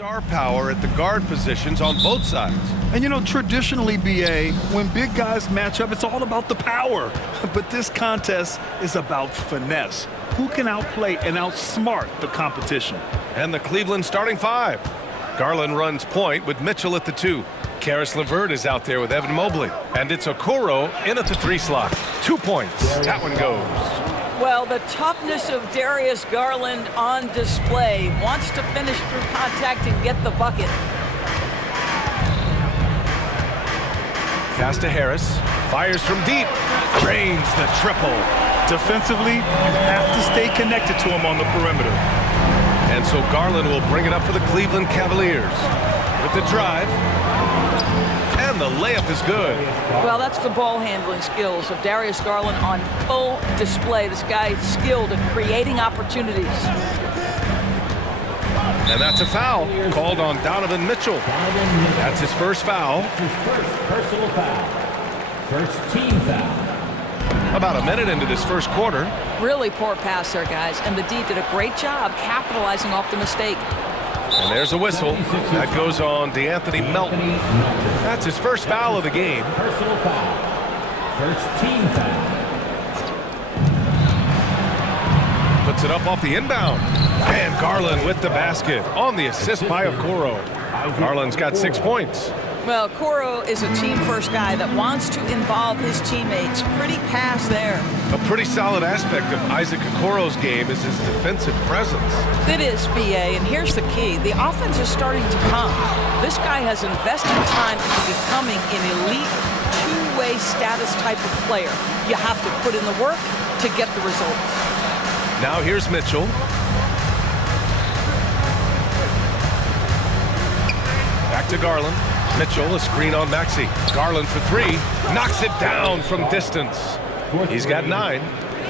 Star power at the guard positions on both sides. And you know, traditionally, BA, when big guys match up, it's all about the power. But this contest is about finesse. Who can outplay and outsmart the competition? And the Cleveland starting five. Garland runs point with Mitchell at the 2. Karis LeVert is out there with Evan Mobley. And it's Okoro in at the 3 slot. 2 points. That one goes. Well, the toughness of Darius Garland on display. Wants to finish through contact and get the bucket. Pass to Harris. Fires from deep. Drains the triple. Defensively, you have to stay connected to him on the perimeter. And so Garland will bring it up for the Cleveland Cavaliers. With the drive. And the layup is good. Well, that's the ball handling skills of Darius Garland on full display. This guy is skilled at creating opportunities. And that's a foul called on Donovan Mitchell. That's his first foul. His first personal foul. First team foul. About a minute into this first quarter. Really poor pass there, guys. And the D did a great job capitalizing off the mistake. And there's a whistle. That goes on DeAnthony Melton. That's his first foul of the game. Personal foul. First team foul. Puts it up off the inbound. And Garland with the basket on the assist by Okoro. Garland's got 6 points. Well, Okoro is a team-first guy that wants to involve his teammates. Pretty pass there. A pretty solid aspect of Isaac Okoro's game is his defensive presence. It is, BA, and here's the key. The offense is starting to come. This guy has invested time into becoming an elite two-way status type of player. You have to put in the work to get the results. Now here's Mitchell. Back to Garland. Mitchell, a screen on Maxey. Garland for 3. Knocks it down from distance. He's got 9.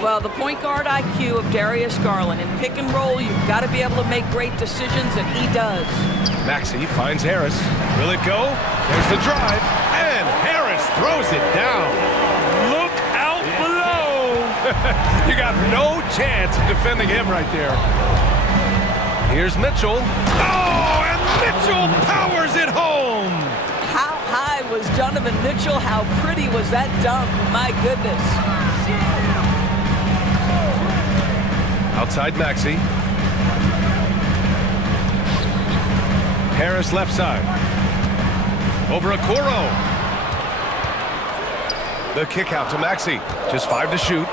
Well, the point guard IQ of Darius Garland. In pick and roll, you've got to be able to make great decisions, and he does. Maxey finds Harris. Will it go? There's the drive. And Harris throws it down. Look out below! You got no chance of defending him right there. Here's Mitchell. Oh, and Mitchell powers it home! How high was Donovan Mitchell? How pretty was that dunk? My goodness. Outside Maxey. Harris left side. Over Okoro. The kick out to Maxey. Just 5 to shoot.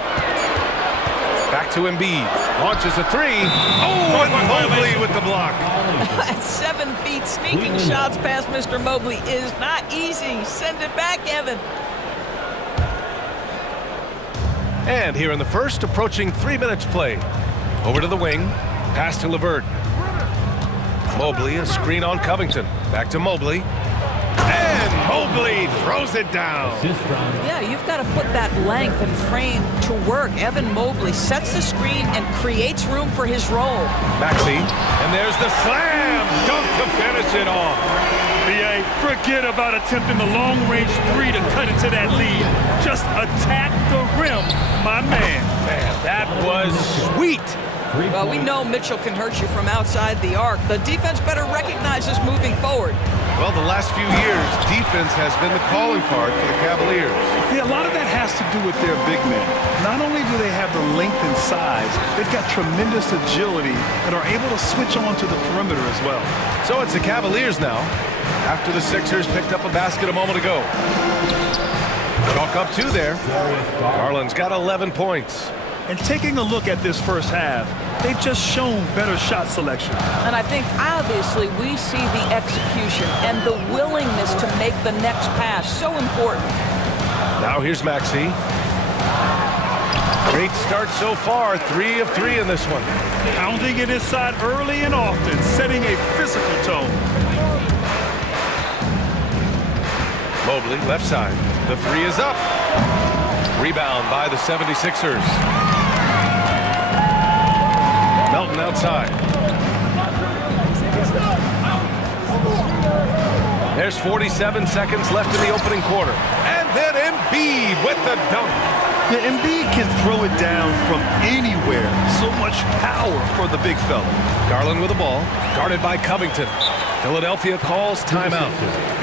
Back to Embiid. Launches a 3. Oh, and Mobley with the block. At 7 feet, sneaking shots past Mr. Mobley is not easy. Send it back, Evan. And here in the first, approaching 3 minutes played. Over to the wing. Pass to LeVert. Mobley, a screen on Covington. Back to Mobley. And Mobley throws it down. Yeah, you've got to put that length and frame to work. Evan Mobley sets the screen and creates room for his role. Maxey, and there's the slam dunk to finish it off. BA, forget about attempting the long-range 3 to cut into that lead. Just attack the rim, my man. Man, that was sweet. Well, we know Mitchell can hurt you from outside the arc. The defense better recognize this moving forward. Well, the last few years, defense has been the calling card for the Cavaliers. Yeah, a lot of that has to do with their big men. Not only do they have the length and size, they've got tremendous agility and are able to switch on to the perimeter as well. So it's the Cavaliers now, after the Sixers picked up a basket a moment ago. Chalk up 2 there. Garland's got 11 points. And taking a look at this first half, they've just shown better shot selection. And I think, obviously, we see the execution and the willingness to make the next pass. So important. Now here's Maxey. Great start so far. 3 of 3 in this one. Pounding it inside early and often, setting a physical tone. Mobley, left side. The 3 is up. Rebound by the 76ers. Melton outside. There's 47 seconds left in the opening quarter. And then Embiid with the dunk. Yeah, Embiid can throw it down from anywhere. So much power for the big fella. Garland with the ball, guarded by Covington. Philadelphia calls timeout.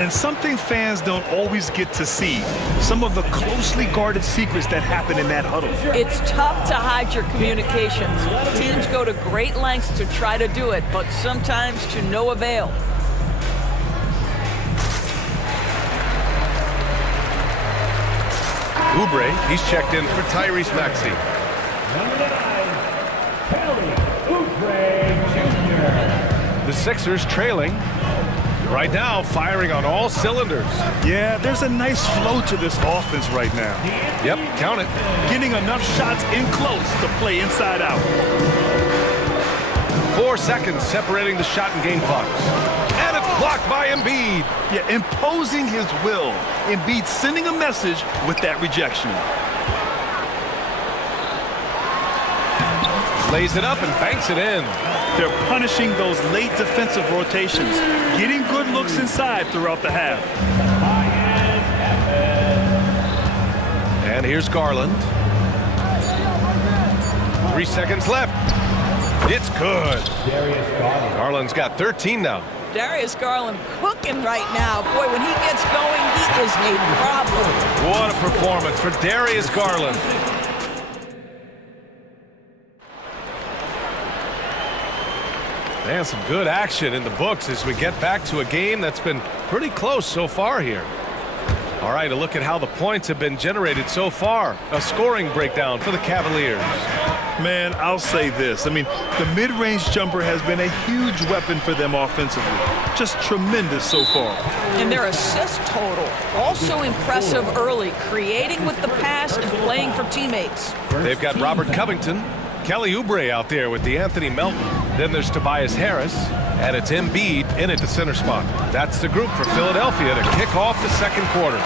And something fans don't always get to see, some of the closely guarded secrets that happen in that huddle. It's tough to hide your communications. Teams go to great lengths to try to do it, but sometimes to no avail. Oubre, he's checked in for Tyrese Maxey. Number 9, Kelly Oubre Jr. The Sixers trailing. Right now, firing on all cylinders. Yeah, there's a nice flow to this offense right now. Yep, count it. Getting enough shots in close to play inside out. 4 seconds separating the shot and game clocks. And it's blocked by Embiid. Yeah, imposing his will. Embiid sending a message with that rejection. Lays it up and banks it in. They're punishing those late defensive rotations, getting good looks inside throughout the half. And here's Garland. 3 seconds left. It's good. Garland's got 13 now. Darius Garland cooking right now. Boy, when he gets going, he is a problem. What a performance for Darius Garland. Man, some good action in the books as we get back to a game that's been pretty close so far here. All right, a look at how the points have been generated so far. A scoring breakdown for the Cavaliers. Man, I'll say this. I mean, the mid-range jumper has been a huge weapon for them offensively. Just tremendous so far. And their assist total, also impressive early, creating with the pass and playing for teammates. They've got Robert Covington, Kelly Oubre out there with DeAnthony Melton. Then there's Tobias Harris, and it's Embiid in at the center spot. That's the group for Philadelphia to kick off the second quarter.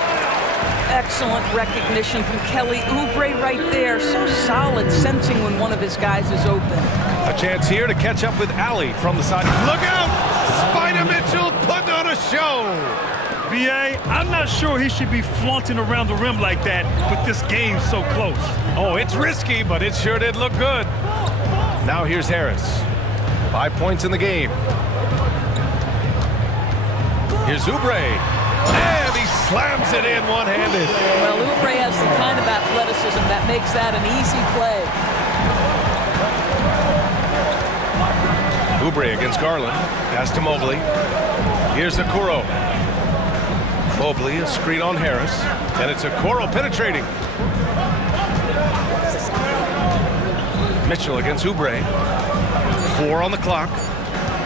Excellent recognition from Kelly Oubre right there. So solid, sensing when one of his guys is open. A chance here to catch up with Allie from the side. Look out! Spider Mitchell putting on a show! B.A., I'm not sure he should be flaunting around the rim like that, but this game's so close. Oh, it's risky, but it sure did look good. Now here's Harris. 5 points in the game. Here's Oubre. And he slams it in one-handed. Well, Oubre has the kind of athleticism that makes that an easy play. Oubre against Garland. Pass to Mobley. Here's Okoro. Mobley, a screen on Harris. And it's Okoro penetrating. Mitchell against Oubre. 4 on the clock.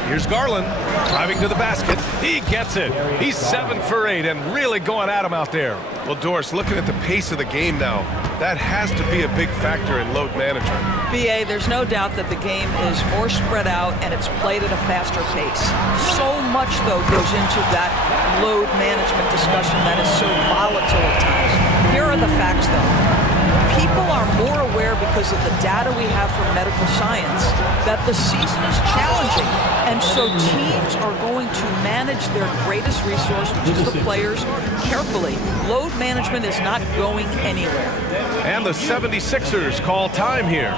Here's Garland driving to the basket. He gets it. He's 7 for 8 and really going at him out there. Well, Doris, looking at the pace of the game now, that has to be a big factor in load management. B.A., there's no doubt that the game is more spread out and it's played at a faster pace. So much, though, goes into that load management discussion that is so volatile at times. Here are the facts, though. People are more aware because of the data we have from medical science that the season is challenging, and so teams are going to manage their greatest resource, which is the players, carefully. Load management is not going anywhere. And the 76ers call time here.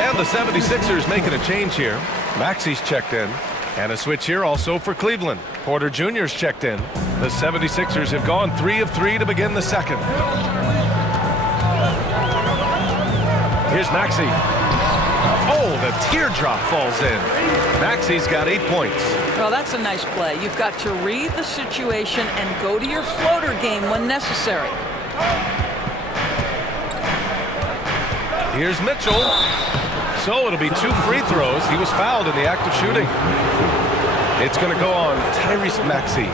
And the 76ers making a change here. Maxey's checked in. And a switch here also for Cleveland. Porter Jr.'s checked in. The 76ers have gone 3 of 3 to begin the second. Here's Maxey. Oh, the teardrop falls in. Maxey's got 8 points. Well, that's a nice play. You've got to read the situation and go to your floater game when necessary. Here's Mitchell. So it'll be 2 free throws. He was fouled in the act of shooting. It's going to go on Tyrese Maxey.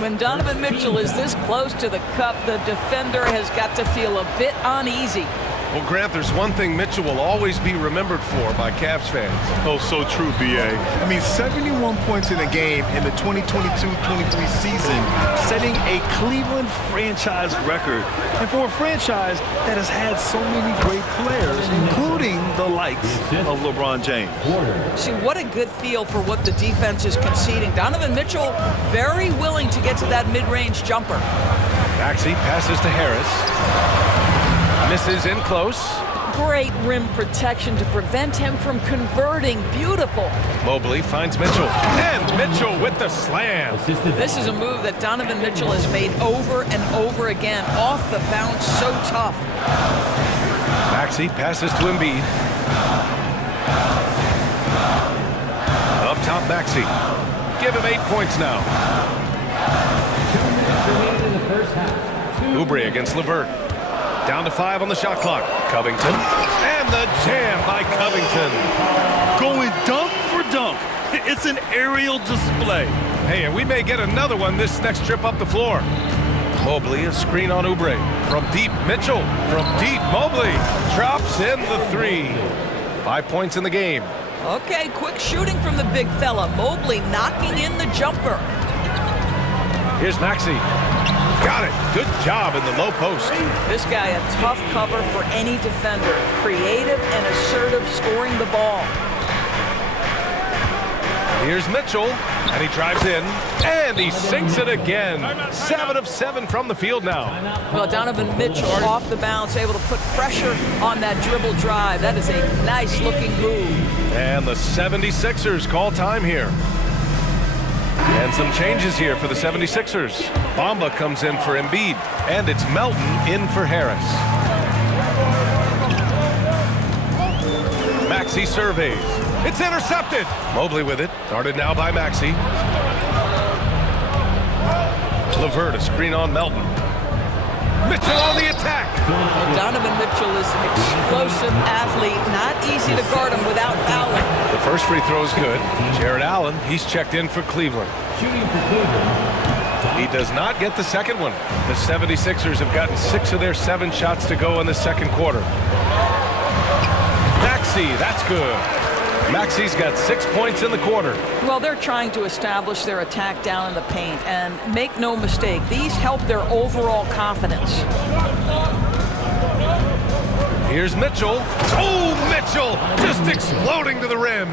When Donovan Mitchell is this close to the cup, the defender has got to feel a bit uneasy. Well, Grant, there's one thing Mitchell will always be remembered for by Cavs fans. Oh, so true, B.A. I mean, 71 points in a game in the 2022-23 season, setting a Cleveland franchise record. And for a franchise that has had so many great players, including the likes of LeBron James. See, what a good feel for what the defense is conceding. Donovan Mitchell very willing to get to that mid-range jumper. Maxey passes to Harris. Misses in close. Great rim protection to prevent him from converting. Beautiful. Mobley finds Mitchell. And Mitchell with the slam. This is a move that Donovan Mitchell has made over and over again. Off the bounce, so tough. Maxey passes to Embiid. Up top, Maxey. Give him 8 points now. 2 minutes remaining in the first half. Oubre against LeVert. Down to 5 on the shot clock. Covington. And the jam by Covington. Going dunk for dunk. It's an aerial display. Hey, and we may get another one this next trip up the floor. Mobley, a screen on Oubre. From deep, Mitchell. From deep, Mobley. Drops in the 3. 5 points in the game. Okay, quick shooting from the big fella. Mobley knocking in the jumper. Here's Maxey. Got it. Good job in the low post. This guy a tough cover for any defender. Creative and assertive scoring the ball. Here's Mitchell, and he drives in, and he sinks it again. 7 of 7 from the field now. Well, Donovan Mitchell off the bounce, able to put pressure on that dribble drive. That is a nice-looking move. And the 76ers call time here. And some changes here for the 76ers. Bamba comes in for Embiid, and it's Melton in for Harris. Maxey surveys. It's intercepted. Mobley with it. Guarded now by Maxey. LeVert, a screen on Melton. Mitchell on the attack. Well, Donovan Mitchell is an explosive athlete. Not easy to guard him without fouling. The first free throw is good. Jared Allen, he's checked in for Cleveland. Shooting for Cleveland. He does not get the second one. The 76ers have gotten 6 of their 7 shots to go in the second quarter. Maxey, that's good. Maxey's got 6 points in the quarter. Well, they're trying to establish their attack down in the paint, and make no mistake, these help their overall confidence. Here's Mitchell. Oh, Mitchell just exploding to the rim.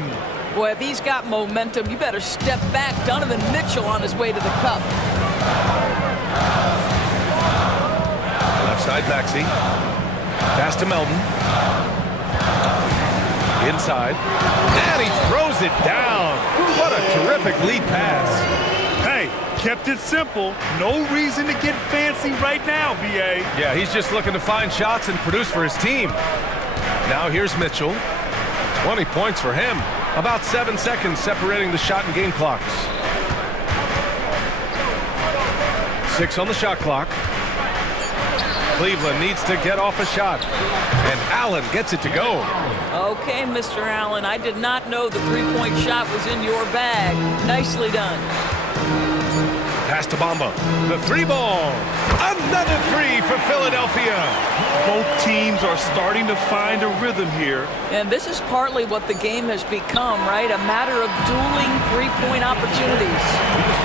Boy, if he's got momentum, you better step back. Donovan Mitchell on his way to the cup. Left side, Maxey. Pass to Melton. Inside. And he throws it down. What a terrific lead pass. Hey, kept it simple. No reason to get fancy right now, B.A. Yeah, he's just looking to find shots and produce for his team. Now here's Mitchell. 20 points for him. About 7 seconds separating the shot and game clocks. 6 on the shot clock. Cleveland needs to get off a shot. And Allen gets it to go. Okay, Mr. Allen, I did not know the three-point shot was in your bag. Nicely done. Pass to Bamba. The 3 ball. Another 3 for Philadelphia. Both teams are starting to find a rhythm here. And this is partly what the game has become, right? A matter of dueling three-point opportunities.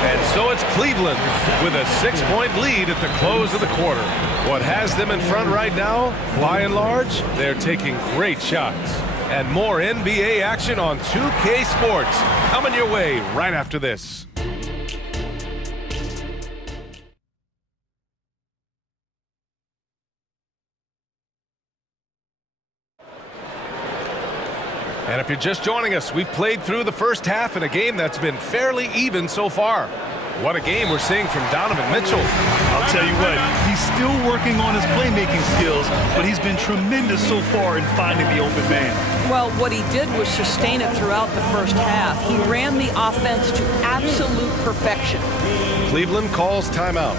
And so it's Cleveland with a 6-point lead at the close of the quarter. What has them in front right now, by and large, they're taking great shots. And more NBA action on 2K Sports coming your way right after this. And if you're just joining us, we played through the first half in a game that's been fairly even so far. What a game we're seeing from Donovan Mitchell. I'll tell you what, he's still working on his playmaking skills, but he's been tremendous so far in finding the open man. Well, what he did was sustain it throughout the first half. He ran the offense to absolute perfection. Cleveland calls timeout.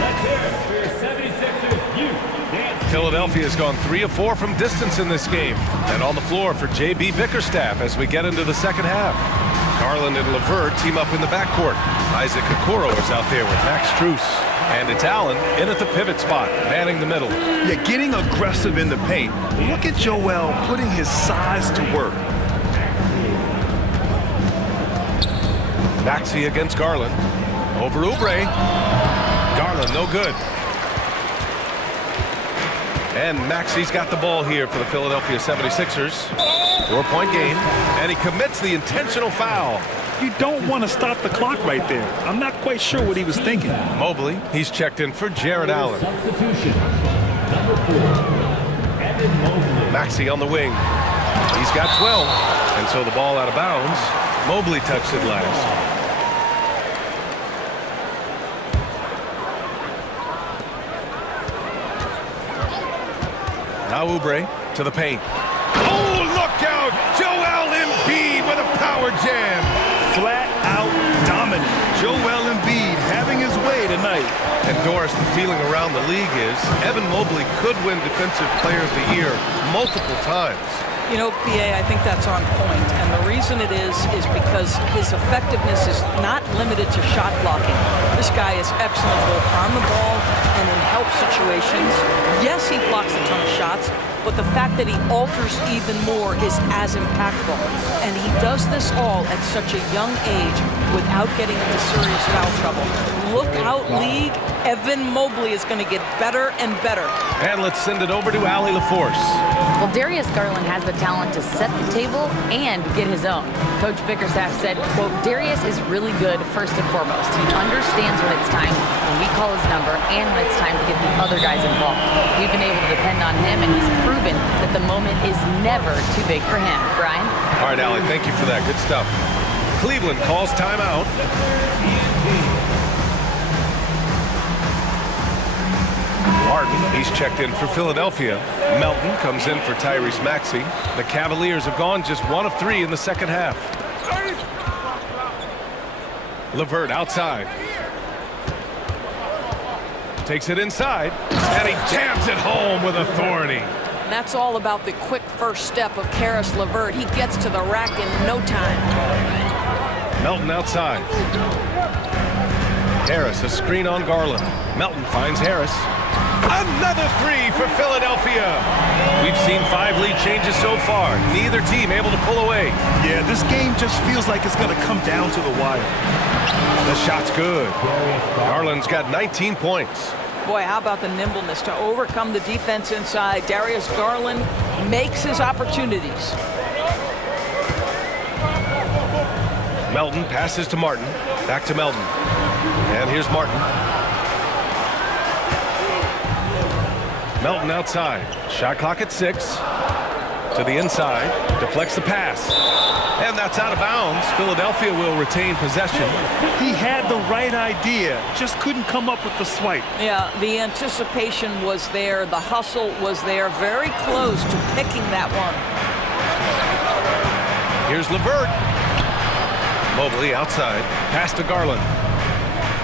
Let's hear it for your 76ers youth dance. Philadelphia has gone 3 of 4 from distance in this game. And on the floor for J.B. Bickerstaff as we get into the second half. Garland and LeVert team up in the backcourt. Isaac Okoro is out there with Max Strus. And it's Allen in at the pivot spot, manning the middle. Yeah, getting aggressive in the paint. Look at Joel putting his size to work. Maxey against Garland. Over Oubre. Garland, no good. And Maxey's got the ball here for the Philadelphia 76ers. 4-point game. And he commits the intentional foul. You don't want to stop the clock right there. I'm not quite sure what he was thinking. Mobley, he's checked in for Jared Allen. Substitution. Number 4. Maxey on the wing. He's got 12. And so the ball out of bounds. Mobley touched it last. Now Oubre to the paint. Oh, look out! Joel Embiid with a power jam. Flat out dominant. Joel Embiid having his way tonight. And Doris, the feeling around the league is Evan Mobley could win Defensive Player of the Year multiple times. You know, PA, I think that's on point. And the reason it is because his effectiveness is not limited to shot blocking. This guy is excellent both on the ball and in help situations. Yes, he blocks a ton of shots, but the fact that he alters even more is as impactful. And he does this all at such a young age without getting into serious foul trouble. Look out, league. Evan Mobley is going to get better and better. And let's send it over to Allie LaForce. Well, Darius Garland has the talent to set the table and get his own. Coach Bickerstaff said, quote, Darius is really good first and foremost. He understands when it's time when we call his number and when it's time to get the other guys involved. We've been able to depend on him, and he's proven that the moment is never too big for him. Brian? All right, Allie, thank you for that. Good stuff. Cleveland calls timeout. Martin, he's checked in for Philadelphia. Melton comes in for Tyrese Maxey. The Cavaliers have gone just 1 of 3 in the second half. LeVert outside. Takes it inside, and he jams it home with authority. And that's all about the quick first step of Karis LeVert. He gets to the rack in no time. Melton outside. Harris, a screen on Garland. Melton finds Harris. Another 3 for Philadelphia. We've seen 5 lead changes so far. Neither team able to pull away. Yeah, this game just feels like it's going to come down to the wire. The shot's good. Garland's got 19 points. Boy, how about the nimbleness to overcome the defense inside. Darius Garland makes his opportunities. Melton passes to Martin. Back to Melton. And here's Martin. Melton outside. Shot clock at 6. To the inside. Deflects the pass. And that's out of bounds. Philadelphia will retain possession. He had the right idea, just couldn't come up with the swipe. Yeah, the anticipation was there. The hustle was there. Very close to picking that one. Here's LeVert. Mobley outside. Pass to Garland.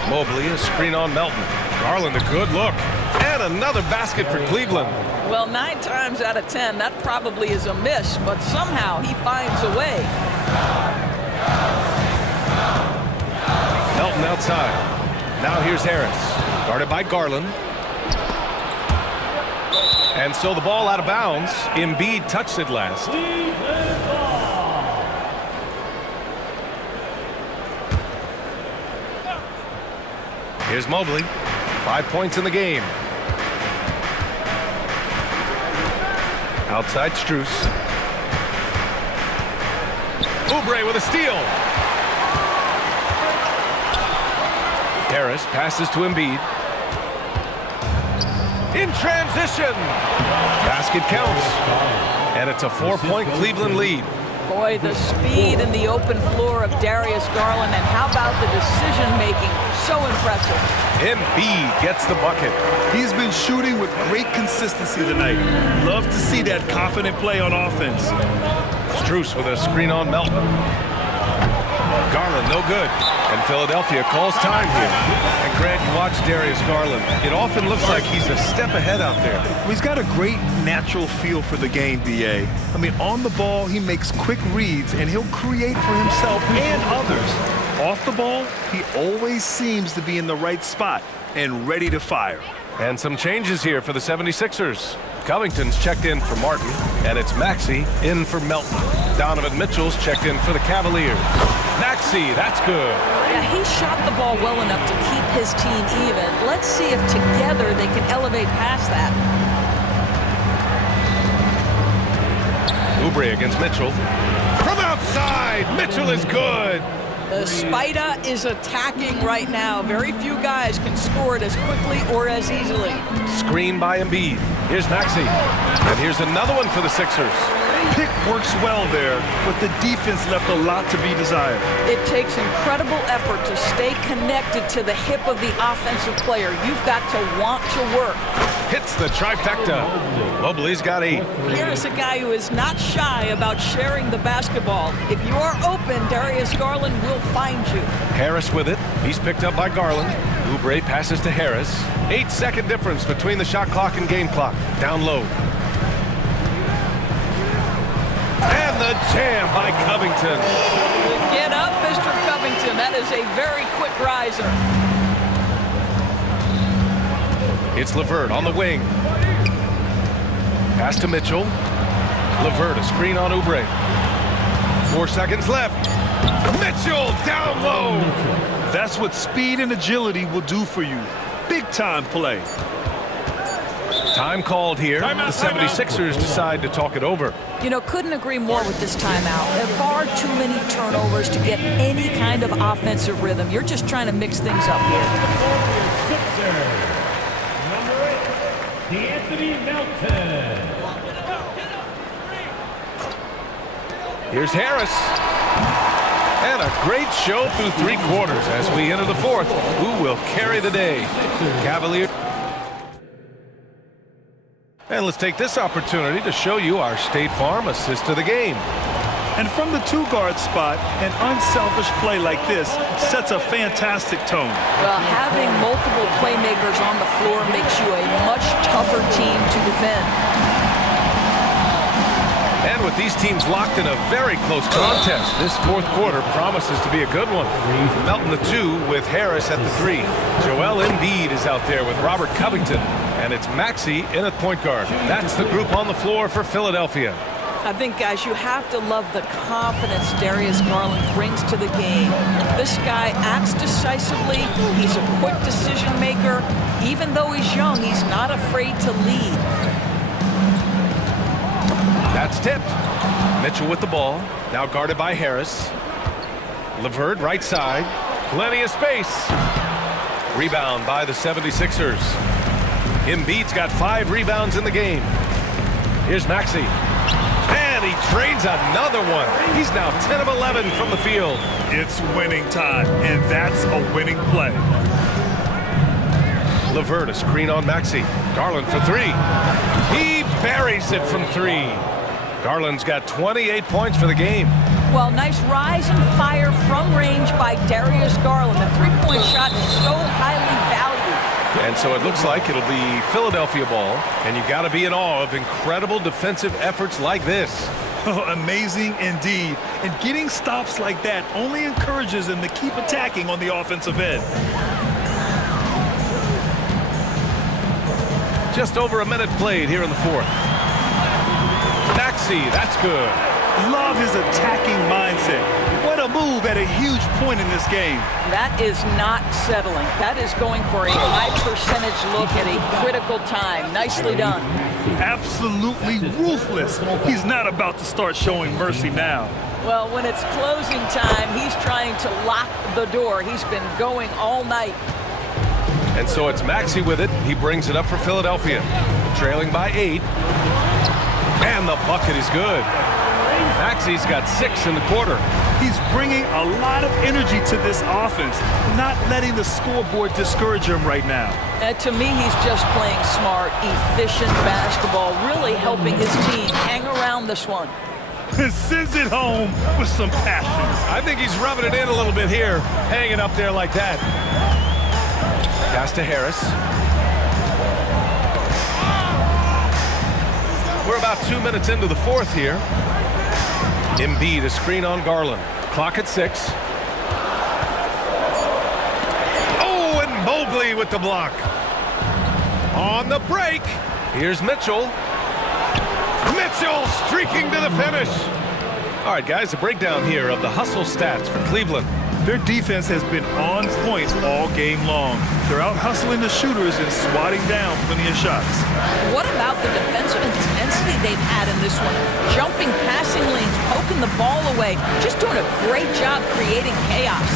Mobley, a screen on Melton. Garland, a good look. And another basket for Cleveland. Well, 9 times out of 10, that probably is a miss, but somehow he finds a way. Melton outside. Now here's Harris. Guarded by Garland. And so the ball out of bounds. Embiid touched it last. Here's Mobley. 5 points in the game. Outside Strus. Oubre with a steal. Harris passes to Embiid. In transition. Basket counts. And it's a 4-point Cleveland lead. Boy, the speed and the open floor of Darius Garland, and how about the decision-making? So impressive. Embiid gets the bucket. He's been shooting with great consistency tonight. Love to see that confident play on offense. Strus with a screen on Melton. Garland, no good. And Philadelphia calls time here. And Grant, you watch Darius Garland. It often looks like he's a step ahead out there. He's got a great natural feel for the game, BA. I mean, on the ball, he makes quick reads, and he'll create for himself and others. Off the ball, he always seems to be in the right spot and ready to fire. And some changes here for the 76ers. Covington's checked in for Martin, and it's Maxey in for Melton. Donovan Mitchell's checked in for the Cavaliers. Maxey, that's good. Yeah, he shot the ball well enough to keep his team even. Let's see if together they can elevate past that. Oubre against Mitchell. From outside, Mitchell is good. The Spider is attacking right now. Very few guys can score it as quickly or as easily. Screen by Embiid. Here's Maxey. And here's another one for the Sixers. Pick works well there, but the defense left a lot to be desired. It takes incredible effort to stay connected to the hip of the offensive player. You've got to want to work. Hits the trifecta. Mobley's got 8. Here is a guy who is not shy about sharing the basketball. If you are open, Darius Garland will find you. Harris with it. He's picked up by Garland. Oubre passes to Harris. 8-second difference between the shot clock and game clock. Down low. And the jam by Covington. Get up, Mr. Covington. That is a very quick riser. It's LeVert on the wing. Pass to Mitchell. LeVert, a screen on Oubre. 4 seconds left. Mitchell down low. That's what speed and agility will do for you. Big time play. Time called here. The 76ers decide to talk it over. You know, couldn't agree more with this timeout. There are far too many turnovers to get any kind of offensive rhythm. You're just trying to mix things up here. Number 8, D'Anthony Melton. Here's Harris. And a great show through 3 quarters as we enter the 4th. Who will carry the day? Cavaliers. And let's take this opportunity to show you our State Farm assist to the game. And from the 2-guard spot, an unselfish play like this sets a fantastic tone. Well, having multiple playmakers on the floor makes you a much tougher team to defend. And with these teams locked in a very close contest, this 4th quarter promises to be a good one. Melton the 2 with Harris at the 3. Joel Embiid is out there with Robert Covington. And it's Maxey in at point guard. That's the group on the floor for Philadelphia. I think, guys, you have to love the confidence Darius Garland brings to the game. This guy acts decisively. He's a quick decision maker. Even though he's young, he's not afraid to lead. That's tipped. Mitchell with the ball. Now guarded by Harris. LeVert right side. Plenty of space. Rebound by the 76ers. Embiid's got 5 rebounds in the game. Here's Maxey. And he trades another one. He's now 10 of 11 from the field. It's winning time, and that's a winning play. LeVert, a screen on Maxey. Garland for 3. He buries it from 3. Garland's got 28 points for the game. Well, nice rise and fire from range by Darius Garland. The 3-point shot is so highly valued. And so it looks like it'll be Philadelphia ball, and you got to be in awe of incredible defensive efforts like this. Oh, amazing indeed. And getting stops like that only encourages them to keep attacking on the offensive end. Just over a minute played here in the 4th. Maxey, that's good. Love his attacking mindset. What a move at a huge point in this game. That is not settling. That is going for a high percentage look at a critical time. Nicely done. Absolutely ruthless. He's not about to start showing mercy now. Well, when it's closing time, he's trying to lock the door. He's been going all night. And so it's Maxey with it. He brings it up for Philadelphia. Trailing by 8. And the bucket is good. Maxey's got 6 in the quarter. He's bringing a lot of energy to this offense, not letting the scoreboard discourage him right now. And to me, he's just playing smart, efficient basketball, really helping his team hang around this one. And sends it home with some passion. I think he's rubbing it in a little bit here, hanging up there like that. Pass to Harris. We're about 2 minutes into the 4th here. Embiid, a screen on Garland. Clock at 6. Oh, and Mobley with the block. On the break, here's Mitchell. Mitchell streaking to the finish. All right, guys, a breakdown here of the hustle stats for Cleveland. Their defense has been on point all game long. They're out hustling the shooters and swatting down plenty of shots. What about the defensive intensity they've had in this one? Jumping passing lanes, poking giving the ball away, just doing a great job creating chaos.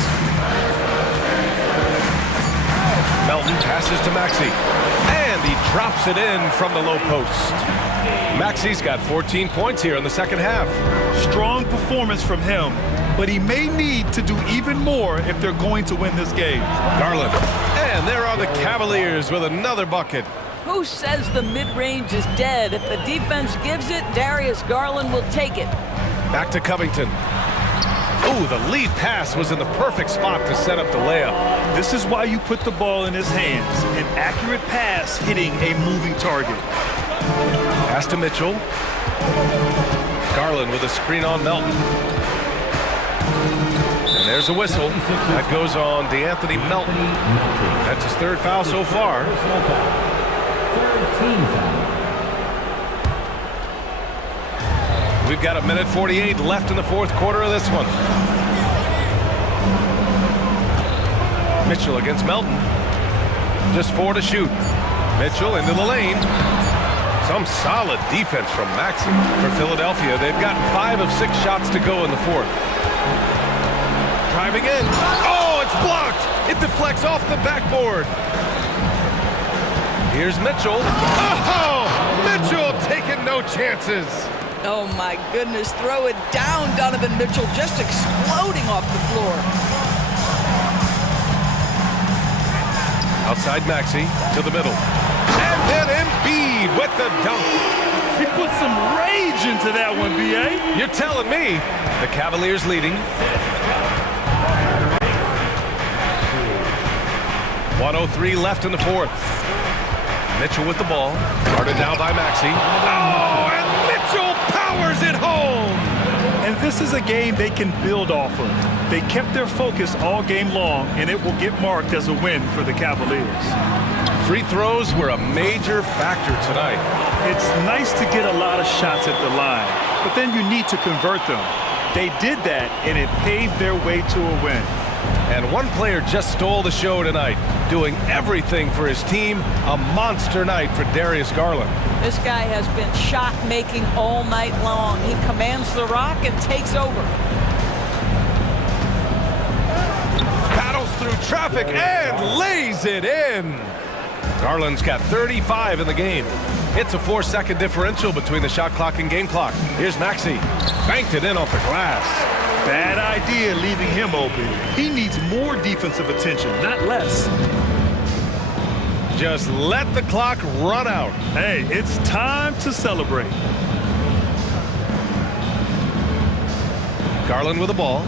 Melton passes to Maxey, and he drops it in from the low post. Maxey's got 14 points here in the second half. Strong performance from him, but he may need to do even more if they're going to win this game. Garland, and there are the Cavaliers with another bucket. Who says the mid-range is dead? If the defense gives it, Darius Garland will take it. Back to Covington. Ooh, the lead pass was in the perfect spot to set up the layup. This is why you put the ball in his hands. An accurate pass hitting a moving target. Pass to Mitchell. Garland with a screen on Melton. And there's a whistle. That goes on DeAnthony Melton. That's his third foul so far. Third team foul. We've got 1:48 left in the fourth quarter of this one. Mitchell against Melton. Just 4 to shoot. Mitchell into the lane. Some solid defense from Maxey. For Philadelphia, they've gotten 5 of 6 shots to go in the fourth. Driving in. Oh, it's blocked. It deflects off the backboard. Here's Mitchell. Oh, Mitchell taking no chances. Oh my goodness, throw it down, Donovan Mitchell, just exploding off the floor. Outside Maxey to the middle. And then Embiid with the dunk. He put some rage into that one, B.A. You're telling me. The Cavaliers leading. 1:03 left in the fourth. Mitchell with the ball. Guarded now by Maxey. Oh, and Mitchell powers it home. And this is a game they can build off of. They kept their focus all game long, and it will get marked as a win for the Cavaliers. Free throws were a major factor tonight. It's nice to get a lot of shots at the line, but then you need to convert them. They did that, and it paved their way to a win. And one player just stole the show tonight, doing everything for his team. A monster night for Darius Garland. This guy has been shot-making all night long. He commands the rock and takes over. Battles through traffic and lays it in. Garland's got 35 in the game. It's a 4-second differential between the shot clock and game clock. Here's Maxey. Banked it in off the glass. Bad idea leaving him open. He needs more defensive attention, not less. Just let the clock run out. Hey, it's time to celebrate. Garland with the ball.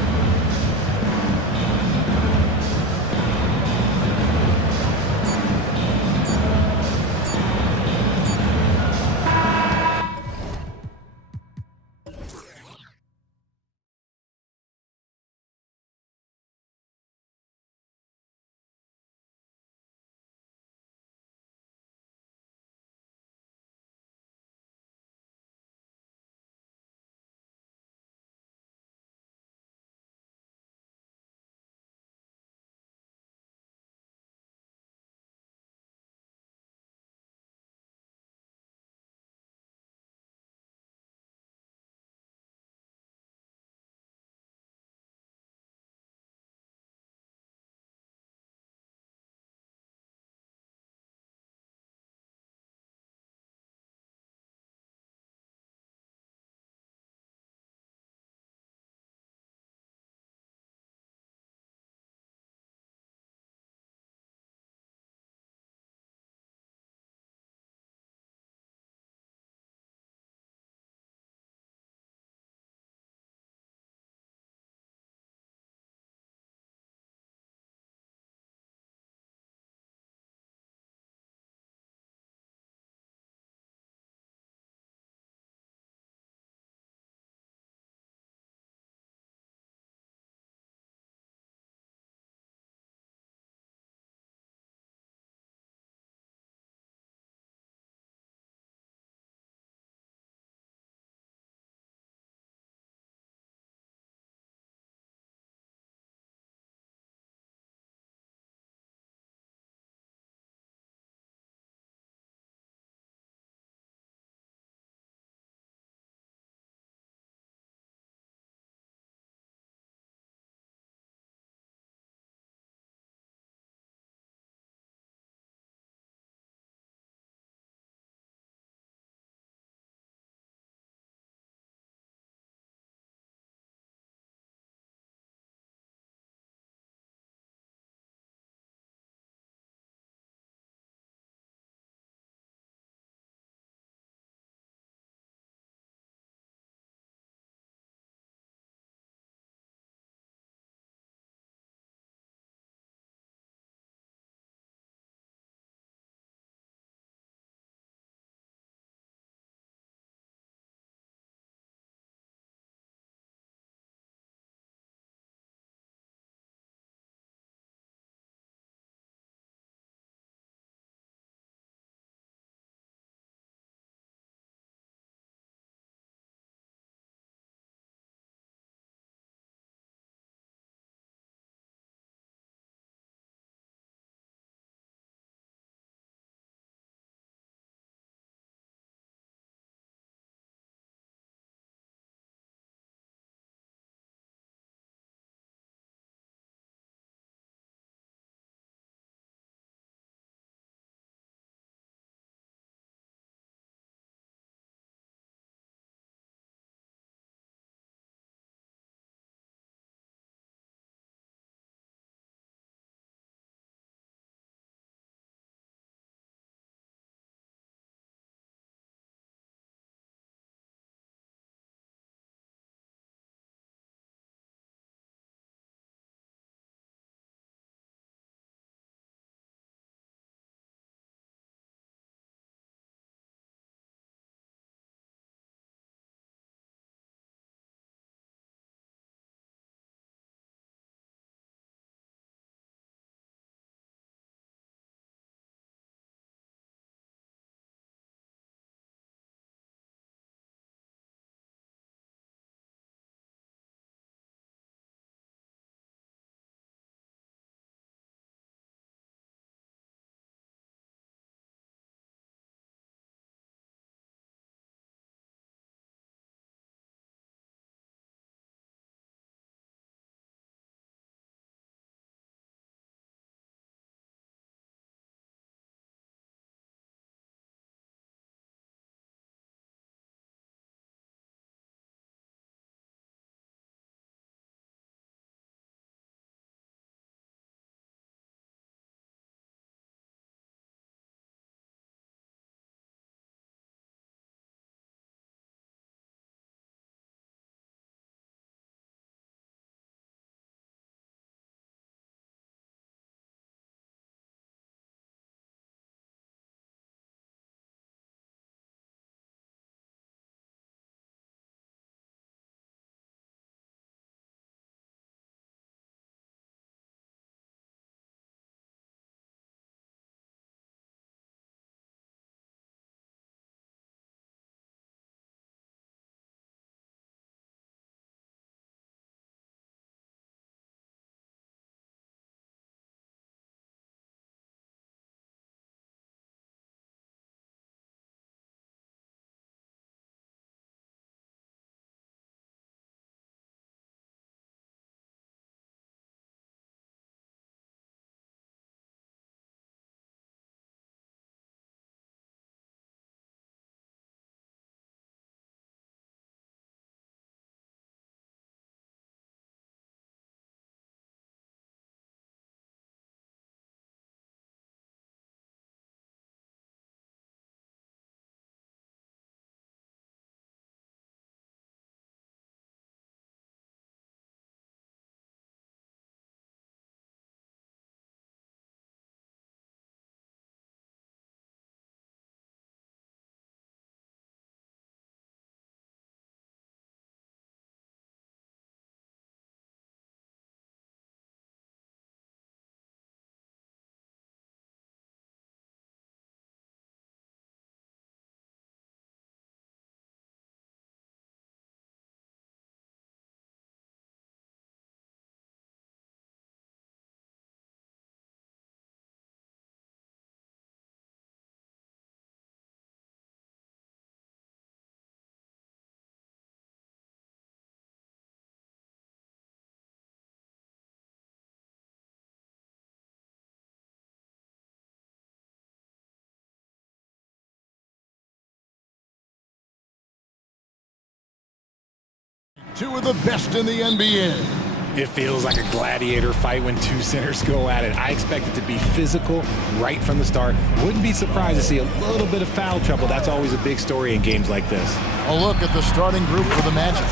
two of the best in the NBA. It feels like a gladiator fight when two centers go at it. I expect it to be physical right from the start. Wouldn't be surprised to see a little bit of foul trouble. That's always a big story in games like this. A look at the starting group for the Magic.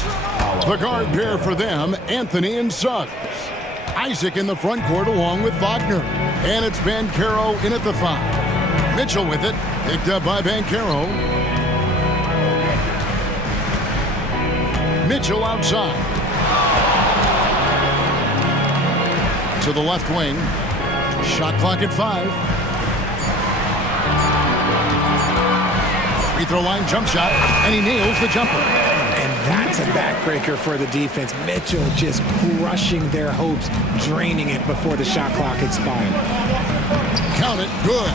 The guard pair for them, Anthony and Suggs. Isaac in the front court along with Wagner. And it's Banchero in at the 5. Mitchell with it, picked up by Banchero. Mitchell outside. To the left wing. Shot clock at 5. Free throw line jump shot, and he nails the jumper. And that's a backbreaker for the defense. Mitchell just crushing their hopes, draining it before the shot clock expired. Count it, good.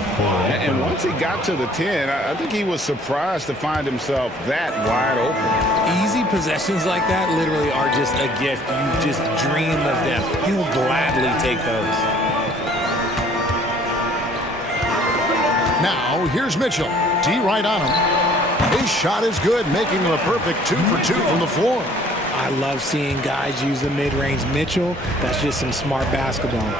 And once he got to the 10, I think he was surprised to find himself that wide open. Easy possessions like that literally are just a gift. You just dream of them. He'll gladly take those. Now, here's Mitchell. D right on him. His shot is good, making him a perfect 2 for 2 from the floor. I love seeing guys use the mid-range. Mitchell, that's just some smart basketball.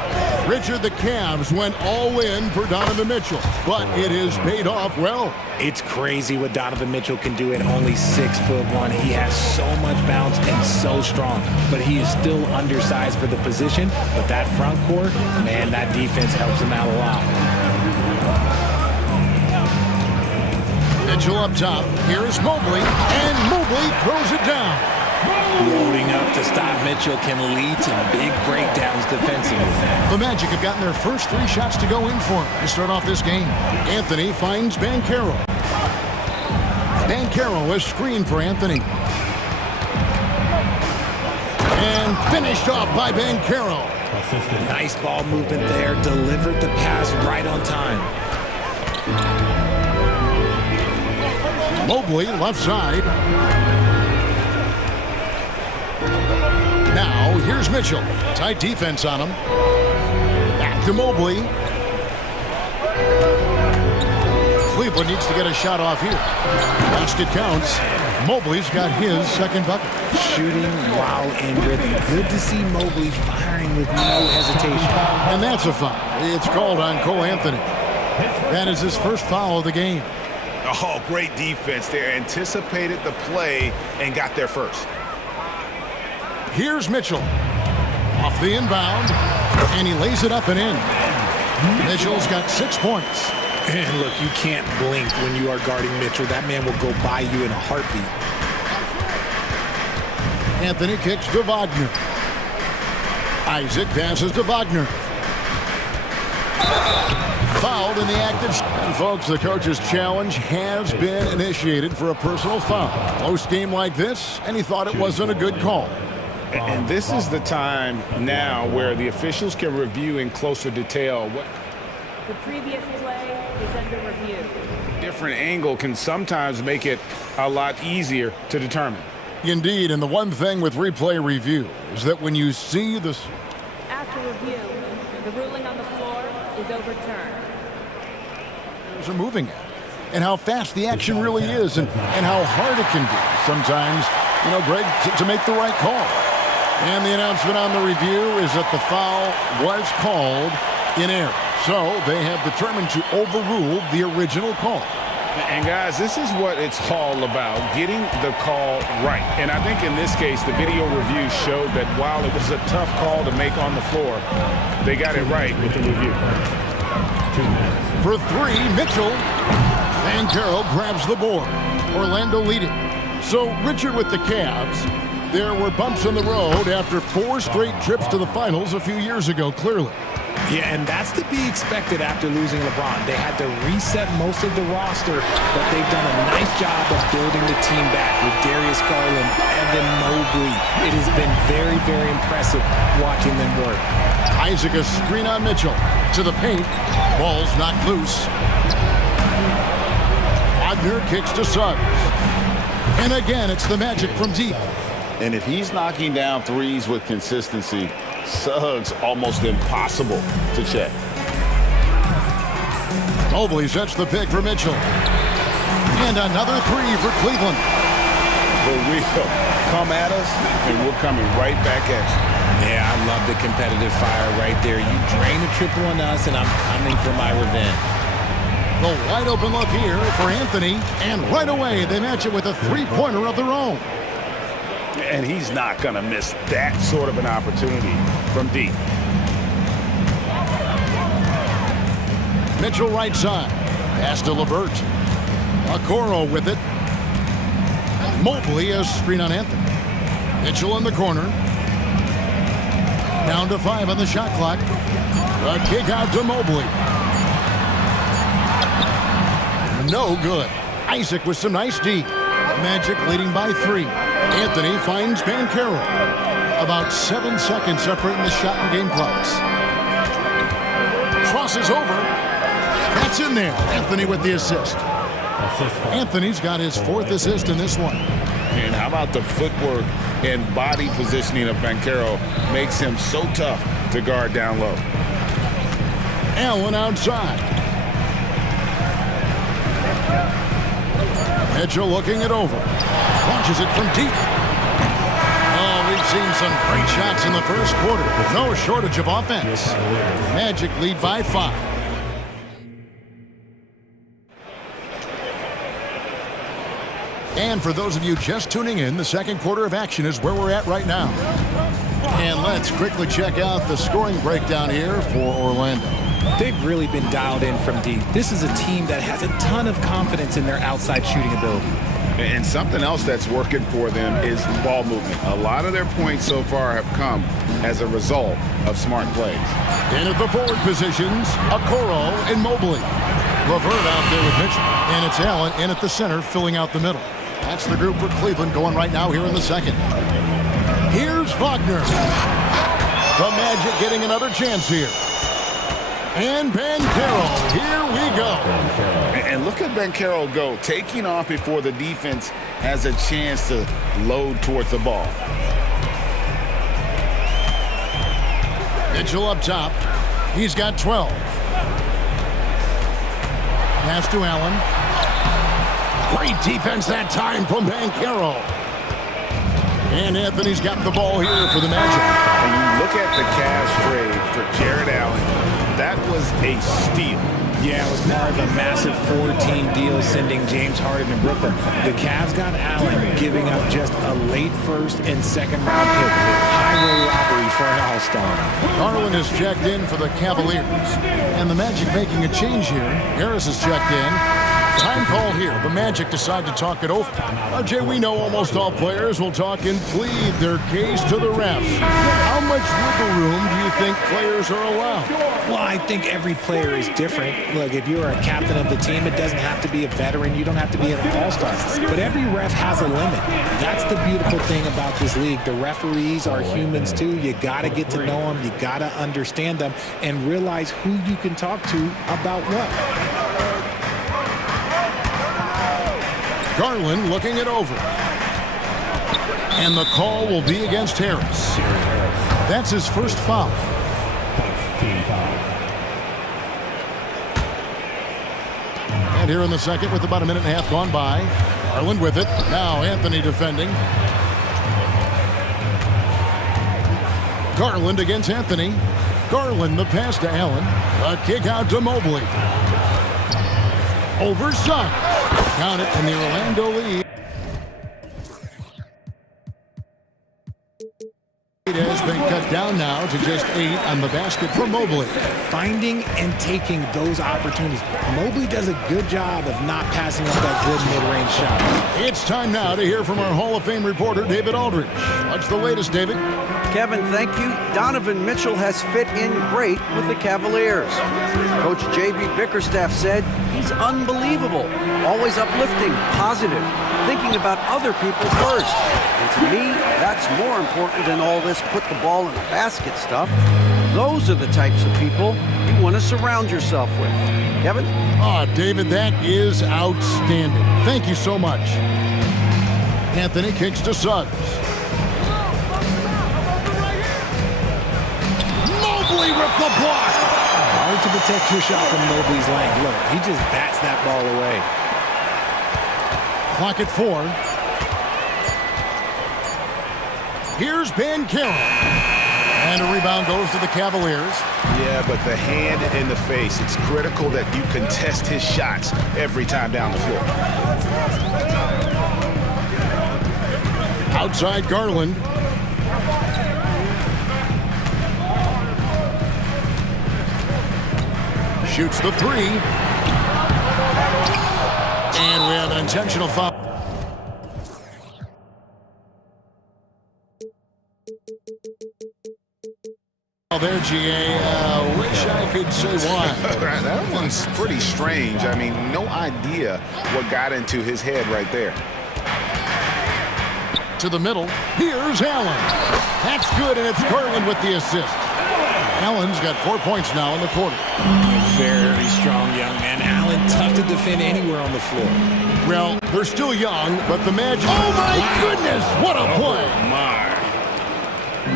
Richard, the Cavs went all in for Donovan Mitchell, but it has paid off well. It's crazy what Donovan Mitchell can do at only 6'1". He has so much bounce and so strong, but he is still undersized for the position. But that front court, man, that defense helps him out a lot. Mitchell up top. Here's Mobley, and Mobley throws it down. Loading up to stop Mitchell can lead to big breakdowns defensively. The Magic have gotten their first 3 shots to go in for him to start off this game. Anthony finds Banchero. Banchero is screened for Anthony. And finished off by Banchero. Nice ball movement there. Delivered the pass right on time. Mobley left side. Now, here's Mitchell. Tight defense on him. Back to Mobley. Cleveland needs to get a shot off here. Basket counts. Mobley's got his second bucket. Shooting while in rhythm. Good to see Mobley firing with no hesitation. And that's a foul. It's called on Cole Anthony. That is his first foul of the game. Oh, great defense there. Anticipated the play and got there first. Here's Mitchell. Off the inbound. And he lays it up and in. Mitchell's got 6 points. And look, you can't blink when you are guarding Mitchell. That man will go by you in a heartbeat. Anthony kicks to Wagner. Isaac passes to Wagner. Fouled in the active. And folks, the coach's challenge has been initiated for a personal foul. Close game like this, and he thought it wasn't a good call. And this is the time now where the officials can review in closer detail what the previous play is under review. Different angle can sometimes make it a lot easier to determine. Indeed, and the one thing with replay review is that when you see this... After review, the ruling on the floor is overturned. ...are moving at, and how fast the action really is, and how hard it can be sometimes, you know, Greg, to make the right call. And the announcement on the review is that the foul was called in error. So they have determined to overrule the original call. And guys, this is what it's all about, getting the call right. And I think in this case, the video review showed that while it was a tough call to make on the floor, they got it right with the review. For 3, Mitchell. Banchero grabs the board. Orlando leading. So Richard with the Cavs. There were bumps in the road after 4 straight trips to the finals a few years ago, clearly. Yeah, and that's to be expected after losing LeBron. They had to reset most of the roster, but they've done a nice job of building the team back with Darius Garland, Evan Mobley. It has been very, very impressive watching them work. Isaac a screen on Mitchell. To the paint. Ball's knocked loose. Wagner kicks to Suggs. And again, it's the Magic from deep. And if he's knocking down threes with consistency, Suggs almost impossible to check. Mobley sets the pick for Mitchell. And another 3 for Cleveland. for real. Come at us, and we're coming right back at you. Yeah, I love the competitive fire right there. You drain a triple on us, and I'm coming for my revenge. The wide open look here for Anthony, and right away they match it with a three-pointer of their own. And he's not going to miss that sort of an opportunity from deep. Mitchell right side. Pass to Levert. Okoro with it. Mobley a screen on Anthony. Mitchell in the corner. Down to 5 on the shot clock. A kick out to Mobley. No good. Isaac with some nice D. Magic leading by 3. Anthony finds Bankero. About 7 seconds separating the shot and game clocks. Crosses over. That's in there. Anthony with the assist. Anthony's got his 4th assist in this one. And how about the footwork and body positioning of Bankero makes him so tough to guard down low. Allen outside. Mitchell looking it over. Launches it from deep. Oh, we've seen some great shots in the first quarter. No shortage of offense. Magic lead by 5. And for those of you just tuning in, the second quarter of action is where we're at right now. And let's quickly check out the scoring breakdown here for Orlando. They've really been dialed in from deep. This is a team that has a ton of confidence in their outside shooting ability. And something else that's working for them is ball movement. A lot of their points so far have come as a result of smart plays. In at the forward positions, Okoro and Mobley. Levert out there with Mitchell. And it's Allen in at the center, filling out the middle. That's the group for Cleveland going right now here in the second. Here's Wagner. The Magic getting another chance here. And Bankero, here we go. And look at Bankero go, taking off before the defense has a chance to load towards the ball. Mitchell up top. He's got 12. Pass to Allen. Great defense that time from Bankero. And Anthony's got the ball here for the Magic. And you look at the Cavs trade for Jared Allen. That was a steal. Yeah, it was part of a massive 4-team deal sending James Harden to Brooklyn. The Cavs got Allen, giving up just a late first and second round pick. Highway robbery for an all-star. Garland is checked in for the Cavaliers. And the Magic making a change here. Harris is checked in. Time called here. The Magic decide to talk it over. Jay, we know almost all players will talk and plead their case to the refs. How much wiggle room do you think players are allowed? Well, I think every player is different. Look, if you're a captain of the team, it doesn't have to be a veteran. You don't have to be an all-star. But every ref has a limit. That's the beautiful thing about this league. The referees are humans too. You got to get to know them. You got to understand them and realize who you can talk to about what. Garland looking it over. And the call will be against Harris. That's his first foul. And here in the second with about a minute and a half gone by. Garland with it. Now Anthony defending. Garland against Anthony. Garland the pass to Allen. A kick out to Mobley. Over Suggs. Count it in the Orlando lead. It has been cut down now to just 8 on the basket for Mobley. Finding and taking those opportunities. Mobley does a good job of not passing up that good mid-range shot. It's time now to hear from our Hall of Fame reporter, David Aldridge. What's the latest, David? Kevin, thank you. Donovan Mitchell has fit in great with the Cavaliers. Coach J.B. Bickerstaff said he's unbelievable, always uplifting, positive, thinking about other people first. And to me, that's more important than all this put the ball in the basket stuff. Those are the types of people you want to surround yourself with. Kevin? David, that is outstanding. Thank you so much. Anthony kicks to Suggs. Mobley with the block. Hard to protect your shot from Mobley's length. Look, he just bats that ball away. Clock at 4. Here's Ben Carroll. And a rebound goes to the Cavaliers. Yeah, but the hand in the face, it's critical that you contest his shots every time down the floor. Outside Garland. Shoots the three. And we have an intentional foul. There, GA. Wish I could say why. That one's pretty strange. I mean, no idea what got into his head right there. To the middle. Here's Allen. That's good, and it's Garland with the assist. Allen's got 4 points now in the quarter. Very strong young man. Allen, tough to defend anywhere on the floor. Well, they're still young, but the Magic... Oh, my goodness! What a play! Oh, my.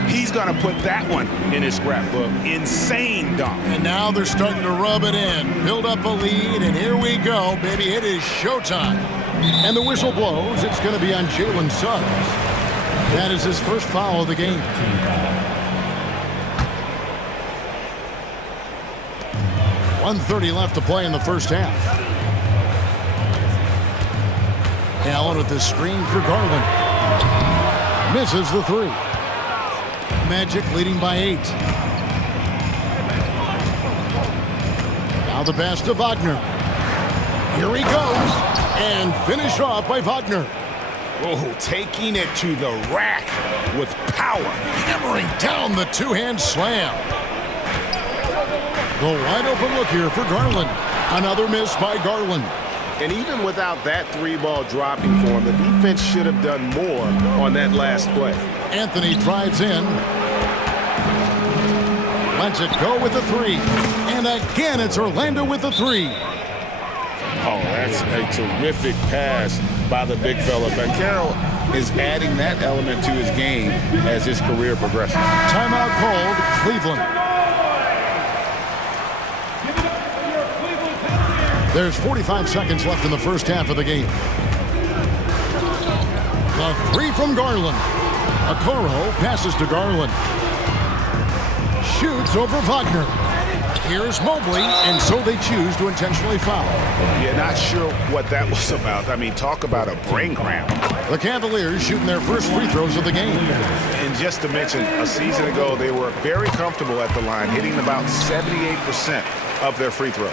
He's going to put that one in his scrapbook. Insane dunk. And now they're starting to rub it in. Build up a lead, and here we go, baby. It is showtime. And the whistle blows. It's going to be on Jalen Suggs. That is his first foul of the game. .130 left to play in the first half. Allen with the screen for Garland. Misses the three. Magic leading by 8. Now the pass to Wagner. Here he goes. And finished off by Wagner. Oh, taking it to the rack with power. Hammering down the two-hand slam. The wide open look here for Garland. Another miss by Garland. And even without that three ball dropping for him, the defense should have done more on that last play. Anthony drives in. Lets it go with the three. And again, it's Orlando with the three. Oh, that's a terrific pass by the big fella. But Carroll is adding that element to his game as his career progresses. Timeout called, Cleveland. There's 45 seconds left in the first half of the game. The three from Garland. Okoro passes to Garland. Shoots over Wagner. Here's Mobley, and so they choose to intentionally foul. Yeah, not sure what that was about. I mean, talk about a brain cramp. The Cavaliers shooting their first free throws of the game. And just to mention, a season ago, they were very comfortable at the line, hitting about 78% of their free throws.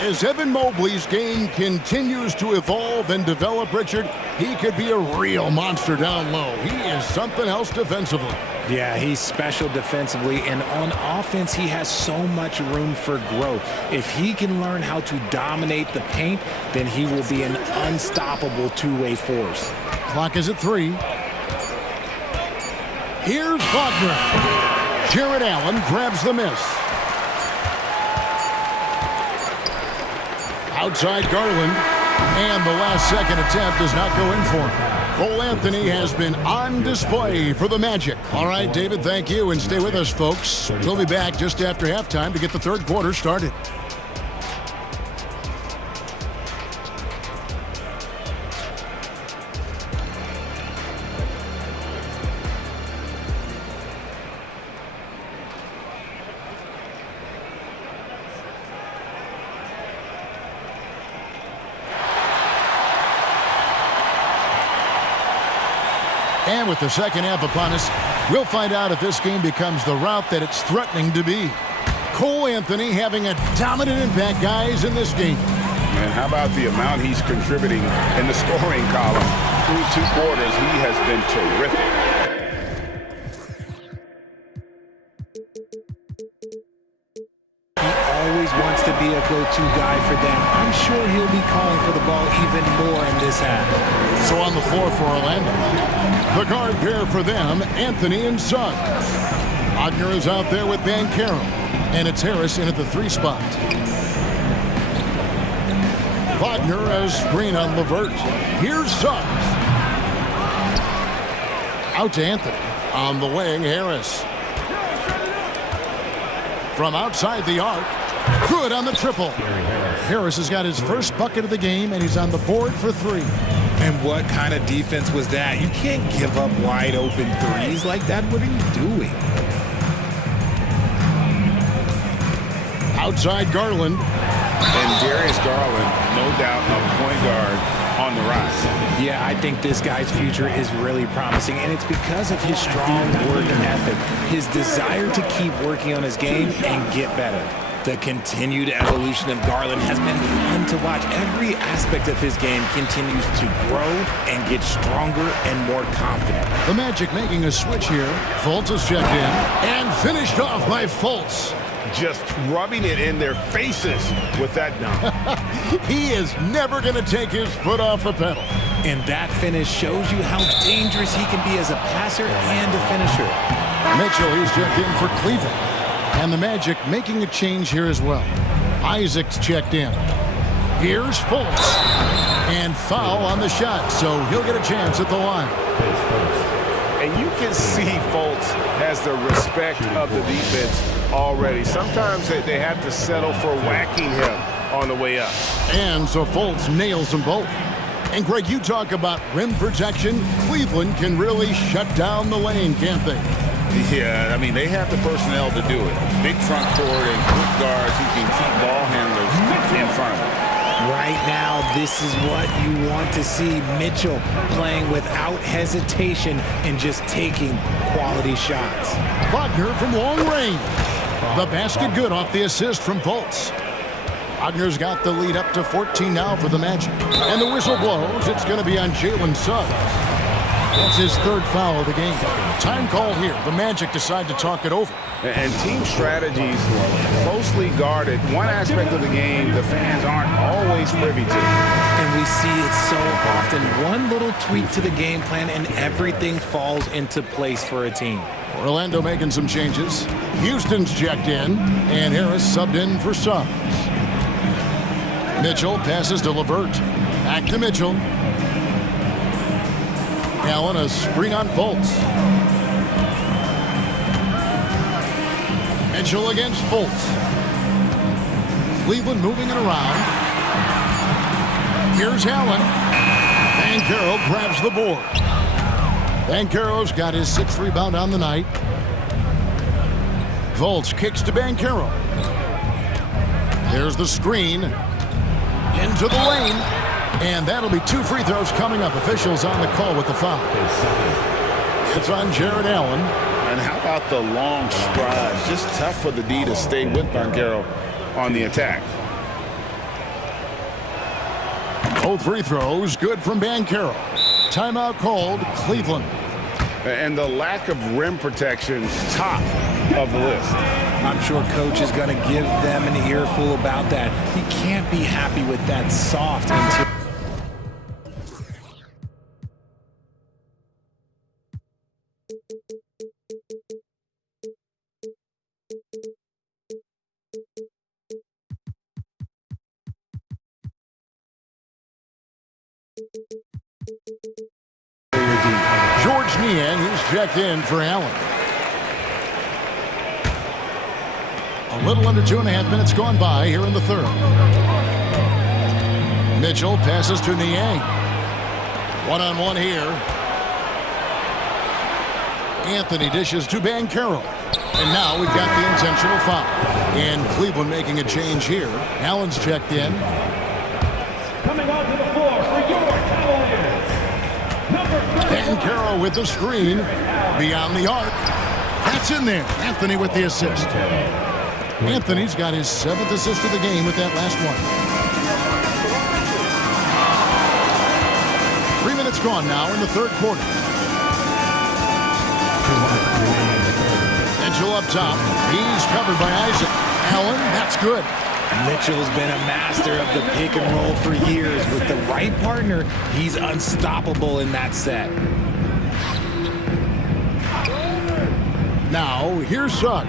As Evan Mobley's game continues to evolve and develop, Richard, he could be a real monster down low. He is something else defensively. Yeah, he's special defensively, and on offense, he has so much room for growth. If he can learn how to dominate the paint, then he will be an unstoppable two-way force. Clock is at 3. Here's Wagner. Jared Allen grabs the miss. Outside Garland, and the last second attempt does not go in for him. Cole Anthony has been on display for the Magic. All right, David, thank you, and stay with us, folks. We'll be back just after halftime to get the third quarter started. And with the second half upon us, we'll find out if this game becomes the route that it's threatening to be. Cole Anthony having a dominant impact, guys, in this game. And how about the amount he's contributing in the scoring column? Through 2 quarters, he has been terrific. Always wants to be a go-to guy for them. I'm sure he'll be calling for the ball even more in this half. So on the floor for Orlando, the guard pair for them, Anthony and Suggs. Wagner is out there with Van Carroll, and it's Harris in at the 3 spot. Wagner has screen on LeVert. Here's Suggs. Out to Anthony. On the wing, Harris. From outside the arc. Good on the triple. Harris has got his first bucket of the game, and he's on the board for 3. And what kind of defense was that? You can't give up wide open threes like that. What are you doing? Outside Garland. And Darius Garland, no doubt, a point guard on the rise. Yeah, I think this guy's future is really promising, and it's because of his strong work ethic, his desire to keep working on his game and get better. The continued evolution of Garland has been fun to watch. Every aspect of his game continues to grow and get stronger and more confident. The Magic making a switch here. Fultz is checked in and finished off by Fultz. Just rubbing it in their faces with that dunk. He is never going to take his foot off the pedal. And that finish shows you how dangerous he can be as a passer and a finisher. Mitchell, he's checked in for Cleveland. And the Magic making a change here as well. Isaac's checked in. Here's Fultz. And foul on the shot, so he'll get a chance at the line. And you can see Fultz has the respect of the defense already. Sometimes they have to settle for whacking him on the way up. And so Fultz nails them both. And Greg, you talk about rim protection. Cleveland can really shut down the lane, can't they? Yeah, I mean, they have the personnel to do it. Big front court and quick guards who can keep ball handlers in front of them. Right now, this is what you want to see. Mitchell playing without hesitation and just taking quality shots. Wagner from long range. The basket good off the assist from Fultz. Wagner's got the lead up to 14 now for the Magic. And the whistle blows. It's going to be on Jalen Suggs. That's his third foul of the game. Time called here. The Magic decide to talk it over. And team strategies closely guarded. One aspect of the game the fans aren't always privy to. And we see it so often. One little tweak to the game plan and everything falls into place for a team. Orlando making some changes. Houston's checked in, and Harris subbed in for Suggs. Mitchell passes to LeVert. Back to Mitchell. Allen, a screen on Fultz. Mitchell against Fultz. Cleveland moving it around. Here's Allen. Banchero grabs the board. Banchero's got his 6th rebound on the night. Fultz kicks to Banchero. There's the screen. Into the lane. And that'll be 2 free throws coming up. Officials on the call with the foul. It's on Jared Allen. And how about the long strides? Just tough for the D to stay with Banchero on the attack. Both free throws good from Banchero. Timeout called, Cleveland. And the lack of rim protection, top of the list. I'm sure coach is going to give them an earful about that. He can't be happy with that soft interior. George Niang, who's checked in for Allen. A little under 2.5 minutes gone by here in the third. Mitchell passes to Niang. One-on-one here. Anthony dishes to Banchero. And now we've got the intentional foul. And Cleveland making a change here. Allen's checked in. Coming onto the floor for your Cavaliers, number 30. Banchero with the screen. Beyond the arc. That's in there. Anthony with the assist. Anthony's got his 7th assist of the game with that last one. 3 minutes gone now in the third quarter. Mitchell up top. He's covered by Isaac. Allen, that's good. Mitchell's been a master of the pick and roll for years. With the right partner, he's unstoppable in that set. Now, here's Suggs.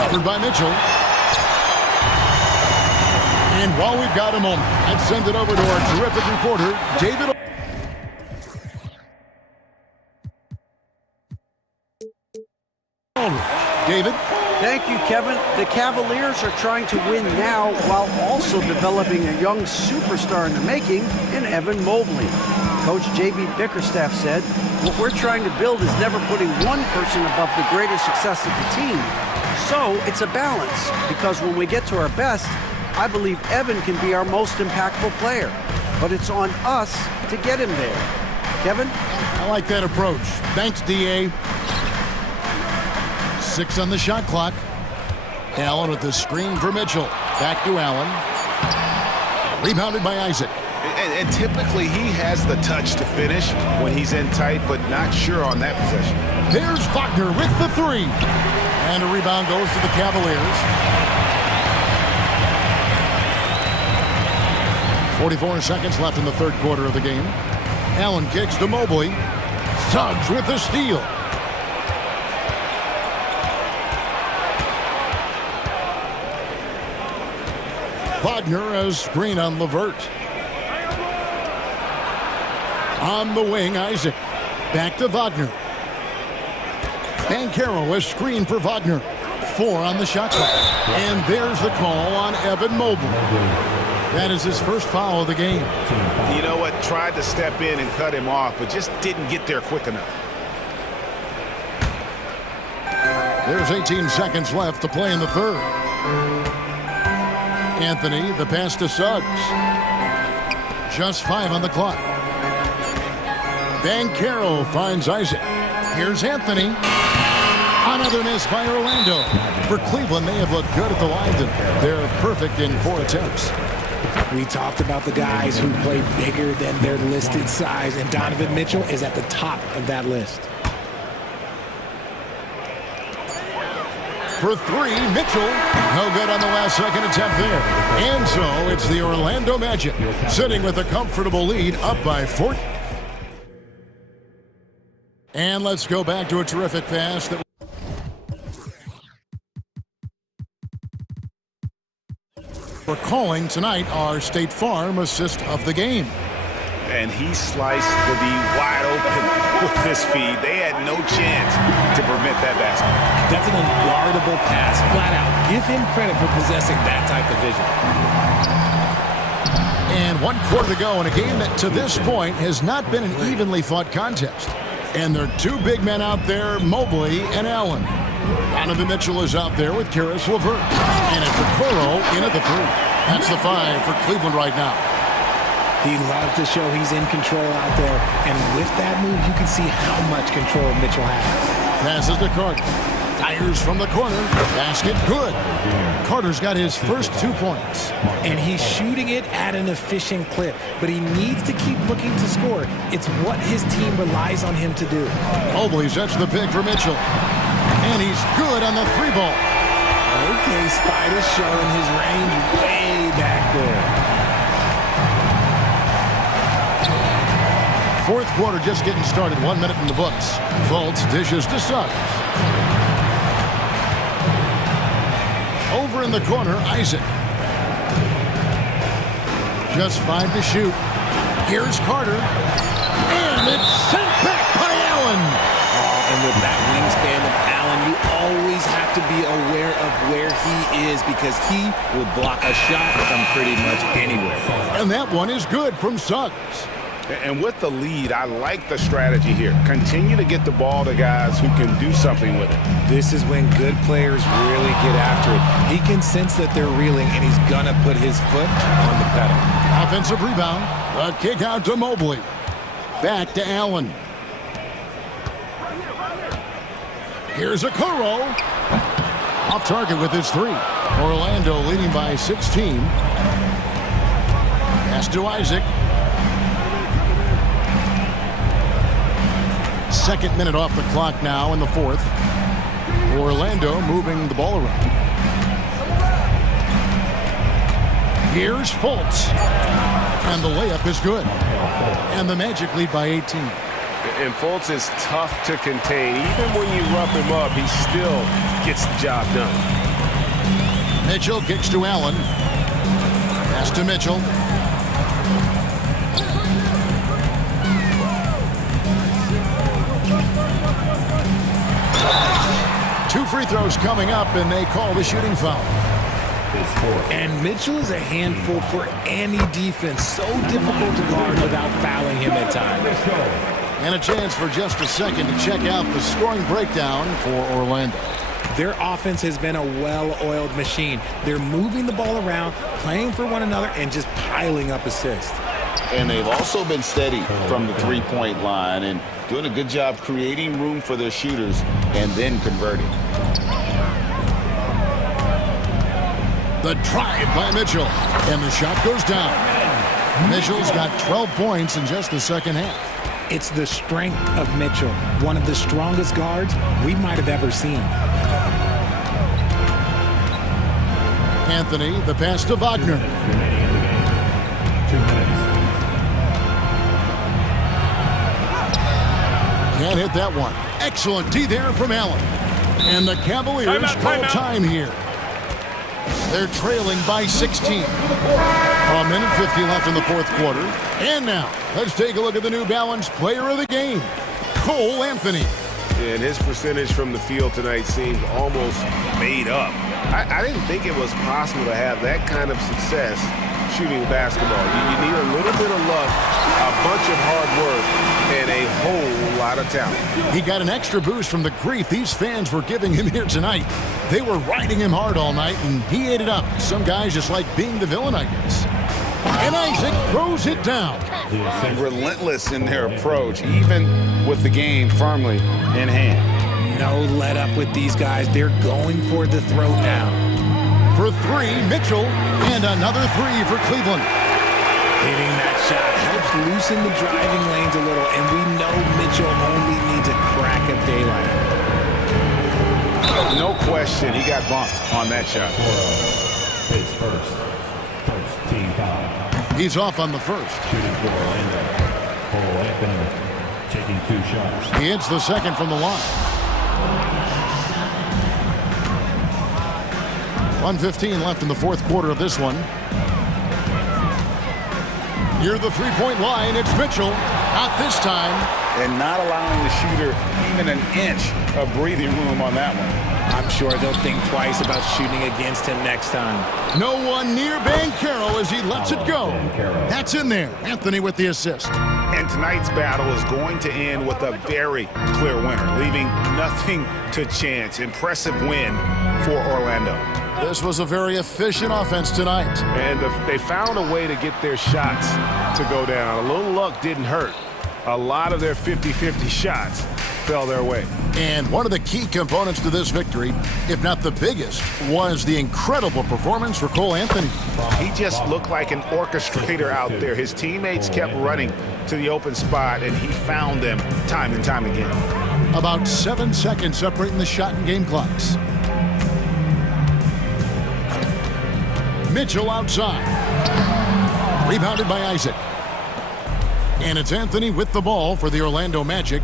Covered by Mitchell. And while we've got a moment, let's send it over to our terrific reporter, David. David. Thank you, Kevin. The Cavaliers are trying to win now while also developing a young superstar in the making in Evan Mobley. Coach J.B. Bickerstaff said, what we're trying to build is never putting one person above the greater success of the team. So it's a balance, because when we get to our best, I believe Evan can be our most impactful player. But it's on us to get him there. Kevin? I like that approach. Thanks, D.A. 6 on the shot clock. Allen with the screen for Mitchell. Back to Allen. Rebounded by Isaac. And typically he has the touch to finish when he's in tight, but not sure on that possession. There's Wagner with the 3. And a rebound goes to the Cavaliers. 44 seconds left in the third quarter of the game. Allen kicks to Mobley. Suggs with the steal. Wagner a screen on LeVert. On the wing, Isaac. Back to Wagner. Banchero a screen for Wagner. 4 on the shot clock. And there's the call on Evan Mobley. That is his first foul of the game. You know what? Tried to step in and cut him off, but just didn't get there quick enough. There's 18 seconds left to play in the third. Anthony, the pass to Suggs. Just 5 on the clock. Banchero finds Isaac. Here's Anthony. Another miss by Orlando. For Cleveland, they have looked good at the line. They're perfect in 4 attempts. We talked about the guys who play bigger than their listed size, and Donovan Mitchell is at the top of that list. For 3, Mitchell. No good on the last second attempt there. And so it's the Orlando Magic sitting with a comfortable lead up by 4. And let's go back to a terrific pass that we're calling tonight our State Farm assist of the game. And he sliced the D wide open with this feed. They had no chance to prevent that basket. That's an unguardable pass, flat out. Give him credit for possessing that type of vision. And 1 quarter to go in a game that to this point has not been an evenly fought contest. And there are 2 big men out there, Mobley and Allen. Donovan Mitchell is out there with Karis LeVert. And it's Okoro in at the 3. That's the 5 for Cleveland right now. He loves to show he's in control out there. And with that move, you can see how much control Mitchell has. Passes to Carter. Fires from the corner. Basket good. Carter's got his first 2 points. And he's shooting it at an efficient clip. But he needs to keep looking to score. It's what his team relies on him to do. Mobley sets the pick for Mitchell. And he's good on the 3 ball. Okay, Spider's showing his range way back there. Fourth quarter just getting started. 1 minute in the books. Fultz dishes to Suggs. Over in the corner, Isaac. Just 5 to shoot. Here's Carter. And it's sent back by Allen. And with that wingspan of Allen, you always have to be aware of where he is, because he will block a shot from pretty much anywhere. And that one is good from Suggs. And with the lead, I like the strategy here. Continue to get the ball to guys who can do something with it. This is when good players really get after it. He can sense that they're reeling, and he's going to put his foot on the pedal. Offensive rebound. A kick out to Mobley. Back to Allen. Here's Okoro. Off target with his 3. Orlando leading by 16. Pass to Isaac. Second minute off the clock now in the 4th. Orlando moving the ball around. Here's Fultz. And the layup is good. And the Magic lead by 18. And Fultz is tough to contain. Even when you rough him up, he still gets the job done. Mitchell kicks to Allen. Pass to Mitchell. Two free throws coming up, and they call the shooting foul. And Mitchell is a handful for any defense. So difficult to guard without fouling him at times. And a chance for just a second to check out the scoring breakdown for Orlando. Their offense has been a well-oiled machine. They're moving the ball around, playing for one another, and just piling up assists. And they've also been steady from the three-point line and doing a good job creating room for their shooters and then converting. The drive by Mitchell, and the shot goes down. Mitchell's got 12 points in just the second half. It's the strength of Mitchell, one of the strongest guards we might have ever seen. Anthony, the pass to Wagner. 2 minutes. Can't hit that one. Excellent D there from Allen. And the Cavaliers call time here. They're trailing by 16. A minute 50 left in the fourth quarter. And now, let's take a look at the New Balance player of the game, Cole Anthony. And his percentage from the field tonight seems almost made up. I didn't think it was possible to have that kind of success shooting basketball. You need a little bit of luck, a bunch of hard work, and a whole lot of talent. He got an extra boost from the grief these fans were giving him here tonight. They were riding him hard all night, and he ate it up. Some guys just like being the villain, I guess. And Isaac throws it down. Relentless in their approach, even with the game firmly in hand. No let up with these guys. They're going for the throw down. For three, Mitchell, and another three for Cleveland. Hitting that shot helps loosen the driving lanes a little, and we know Mitchell only needs a crack of daylight. No question, he got bumped on that shot. His first team foul. He's off on the first. Shooting for Orlando. Cole Anthony taking 2 shots. He hits the second from the line. 1:15 left in the fourth quarter of this one. Near the three-point line, it's Mitchell. Not this time. And not allowing the shooter even an inch of breathing room on that one. I'm sure they'll think twice about shooting against him next time. No one near Banchero as he lets it go. That's in there. Anthony with the assist. And tonight's battle is going to end with a very clear winner, leaving nothing to chance. Impressive win for Orlando. This was a very efficient offense tonight. And they found a way to get their shots to go down. A little luck didn't hurt. A lot of their 50-50 shots fell their way. And one of the key components to this victory, if not the biggest, was the incredible performance for Cole Anthony. He just looked like an orchestrator out there. His teammates kept running to the open spot, and he found them time and time again. About 7 seconds separating the shot and game clocks. Mitchell outside. Rebounded by Isaac. And it's Anthony with the ball for the Orlando Magic.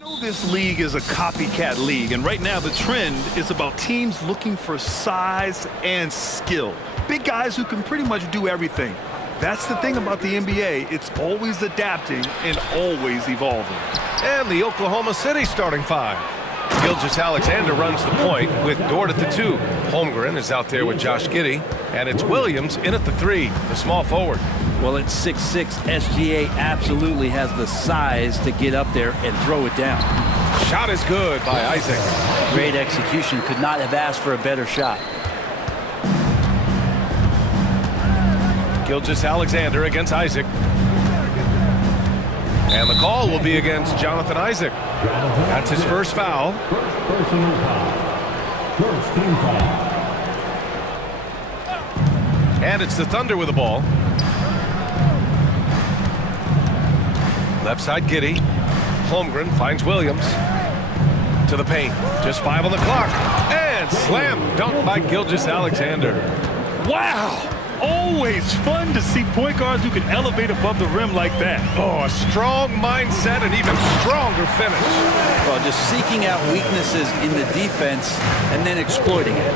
This league is a copycat league, and right now the trend is about teams looking for size and skill. Big guys who can pretty much do everything. That's the thing about the NBA. It's always adapting and always evolving. And the Oklahoma City starting five. Gilgeous-Alexander runs the point with Dort at the 2. Holmgren is out there with Josh Giddey, and it's Williams in at the 3, the small forward. Well, at 6'6", SGA absolutely has the size to get up there and throw it down. Shot is good by Isaac. Great execution. Could not have asked for a better shot. Gilgeous-Alexander against Isaac. And the call will be against Jonathan Isaac. That's his first foul. Personal foul. First team foul. And it's the Thunder with the ball. Left side Giddey. Holmgren finds Williams. To the paint. Just 5 on the clock. And slam dunk by Gilgeous-Alexander. Wow! Always fun to see point guards who can elevate above the rim like that. Oh, a strong mindset and even stronger finish. Well, just seeking out weaknesses in the defense and then exploiting it.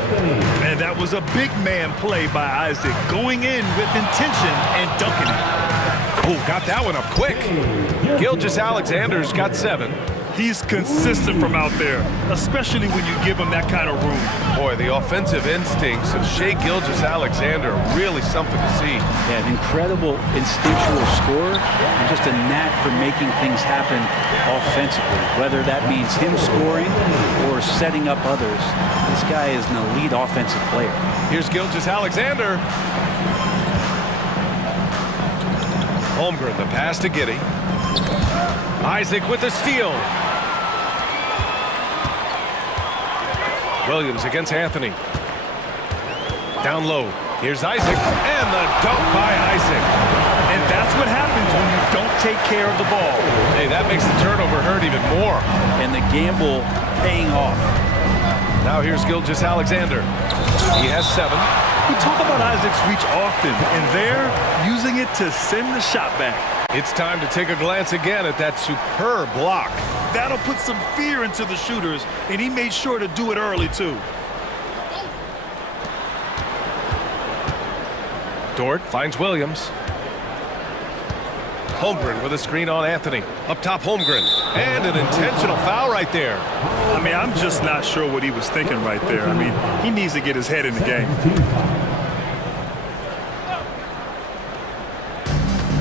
And that was a big man play by Isaac, going in with intention and dunking it. Oh, got that one up quick. Gilgeous-Alexander's got 7. He's consistent from out there, especially when you give him that kind of room. Boy, the offensive instincts of Shai Gilgeous-Alexander are really something to see. Yeah, an incredible instinctual scorer and just a knack for making things happen offensively, whether that means him scoring or setting up others. This guy is an elite offensive player. Here's Gilgeous-Alexander. Holmgren, the pass to Giddey. Isaac with the steal. Williams against Anthony. Down low. Here's Isaac. And the dunk by Isaac. And that's what happens when you don't take care of the ball. Hey, that makes the turnover hurt even more. And the gamble paying off. Now here's Gilgeous-Alexander. He has 7. We talk about Isaac's reach often, and they're using it to send the shot back. It's time to take a glance again at that superb block. That'll put some fear into the shooters, and he made sure to do it early, too. Dort finds Williams. Holmgren with a screen on Anthony. Up top, Holmgren. And an intentional foul right there. I mean, I'm just not sure what he was thinking right there. I mean, he needs to get his head in the game.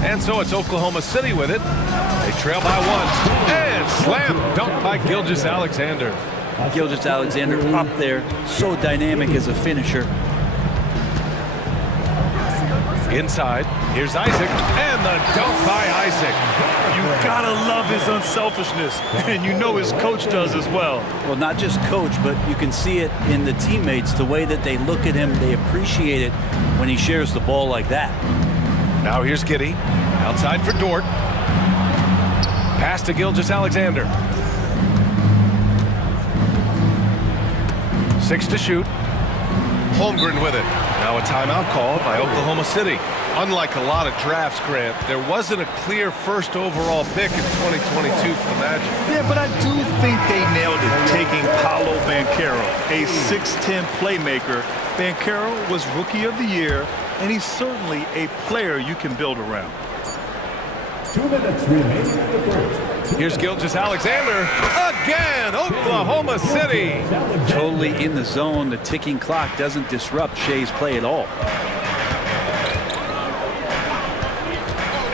And so it's Oklahoma City with it. They trail by 1. And slam dunk by Gilgeous-Alexander. Gilgeous-Alexander up there, so dynamic as a finisher. Inside, here's Isaac, and the dunk by Isaac. You gotta love his unselfishness, and you know his coach does as well. Well, not just coach, but you can see it in the teammates, the way that they look at him, they appreciate it when he shares the ball like that. Now here's Giddey, outside for Dort. Pass to Gilgeous-Alexander. 6 to shoot. Holmgren with it. Now a timeout called by Oklahoma City. Unlike a lot of drafts, Grant, there wasn't a clear first overall pick in 2022 for the Magic. Yeah, but I do think they nailed it, taking Paolo Banchero, a 6'10 playmaker. Banchero was Rookie of the Year, and he's certainly a player you can build around. 2 minutes remaining in the first. Here's Gilgeous-Alexander again. Oklahoma City. Totally in the zone. The ticking clock doesn't disrupt Shai's play at all.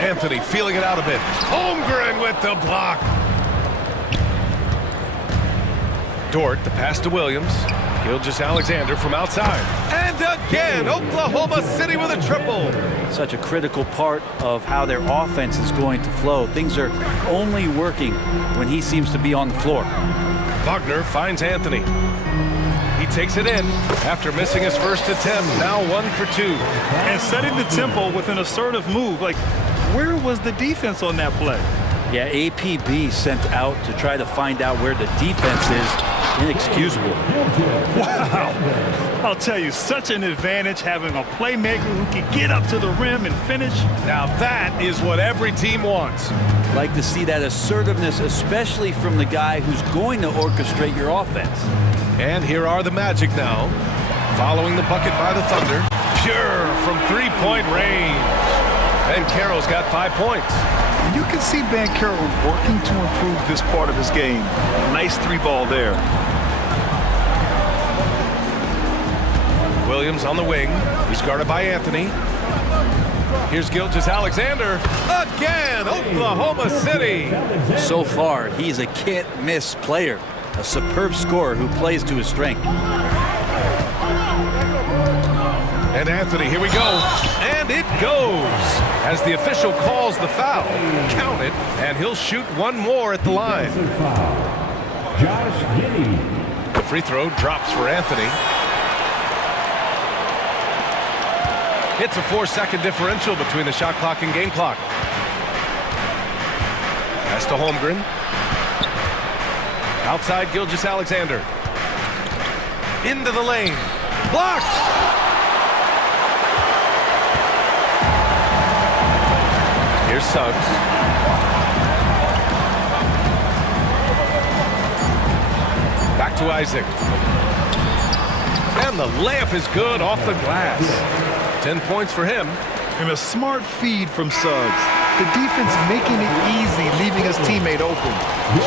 Anthony feeling it out a bit. Holmgren with the block. Dort, the pass to Williams. Gilgeous-Alexander from outside. And again, Oklahoma City with a triple. Such a critical part of how their offense is going to flow. Things are only working when he seems to be on the floor. Wagner finds Anthony. He takes it in after missing his first attempt. Now 1 for 2. And setting the tempo with an assertive move. Like, where was the defense on that play? Yeah, APB sent out to try to find out where the defense is. Inexcusable. Wow. I'll tell you, such an advantage having a playmaker who can get up to the rim and finish. Now that is what every team wants. Like to see that assertiveness, especially from the guy who's going to orchestrate your offense. And here are the Magic now, following the bucket by the Thunder. Pure from three-point range. And Carroll's got 5 points. You can see Carroll working to improve this part of his game. Nice three ball there. Williams on the wing. He's guarded by Anthony. Here's Gilgeous-Alexander again, Oklahoma City. So far, he's a can't-miss player, a superb scorer who plays to his strength. And Anthony, here we go. And it goes. As the official calls the foul, count it, and he'll shoot one more at the line. The free throw drops for Anthony. It's a 4-second differential between the shot clock and game clock. Pass to Holmgren. Outside Gilgeous-Alexander. Into the lane. Blocked! Here's Suggs. Back to Isaac. And the layup is good off the glass. 10 points for him. And a smart feed from Suggs. The defense making it easy, leaving his teammate open.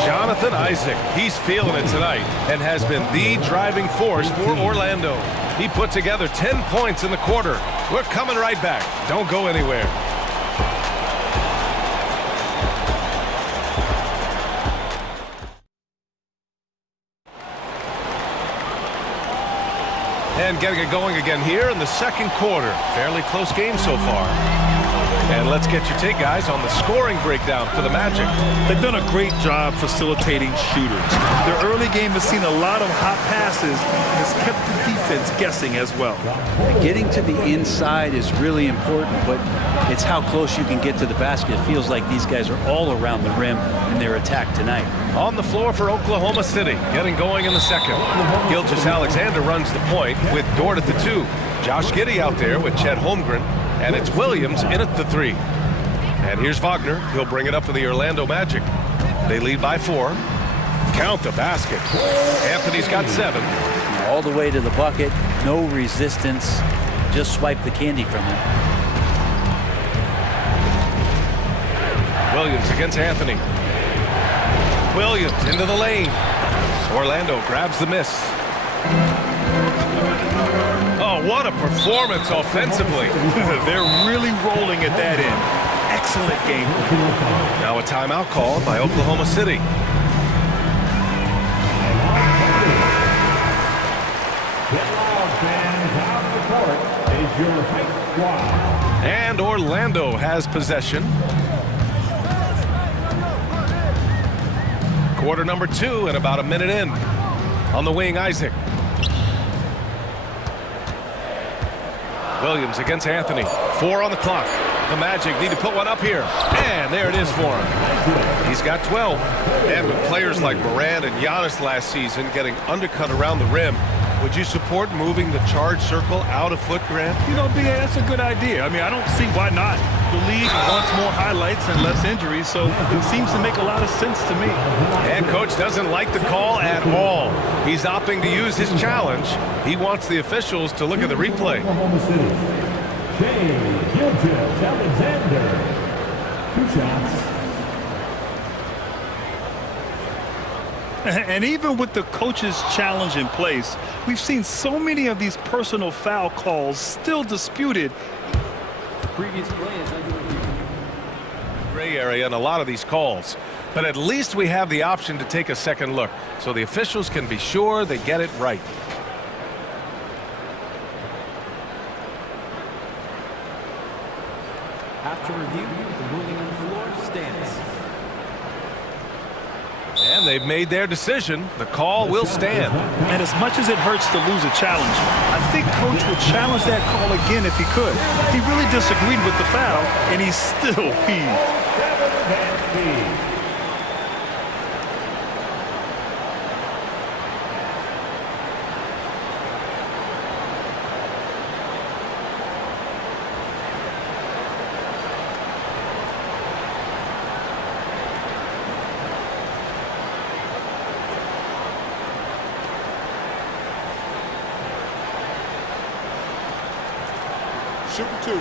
Jonathan Isaac, he's feeling it tonight and has been the driving force for Orlando. He put together 10 points in the quarter. We're coming right back. Don't go anywhere. And getting it going again here in the second quarter. Fairly close game so far. And let's get your take, guys, on the scoring breakdown for the Magic. They've done a great job facilitating shooters. Their early game has seen a lot of hot passes and has kept the defense guessing as well. Getting to the inside is really important, but it's how close you can get to the basket. It feels like these guys are all around the rim in their attack tonight. On the floor for Oklahoma City, getting going in the second. Gilgeous-Alexander runs the point with Dort at the 2. Josh Giddey out there with Chet Holmgren. And it's Williams in at the 3. And here's Wagner. He'll bring it up for the Orlando Magic. They lead by 4. Count the basket. Anthony's got 7. All the way to the bucket. No resistance. Just swipe the candy from him. Williams against Anthony. Williams into the lane. Orlando grabs the miss. Oh, what a performance offensively. They're really rolling at that end. Excellent game. Now a timeout called by Oklahoma City. And Orlando has possession. Quarter number 2 and about a minute in. On the wing, Isaac. Williams against Anthony. 4 on the clock. The Magic need to put one up here. And there it is for him. He's got 12. And with players like Morant and Giannis last season getting undercut around the rim, would you support moving the charge circle out a foot, Grant? You know, BA, that's a good idea. I mean, I don't see why not. The league wants more highlights and less injuries, so it seems to make a lot of sense to me. And coach doesn't like the call at all. He's opting to use his challenge. He wants the officials to look at the replay. Gilgeous-Alexander. 2 shots. And even with the coach's challenge in place, we've seen so many of these personal foul calls still disputed. Previous play is under review. Gray area in a lot of these calls. But at least we have the option to take a second look, so the officials can be sure they get it right. After review, the ruling on the floor stands. And they've made their decision. The call will stand. And as much as it hurts to lose a challenge, I think coach would challenge that call again if he could. He really disagreed with the foul, and he still heaved. shooting 2.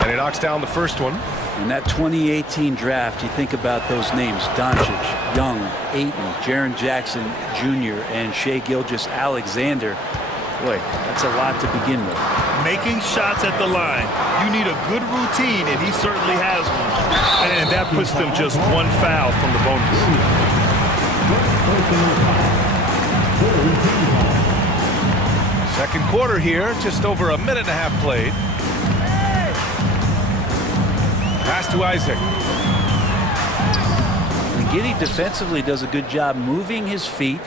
And he knocks down the first one. In that 2018 draft, you think about those names: Doncic, Young, Ayton, Jaren Jackson Jr., and Shai Gilgeous-Alexander. Boy, that's a lot to begin with. Making shots at the line. You need a good routine, and he certainly has one. And that puts them just one foul from the bonus. Second quarter here, just over a minute and a half played. Pass to Isaac. And Giddey defensively does a good job moving his feet.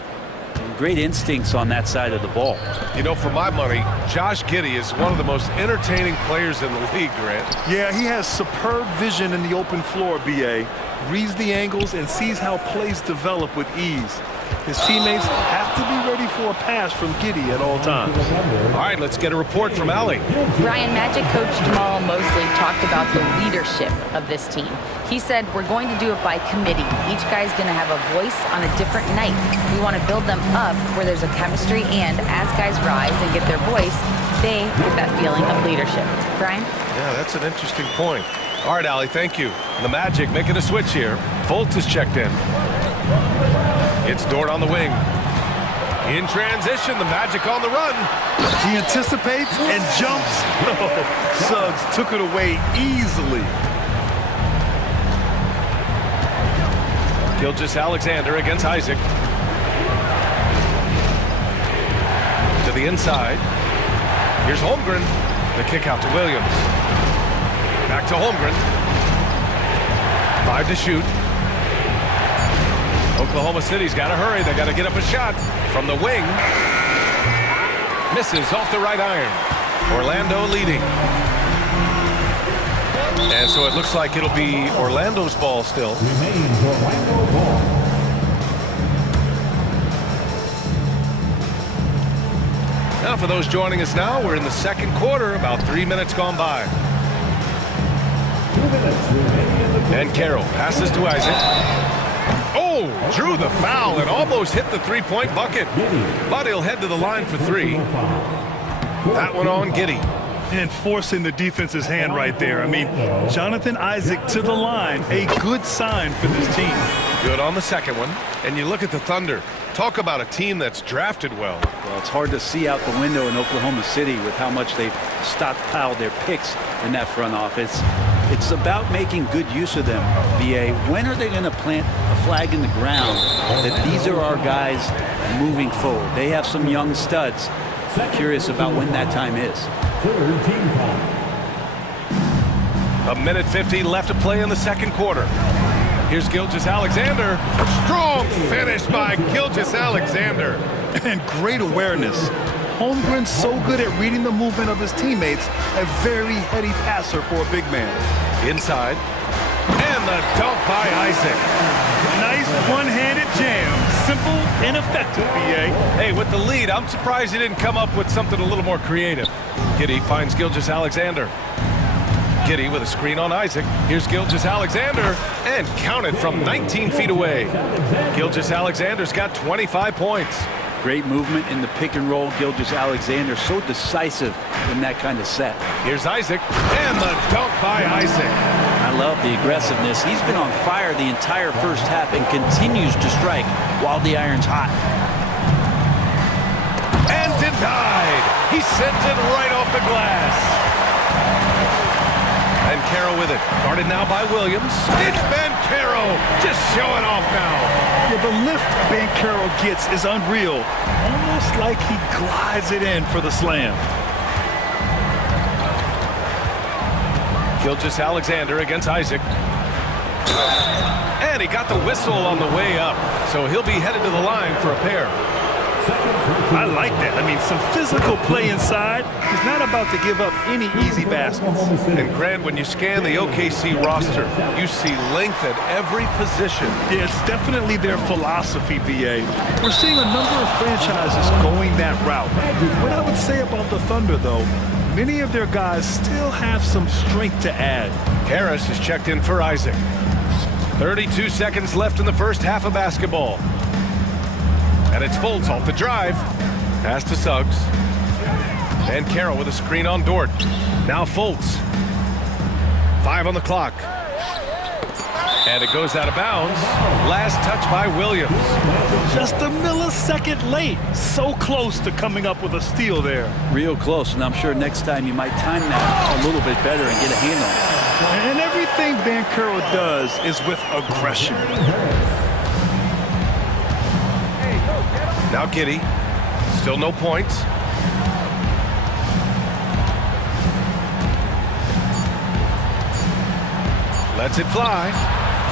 Great instincts on that side of the ball. You know, for my money, Josh Giddey is one of the most entertaining players in the league, Grant. Yeah, he has superb vision in the open floor, B.A. Reads the angles and sees how plays develop with ease. His teammates have to be ready for a pass from Giddey at all times. All right, let's get a report from Allie. Brian, Magic coach Jamal Mosley talked about the leadership of this team. He said, we're going to do it by committee. Each guy's going to have a voice on a different night. We want to build them up where there's a chemistry, and as guys rise and get their voice, they get that feeling of leadership. Brian? Yeah, that's an interesting point. All right, Allie, thank you. The Magic making a switch here. Fultz is checked in. It's Dort on the wing. In transition, the Magic on the run. He anticipates and jumps. Oh, Suggs took it away easily. Gilgeous-Alexander against Isaac. To the inside. Here's Holmgren. The kick out to Williams. Back to Holmgren. 5 to shoot. Oklahoma City's got to hurry. They got to get up a shot from the wing. Misses off the right iron. Orlando leading. And so it looks like it'll be Orlando's ball still. Now for those joining us now, we're in the second quarter, about 3 minutes gone by. And Carroll passes to Isaac. Oh, drew the foul and almost hit the three-point bucket. But he'll head to the line for 3. That one on Giddey. And forcing the defense's hand right there. I mean, Jonathan Isaac to the line, a good sign for this team. Good on the second one. And you look at the Thunder. Talk about a team that's drafted well. Well, it's hard to see out the window in Oklahoma City with how much they've stockpiled their picks in that front office. It's about making good use of them, B.A. When are they going to plant a flag in the ground that these are our guys moving forward? They have some young studs. I'm curious about when that time is. A minute 50 left to play in the second quarter. Here's Gilgeous-Alexander. Strong finish by Gilgeous-Alexander. And great awareness. Holmgren's so good at reading the movement of his teammates, a very heady passer for a big man. Inside. And the dunk by Isaac. Nice one-handed jam. Simple and effective, B.A. Hey, with the lead, I'm surprised he didn't come up with something a little more creative. Giddey finds Gilgeous-Alexander. Giddey with a screen on Isaac. Here's Gilgeous-Alexander, and counted from 19 feet away. Gilgeous-Alexander's got 25 points. Great movement in the pick and roll. Gilgeous-Alexander so decisive in that kind of set. Here's Isaac, and the dunk by Isaac. I love the aggressiveness. He's been on fire the entire first half and continues to strike while the iron's hot. And denied. He sends it right off the glass. And Carroll with it. Guarded now by Williams. It's Ben Carroll just showing off now. Yeah, the lift Ben Carroll gets is unreal. Almost like he glides it in for the slam. Gilgeous-Alexander against Isaac. And he got the whistle on the way up. So he'll be headed to the line for a pair. I like that. I mean, some physical play inside. He's not about to give up any easy baskets. And Grant, when you scan the OKC roster, you see length at every position. Yeah, it's definitely their philosophy, B.A. We're seeing a number of franchises going that route. What I would say about the Thunder, though, many of their guys still have some strength to add. Harris is checked in for Isaac. 32 seconds left in the first half of basketball. And it's Fultz off the drive. Pass to Suggs. And Carroll with a screen on Dort. Now Fultz. 5 on the clock. And it goes out of bounds. Last touch by Williams. Just a millisecond late. So close to coming up with a steal there. Real close, and I'm sure next time you might time that a little bit better and get a handle on it. And everything Banchero does is with aggression. Now Giddey. Still no points. Lets it fly.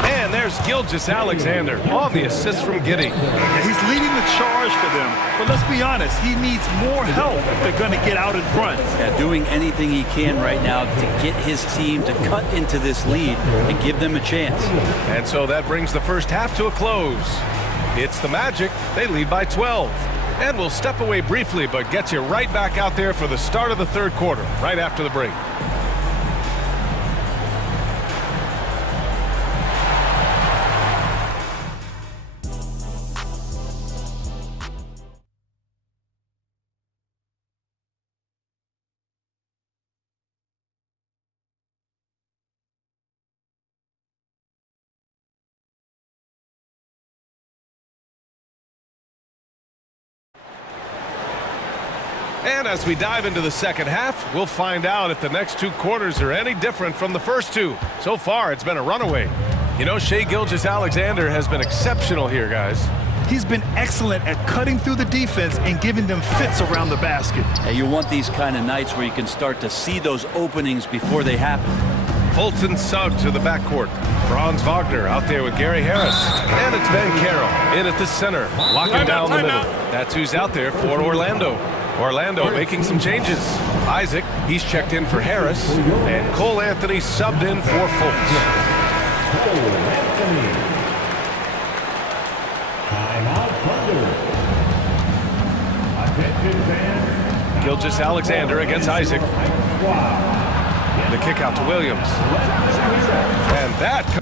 And there's Gilgeous-Alexander on the assist from Giddey. Yeah, he's leading the charge for them. But let's be honest, he needs more help if they're going to get out in front. Yeah, doing anything he can right now to get his team to cut into this lead and give them a chance. And so that brings the first half to a close. It's the Magic. They lead by 12. And we'll step away briefly, but get you right back out there for the start of the third quarter, right after the break. And as we dive into the second half, we'll find out if the next two quarters are any different from the first two. So far, it's been a runaway. You know, Shai Gilgeous-Alexander has been exceptional here, guys. He's been excellent at cutting through the defense and giving them fits around the basket. Hey, you want these kind of nights where you can start to see those openings before they happen. Fultz and Suggs to the backcourt. Franz Wagner out there with Gary Harris. And it's Banchero in at the center, locking down the middle. That's who's out there for Orlando. Orlando making some changes. Isaac, he's checked in for Harris. And Cole Anthony subbed in for Fultz. Gilgeous-Alexander against Isaac. The kick out to Williams. And that...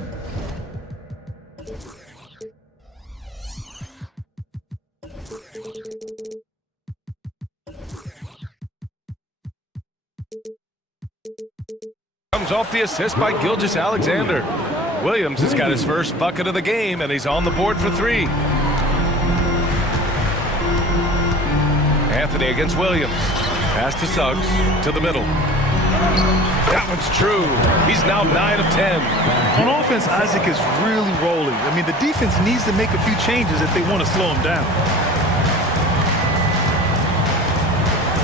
comes off the assist by Gilgeous-Alexander. Williams has got his first bucket of the game, and he's on the board for 3. Anthony against Williams. Pass to Suggs, to the middle. That one's true. He's now 9 of 10. On offense, Isaac is really rolling. I mean, the defense needs to make a few changes if they want to slow him down.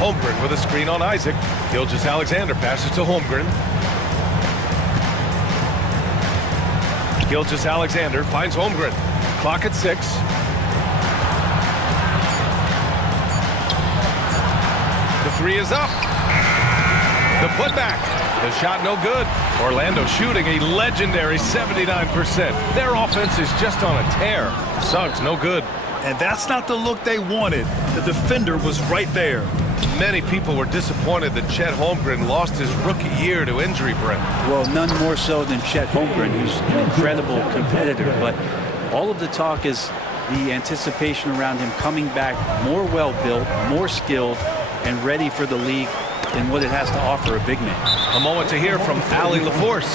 Holmgren with a screen on Isaac. Gilgeous-Alexander passes to Holmgren. Gilgeous-Alexander finds Holmgren. Clock at 6. The 3 is up. The putback. The shot no good. Orlando shooting a legendary 79%. Their offense is just on a tear. Suggs no good. And that's not the look they wanted. The defender was right there. Many people were disappointed that Chet Holmgren lost his rookie year to injury, Brent. Well, none more so than Chet Holmgren, who's an incredible competitor. But all of the talk is the anticipation around him coming back more well-built, more skilled, and ready for the league than what it has to offer a big man. A moment to hear from Allie LaForce.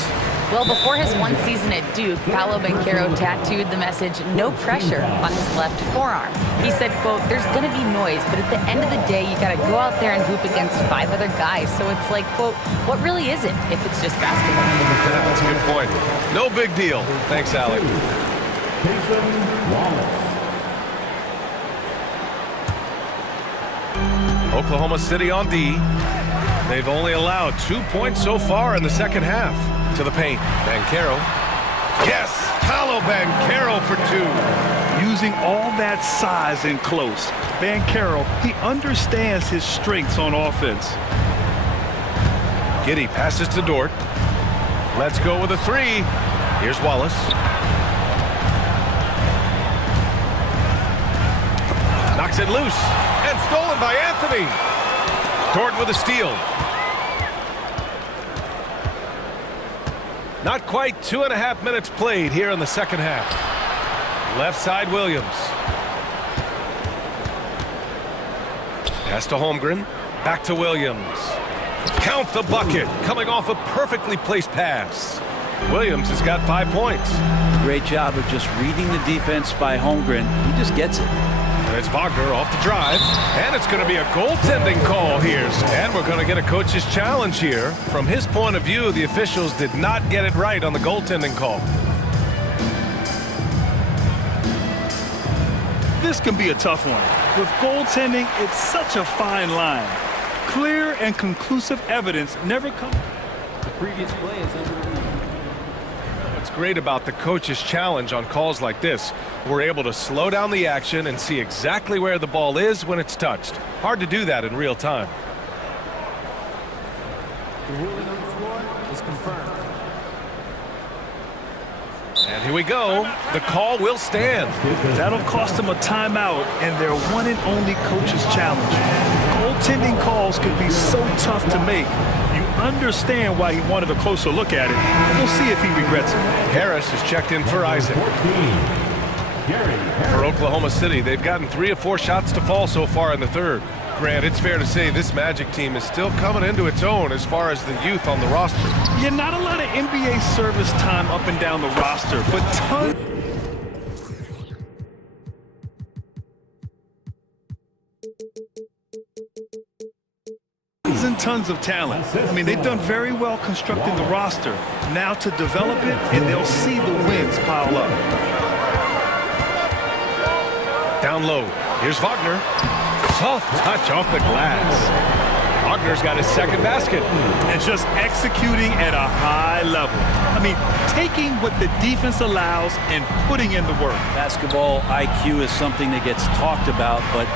Well, before his one season at Duke, Paolo Banchero tattooed the message, "No pressure," on his left forearm. He said, quote, "There's going to be noise, but at the end of the day, you got to go out there and hoop against 5 other guys. So it's like, quote, what really is it if it's just basketball?" That's a good point. No big deal. Thanks, Allie. Oklahoma City on D. They've only allowed 2 points so far in the second half. To the paint. Banchero. Yes! Paolo Banchero for 2. Using all that size and close. Banchero, he understands his strengths on offense. Giddey passes to Dort. Let's go with a 3. Here's Wallace. Knocks it loose. And stolen by Anthony. Dort with a steal. Not quite 2.5 minutes played here in the second half. Left side, Williams. Pass to Holmgren. Back to Williams. Count the bucket. Coming off a perfectly placed pass. Williams has got 5 points. Great job of just reading the defense by Holmgren. He just gets it. And it's Wagner off the drive. And it's going to be a goaltending call here. And we're going to get a coach's challenge here. From his point of view, the officials did not get it right on the goaltending call. This can be a tough one. With goaltending, it's such a fine line. Clear and conclusive evidence never comes. The previous play is under review. What's great about the coach's challenge on calls like this, we're able to slow down the action and see exactly where the ball is when it's touched. Hard to do that in real time. The ruling on the floor is confirmed. And here we go. The call will stand. That'll cost them a timeout and their one and only coach's challenge. Goaltending calls can be so tough to make. You understand why he wanted a closer look at it. We'll see if he regrets it. Harris is checked in for Isaac. For Oklahoma City, they've gotten 3 of 4 shots to fall so far in the third. Grant, it's fair to say this Magic team is still coming into its own as far as the youth on the roster. Yeah, not a lot of NBA service time up and down the roster, but tons and tons of talent. I mean, they've done very well constructing the roster. Now to develop it, and they'll see the wins pile up. Down low. Here's Wagner. Soft touch off the glass. Wagner's got his second basket. And just executing at a high level. I mean, taking what the defense allows and putting in the work. Basketball IQ is something that gets talked about, but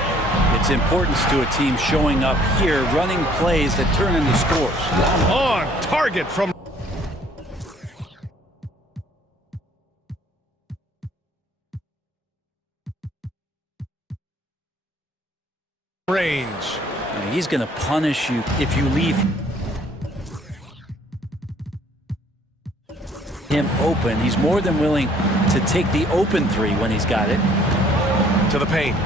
its importance to a team showing up here, running plays that turn into scores. On target from range. He's going to punish you if you leave him open. He's more than willing to take the open three when he's got it. To the paint.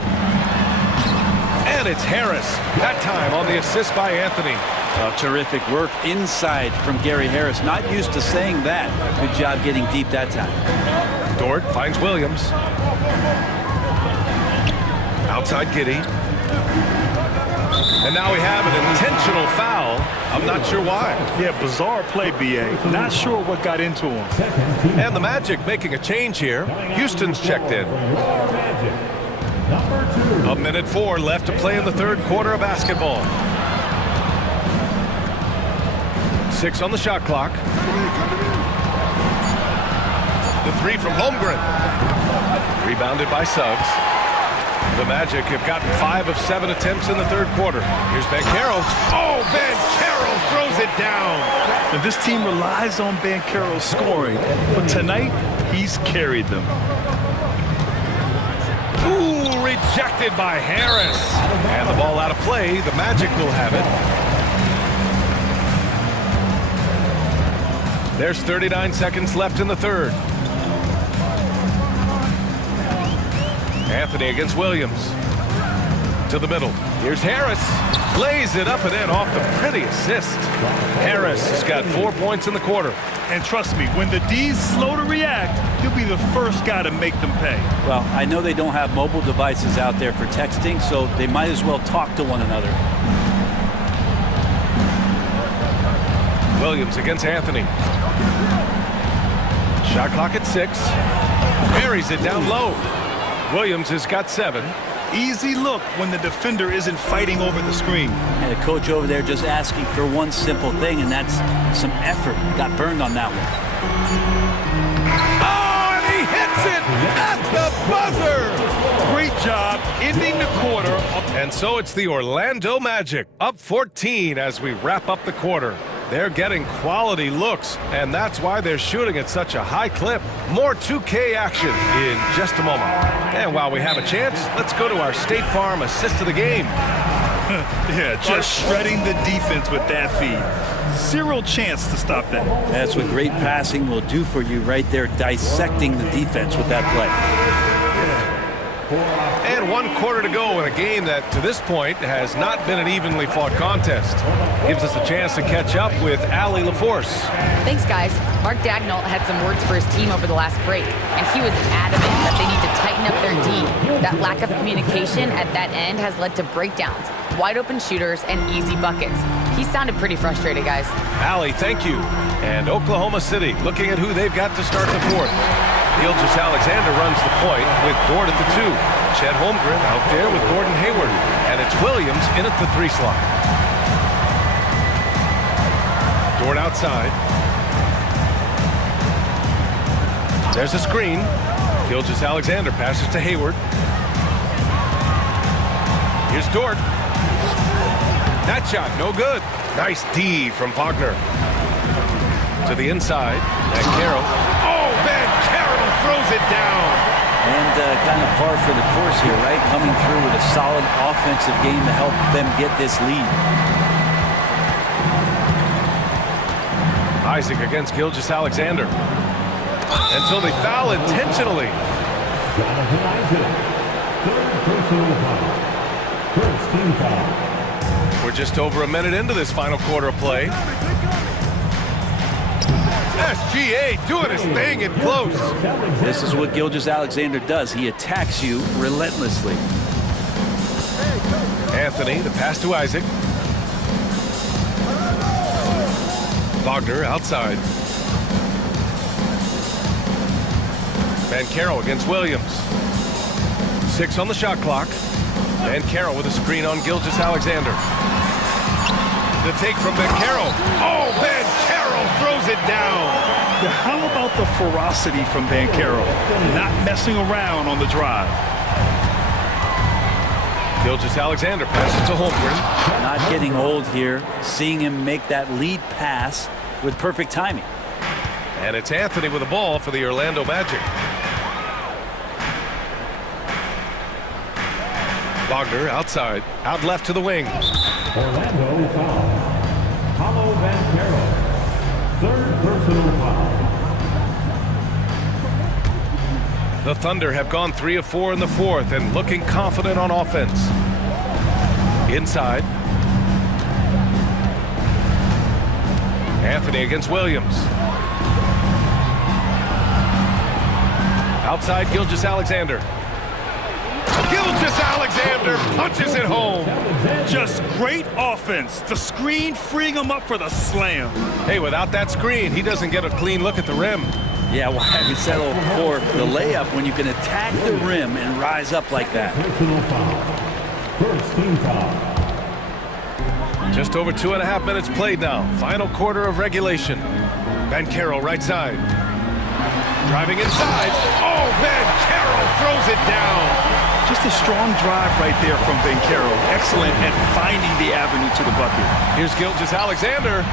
And it's Harris. That time on the assist by Anthony. Terrific work inside from Gary Harris. Not used to saying that. Good job getting deep that time. Dort finds Williams. Outside Giddey. And now we have an intentional foul. I'm not sure why. Yeah, bizarre play, B.A. Not sure what got into him. And the Magic making a change here. Houston's checked in. 1:04 left to play in the third quarter of basketball. 6 on the shot clock. The 3 from Holmgren. Rebounded by Suggs. The Magic have gotten 5 of 7 attempts in the third quarter. Here's Banchero. Oh, Banchero throws it down. And this team relies on Banchero's scoring, but tonight he's carried them. Ooh, rejected by Harris. And the ball out of play. The Magic will have it. There's 39 seconds left in the third. Anthony against Williams. To the middle. Here's Harris. Lays it up and in off the pretty assist. Harris has got 4 points in the quarter. And trust me, when the D's slow to react, he'll be the first guy to make them pay. Well, I know they don't have mobile devices out there for texting, so they might as well talk to one another. Williams against Anthony. Shot clock at 6. Buries it down low. Williams has got 7. Easy look when the defender isn't fighting over the screen. And the coach over there just asking for one simple thing, and that's some effort. Got burned on that one. Oh, and he hits it at the buzzer. Great job ending the quarter. And so it's the Orlando Magic up 14 as we wrap up the quarter. They're getting quality looks, and that's why they're shooting at such a high clip. More 2K action in just a moment. And while we have a chance, let's go to our State Farm assist of the game. Yeah, just shredding the defense with that feed. Zero chance to stop that. That's what great passing will do for you right there, dissecting the defense with that play. And 1 quarter to go in a game that, to this point, has not been an evenly fought contest. Gives us a chance to catch up with Allie LaForce. Thanks, guys. Mark Dagnall had some words for his team over the last break, and he was adamant that they need to tighten up their D. That lack of communication at that end has led to breakdowns, wide open shooters, and easy buckets. He sounded pretty frustrated, guys. Allie, thank you. And Oklahoma City looking at who they've got to start the fourth. Gilgeous Alexander runs the point with Dort at the 2. Chet Holmgren out there with Gordon Hayward. And it's Williams in at the 3 slot. Dort outside. There's a screen. Gilgeous Alexander passes to Hayward. Here's Dort. That shot, no good. Nice D from Wagner. To the inside. And Carroll. Oh, man, Carroll throws it down. And kind of par for the course here, right? Coming through with a solid offensive game to help them get this lead. Isaac against Gilgeous Alexander. And so they foul intentionally. Jonathan Isaac, 3rd personal foul. First team foul. We're just over a minute into this final quarter of play. SGA doing his thing in close. This is what Gilgeous Alexander does. He attacks you relentlessly. Anthony, the pass to Isaac. Wagner outside. Banchero against Williams. 6 on the shot clock. Banchero with a screen on Gilgeous Alexander. The take from Banchero. Oh, Banchero throws it down. Now, how about the ferocity from Banchero? Not messing around on the drive. Gilgeous Alexander passes to Holmgren. Not getting old here. Seeing him make that lead pass with perfect timing. And it's Anthony with the ball for the Orlando Magic. Wagner outside, out left to the wing. Orlando foul. Paulo Banchero, 3rd personal foul. The Thunder have gone 3 of 4 in the 4th and looking confident on offense. Inside. Anthony against Williams. Outside Gilgeous Alexander. Gilgeous Alexander punches it home. Just great offense. The screen freeing him up for the slam. Hey, without that screen, he doesn't get a clean look at the rim. Yeah, well, I settled for the layup when you can attack the rim and rise up like that. Personal foul. First team foul. Just over 2.5 minutes played now. Final quarter of regulation. Banchero right side. Driving inside. Oh, Banchero throws it down. Just a strong drive right there from Banchero. Excellent at finding the avenue to the bucket. Here's Gilgeous Alexander.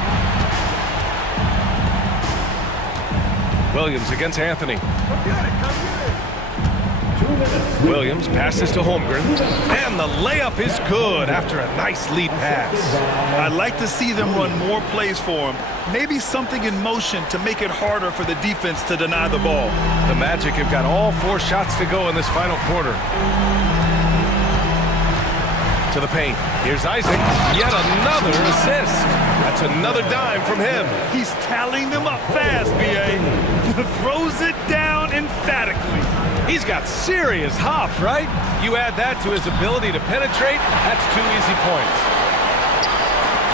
Williams against Anthony. Williams passes to Holmgren. And the layup is good after a nice lead pass. I'd like to see them run more plays for him. Maybe something in motion to make it harder for the defense to deny the ball. The Magic have got all 4 shots to go in this final quarter. To the paint. Here's Isaac. Yet another assist. That's another dime from him. He's tallying them up fast, B.A. Throws it down emphatically. He's got serious hops, right? You add that to his ability to penetrate, that's 2 easy points.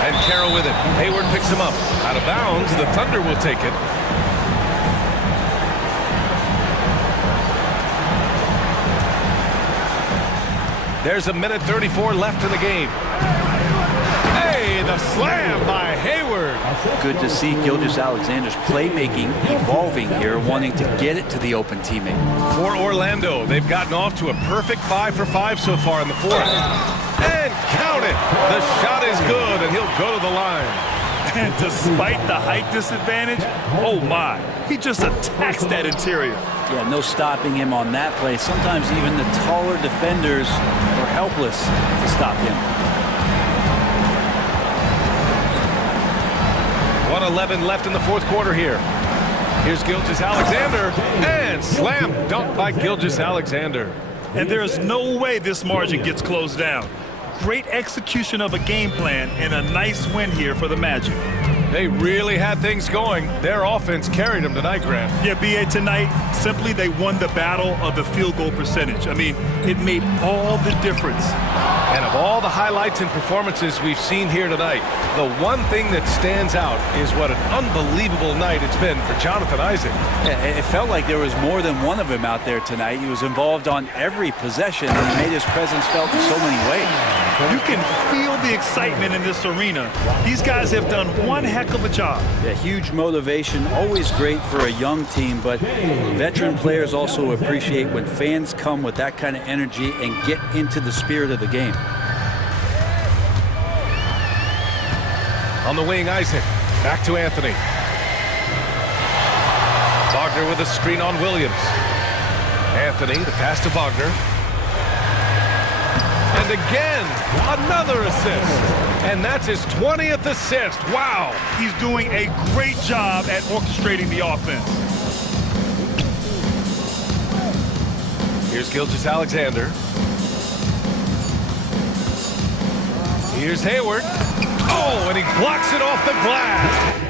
And Carroll with it. Hayward picks him up. Out of bounds, the Thunder will take it. There's a minute 34 left in the game. Hey, the slam by Hayward. Good to see Gilgeous Alexander's playmaking evolving here, wanting to get it to the open teammate. For Orlando, they've gotten off to a perfect 5 for 5 so far in the 4th. And count it. The shot is good, and he'll go to the line. And despite the height disadvantage, oh my, he just attacks that interior. Yeah, no stopping him on that play. Sometimes even the taller defenders are helpless to stop him. 1:11 left in the 4th quarter here. Here's Gilgeous Alexander, and slam dunk by Gilgeous Alexander. and there is no way this margin gets closed down. Great execution of a game plan and a nice win here for the Magic. They really had things going. Their offense carried them tonight, Graham. Yeah, B.A., tonight, simply they won the battle of the field goal percentage. I mean, it made all the difference. And of all the highlights and performances we've seen here tonight, the one thing that stands out is what an unbelievable night it's been for Jonathan Isaac. Yeah, it felt like there was more than one of him out there tonight. He was involved on every possession and made his presence felt in so many ways. You can feel the excitement in this arena. These guys have done one heck of a job. Yeah, huge motivation, always great for a young team, but veteran players also appreciate when fans come with that kind of energy and get into the spirit of the game. On the wing, Isaac. Back to Anthony. Wagner with a screen on Williams. Anthony, the pass to Wagner. And again, another assist. And that's his 20th assist. Wow. He's doing a great job at orchestrating the offense. Here's Gilgeous-Alexander. Here's Hayward. Oh, and he blocks it off the glass.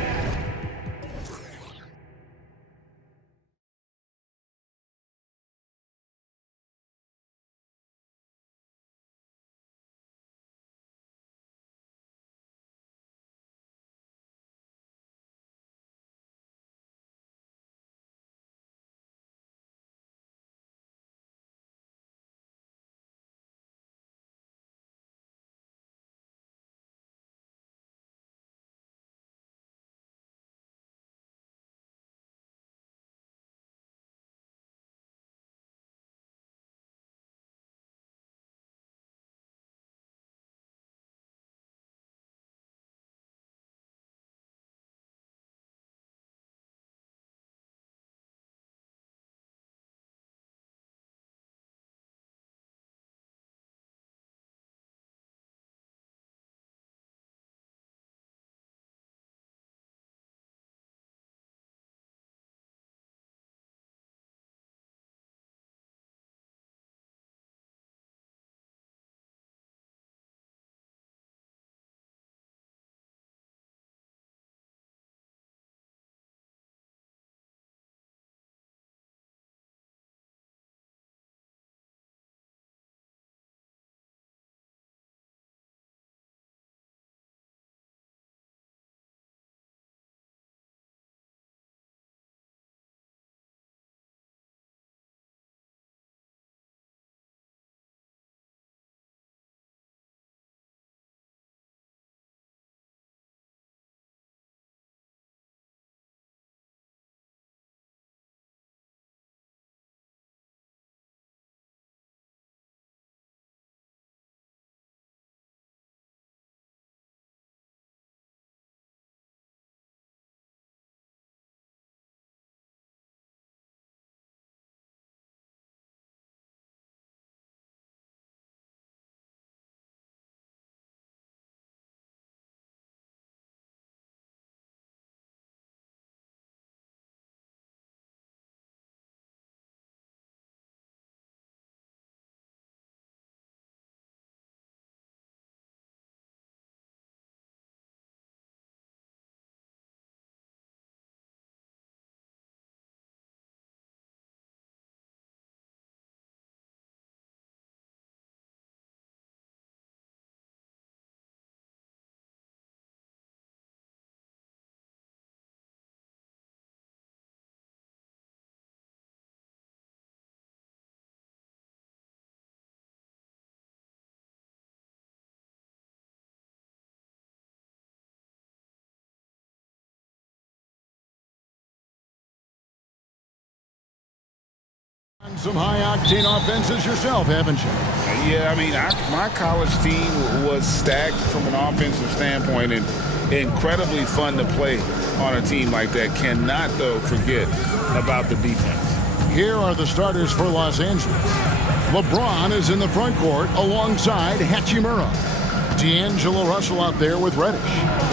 Some high-octane offenses yourself, haven't you? Yeah, I mean, my college team was stacked from an offensive standpoint and incredibly fun to play on a team like that. Cannot, though, forget about the defense. Here are the starters for Los Angeles. LeBron is in the front court alongside Hachimura. D'Angelo Russell out there with Reddish.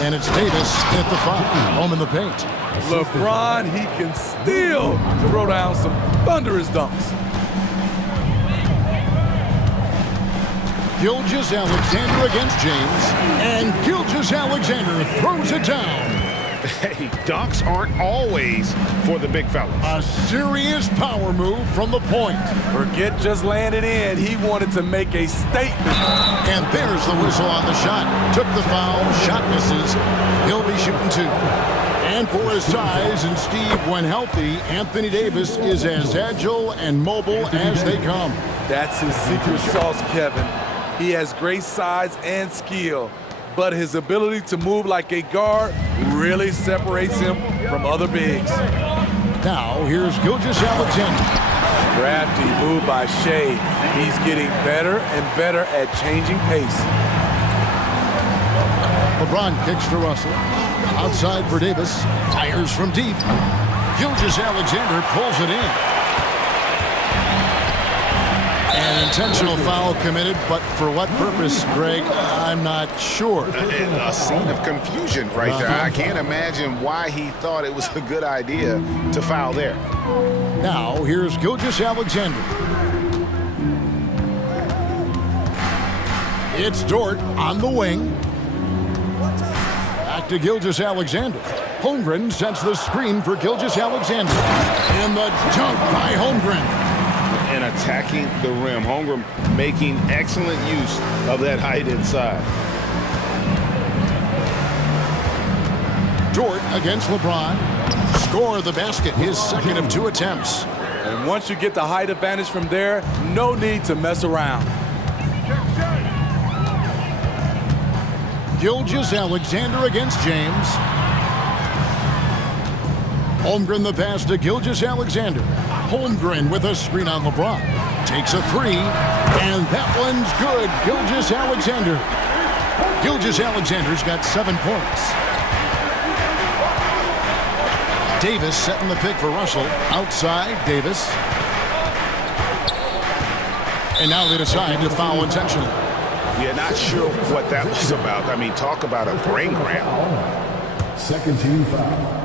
And it's Davis at the 5, home in the paint. LeBron, he can still throw down some thunderous dunks. Gilgeous-Alexander against James, and Gilgeous-Alexander throws it down. Hey, dunks aren't always for the big fellas. A serious power move from the point. Forget just laying it in. He wanted to make a statement. And there's the whistle on the shot. Took the foul, shot misses. He'll be shooting 2. And for his size and Steve, when healthy, Anthony Davis is as agile and mobile as they come. That's his secret sauce, Kevin. He has great size and skill, but his ability to move like a guard really separates him from other bigs. Now, here's Gilgeous-Alexander. Crafty move by Shea. He's getting better and better at changing pace. LeBron kicks to Russell. Outside for Davis. Fires from deep. Gilgeous-Alexander pulls it in. An intentional foul committed, but for what purpose, Greg, I'm not sure. A scene of confusion right there. I can't imagine why he thought it was a good idea to foul there. Now, here's Gilgeous-Alexander. It's Dort on the wing. Back to Gilgeous-Alexander. Holmgren sets the screen for Gilgeous-Alexander. And the dunk by Holmgren. And attacking the rim. Holmgren making excellent use of that height inside. Dort against LeBron. Score the basket, his second of 2 attempts. And once you get the height advantage from there, no need to mess around. Gilgeous-Alexander against James. Holmgren the pass to Gilgeous-Alexander. Holmgren with a screen on LeBron. Takes a 3, and that one's good. Gilgeous-Alexander. Gilgeous-Alexander's got 7 points. Davis setting the pick for Russell. Outside, Davis. And now they decide to foul intentionally. Yeah, not sure what that was about. I mean, talk about a brain cramp. Second team foul.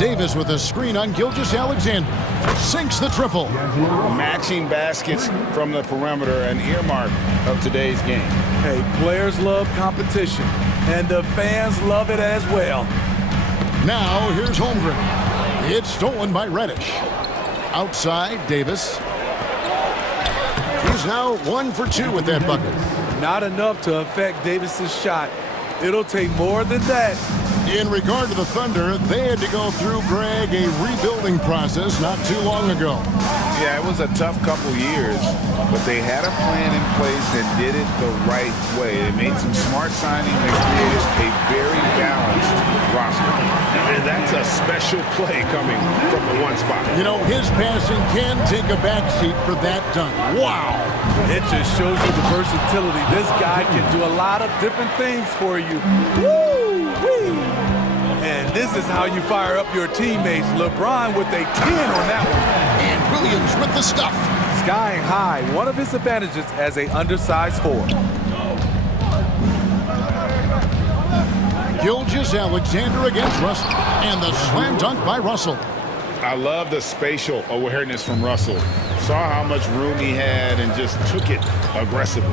Davis with a screen on Gilgeous-Alexander. Sinks the triple. Matching baskets from the perimeter, an earmark of today's game. Hey, players love competition, and the fans love it as well. Now, here's Holmgren. It's stolen by Reddish. Outside, Davis. He's now 1 for 2 with that bucket. Not enough to affect Davis's shot. It'll take more than that. In regard to the Thunder, they had to go through, Greg, a rebuilding process not too long ago. Yeah, it was a tough couple years, but they had a plan in place and did it the right way. They made some smart signings and created a very balanced roster. And that's a special play coming from the one spot. You know, his passing can take a backseat for that dunk. Wow! It just shows you the versatility. This guy can do a lot of different things for you. Woo-wee! And this is how you fire up your teammates. LeBron with a 10 on that one. And Williams with the stuff. Skying high, one of his advantages as an undersized forward. Gilgeous-Alexander against Russell. And the slam dunk by Russell. I love the spatial awareness from Russell. Saw how much room he had and just took it aggressively.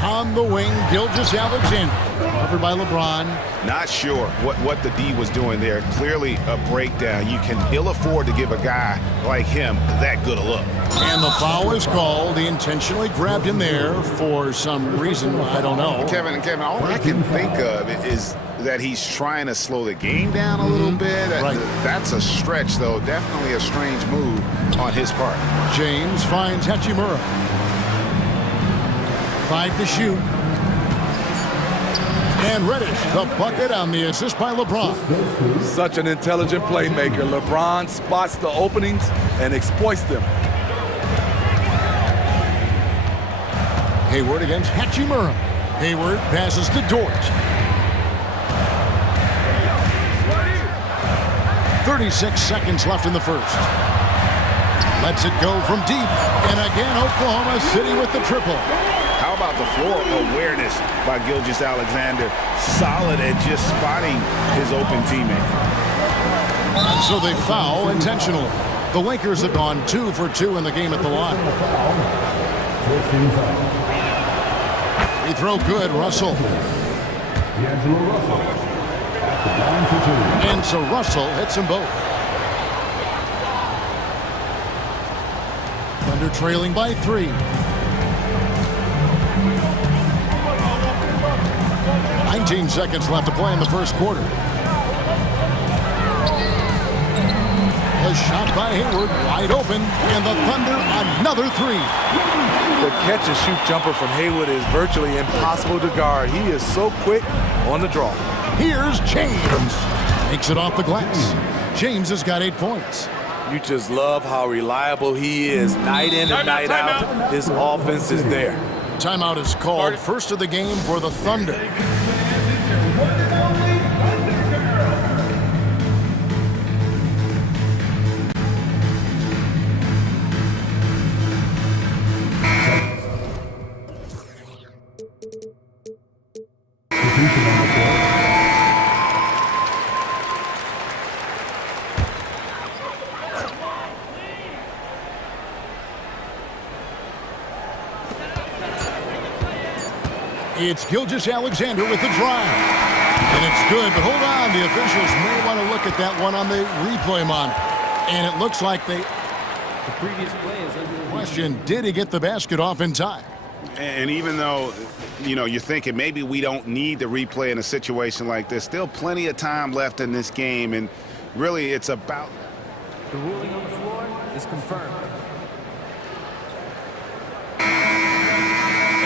On the wing, Gilgeous-Alexander. Covered by LeBron. Not sure what the D was doing there. Clearly a breakdown. You can ill afford to give a guy like him that good a look. And the foul is called. He intentionally grabbed him there for some reason. I don't know. Kevin, all I can think of is that he's trying to slow the game down a little bit. Right. That's a stretch, though. Definitely a strange move on his part. James finds Hachimura. 5 to shoot. And Reddish, the bucket on the assist by LeBron. Such an intelligent playmaker. LeBron spots the openings and exploits them. Hayward against Hachimura. Hayward passes to Dort. 36 seconds left in the first. Lets it go from deep. And again, Oklahoma City with the triple. How about the floor awareness by Gilgeous-Alexander? Solid at just spotting his open teammate. And so they foul intentionally. The Lakers have gone 2 for 2 in the game at the line. Free throw good, Russell. And so Russell hits them both. Thunder trailing by 3. 19 seconds left to play in the first quarter. A shot by Hayward, wide open, and the Thunder another 3. The catch-and-shoot jumper from Hayward is virtually impossible to guard. He is so quick on the draw. Here's James. Makes it off the glass. James has got 8 points. You just love how reliable he is night in and night out. His offense is there. Timeout is called. First of the game for the Thunder. It's Gilgeous-Alexander with the drive. And it's good, but hold on. The officials may want to look at that one on the replay monitor. And it looks like the previous play is under the question, did he get the basket off in time? And even though, you're thinking maybe we don't need the replay in a situation like this, still plenty of time left in this game. And really, it's about... The ruling on the floor is confirmed.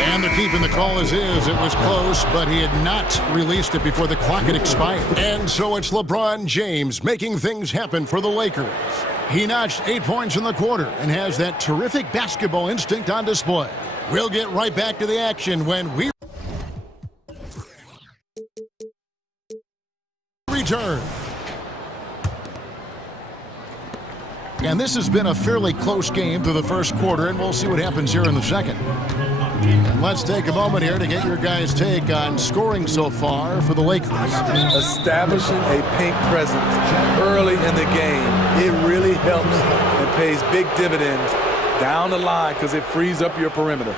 And they're keeping the call as is. It was close, but he had not released it before the clock had expired. And so it's LeBron James making things happen for the Lakers. He notched 8 points in the quarter and has that terrific basketball instinct on display. We'll get right back to the action when we return. And this has been a fairly close game through the first quarter, and we'll see what happens here in the second. And let's take a moment here to get your guys' take on scoring so far for the Lakers. Establishing a paint presence early in the game, it really helps and pays big dividends down the line because it frees up your perimeter.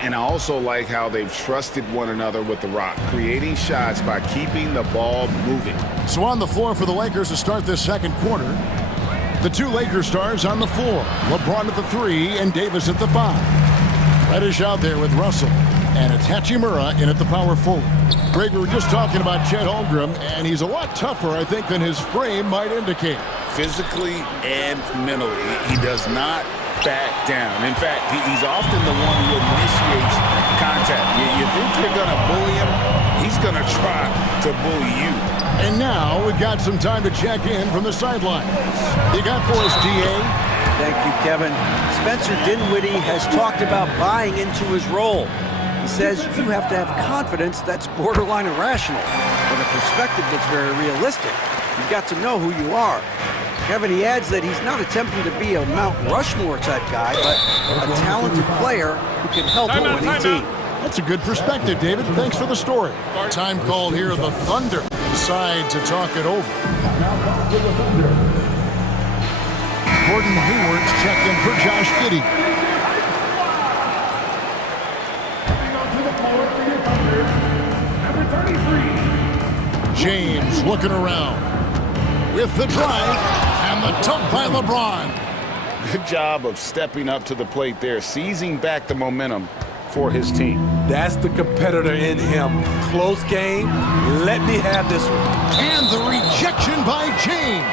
And I also like how they've trusted one another with the rock, creating shots by keeping the ball moving. So on the floor for the Lakers to start this second quarter, the 2 Lakers stars on the floor. LeBron at the 3 and Davis at the 5. Reddish out there with Russell, and it's Hachimura in at the power forward. Greg, we were just talking about Chet Holmgren, and he's a lot tougher, I think, than his frame might indicate. Physically and mentally, he does not back down. In fact, he's often the one who initiates contact. You think you're going to bully him, he's going to try to bully you. And now we've got some time to check in from the sidelines. You got for us, DA? Thank you, Kevin. Spencer Dinwiddie has talked about buying into his role. He says you have to have confidence that's borderline irrational, but a perspective that's very realistic. You've got to know who you are. Kevin, he adds that he's not attempting to be a Mount Rushmore type guy, but a talented player who can help a winning team. That's a good perspective, David. Thanks for the story. Time call here. The Thunder decide to talk it over. Gordon Hayward's checked in for Josh Giddey. James looking around with the drive and the dunk by LeBron. Good job of stepping up to the plate there, seizing back the momentum for his team. That's the competitor in him. Close game. Let me have this one. And the rejection by James.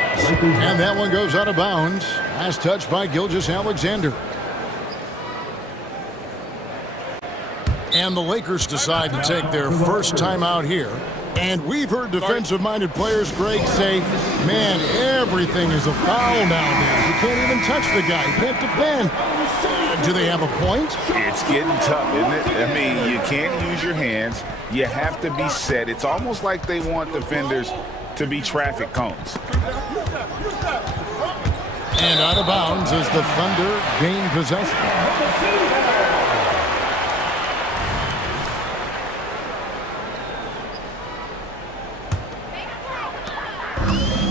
And that one goes out of bounds. Last touch by Gilgeous-Alexander. And the Lakers decide to take their first timeout here. And we've heard defensive-minded players, Greg, say, man, everything is a foul nowadays. You can't even touch the guy. You can't defend. Do they have a point? It's getting tough, isn't it? I mean, you can't use your hands. You have to be set. It's almost like they want defenders to be traffic cones. And out of bounds as the Thunder gain possession.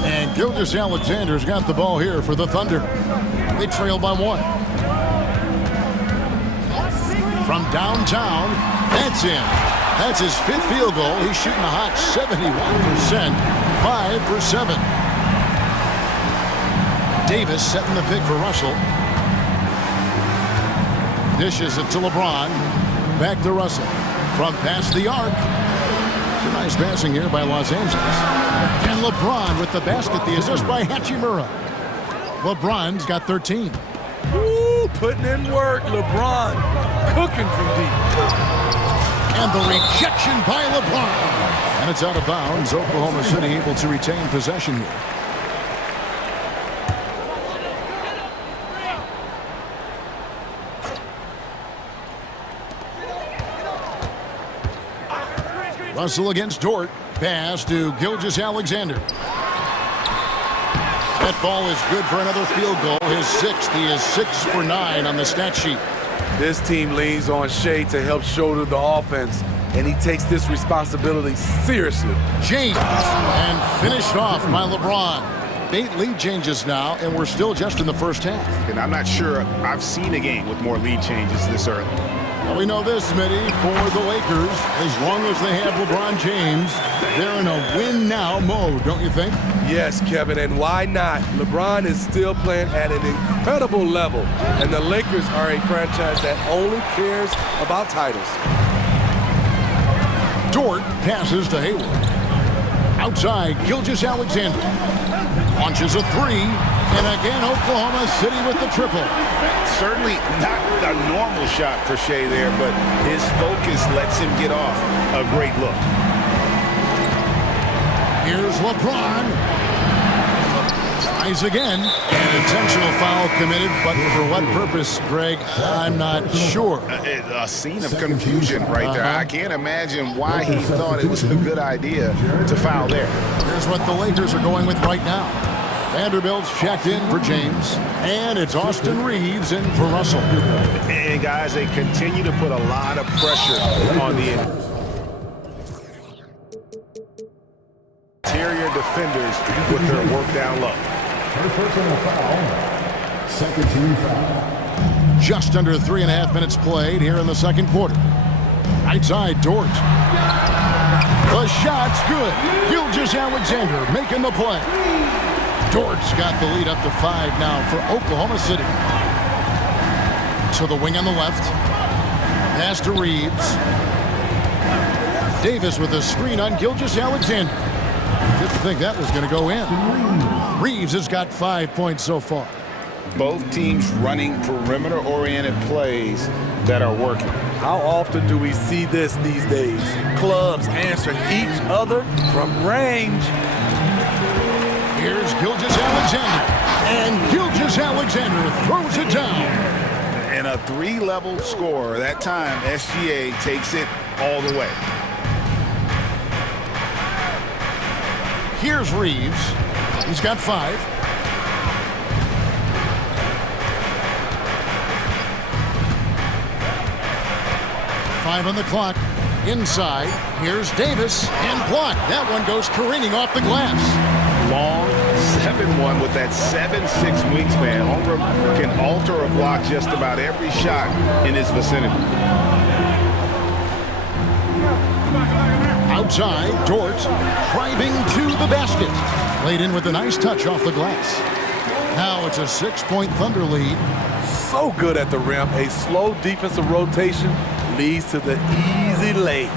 And Gilgeous-Alexander's got the ball here for the Thunder. They trail by 1. From downtown, that's in. That's his 5th field goal. He's shooting a hot 71%, 5 for 7. Davis setting the pick for Russell. Dishes it to LeBron. Back to Russell. From past the arc. It's a nice passing here by Los Angeles. And LeBron with the basket. The assist by Hachimura. LeBron's got 13. Ooh, putting in work. LeBron cooking from deep. And the rejection by LeBron. And it's out of bounds. Oklahoma City able to retain possession here. Russell against Dort. Pass to Gilgeous-Alexander. That ball is good for another field goal. His 6th. He is 6 for 9 on the stat sheet. This team leans on Shea to help shoulder the offense, and he takes this responsibility seriously. James, and finished off by LeBron. 8 lead changes now, and we're still just in the first half. And I'm not sure I've seen a game with more lead changes this early. Well, we know this, Smitty, for the Lakers, as long as they have LeBron James, they're in a win-now mode, don't you think? Yes, Kevin, and why not? LeBron is still playing at an incredible level, and the Lakers are a franchise that only cares about titles. Dort passes to Hayward. Outside, Gilgeous-Alexander. Launches a 3, and again, Oklahoma City with the triple. Certainly not a normal shot for Shea there, but his focus lets him get off a great look. Here's LeBron. Tries again. An intentional foul committed, but for what purpose, Greg? I'm not sure. A scene of confusion right there. I can't imagine why he thought it was a good idea to foul there. Here's what the Lakers are going with right now. Vanderbilt's checked in for James, and it's Austin Reeves in for Russell. And guys, they continue to put a lot of pressure on the interior defenders with their work down low. First personal foul. Second team foul. Just under 3.5 minutes played here in the second quarter. Right side, Dort. The shot's good. Gilgeous-Alexander making the play. Dort's got the lead up to 5 now for Oklahoma City. To the wing on the left. Pass to Reeves. Davis with a screen on Gilgeous-Alexander. Didn't think that was going to go in. Reeves has got 5 points so far. Both teams running perimeter-oriented plays that are working. How often do we see this these days? Clubs answering each other from range. Here's Gilgeous-Alexander. And Gilgeous-Alexander throws it down. And a 3-level score. That time, SGA takes it all the way. Here's Reeves. He's got 5. Five on the clock. Inside. Here's Davis. And blocked. That one goes careening off the glass. Long 7-1 with that 7'6" wingspan. Holmgren can alter a block just about every shot in his vicinity. Outside, Dort driving to the basket. Laid in with a nice touch off the glass. Now it's a 6-point Thunder lead. So good at the rim. A slow defensive rotation leads to the easy lay.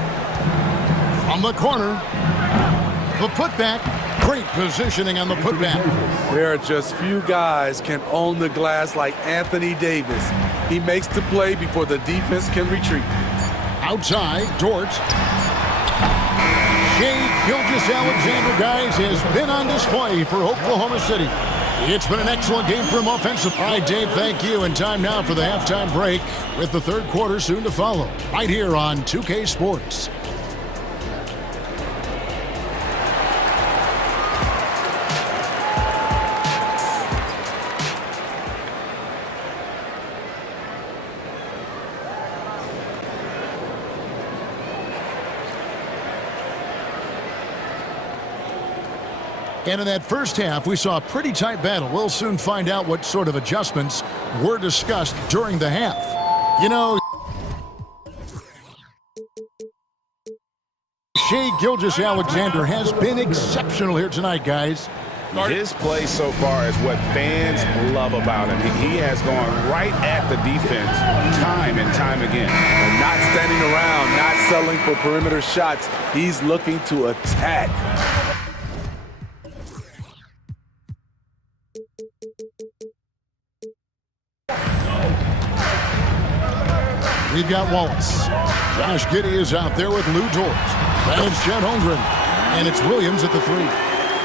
From the corner, the putback. Great positioning on the putback. There are just few guys can own the glass like Anthony Davis. He makes the play before the defense can retreat. Outside, Dort. Shea Gilgeous-Alexander, guys, has been on display for Oklahoma City. It's been an excellent game for him offensively. All right, Dave, thank you. And time now for the halftime break with the third quarter soon to follow. Right here on 2K Sports. And in that first half, we saw a pretty tight battle. We'll soon find out what sort of adjustments were discussed during the half. You know, Shai Gilgeous-Alexander has been exceptional here tonight, guys. His play so far is what fans love about him. He has gone right at the defense time and time again. And not standing around, not settling for perimeter shots. He's looking to attack. We've got Wallace. Josh Giddey is out there with Lou Dort. And it's Chet Holmgren. And it's Williams at the 3.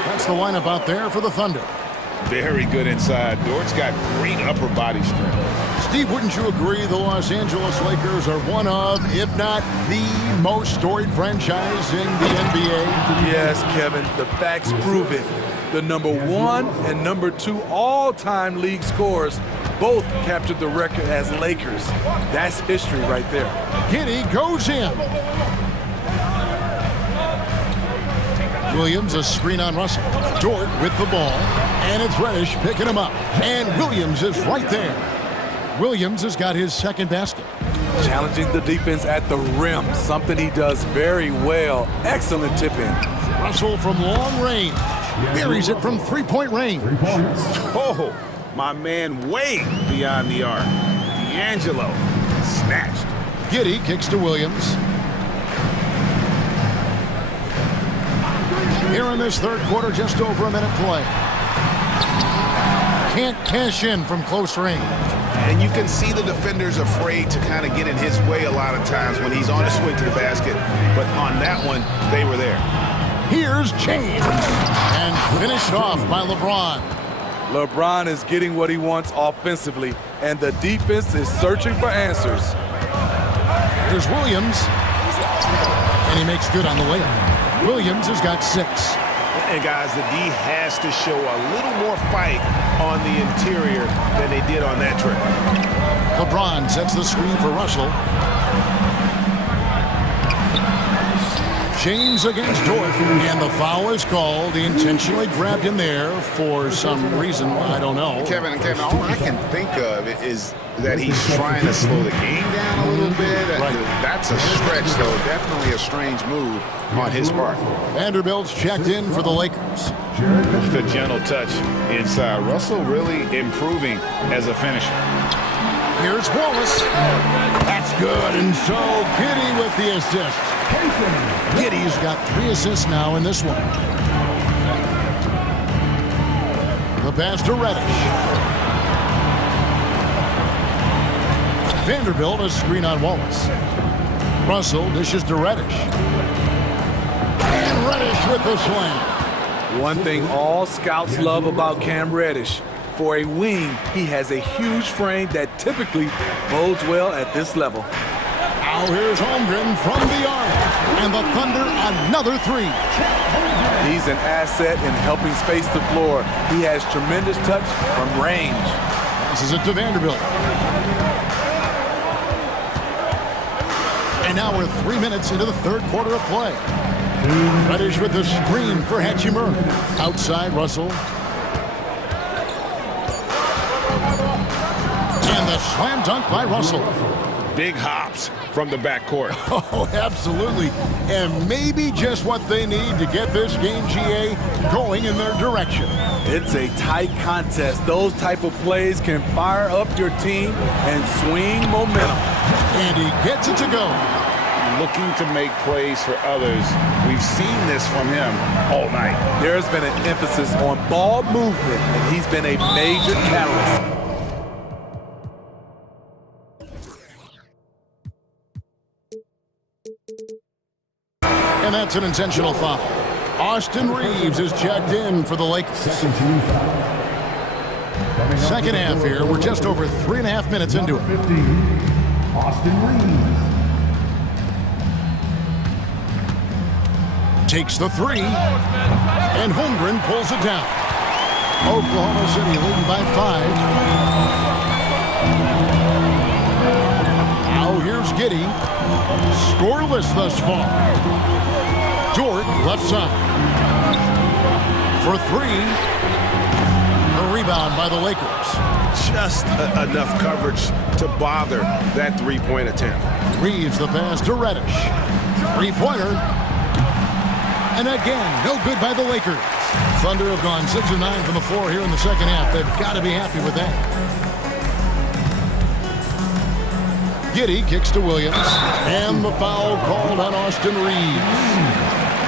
That's the lineup out there for the Thunder. Very good inside. Dort's got great upper body strength. Steve, wouldn't you agree the Los Angeles Lakers are one of, if not the most storied franchise in the NBA? Yes, Kevin. The facts prove it. The #1 and #2 all-time league scorers both captured the record as Lakers. That's history right there. Giddey goes in. Williams, a screen on Russell. Dort with the ball, and it's Reddish picking him up. And Williams is right there. Williams has got his second basket. Challenging the defense at the rim, something he does very well. Excellent tip-in. Russell from long range. Buries it from three-point range. Oh, my man way beyond the arc. D'Angelo snatched. Giddey kicks to Williams. Here in this third quarter, just over a minute play. Can't cash in from close range. And you can see the defenders afraid to kind of get in his way a lot of times when he's on his way to the basket. But on that one, they were there. Here's James. And finished off by LeBron. LeBron is getting what he wants offensively, and the defense is searching for answers. Here's Williams. And he makes good on the layup. Williams has got 6. And guys, the D has to show a little more fight on the interior than they did on that trip. LeBron sets the screen for Russell. James against Dort, and the foul is called. He intentionally grabbed him there for some reason, I don't know. Kevin, all I can think of is that he's trying to slow the game down a little bit. Right. That's a stretch, though. Definitely a strange move on his part. Vanderbilt's checked in for the Lakers. The gentle touch inside. Russell really improving as a finisher. Here's Wallace. That's good, and so Giddey with the assist. Giddey's got 3 assists now in this one. The pass to Reddish. Vanderbilt, a screen on Wallace. Russell dishes to Reddish. And Reddish with the slam. One thing all scouts love about Cam Reddish. For a wing, he has a huge frame that typically bodes well at this level. Now here's Holmgren from the arc. And the Thunder, another 3. He's an asset in helping space the floor. He has tremendous touch from range. Passes it to Vanderbilt. And now we're 3 minutes into the third quarter of play. Reddish with the screen for Hachimura. Outside Russell. And the slam dunk by Russell. Big hops from the backcourt. Oh, absolutely. And maybe just what they need to get this game, GA, going in their direction. It's a tight contest. Those type of plays can fire up your team and swing momentum. And he gets it to go. Looking to make plays for others. We've seen this from him all night. There's been an emphasis on ball movement, and he's been a major catalyst. And that's an intentional foul. Austin Reeves is checked in for the Lakers. Second half here. We're just over 3.5 minutes into it. Austin Reeves. Takes the 3. And Holmgren pulls it down. Oklahoma City leading by 5. Now here's Giddey. Scoreless thus far. Dort left side. for three. A rebound by the Lakers. Just enough coverage to bother that three-point attempt. Reeves the pass to Reddish. Three-pointer. And again, no good by the Lakers. Thunder have gone 6 of 9 from the floor here in the second half. They've got to be happy with that. Giddey kicks to Williams. And the foul called on Austin Reeves.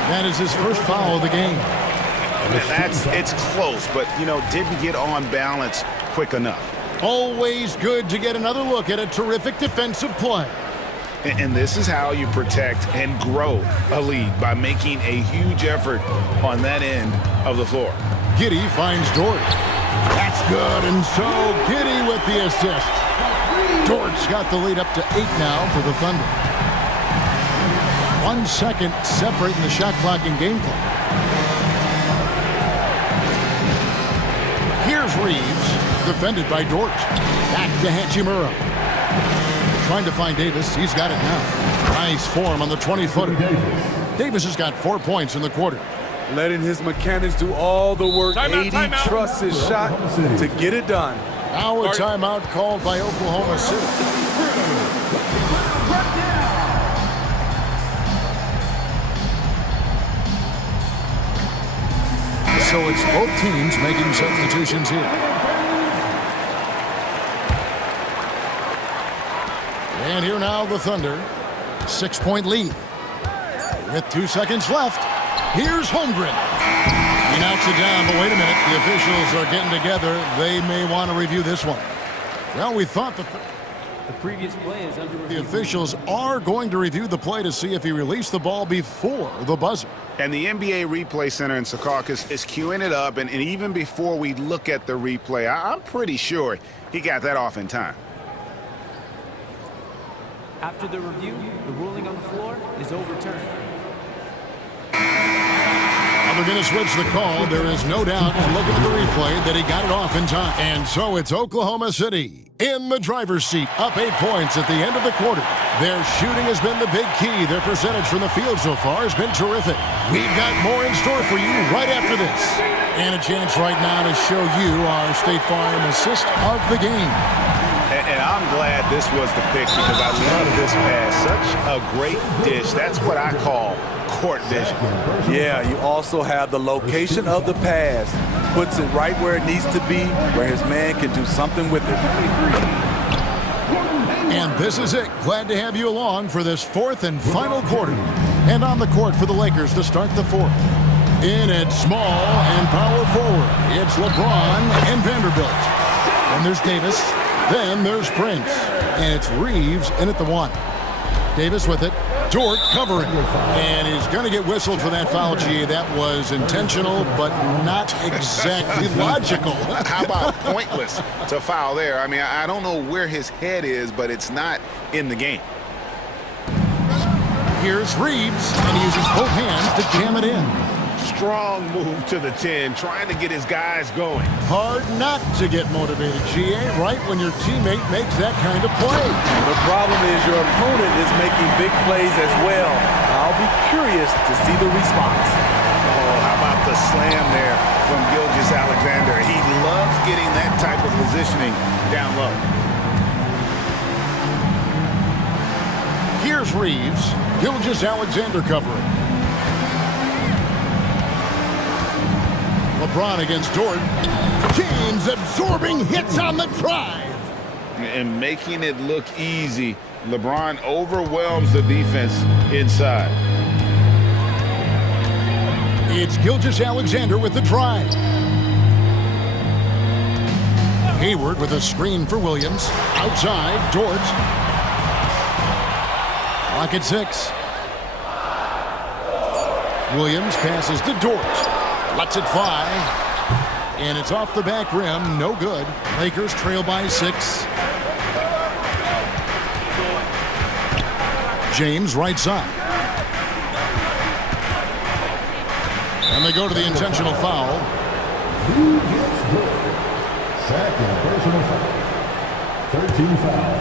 That is his first foul of the game. It's close, but, didn't get on balance quick enough. Always good to get another look at a terrific defensive play. And this is how you protect and grow a lead, by making a huge effort on that end of the floor. Giddey finds Dort. That's good, and so Giddey with the assist. Dort's got the lead up to 8 now for the Thunder. 1 second separating the shot clock and game clock. Here's Reeves, defended by Dort. Back to Hachimura. Trying to find Davis. He's got it now. Nice form on the 20-footer. Davis has got 4 points in the quarter. Letting his mechanics do all the work. Timeout, 80 timeout. trusts his shot to get it done. Now a timeout called by Oklahoma City. So it's both teams making substitutions here. And here now the Thunder. 6-point lead. With 2 seconds left, here's Holmgren. He knocks it down, but wait a minute. The officials are getting together. They may want to review this one. Well, we thought The previous play is under review. the officials are going to review the play to see if he released the ball before the buzzer. And the NBA Replay Center in Secaucus is queuing it up, and even before we look at the replay, I'm pretty sure he got that off in time. After the review, the ruling on the floor is overturned. They're going to switch the call. There is no doubt, looking at the replay, that he got it off in time. And so it's Oklahoma City in the driver's seat, up 8 points at the end of the quarter. Their shooting has been the big key. Their percentage from the field so far has been terrific. We've got more in store for you right after this. And a chance right now to show you our State Farm assist of the game. And I'm glad this was the pick, because I love this pass. Such a great dish. That's what I call court vision. Yeah, you also have the location of the pass. Puts it right where it needs to be, where his man can do something with it. And this is it. Glad to have you along for this fourth and final quarter. And on the court for the Lakers to start the fourth. In at small and power forward, it's LeBron and Vanderbilt. And there's Davis. Then there's Prince. And it's Reeves in at the 1. Davis with it. Dort covering. And he's going to get whistled for that foul, G. That was intentional, but not exactly logical. How about pointless to foul there? I mean, I don't know where his head is, but it's not in the game. Here's Reeves, and he uses both hands to jam it in. Strong move to the 10, trying to get his guys going. Hard not to get motivated, GA, right when your teammate makes that kind of play. The problem is your opponent is making big plays as well. I'll be curious to see the response. Oh, how about the slam there from Gilgeous-Alexander? He loves getting that type of positioning down low. Here's Reeves. Gilgeous-Alexander covering. LeBron against Dort. James absorbing hits on the drive. And making it look easy. LeBron overwhelms the defense inside. It's Gilgeous-Alexander with the drive. Hayward with a screen for Williams. Outside, Dort. Clock at 6. Williams passes to Dort. Lets it fly. And it's off the back rim. No good. Lakers trail by 6. James right side. And they go to the intentional foul. Who gets good? Second personal foul. 13 foul.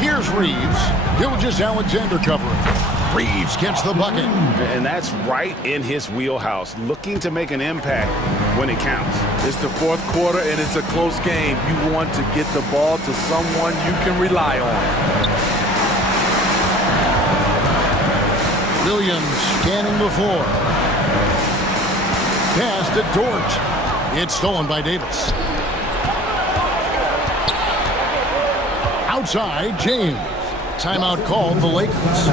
Here's Reeves. Gilgeous-Alexander covering. Reeves gets the bucket. And that's right in his wheelhouse, looking to make an impact when it counts. It's the fourth quarter, and it's a close game. You want to get the ball to someone you can rely on. Williams scanning the floor. Pass to Dort. It's stolen by Davis. Outside, James. Timeout called the Lakers.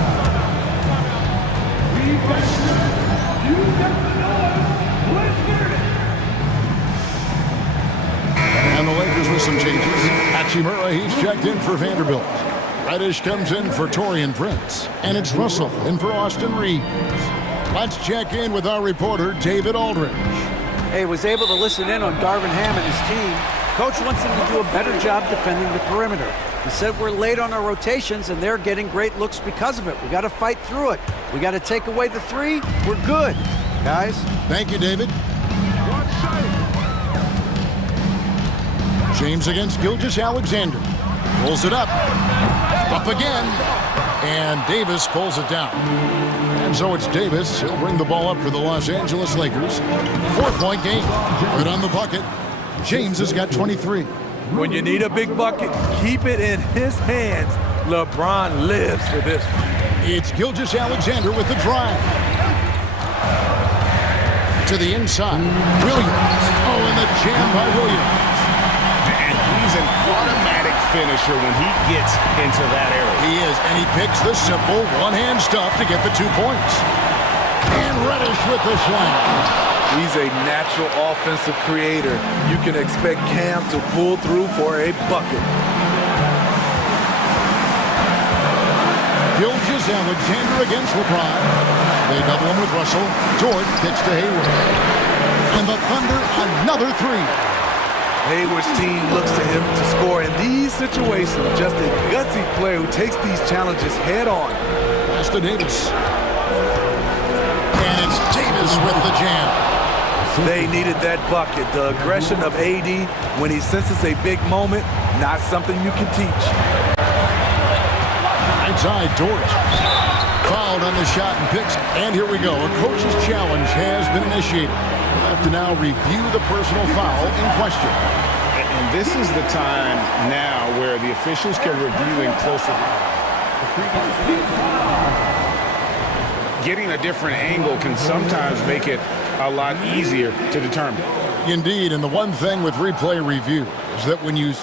And the Lakers with some changes. Hachimura, he's checked in for Vanderbilt. Reddish comes in for Taurean Prince. And it's Russell in for Austin Reeves. Let's check in with our reporter, David Aldridge. Hey, was able to listen in on Darvin Ham and his team. Coach wants them to do a better job defending the perimeter. He said we're late on our rotations, and they're getting great looks because of it. We got to fight through it. We got to take away the three. We're good, guys. Thank you, David. James against Gilgeous-Alexander. Pulls it up. Up again. And Davis pulls it down. And so it's Davis. He'll bring the ball up for the Los Angeles Lakers. 4-point game. Right on the bucket. James has got 23. When you need a big bucket, keep it in his hands. LeBron lives for this. It's Gilgeous-Alexander with the drive. To the inside. Williams. Oh, and the jam by Williams. And he's an automatic finisher when he gets into that area. He is, and he picks the simple one-hand stuff to get the 2 points. And Reddish with the slam. He's a natural offensive creator. You can expect Cam to pull through for a bucket. Gilgeous-Alexander against LeBron. They double him with Russell. Dort kicks to Hayward. And the Thunder, another three. Hayward's team looks to him to score in these situations. Just a gutsy player who takes these challenges head on. Pass to Davis. And it's Davis with the jam. They needed that bucket. The aggression of AD when he senses a big moment, not something you can teach. Inside, Dort. Fouled on the shot and picks. And here we go. A coach's challenge has been initiated. We'll have to now review the personal foul in question. And this is the time now where the officials can review in closer. Getting a different angle can sometimes make it a lot easier to determine. Indeed, and the one thing with replay review is that when you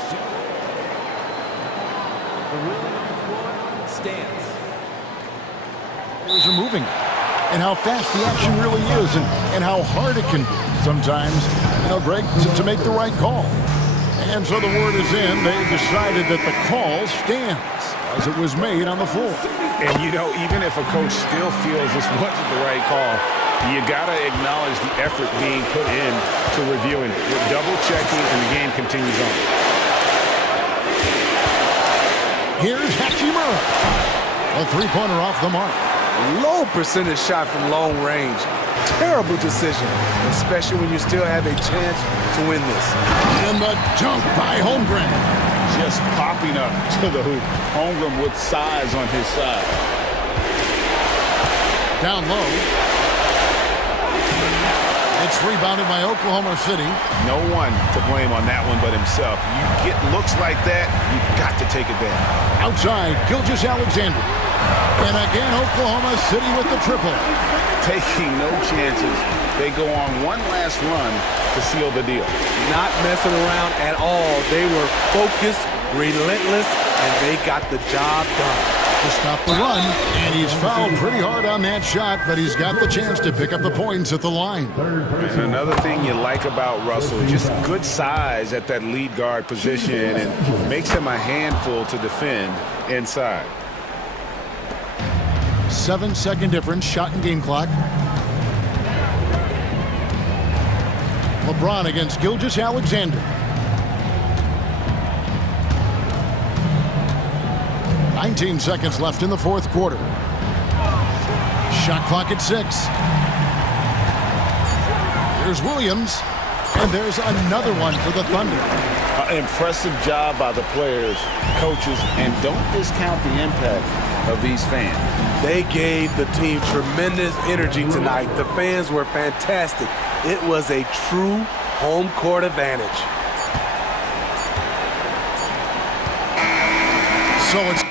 stands. Players are moving, and how fast the action really is, and how hard it can be sometimes, Greg, to make the right call. And so the word is in. They decided that the call stands as it was made on the floor. And, even if a coach still feels this wasn't the right call, you got to acknowledge the effort being put in to reviewing it. With double-checking, and the game continues on. Here's Hachimura. A three-pointer off the mark. Low percentage shot from long range. Terrible decision, especially when you still have a chance to win this. And the dunk by Holmgren. Just popping up to the hoop. Holmgren with size on his side. Down low. It's rebounded by Oklahoma City. No one to blame on that one but himself. You get looks like that, you've got to take it down. Outside, Gilgeous-Alexander. And again, Oklahoma City with the triple. Taking no chances. They go on one last run to seal the deal. Not messing around at all. They were focused, relentless, and they got the job done. To stop the run, and he's fouled pretty hard on that shot, but he's got the chance to pick up the points at the line. And another thing you like about Russell, just good size at that lead guard position, and makes him a handful to defend inside. 7-second difference, shot and game clock. LeBron against Gilgeous-Alexander. 19 seconds left in the fourth quarter. Shot clock at 6. Here's Williams, and there's another one for the Thunder. Impressive job by the players, coaches, and don't discount the impact of these fans. They gave the team tremendous energy tonight. The fans were fantastic. It was a true home court advantage. So it's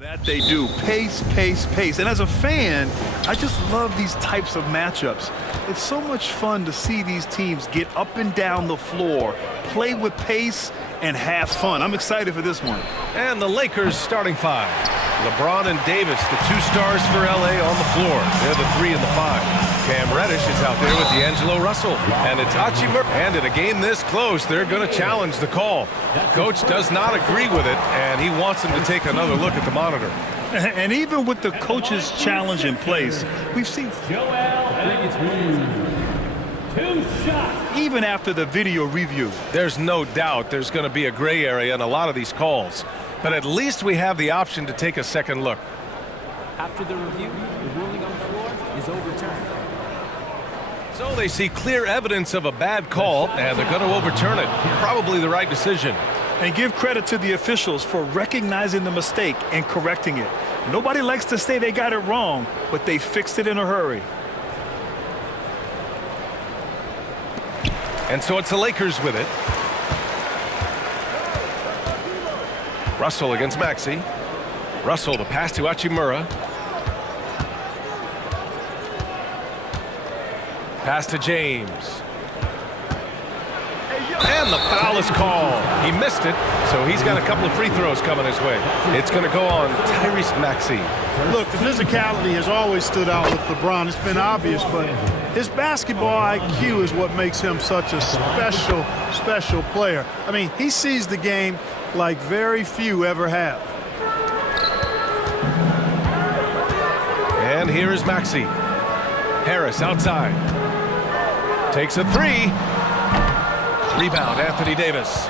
That they do. Pace, pace, pace. And as a fan, I just love these types of matchups. It's so much fun to see these teams get up and down the floor, play with pace, and have fun. I'm excited for this one. And the Lakers starting five. LeBron and Davis, the two stars for LA on the floor. They're the 3 and the 5. Cam Reddish is out there with D'Angelo Russell. And it's Hachimura. And in a game this close, they're going to challenge the call. Coach does not agree with it, and he wants him to take another look at the monitor. And even with the coach's challenge in place, we've seen even after the video review. There's no doubt there's going to be a gray area in a lot of these calls. But at least we have the option to take a second look. After the review, the ruling on the floor is overturned. So they see clear evidence of a bad call, and they're going to overturn it. Probably the right decision. And give credit to the officials for recognizing the mistake and correcting it. Nobody likes to say they got it wrong, but they fixed it in a hurry. And so it's the Lakers with it. Russell against Maxey. Russell, the pass to Hachimura. Pass to James. And the foul is called. He missed it, so he's got a couple of free throws coming his way. It's going to go on Tyrese Maxey. Look, the physicality has always stood out with LeBron. It's been obvious, but his basketball IQ is what makes him such a special player. I mean, he sees the game like very few ever have. And here is Maxey. Harris outside. Takes a 3. Rebound, Anthony Davis.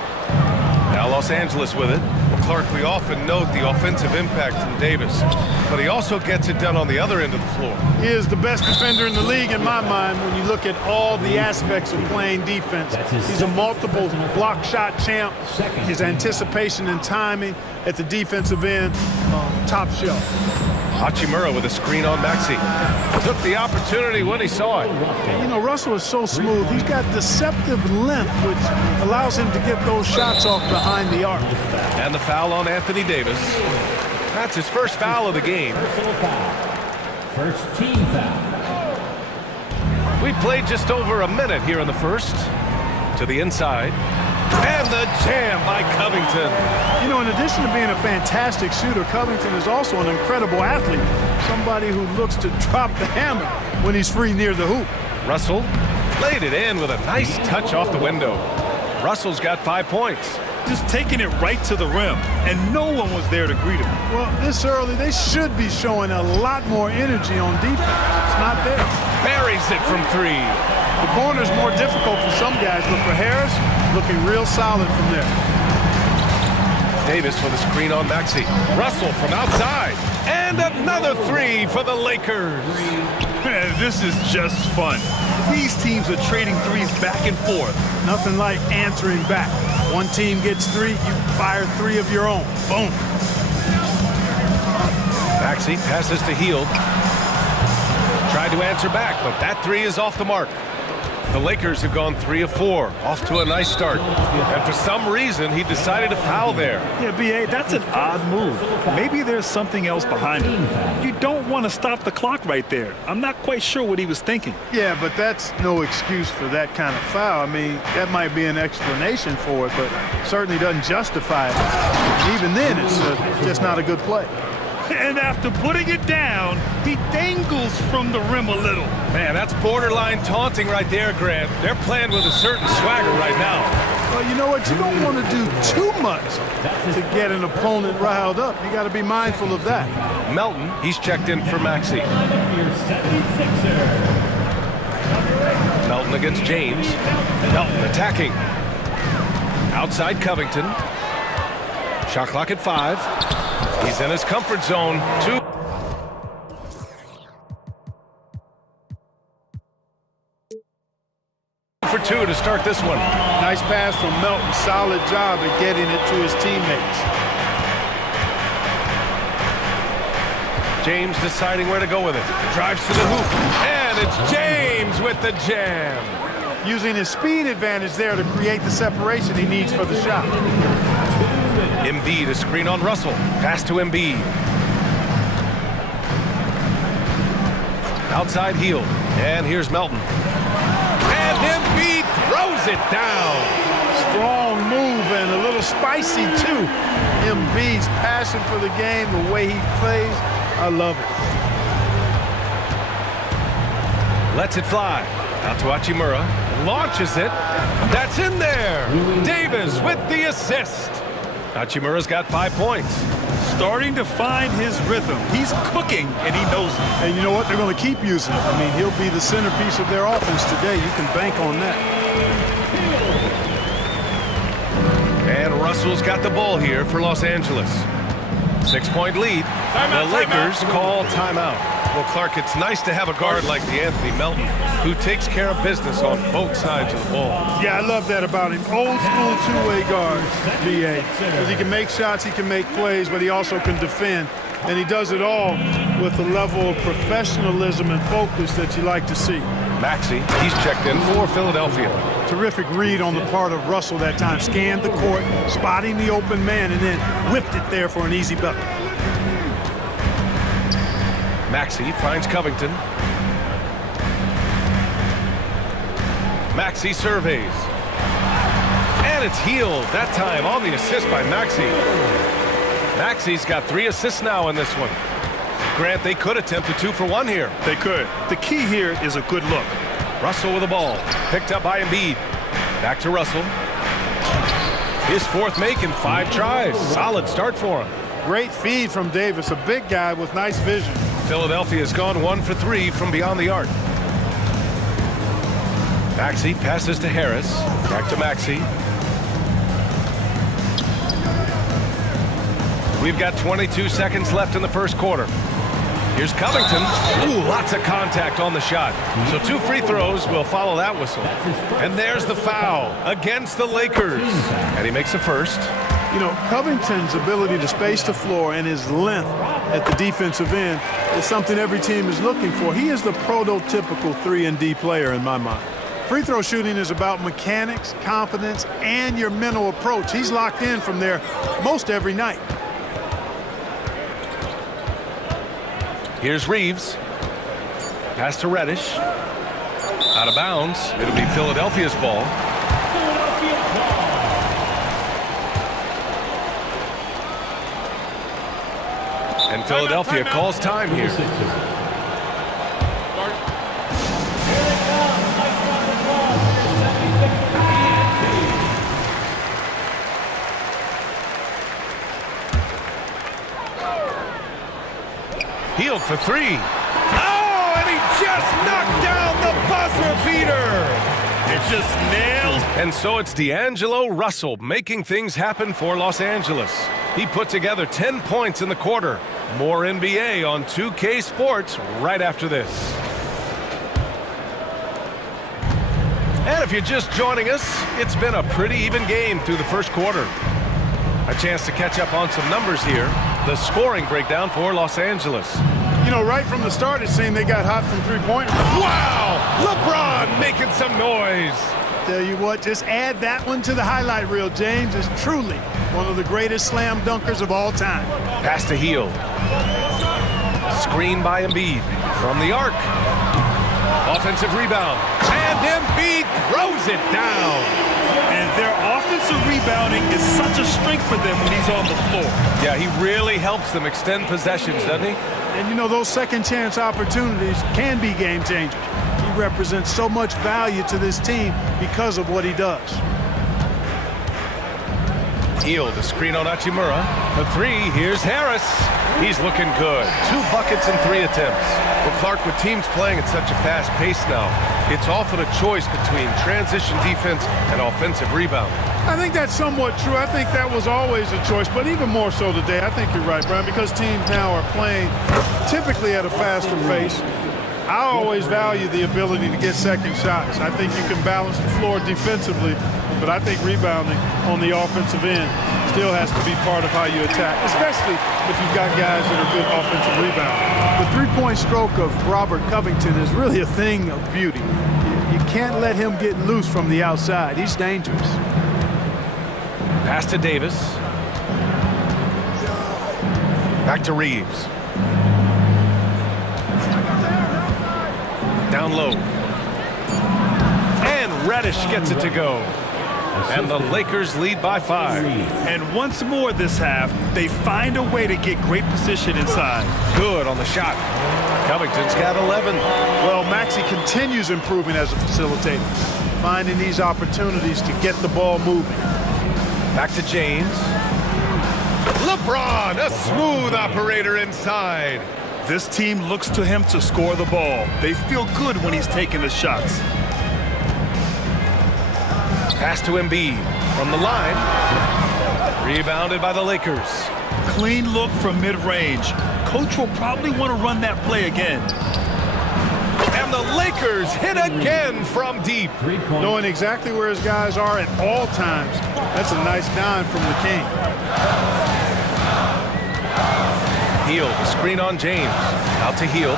Now Los Angeles with it. Well, Clark, we often note the offensive impact from Davis, but he also gets it done on the other end of the floor. He is the best defender in the league in my mind when you look at all the aspects of playing defense. He's a multiple block shot champ. His anticipation and timing at the defensive end, top shelf. Hachimura with a screen on Maxey. Took the opportunity when he saw it. You know, Russell is so smooth. He's got deceptive length, which allows him to get those shots off behind the arc. And the foul on Anthony Davis. That's his first foul of the game. First team foul. We played just over a minute here in the first. To the inside. And the jam by Covington. You know, in addition to being a fantastic shooter, Covington is also an incredible athlete. Somebody who looks to drop the hammer when he's free near the hoop. Russell laid it in with a nice touch off the window. Russell's got 5 points. Just taking it right to the rim, and no one was there to greet him. Well, this early, they should be showing a lot more energy on defense. It's not there. Buries it from 3. The corner's more difficult for some guys, but for Harris, looking real solid from there. Davis with a screen on Maxey. Russell from outside. And another 3 for the Lakers. Man, this is just fun. These teams are trading threes back and forth. Nothing like answering back. One team gets 3, you fire 3 of your own. Boom. Maxey passes to Hield. Tried to answer back, but that 3 is off the mark. The Lakers have gone 3 of 4, off to a nice start. And for some reason, he decided to foul there. Yeah, B.A., that's an odd move. Maybe there's something else behind it. You don't want to stop the clock right there. I'm not quite sure what he was thinking. Yeah, but that's no excuse for that kind of foul. I mean, that might be an explanation for it, but certainly doesn't justify it. Even then, it's just not a good play. And after putting it down, he dangles from the rim a little. Man, that's borderline taunting right there, Grant. They're playing with a certain swagger right now. Well, you know what? You don't want to do too much to get an opponent riled up. You got to be mindful of that. Melton, he's checked in for Maxey. Melton against James. Melton attacking. Outside Covington. Shot clock at 5. He's in his comfort zone. 2 for 2 to start this one. Nice pass from Melton. Solid job at getting it to his teammates. James deciding where to go with it. Drives to the hoop. And it's James with the jam. Using his speed advantage there to create the separation he needs for the shot. Embiid, a screen on Russell. Pass to Embiid. Outside heel. And here's Melton. And Embiid throws it down. Strong move and a little spicy, too. Embiid's passion for the game, the way he plays, I love it. Lets it fly. Out to Hachimura. Launches it. That's in there. Davis with the assist. Hachimura's got 5 points. Starting to find his rhythm. He's cooking, and he knows it. And you know what? They're going to keep using him. I mean, he'll be the centerpiece of their offense today. You can bank on that. And Russell's got the ball here for Los Angeles. 6-point lead. The Lakers call timeout. Well, Clark, it's nice to have a guard like DeAnthony Melton who takes care of business on both sides of the ball. Yeah, I love that about him. Old school two-way guard, BA. Because he can make shots, he can make plays, but he also can defend. And he does it all with a level of professionalism and focus that you like to see. Maxey, he's checked in for Philadelphia. Terrific read on the part of Russell that time. Scanned the court, spotting the open man, and then whipped it there for an easy bucket. Maxey finds Covington. Maxey surveys. And it's Hield, that time on the assist by Maxey. Maxey's got 3 assists now in this one. Grant, they could attempt a 2-for-1 here. They could. The key here is a good look. Russell with the ball. Picked up by Embiid. Back to Russell. His 4th make in 5 tries. Solid start for him. Great feed from Davis, a big guy with nice vision. Philadelphia's gone 1 for 3 from beyond the arc. Maxey passes to Harris. Back to Maxey. We've got 22 seconds left in the first quarter. Here's Covington. Ooh, lots of contact on the shot. So 2 free throws will follow that whistle. And there's the foul against the Lakers. And he makes the first. You know, Covington's ability to space the floor and his length at the defensive end is something every team is looking for. He is the prototypical 3-and-D player in my mind. Free throw shooting is about mechanics, confidence, and your mental approach. He's locked in from there most every night. Here's Reeves. Pass to Reddish. Out of bounds. It'll be Philadelphia's ball. And Philadelphia calls time here. Hield for 3. Oh, and he just knocked down the buzzer beater. It just nails. And so it's D'Angelo Russell making things happen for Los Angeles. He put together 10 points in the quarter. More NBA on 2K Sports right after this. And if you're just joining us, it's been a pretty even game through the first quarter. A chance to catch up on some numbers here. The scoring breakdown for Los Angeles. You know, right from the start, it seemed they got hot from three-point. Wow! LeBron making some noise. Tell you what, just add that one to the highlight reel. James is truly one of the greatest slam dunkers of all time. Pass to Hield. Screen by Embiid from the arc. Offensive rebound. And Embiid throws it down. And their offensive rebounding is such a strength for them when he's on the floor. Yeah, he really helps them extend possessions, doesn't he? And you know, those second chance opportunities can be game changers. He represents so much value to this team because of what he does. Hield, the screen on Hachimura. For 3, here's Harris. He's looking good. 2 buckets in 3 attempts. Well, Clark, with teams playing at such a fast pace now, it's often a choice between transition defense and offensive rebound. I think that's somewhat true. I think that was always a choice, but even more so today. I think you're right, Brian, because teams now are playing typically at a faster pace. I always value the ability to get second shots. I think you can balance the floor defensively, but I think rebounding on the offensive end still has to be part of how you attack, especially if you've got guys that are good offensive rebounders. The three-point stroke of Robert Covington is really a thing of beauty. You can't let him get loose from the outside. He's dangerous. Pass to Davis. Back to Reeves. Down low. And Reddish gets it to go. And the Lakers lead by 5. And once more this half, they find a way to get great position inside. Good on the shot. Covington's got 11. Well, Maxey continues improving as a facilitator, finding these opportunities to get the ball moving. Back to James. LeBron, a smooth operator inside. This team looks to him to score the ball. They feel good when he's taking the shots. Pass to Embiid from the line. Rebounded by the Lakers. Clean look from mid-range. Coach will probably want to run that play again. And the Lakers hit again from deep. Knowing exactly where his guys are at all times. That's a nice dime from the King. Hield, screen on James. Out to Hield.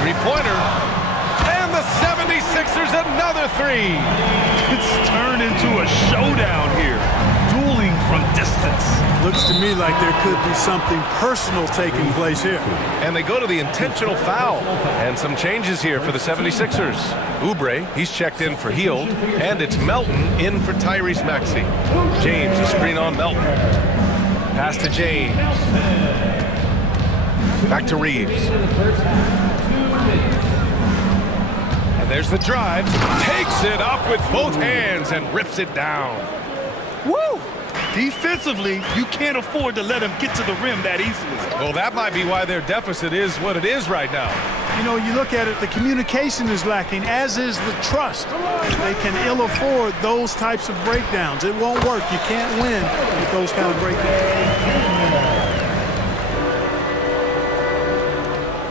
Three-pointer. And the 76ers another 3. It's turned into a showdown here. Dueling from distance. Looks to me like there could be something personal taking place here. And they go to the intentional foul. And some changes here for the 76ers. Oubre, he's checked in for Hield. And it's Melton in for Tyrese Maxey. James, a screen on Melton. Pass to James. Back to Reeves. And there's the drive. Takes it up with both hands and rips it down. Woo! Defensively, you can't afford to let him get to the rim that easily. Well, that might be why their deficit is what it is right now. You know, you look at it, the communication is lacking, as is the trust. They can ill afford those types of breakdowns. It won't work. You can't win with those kind of breakdowns.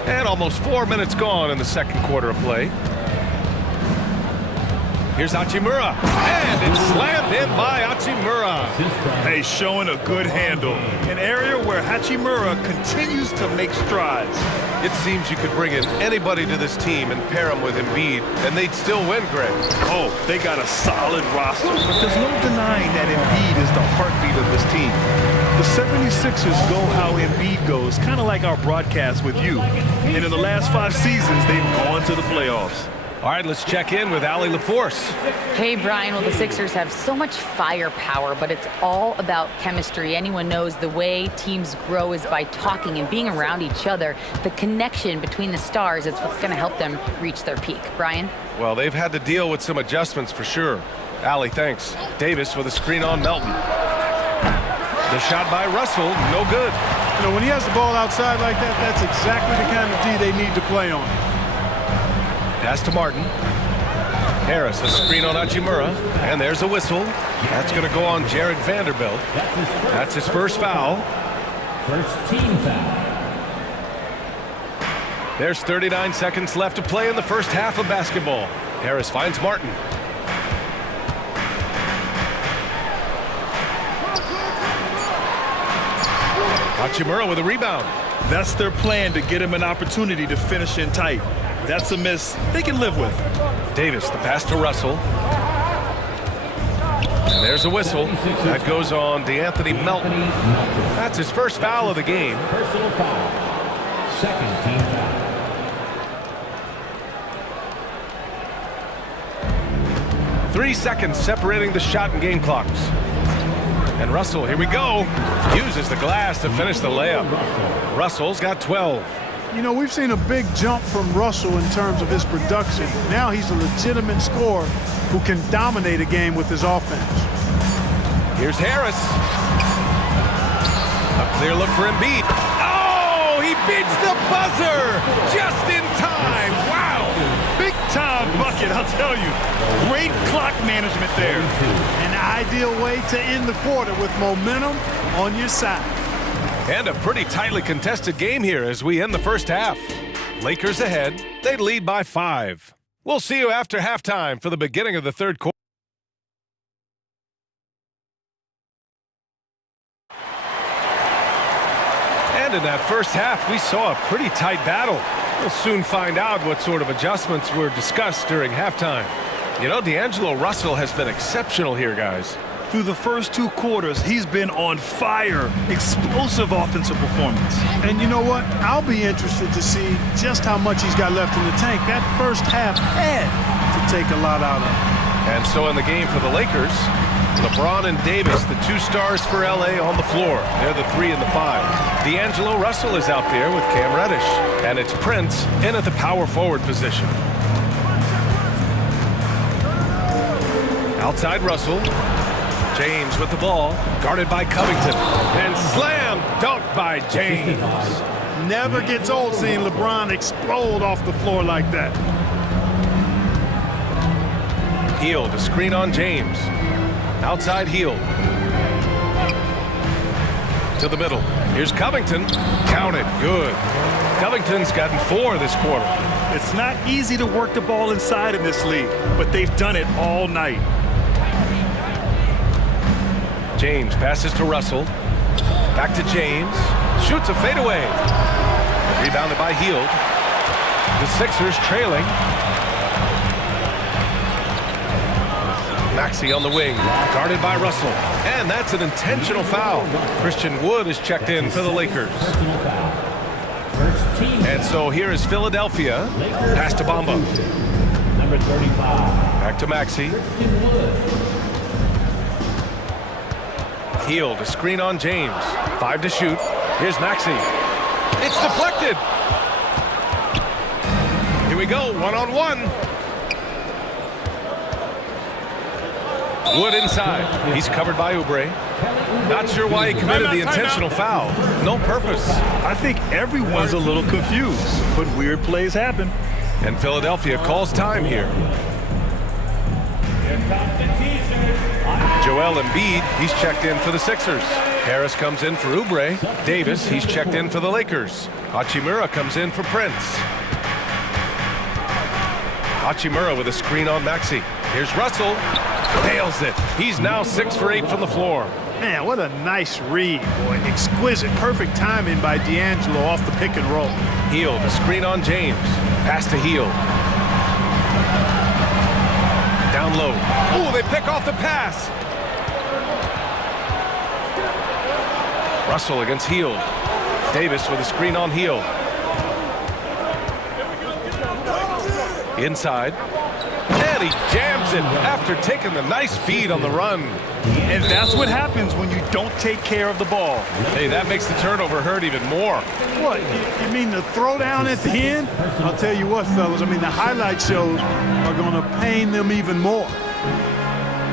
And almost 4 minutes gone in the second quarter of play. Here's Hachimura, and it's slammed in by Hachimura. Hey, showing a good handle. An area where Hachimura continues to make strides. It seems you could bring in anybody to this team and pair them with Embiid, and they'd still win, Greg. Oh, they got a solid roster, but there's no denying that Embiid is the heartbeat of this team. The 76ers go how Embiid goes, kind of like our broadcast with you. And in the last 5 seasons, they've gone to the playoffs. All right, let's check in with Allie LaForce. Hey, Brian. Well, the Sixers have so much firepower, but it's all about chemistry. Anyone knows the way teams grow is by talking and being around each other. The connection between the stars is what's going to help them reach their peak. Brian? Well, they've had to deal with some adjustments for sure. Allie, thanks. Davis with a screen on Melton. The shot by Russell, no good. You know, when he has the ball outside like that, that's exactly the kind of D they need to play on. Pass to Martin. Harris, a screen on Hachimura, and there's a whistle. That's going to go on Jared Vanderbilt. That's his first foul. First team foul. There's 39 seconds left to play in the first half of basketball. Harris finds Martin. Hachimura with a rebound. That's their plan, to get him an opportunity to finish in tight. That's a miss they can live with. Davis, the pass to Russell. And there's a whistle. That goes on DeAnthony Melton. That's his first foul of the game. Personal foul. Second team foul. 3 seconds separating the shot and game clocks. And Russell, here we go, uses the glass to finish the layup. Russell's got 12. You know, we've seen a big jump from Russell in terms of his production. Now he's a legitimate scorer who can dominate a game with his offense. Here's Harris. A clear look for Embiid. Oh, he beats the buzzer just in time. Wow. Big time bucket, I'll tell you. Great clock management there. An ideal way to end the quarter with momentum on your side. And a pretty tightly contested game here as we end the first half. Lakers ahead. They lead by 5. We'll see you after halftime for the beginning of the third quarter. And in that first half, we saw a pretty tight battle. We'll soon find out what sort of adjustments were discussed during halftime. You know, D'Angelo Russell has been exceptional here, guys. Through the first 2 quarters, he's been on fire. Explosive offensive performance. And you know what? I'll be interested to see just how much he's got left in the tank. That first half had to take a lot out of him. And so in the game for the Lakers, LeBron and Davis, the 2 stars for LA on the floor. They're the 3 and the 5. D'Angelo Russell is out there with Cam Reddish. And it's Prince in at the power forward position. Outside Russell. James with the ball, guarded by Covington. And slam dunk by James. Never gets old seeing LeBron explode off the floor like that. Hield, a screen on James. Outside Hield. To the middle. Here's Covington. Counted. Good. Covington's gotten 4 this quarter. It's not easy to work the ball inside in this league, but they've done it all night. James passes to Russell. Back to James. Shoots a fadeaway. Rebounded by Hield. The Sixers trailing. Maxey on the wing, guarded by Russell. And that's an intentional foul. Christian Wood is checked in for the Lakers. And so here is Philadelphia. Pass to Bamba. Number 35. Back to Maxey. Hield, a screen on James. 5 to shoot. Here's Maxey. It's deflected. Here we go, 1-on-1. Wood inside. He's covered by Oubre. Not sure why he committed the intentional foul. No purpose. I think everyone's a little confused, but weird plays happen. And Philadelphia calls time here. Joel Embiid, he's checked in for the Sixers. Harris comes in for Oubre. Davis, he's checked in for the Lakers. Hachimura comes in for Prince. Hachimura with a screen on Maxey. Here's Russell. Nails it. He's now 6 for 8 from the floor. Man, what a nice read, boy. Exquisite, perfect timing by D'Angelo off the pick and roll. Hield, a screen on James. Pass to Hield. Down low. Oh, they pick off the pass. Russell against Hield. Davis with a screen on Hield. Inside. And he jams it after taking the nice feed on the run. And that's what happens when you don't take care of the ball. Hey, that makes the turnover hurt even more. What, you mean the throwdown at the end? I'll tell you what, fellas, I mean, the highlight shows are going to pain them even more.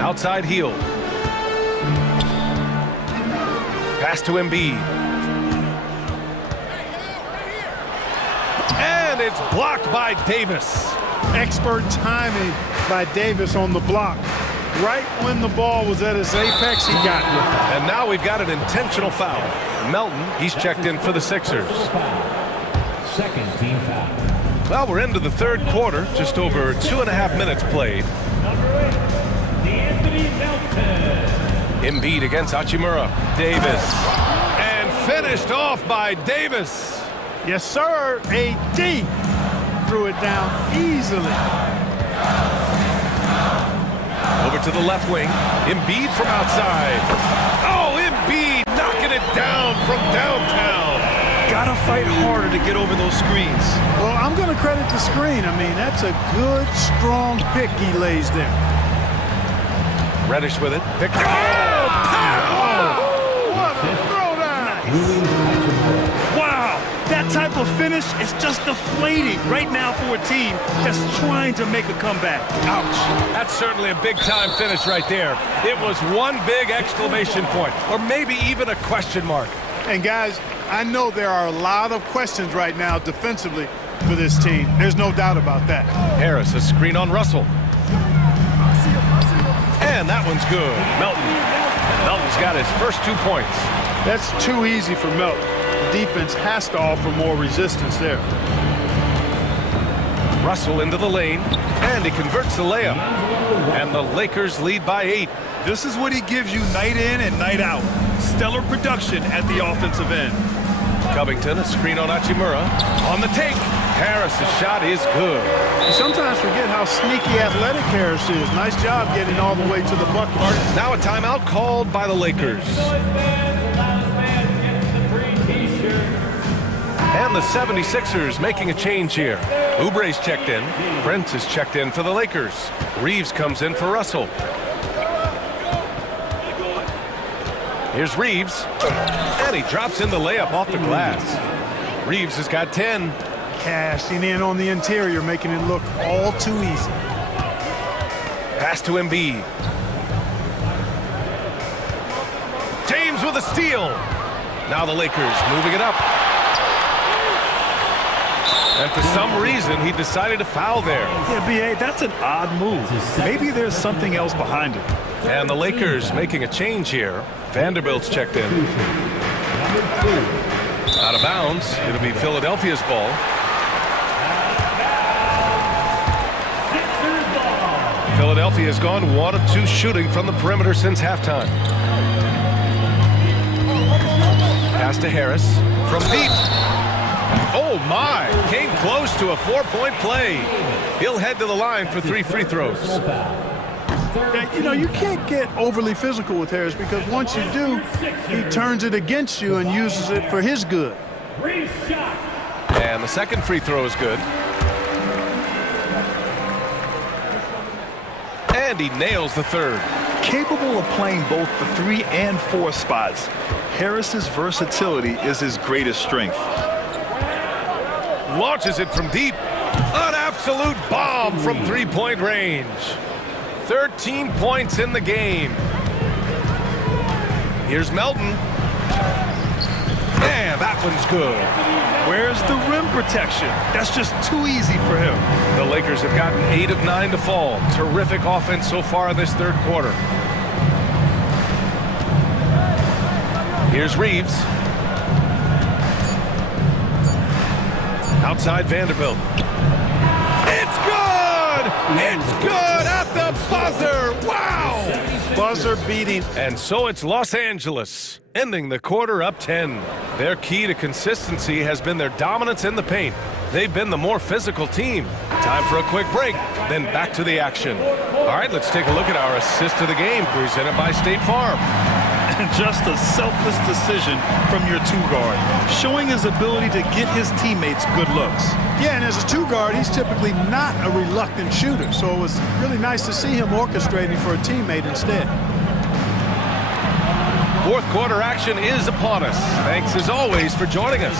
Outside Hield. Pass to Embiid. And it's blocked by Davis. Expert timing by Davis on the block. Right when the ball was at its apex, he got it. And now we've got an intentional foul. Melton, he's checked in for the Sixers. Second team foul. Well, we're into the third quarter, just over 2.5 minutes played. Embiid against Hachimura. Davis. And finished off by Davis. Yes, sir. AD threw it down easily. Over to the left wing. Embiid from outside. Oh, Embiid knocking it down from downtown. Gotta fight harder to get over those screens. Well, I'm going to credit the screen. I mean, that's a good, strong pick he lays there. Reddish with it. Pick. Oh, what a throwdown! Wow, that type of finish is just deflating right now for a team that's trying to make a comeback. Ouch. That's certainly a big-time finish right there. It was one big exclamation point, or maybe even a question mark. And guys, I know there are a lot of questions right now defensively for this team. There's no doubt about that. Harris, a screen on Russell. And that one's good. Melton's got his first 2 points. That's too easy for Melton. The defense has to offer more resistance there. Russell into the lane, and he converts the layup. And the Lakers lead by 8. This is what he gives you night in and night out. Stellar production at the offensive end. Covington, a screen on Hachimura. On the take. Harris's shot is good. You sometimes forget how sneaky athletic Harris is. Nice job getting all the way to the bucket. Now a timeout called by the Lakers. And the 76ers making a change here. Oubre's checked in. Brent is checked in for the Lakers. Reeves comes in for Russell. Here's Reeves. And he drops in the layup off the glass. Reeves has got 10. Cashing in on the interior, making it look all too easy. Pass to Embiid. James with a steal. Now the Lakers moving it up. And for some reason, he decided to foul there. Yeah, B.A., that's an odd move. Maybe there's something else behind it. And the Lakers making a change here. Vanderbilt's checked in. Out of bounds. It'll be Philadelphia's ball. Philadelphia has gone 1 of 2 shooting from the perimeter since halftime. Pass to Harris from deep. Oh my, came close to a 4-point play. He'll head to the line for 3 free throws. Yeah, you know, you can't get overly physical with Harris because once you do, he turns it against you and uses it for his good. And the second free throw is good. And he nails the third. Capable of playing both the 3 and 4 spots, Harris's versatility is his greatest strength. Launches it from deep. An absolute bomb from 3-point range. 13 points in the game. Here's Melton. And that one's good. Where's the rim protection? That's just too easy for him. The Lakers have gotten 8 of 9 to fall. Terrific offense so far in this third quarter. Here's Reeves. Outside Vanderbilt. It's good! It's good at the buzzer! Wow! Buzzer beating. And so it's Los Angeles, ending the quarter up 10. Their key to consistency has been their dominance in the paint. They've been the more physical team. Time for a quick break, then back to the action. All right, let's take a look at our assist of the game, presented by State Farm. Just a selfless decision from your 2-guard, showing his ability to get his teammates good looks. Yeah, and as a 2-guard, he's typically not a reluctant shooter, so it was really nice to see him orchestrating for a teammate instead. Fourth quarter action is upon us. Thanks as always for joining us.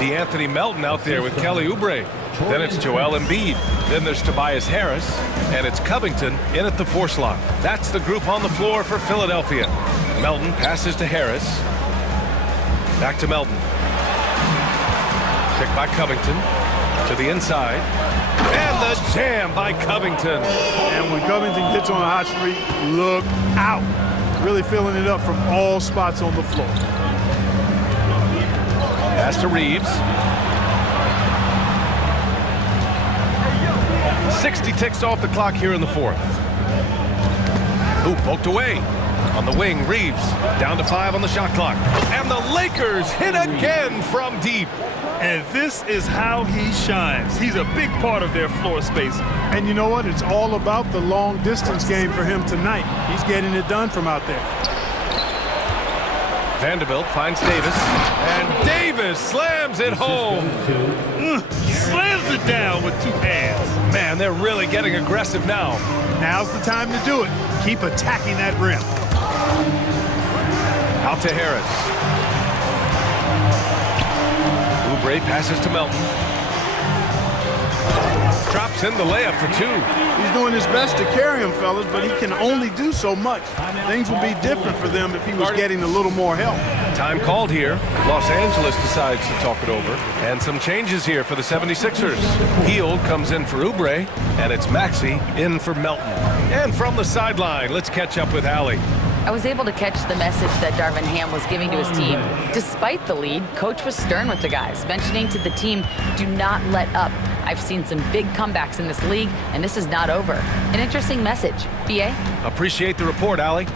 DeAnthony Melton out there with Kelly Oubre. Then it's Joel Embiid. Then there's Tobias Harris. And it's Covington in at the 4 slot. That's the group on the floor for Philadelphia. Melton passes to Harris. Back to Melton. Picked by Covington. To the inside. And the jam by Covington. And when Covington gets on a hot streak, look out. Really filling it up from all spots on the floor. Pass to Reeves. 60 ticks off the clock here in the fourth. Ooh, poked away. On the wing, Reeves down to 5 on the shot clock. And the Lakers hit again from deep. And this is how he shines. He's a big part of their floor space. And you know what? It's all about the long distance game for him tonight. He's getting it done from out there. Vanderbilt finds Davis. And Davis slams it home. Slams it down with 2 hands. Man, they're really getting aggressive now. Now's the time to do it. Keep attacking that rim. Out to Harris. Oubre passes to Melton. Drops in the layup for 2. He's doing his best to carry him, fellas, but he can only do so much. Things would be different for them if he was getting a little more help. Time called here. Los Angeles decides to talk it over. And some changes here for the 76ers. Hield comes in for Oubre, and it's Maxey in for Melton. And from the sideline, let's catch up with Allie. I was able to catch the message that Darvin Ham was giving to his team. Despite the lead, Coach was stern with the guys, mentioning to the team, do not let up. I've seen some big comebacks in this league, and this is not over. An interesting message. B.A.? Appreciate the report, Allie.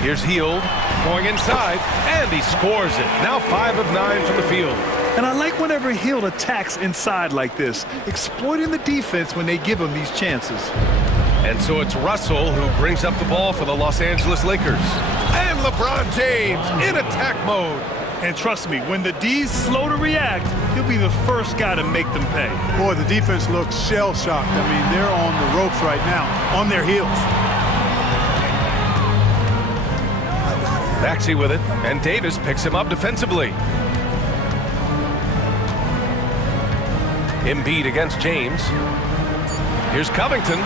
Here's Hield going inside, and he scores it. Now 5 of 9 from the field. And I like whenever Hill attacks inside like this, exploiting the defense when they give him these chances. And so it's Russell who brings up the ball for the Los Angeles Lakers. And LeBron James in attack mode. And trust me, when the D's slow to react, he'll be the first guy to make them pay. Boy, the defense looks shell-shocked. I mean, they're on the ropes right now, on their heels. Maxey with it, and Davis picks him up defensively. Embiid against James. Here's Covington.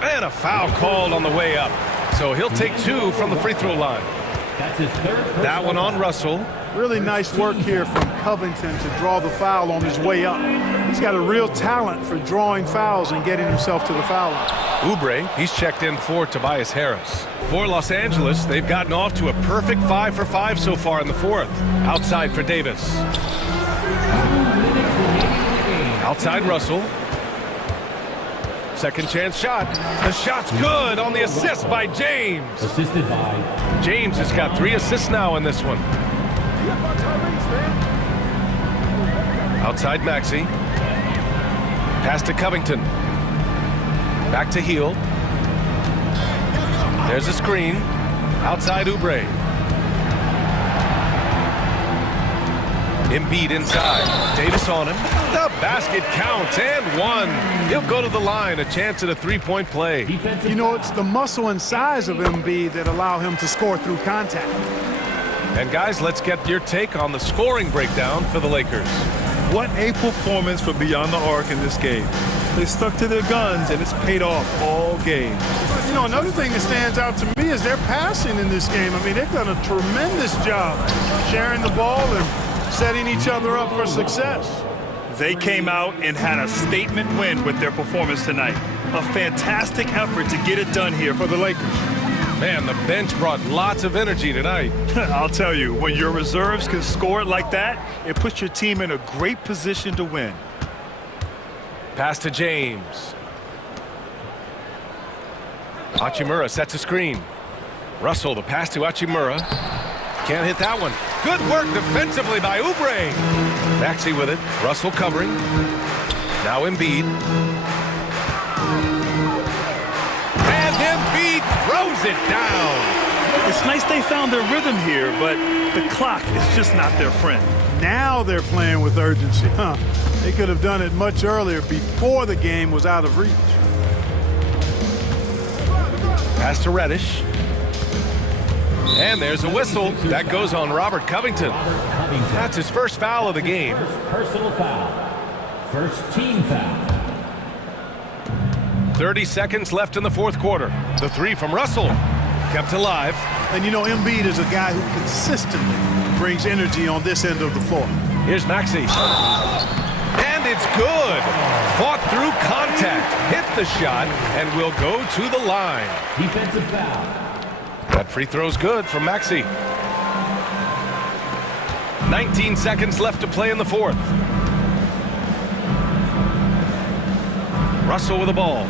And a foul called on the way up. So he'll take 2 from the free throw line. That one on Russell. Really nice work here from Covington to draw the foul on his way up. He's got a real talent for drawing fouls and getting himself to the foul line. Oubre, he's checked in for Tobias Harris. For Los Angeles, they've gotten off to a perfect 5 for 5 so far in the fourth. Outside for Davis. Outside Russell. Second chance shot. The shot's good on the assist by James. Assisted by James has got 3 assists now in this one. Outside Maxey. Pass to Covington. Back to Hill. There's a screen. Outside Oubre. Embiid inside. Davis on him. The basket counts and 1. He'll go to the line. A chance at a 3-point play. You know, it's the muscle and size of Embiid that allow him to score through contact. And guys, let's get your take on the scoring breakdown for the Lakers. What a performance for Beyond the Arc in this game. They stuck to their guns, and it's paid off all game. You know, another thing that stands out to me is their passing in this game. I mean, they've done a tremendous job sharing the ball and setting each other up for success. They came out and had a statement win with their performance tonight. A fantastic effort to get it done here for the Lakers. Man, the bench brought lots of energy tonight. I'll tell you, when your reserves can score it like that, it puts your team in a great position to win. Pass to James. Hachimura sets a screen. Russell, the pass to Hachimura. Can't hit that one. Good work defensively by Oubre. Maxey with it. Russell covering. Now Embiid. And Embiid throws it down. It's nice they found their rhythm here, but the clock is just not their friend. Now they're playing with urgency. They could have done it much earlier, before the game was out of reach. Pass to Reddish. And there's a whistle. That goes on Robert Covington. That's his first foul of the game. personal foul. First team foul. 30 seconds left in the fourth quarter. The 3 from Russell. Kept alive. And you know, Embiid is a guy who consistently brings energy on this end of the floor. Here's Maxey. And it's good. Fought through contact. Hit the shot and will go to the line. Defensive foul. That free throw's good from Maxey. 19 seconds left to play in the fourth. Russell with the ball.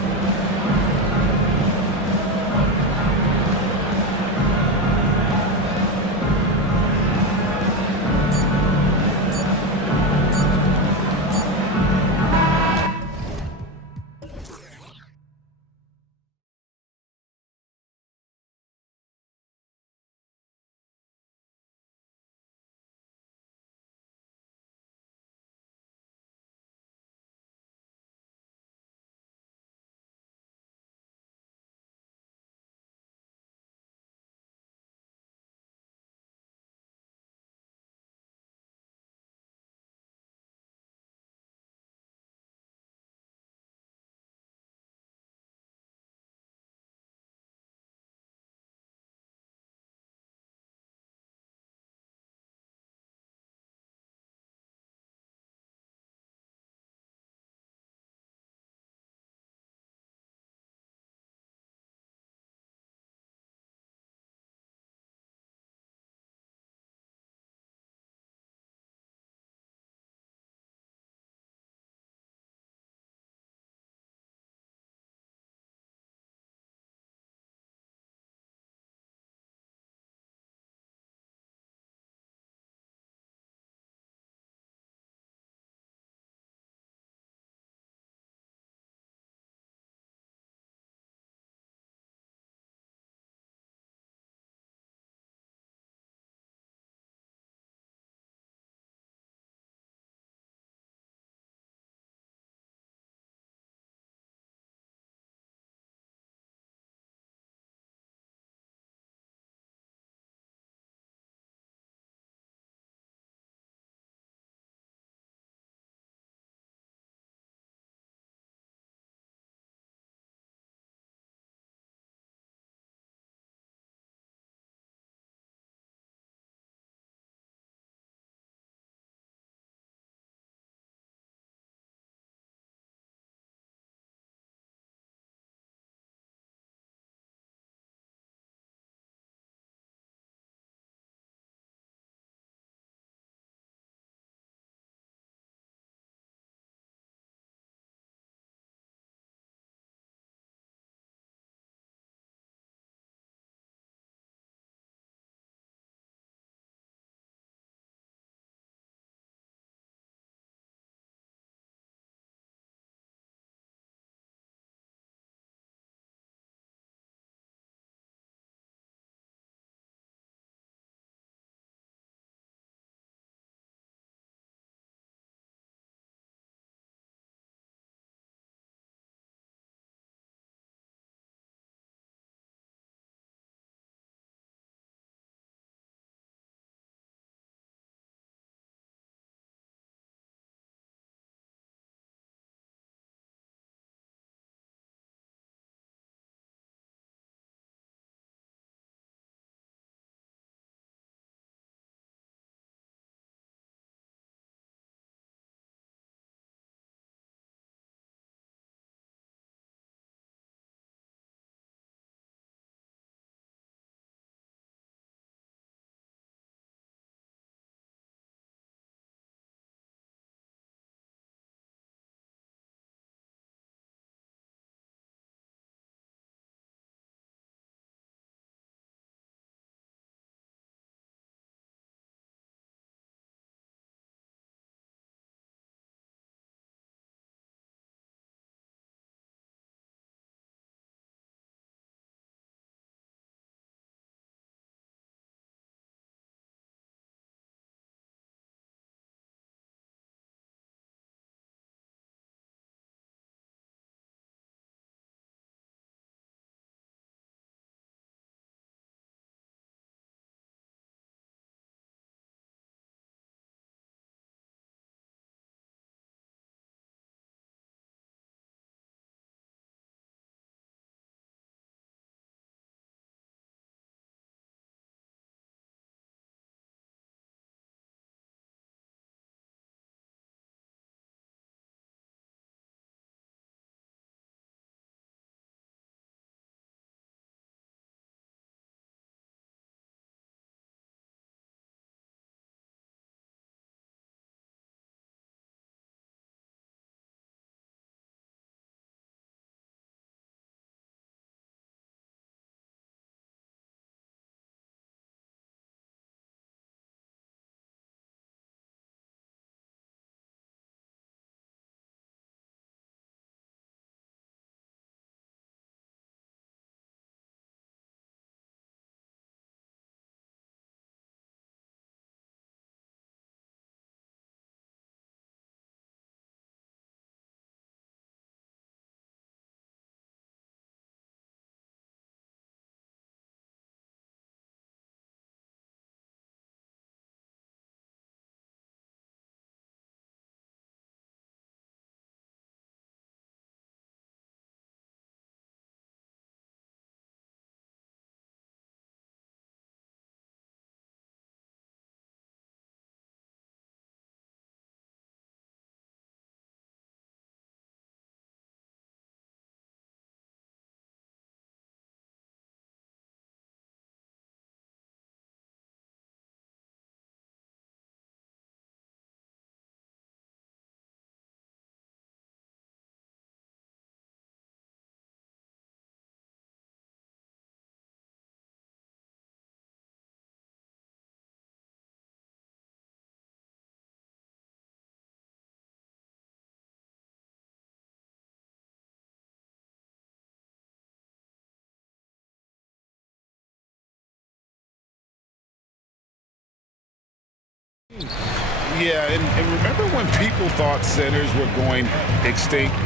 Yeah, and remember when people thought centers were going extinct?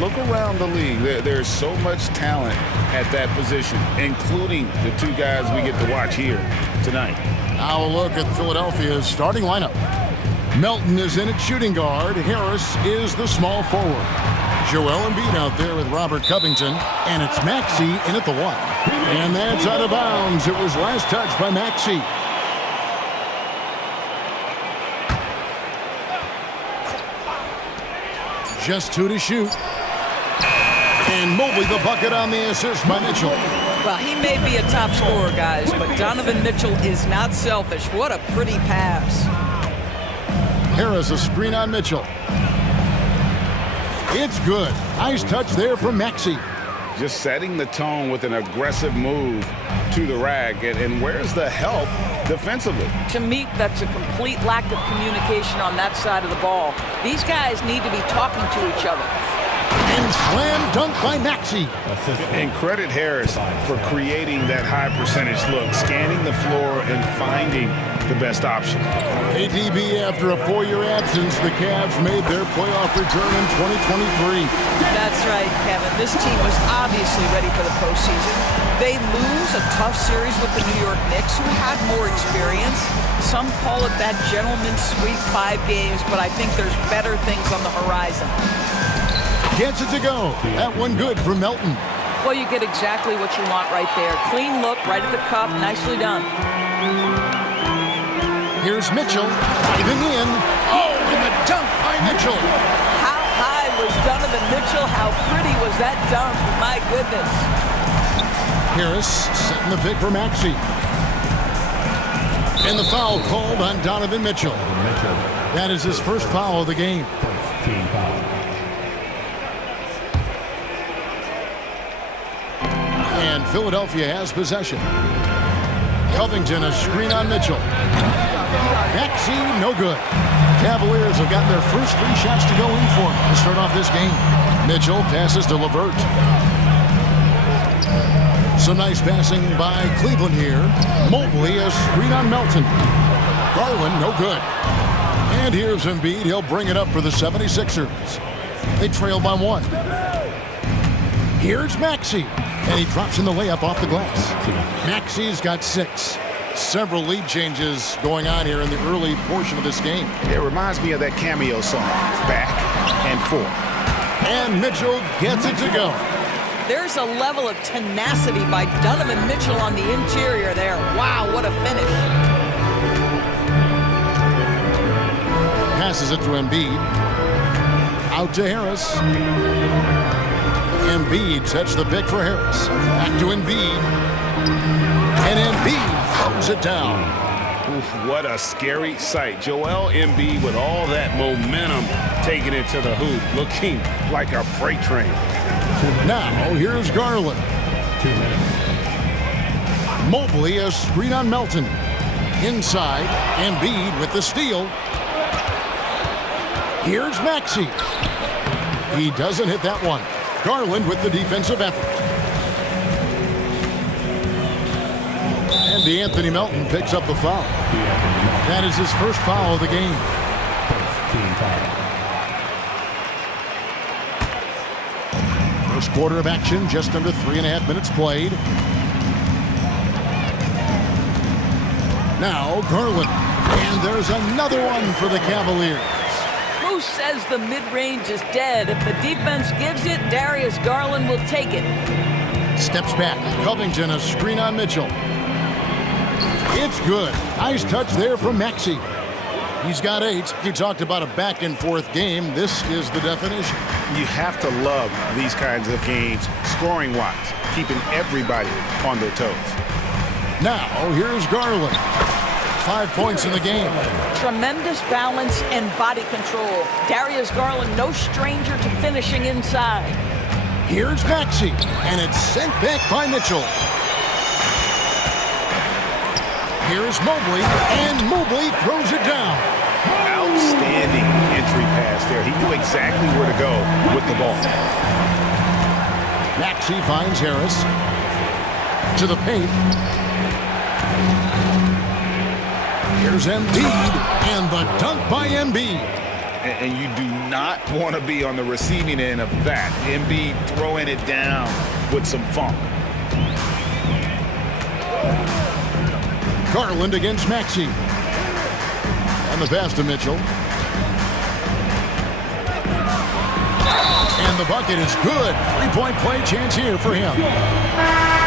Look around the league. There's so much talent at that position, including the two guys we get to watch here tonight. Now a look at Philadelphia's starting lineup. Melton is in at shooting guard. Harris is the small forward. Joel Embiid out there with Robert Covington. And it's Maxey in at the 1. And that's out of bounds. It was last touched by Maxey. Just 2 to shoot. And Mobley the bucket on the assist by Mitchell. Well, he may be a top scorer, guys, but Donovan Mitchell is not selfish. What a pretty pass. Harris a screen on Mitchell. It's good. Nice touch there from Maxey. Just setting the tone with an aggressive move to the rack. And where's the help defensively? To me, that's a complete lack of communication on that side of the ball. These guys need to be talking to each other. And slam dunk by Maxey. And credit Harris for creating that high percentage look, scanning the floor and finding the best option. ADB, after a 4-year absence, the Cavs made their playoff return in 2023. That's right, Kevin. This team was obviously ready for the postseason. They lose a tough series with the New York Knicks, who had more experience. Some call it that gentleman's sweep 5 games, but I think there's better things on the horizon. Gets it to go. That one good for Melton. Well, you get exactly what you want right there. Clean look, right at the cup. Nicely done. Here's Mitchell, diving in. Oh, and the dunk by Mitchell. How high was Donovan Mitchell? How pretty was that dunk? My goodness. Harris setting the pick for Maxey. And the foul called on Donovan Mitchell. That is his first foul of the game. Team foul. And Philadelphia has possession. Covington a screen on Mitchell. Maxey, no good. Cavaliers have got their first 3 shots to go in for to start off this game. Mitchell passes to LeVert. Some nice passing by Cleveland here. Mobley a screen on Melton. Garland, no good. And here's Embiid. He'll bring it up for the 76ers. They trail by 1. Here's Maxey. And he drops in the layup off the glass. Maxey's got 6. Several lead changes going on here in the early portion of this game. It reminds me of that cameo song, Back and Forth. And Mitchell gets it to go. There's a level of tenacity by Donovan Mitchell on the interior there. Wow, what a finish. Passes it to Embiid. Out to Harris. Embiid sets the pick for Harris. Back to Embiid. And Embiid throws it down. Oof, what a scary sight. Joel Embiid with all that momentum taking it to the hoop, looking like a freight train. Now, here's Garland. 2 minutes. Mobley a screen on Melton. Inside, Embiid with the steal. Here's Maxey. He doesn't hit that one. Garland with the defensive effort. And DeAnthony Melton picks up the foul. That is his first foul of the game. Team foul. First quarter of action, just under 3.5 minutes played. Now Garland. And there's another one for the Cavaliers. Who says the mid-range is dead? If the defense gives it, Darius Garland will take it. Steps back. Covington a screen on Mitchell. It's good. Nice touch there from Maxey. He's got 8. You talked about a back-and-forth game. This is the definition. You have to love these kinds of games, scoring-wise, keeping everybody on their toes. Now, here's Garland. 5 points in the game. Tremendous balance and body control. Darius Garland, no stranger to finishing inside. Here's Maxey, and it's sent back by Mitchell. Here's Mobley, and Mobley throws it down. Outstanding entry pass there. He knew exactly where to go with the ball. Maxey finds Harris. To the paint. Here's Embiid, and the dunk by Embiid. And you do not want to be on the receiving end of that. Embiid throwing it down with some funk. Garland against Maxey. And the pass to Mitchell. And the bucket is good. Three-point play chance here for him.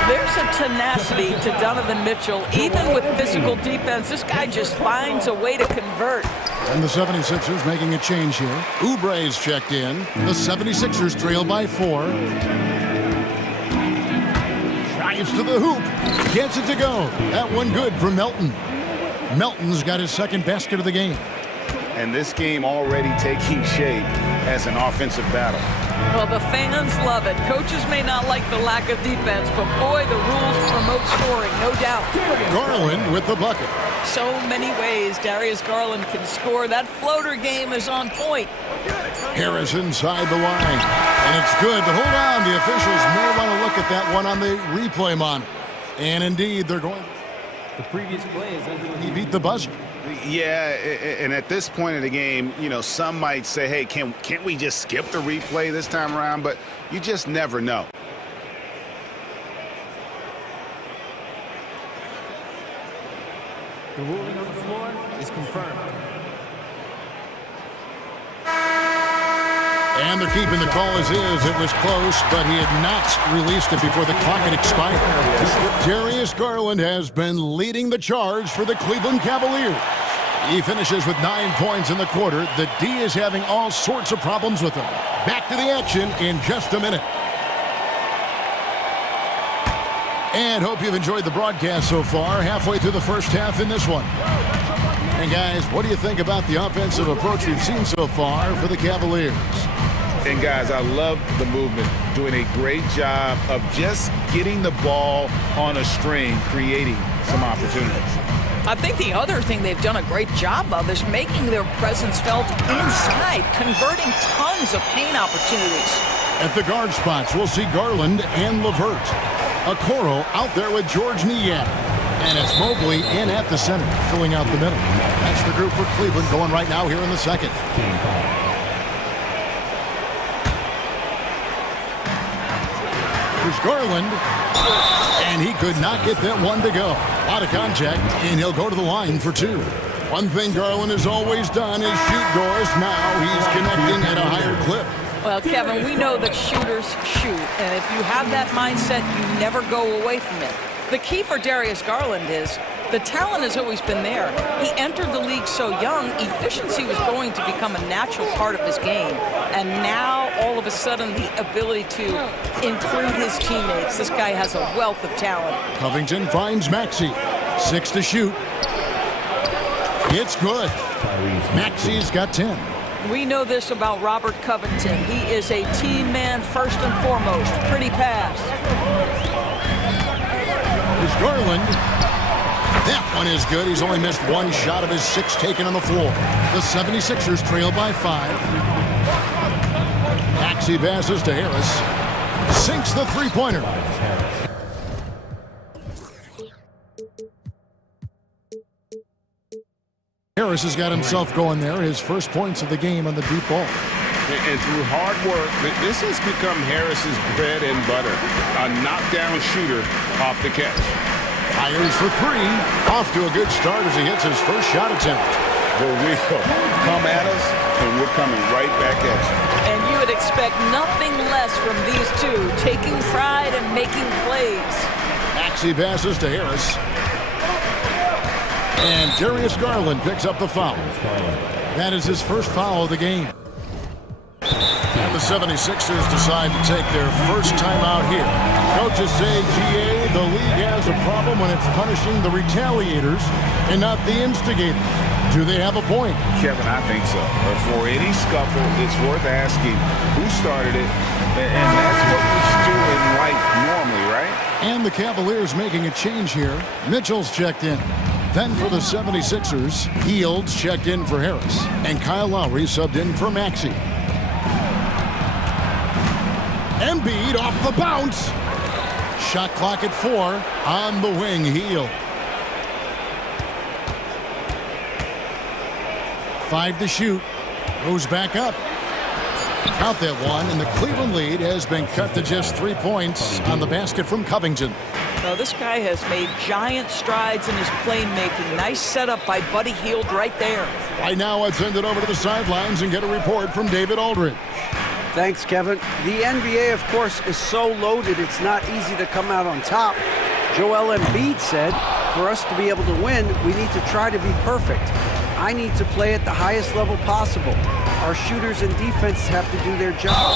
There's a tenacity to Donovan Mitchell. Even with physical defense, this guy just finds a way to convert. And the 76ers making a change here. Oubre's checked in. The 76ers trail by 4. Drives to the hoop. Gets it to go. That one good for Melton. Melton's got his second basket of the game. And this game already taking shape as an offensive battle. Well, the fans love it. Coaches may not like the lack of defense, but boy, the rules promote scoring, no doubt. Garland with the bucket. So many ways Darius Garland can score. That floater game is on point. Harris inside the line. And it's good, but hold on. The officials may want to look at that one on the replay monitor. And indeed, they're going. The previous play is under. He beat the buzzer. Yeah, and at this point in the game, you know, some might say, hey, can't we just skip the replay this time around? But you just never know. The ruling on the floor is confirmed. And they're keeping the call as is. It was close, but he had not released it before the clock had expired. Darius Garland has been leading the charge for the Cleveland Cavaliers. He finishes with 9 points in the quarter. The D is having all sorts of problems with him. Back to the action in just a minute. And hope you've enjoyed the broadcast so far. Halfway through the first half in this one. And guys, what do you think about the offensive approach we've seen so far for the Cavaliers? And guys, I love the movement, doing a great job of just getting the ball on a string, creating some opportunities. I think the other thing they've done a great job of is making their presence felt inside, converting tons of paint opportunities. At the guard spots, we'll see Garland and LeVert. Okoro out there with George Niang. And it's Mobley in at the center, filling out the middle. That's the group for Cleveland going right now here in the second. Here's Garland. And he could not get that one to go. Out of contact, and he'll go to the line for 2. One thing Garland has always done is shoot doors. Now he's connecting at a higher clip. Well, Kevin, we know that shooters shoot, and if you have that mindset, you never go away from it. The key for Darius Garland is the talent has always been there. He entered the league so young, efficiency was going to become a natural part of his game. And now, all of a sudden, the ability to include his teammates. This guy has a wealth of talent. Covington finds Maxey. 6 to shoot. It's good. Maxey's got 10. We know this about Robert Covington. He is a team man first and foremost. Pretty pass. Here's Garland. That one is good. He's only missed 1 shot of his 6 taken on the floor. The 76ers trail by 5. Maxey passes to Harris. Sinks the three-pointer. Harris has got himself going there. His first points of the game on the deep ball. And through hard work, this has become Harris's bread and butter. A knockdown shooter off the catch. Fires for 3. Off to a good start as he hits his first shot attempt. The wheel come at us, and we're coming right back at you. And you would expect nothing less from these two, taking pride and making plays. Maxey passes to Harris. And Darius Garland picks up the foul. That is his first foul of the game. And the 76ers decide to take their first timeout here. Coaches say, GA, the league has a problem when it's punishing the retaliators and not the instigators. Do they have a point? Kevin, I think so. But for any scuffle, it's worth asking who started it. And that's what we do in life normally, right? And the Cavaliers making a change here. Mitchell's checked in. Then for the 76ers, Hields checked in for Harris. And Kyle Lowry subbed in for Maxey. Embiid off the bounce. Shot clock at 4. On the wing, Hield. 5 to shoot. Goes back up. Count that one, and the Cleveland lead has been cut to just 3 points on the basket from Covington. Now, this guy has made giant strides in his playmaking. Nice setup by Buddy Hield right there. Right now, let's send it over to the sidelines and get a report from David Aldridge. Thanks, Kevin. The NBA, of course, is so loaded, it's not easy to come out on top. Joel Embiid said, for us to be able to win, we need to try to be perfect. I need to play at the highest level possible. Our shooters and defense have to do their job.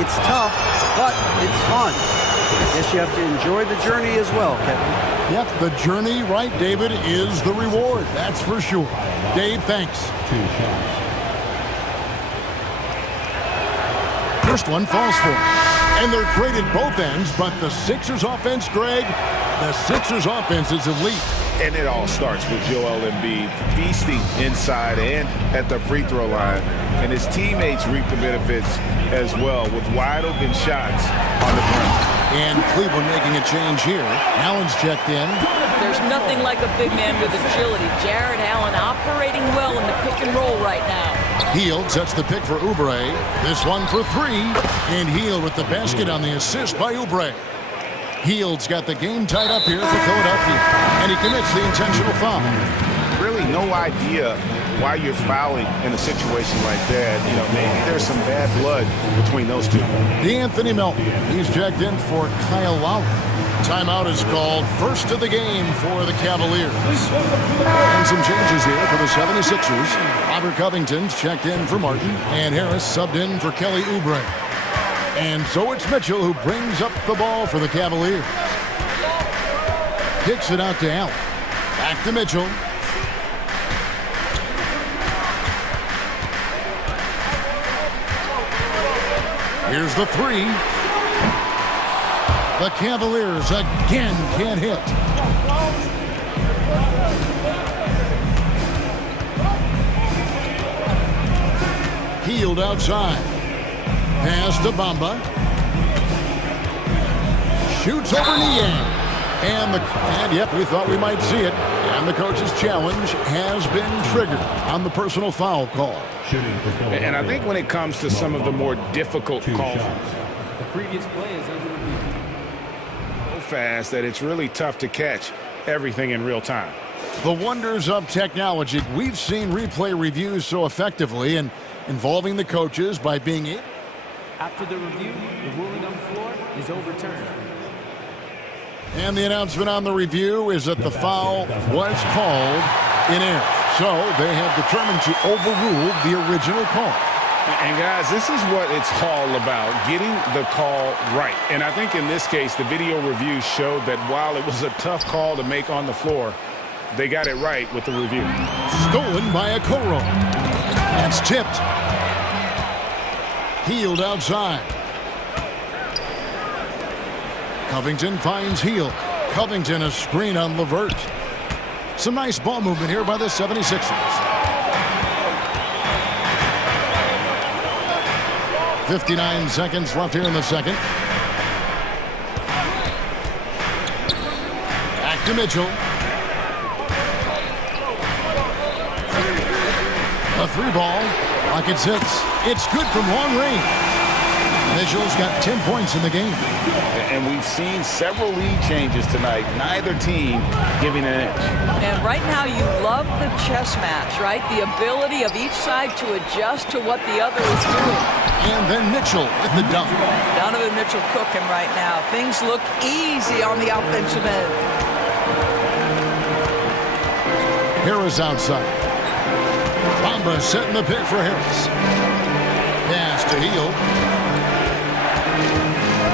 It's tough, but it's fun. I guess you have to enjoy the journey as well, Kevin. Yep, the journey, right, David, is the reward. That's for sure. Dave, thanks. First one falls for him. And they're great at both ends, but the Sixers offense, Greg, the Sixers offense is elite. And it all starts with Joel Embiid feasting inside and at the free throw line. And his teammates reap the benefits as well with wide open shots on the perimeter. And Cleveland making a change here. Allen's checked in. There's nothing like a big man with agility. Jared Allen operating well in the pick and roll right now. Hield sets the pick for Oubre. This one for 3. And Hield with the basket on the assist by Oubre. Hield's got the game tied up here for Philadelphia. And he commits the intentional foul. Really no idea why you're fouling in a situation like that. You know, maybe there's some bad blood between those two. D'Anthony Melton, he's checked in for Kyle Lowry. Timeout is called, first of the game for the Cavaliers. And some changes here for the 76ers. Robert Covington's checked in for Martin, and Harris subbed in for Kelly Oubre. And so it's Mitchell who brings up the ball for the Cavaliers. Kicks it out to Allen. Back to Mitchell. Here's the 3. The Cavaliers again can't hit. Hield outside. Pass to Bamba. Shoots over Niang. And yep, we thought we might see it. And the coach's challenge has been triggered on the personal foul call. And I think when it comes to some of the more difficult calls, the previous play is under review. So fast that it's really tough to catch everything in real time. The wonders of technology. We've seen replay reviews so effectively and involving the coaches by being able. After the review, the ruling on the floor is overturned. And the announcement on the review is that the foul was called in error. So they have determined to overrule the original call. And guys, this is what it's all about, getting the call right. And I think in this case, the video review showed that while it was a tough call to make on the floor, they got it right with the review. Stolen by Okoro. That's tipped. Hield outside. Covington finds Hield. Covington a screen on LeVert. Some nice ball movement here by the 76ers. 59 seconds left here in the second. Back to Mitchell. A 3 ball. Rockets hits. It's good from long range. Mitchell's got 10 points in the game. And we've seen several lead changes tonight. Neither team giving an inch. And right now you love the chess match, right? The ability of each side to adjust to what the other is doing. And then Mitchell with the dunk. Donovan Mitchell cooking right now. Things look easy on the offensive end. Harris outside. Bamba setting the pick for Harris. Pass to Hield.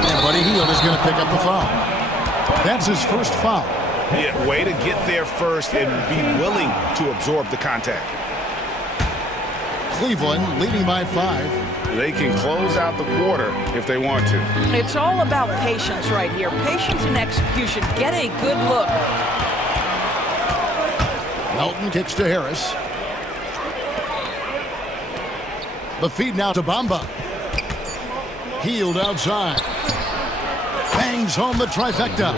And Buddy Hield is going to pick up the foul. That's his first foul. Yeah, way to get there first and be willing to absorb the contact. Cleveland leading by 5. They can close out the quarter if they want to. It's all about patience right here. Patience and execution. Get a good look. Melton kicks to Harris. The feed now to Bamba. Hield outside. Bangs home the trifecta.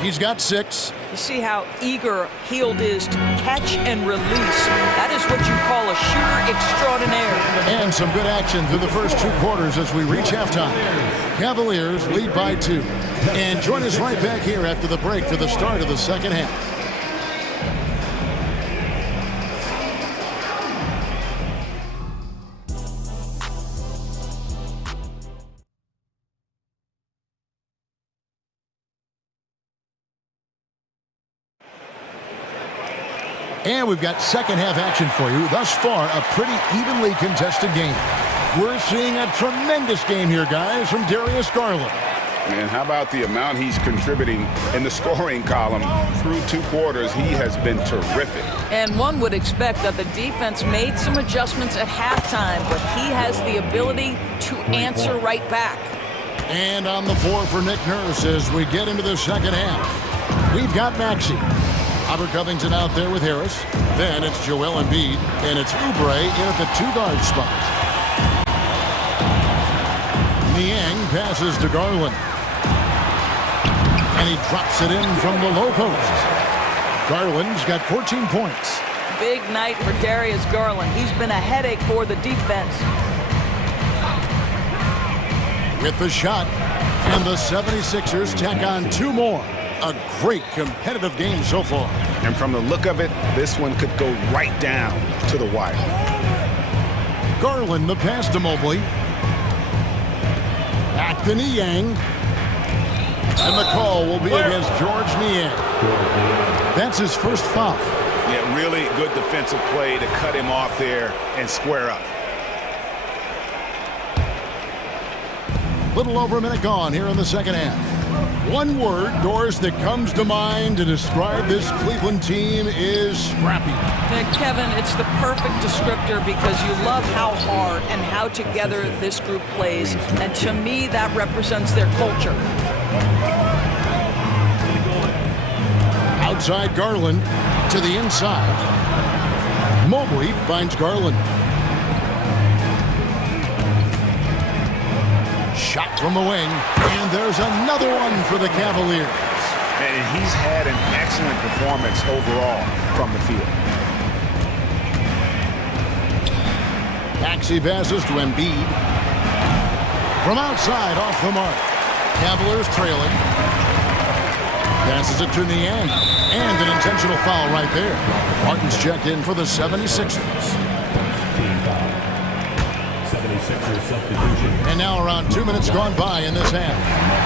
He's got 6. You see how eager Hield is to catch and release. That is what you call a shooter extraordinaire. And some good action through the first 2 quarters as we reach halftime. Cavaliers lead by 2. And join us right back here after the break for the start of the second half. And we've got second half action for you. Thus far, a pretty evenly contested game. We're seeing a tremendous game here, guys, from Darius Garland. And how about the amount he's contributing in the scoring column through 2 quarters? He has been terrific. And one would expect that the defense made some adjustments at halftime, but he has the ability to answer right back. And on the floor for Nick Nurse as we get into the second half. We've got Maxey. Robert Covington out there with Harris. Then it's Joel Embiid, and it's Oubre in at the 2-guard spot. Niang passes to Garland. And he drops it in from the low post. Garland's got 14 points. Big night for Darius Garland. He's been a headache for the defense. With the shot, and the 76ers tack on 2 more. A great competitive game so far. And from the look of it, this one could go right down to the wire. Garland, the pass to Mobley. Back to Niang. And the call will be against George Niang. That's his first foul. Yeah, really good defensive play to cut him off there and square up. Little over a minute gone here in the second half. One word, Doris, that comes to mind to describe this Cleveland team is scrappy. Kevin, it's the perfect descriptor because you love how hard and how together this group plays. And to me, that represents their culture. Outside Garland to the inside. Mobley finds Garland. Shot from the wing, and there's another one for the Cavaliers. And he's had an excellent performance overall from the field. Maxey passes to Embiid. From outside, off the mark. Cavaliers trailing. Passes it to Niang. And an intentional foul right there. Martin's checked in for the 76ers. And now around 2 minutes gone by in this half.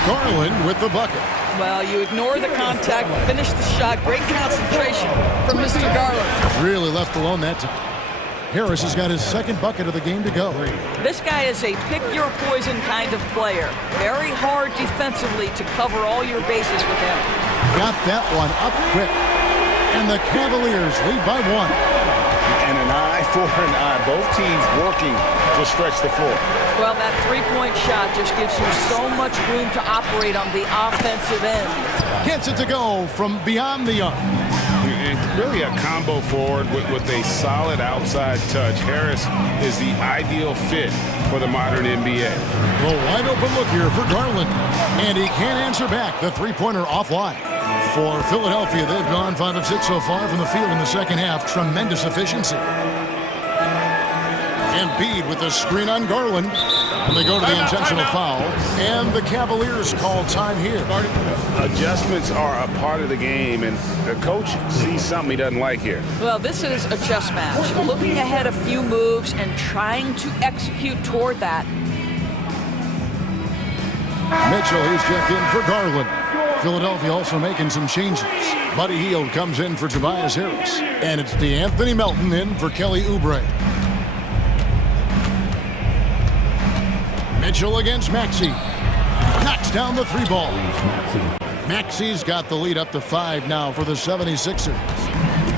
Garland with the bucket. Well, you ignore the contact, finish the shot. Great concentration from Mr. Garland. Really left alone that time. Harris has got his second bucket of the game to go. This guy is a pick-your-poison kind of player. Very hard defensively to cover all your bases with him. Got that one up quick. And the Cavaliers lead by 1. And an eye for an eye. Both teams working to stretch the floor. Well, that three-point shot just gives you so much room to operate on the offensive end. Gets it to go from beyond the arc. It's really a combo forward with a solid outside touch. Harris is the ideal fit for the modern NBA. A wide open look here for Garland. And he can't answer back. The three-pointer offline. For Philadelphia, they've gone 5 of 6 so far from the field in the second half. Tremendous efficiency. Embiid with the screen on Garland. And they go to the intentional foul. And the Cavaliers call time here. Adjustments are a part of the game, and the coach sees something he doesn't like here. Well, this is a chess match. Looking ahead a few moves and trying to execute toward that. Mitchell, he's checked in for Garland. Philadelphia also making some changes. Buddy Hield comes in for Tobias Harris. And it's DeAnthony Melton in for Kelly Oubre. Mitchell against Maxey. Knocks down the 3-ball. Maxey's got the lead up to 5 now for the 76ers.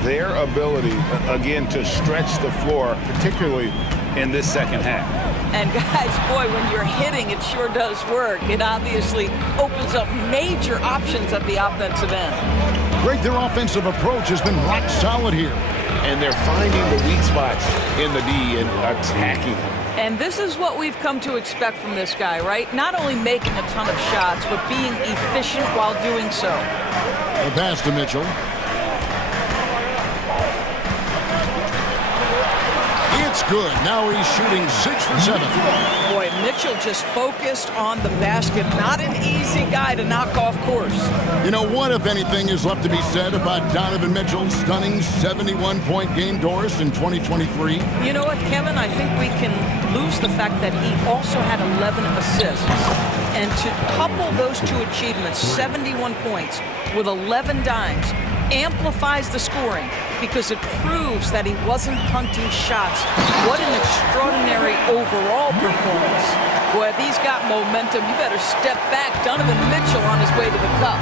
Their ability, again, to stretch the floor, particularly in this second half. And guys, boy, when you're hitting, it sure does work. It obviously opens up major options at the offensive end. Greg, their offensive approach has been rock solid here. And they're finding the weak spots in the D and attacking. And this is what we've come to expect from this guy, right? Not only making a ton of shots, but being efficient while doing so. The pass to Mitchell. It's good. Now he's shooting 6 for 7. Boy, Mitchell just focused on the basket. Not an easy guy to knock off course. You know, what, if anything, is left to be said about Donovan Mitchell's stunning 71-point game, Doris, in 2023? You know what, Kevin? I think we can lose the fact that he also had 11 assists. And to couple those two achievements, 71 points with 11 dimes, amplifies the scoring because it proves that he wasn't hunting shots. What an extraordinary overall performance. Boy, if he's got momentum, you better step back. Donovan Mitchell on his way to the cup.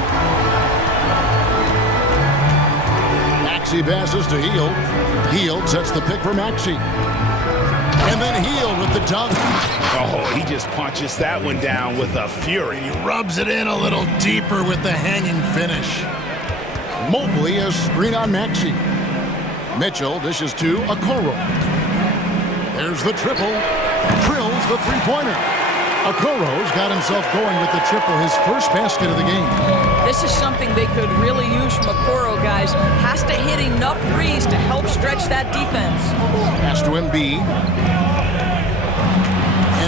Maxey passes to Hield. Hield sets the pick for Maxey. And then Hield with the dunk. Oh, he just punches that one down with a fury. He rubs it in a little deeper with the hanging finish. Mobley a screen on Maxey. Mitchell dishes to Okoro. There's the triple. Drills the three-pointer. Okoro's got himself going with the triple, his first basket of the game. This is something they could really use from Okoro, guys. Has to hit enough threes to help stretch that defense. Pass to Embiid.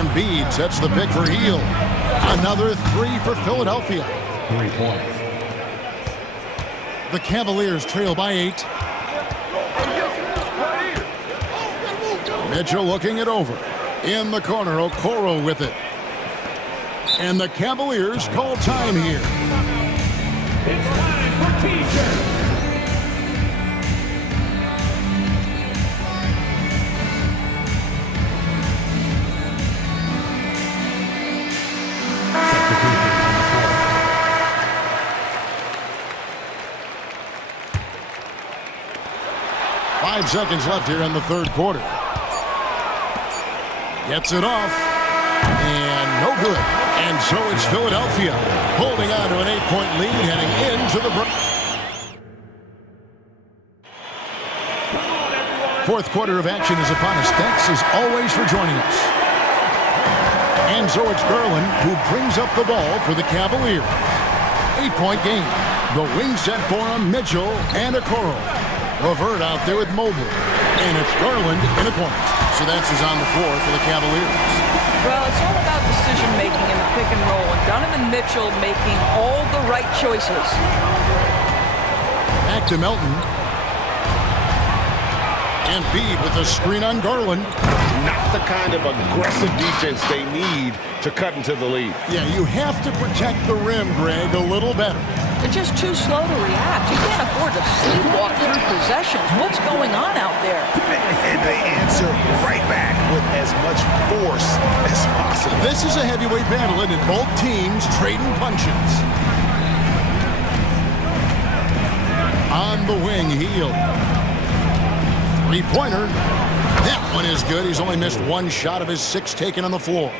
Embiid sets the pick for Hield. Another 3 for Philadelphia. 3 points. The Cavaliers trail by 8. Mitchell looking it over. In the corner, Okoro with it. And the Cavaliers call time here. It's time for T-shirts. Five seconds left here in the third quarter. Gets it off. And no good. And so it's Philadelphia holding on to an 8-point lead heading into the break. Fourth quarter of action is upon us. Thanks as always for joining us. And so it's Garland who brings up the ball for the Cavaliers. 8-point game. The wing set for him, Mitchell and Okoro. Levert out there with Mobley. And it's Garland in a corner. So that's who's on the floor for the Cavaliers. Well, it's all about decision-making in the pick and roll, and Donovan Mitchell making all the right choices. Back to Melton. Embiid with a screen on Garland. Not the kind of aggressive defense they need to cut into the lead. Yeah, you have to protect the rim, Greg, a little better. They're just too slow to react. You can't afford to sleepwalk through possessions. What's going on out there? And they answer right back with as much force as possible. This is a heavyweight battle, and both teams trading punches. On the wing, Hield. Three-pointer. That one is good. He's only missed one shot of his 6 taken on the floor.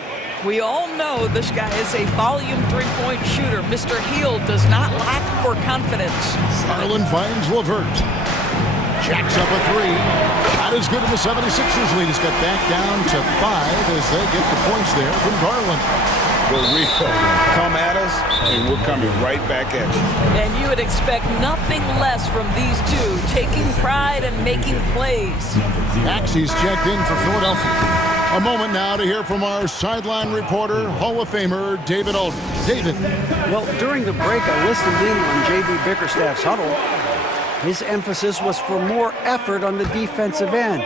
We all know this guy is a volume three-point shooter. Mr. Hield does not lack for confidence. Garland finds Levert. Jacks up a 3. Not as good in the 76ers lead. He's got back down to 5 as they get the points there from Garland. We're come at us, and we're coming right back at you. And you would expect nothing less from these two, taking pride and making plays. Maxey's checked in for Philadelphia. A moment now to hear from our sideline reporter, Hall of Famer David Aldridge. David. Well, during the break, I listened in on J.B. Bickerstaff's huddle. His emphasis was for more effort on the defensive end.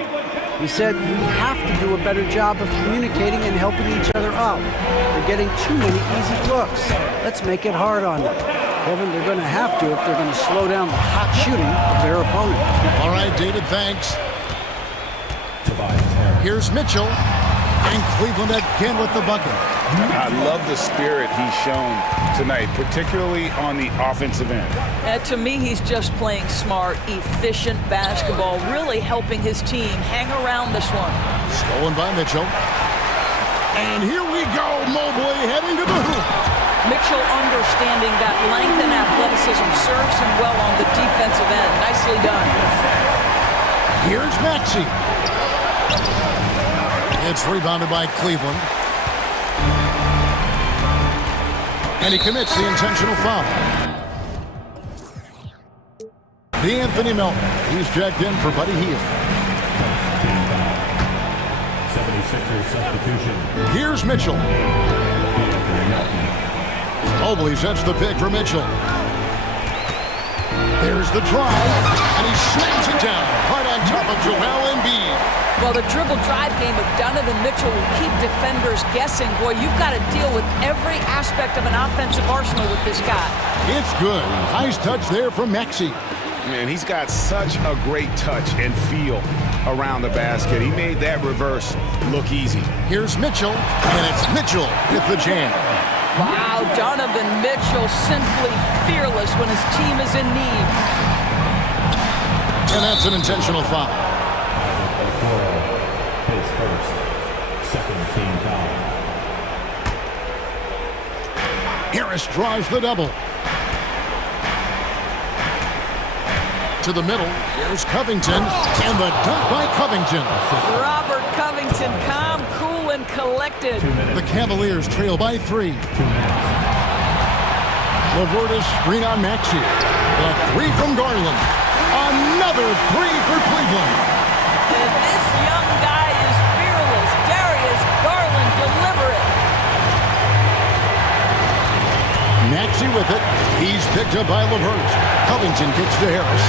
He said we have to do a better job of communicating and helping each other out. They're getting too many easy looks. Let's make it hard on them. Kevin, they're going to have to if they're going to slow down the hot shooting of their opponent. All right, David, thanks. Here's Mitchell, and Cleveland again with the bucket. I love the spirit he's shown tonight, particularly on the offensive end. To me, he's just playing smart, efficient basketball, really helping his team hang around this one. Stolen by Mitchell. And here we go, Mobley heading to the hoop. Mitchell understanding that length and athleticism serves him well on the defensive end. Nicely done. Here's Maxey. It's rebounded by Cleveland. And he commits the intentional foul. D'Anthony Melton. He's checked in for Buddy Hield. 76ers substitution. Here's Mitchell. Mobley sets the pick for Mitchell. There's the drive, and he slams it down right on top of Joel Embiid. Well, the dribble drive game of Donovan Mitchell will keep defenders guessing. Boy, you've got to deal with every aspect of an offensive arsenal with this guy. It's good. Nice touch there from Maxey. Man, he's got such a great touch and feel around the basket. He made that reverse look easy. Here's Mitchell, and it's Mitchell with the jam. Wow, Donovan Mitchell simply fearless when his team is in need. And that's an intentional foul. His first, second team foul. Harris drives the double. To the middle, here's Covington, and the dunk by Covington. Robert Covington, calm, cool, and collected. The Cavaliers trail by 3. Laverta's screen on Maxey. The 3 from Garland. Another 3 for Cleveland. And this young guy is fearless. Darius Garland deliver it. Maxey with it. He's picked up by LeVert. Covington kicks to Harris.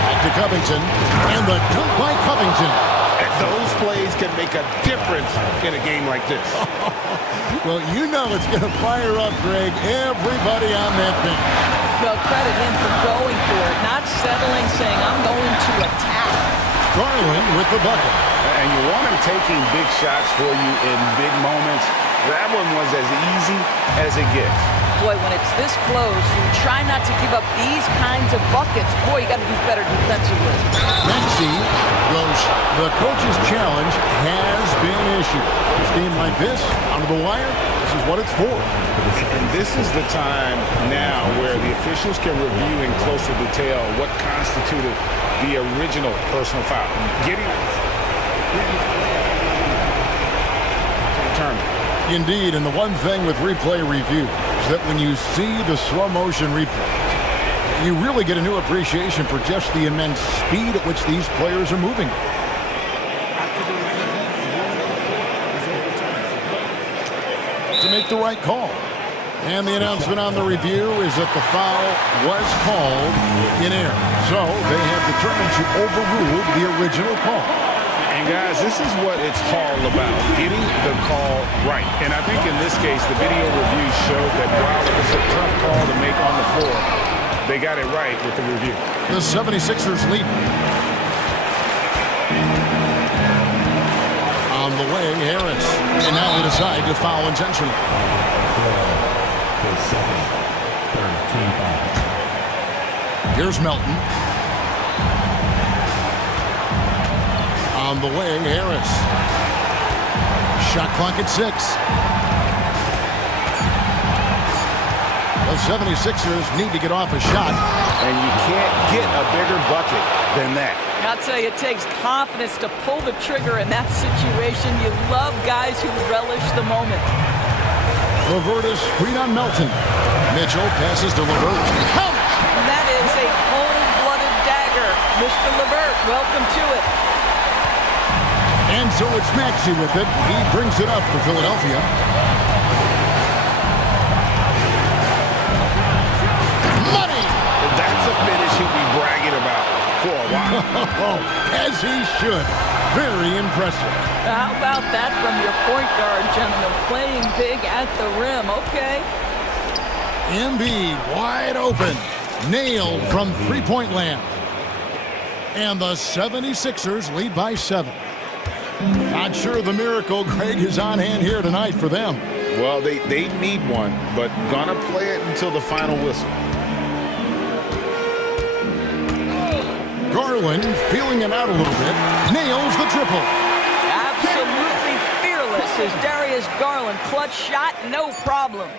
Back to Covington. And the dunk by Covington. And those plays can make a difference in a game like this. Well, you know it's going to fire up, Greg, everybody on that bench. Well, credit him for going for it, not settling, saying, I'm going to attack. Garland with the bucket. And you want him taking big shots for you in big moments. That one was as easy as it gets. Boy, when it's this close, you try not to give up these kinds of buckets. Boy, you got to do better defensively. Maxey goes, the coach's challenge has been issued. This game like this, on the wire, this is what it's for. And this is the time now where the officials can review in closer detail what constituted the original personal foul. Getting determined. Indeed, and the one thing with replay review is that when you see the slow motion replay, you really get a new appreciation for just the immense speed at which these players are moving. To make the right call. And the announcement on the review is that the foul was called in error. So they have determined to overrule the original call. And guys, this is what it's all about, getting the call right. And I think in this case, the video review showed that while it was a tough call to make on the floor, they got it right with the review. The 76ers lead. On the way, Harris. And now they decide to foul intentionally. His second, third team foul. Here's Melton. On the way, Harris. Shot clock at 6. The 76ers need to get off a shot. And you can't get a bigger bucket than that. I'll tell you, it takes confidence to pull the trigger in that situation. You love guys who relish the moment. LeVert screen on Melton. Mitchell passes to LeVert. That is a cold-blooded dagger. Mr. LeVert, welcome to it. And so it's Maxey with it. He brings it up for Philadelphia. Money! That's a finish he'll be bragging about for a while. As he should. Very impressive. How about that from your point guard, gentlemen? Playing big at the rim. Okay. Embiid wide open. Nailed from three-point land. And the 76ers lead by 7. Not sure the miracle, Greg, is on hand here tonight for them. Well, they need one, but gonna play it until the final whistle. Garland feeling it out a little bit. Nails the triple. Absolutely fearless is Darius Garland. Clutch shot, no problem.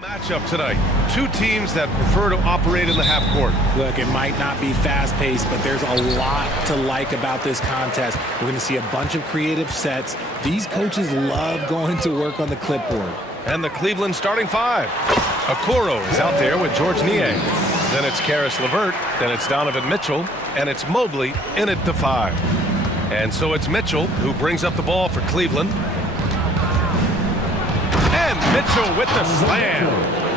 Matchup tonight. Two teams that prefer to operate in the half court. Look, it might not be fast-paced, but there's a lot to like about this contest. We're going to see a bunch of creative sets. These coaches love going to work on the clipboard. And the Cleveland starting five. Okoro is out there with George Niang. Then it's Karis LeVert. Then it's Donovan Mitchell. And it's Mobley in at the five. And so it's Mitchell who brings up the ball for Cleveland. And Mitchell with the slam.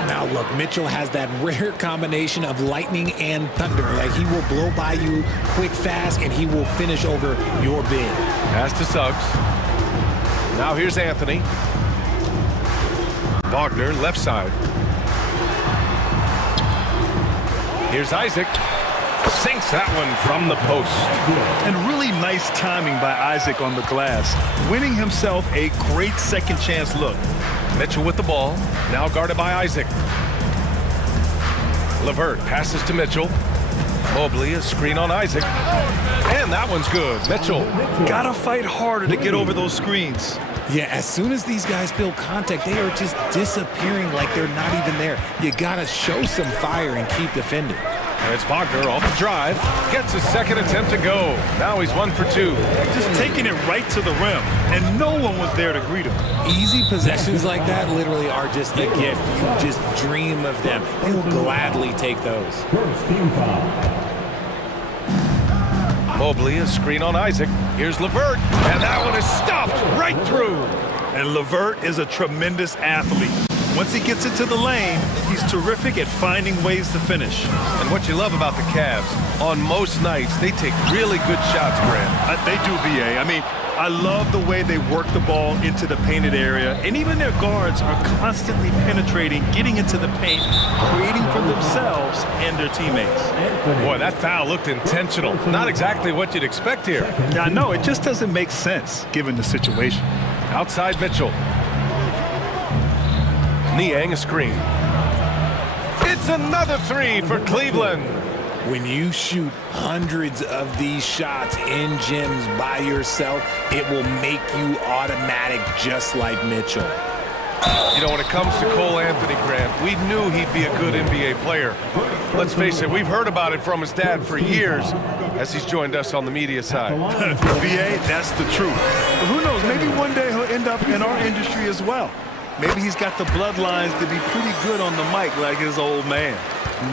Now look, Mitchell has that rare combination of lightning and thunder. Like, he will blow by you quick, fast, and he will finish over your big. Pass to Suggs. Now here's Anthony. Wagner, left side. Here's Isaac. Sinks that one from the post. And really nice timing by Isaac on the glass, winning himself a great second chance look. Mitchell with the ball, now guarded by Isaac. LeVert passes to Mitchell. Mobley, a screen on Isaac. And that one's good. Mitchell. Gotta fight harder to get over those screens. Yeah, as soon as these guys feel contact, they are just disappearing like they're not even there. You gotta show some fire and keep defending. And it's Wagner off the drive. Gets his second attempt to go. Now he's 1 for 2. Just taking it right to the rim, and no one was there to greet him. Easy possessions like that literally are just a gift. You just dream of them. They will gladly take those. Mobley, a screen on Isaac. Here's LeVert, and that one is stuffed right through. And LeVert is a tremendous athlete. Once he gets into the lane, he's terrific at finding ways to finish. And what you love about the Cavs, on most nights, they take really good shots, Grant. They do, BA. I mean, I love the way they work the ball into the painted area, and even their guards are constantly penetrating, getting into the paint, creating for themselves and their teammates. Boy, that foul looked intentional. Not exactly what you'd expect here. Yeah, I know. It just doesn't make sense, given the situation. Outside Mitchell. Niang a screen. It's another three for Cleveland. When you shoot hundreds of these shots in gyms by yourself, it will make you automatic just like Mitchell. You know, when it comes to Cole Anthony, Grant, we knew he'd be a good NBA player. Let's face it, we've heard about it from his dad for years as he's joined us on the media side. BA, that's the truth. But who knows, maybe one day he'll end up in our industry as well. Maybe he's got the bloodlines to be pretty good on the mic like his old man.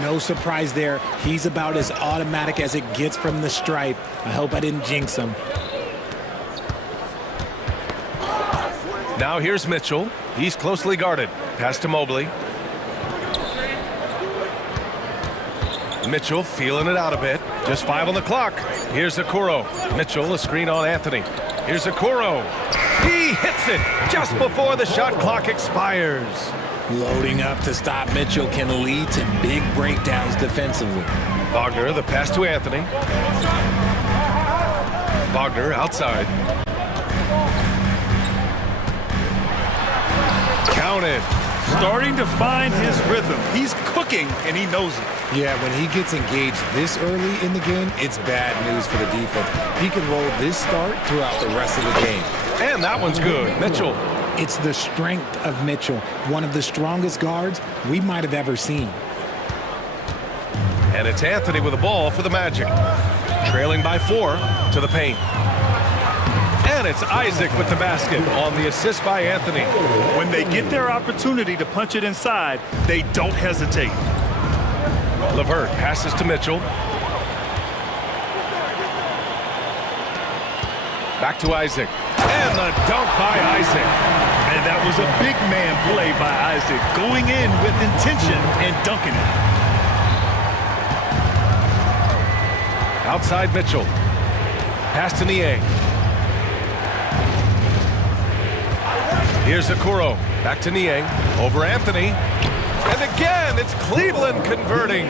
No surprise there. He's about as automatic as it gets from the stripe. I hope I didn't jinx him. Now here's Mitchell. He's closely guarded. Pass to Mobley. Mitchell feeling it out a bit. Just 5 on the clock. Here's Okoro. Mitchell, a screen on Anthony. Here's Okoro. He hits it just before the shot clock expires. Loading up to stop Mitchell can lead to big breakdowns defensively. Wagner, the pass to Anthony. Wagner outside. Counted. Starting to find his rhythm. He's cooking, and he knows it. Yeah, when he gets engaged this early in the game, it's bad news for the defense. He can roll this start throughout the rest of the game. And that one's good. Mitchell. It's the strength of Mitchell, one of the strongest guards we might have ever seen. And it's Anthony with the ball for the Magic. Trailing by 4 to the paint. And it's Isaac with the basket on the assist by Anthony. When they get their opportunity to punch it inside, they don't hesitate. LeVert passes to Mitchell. Back to Isaac. And the dunk by Isaac. And that was a big man play by Isaac, going in with intention and dunking it. Outside Mitchell. Pass to Niang. Here's Okoro. Back to Niang. Over Anthony. And again, it's Cleveland converting.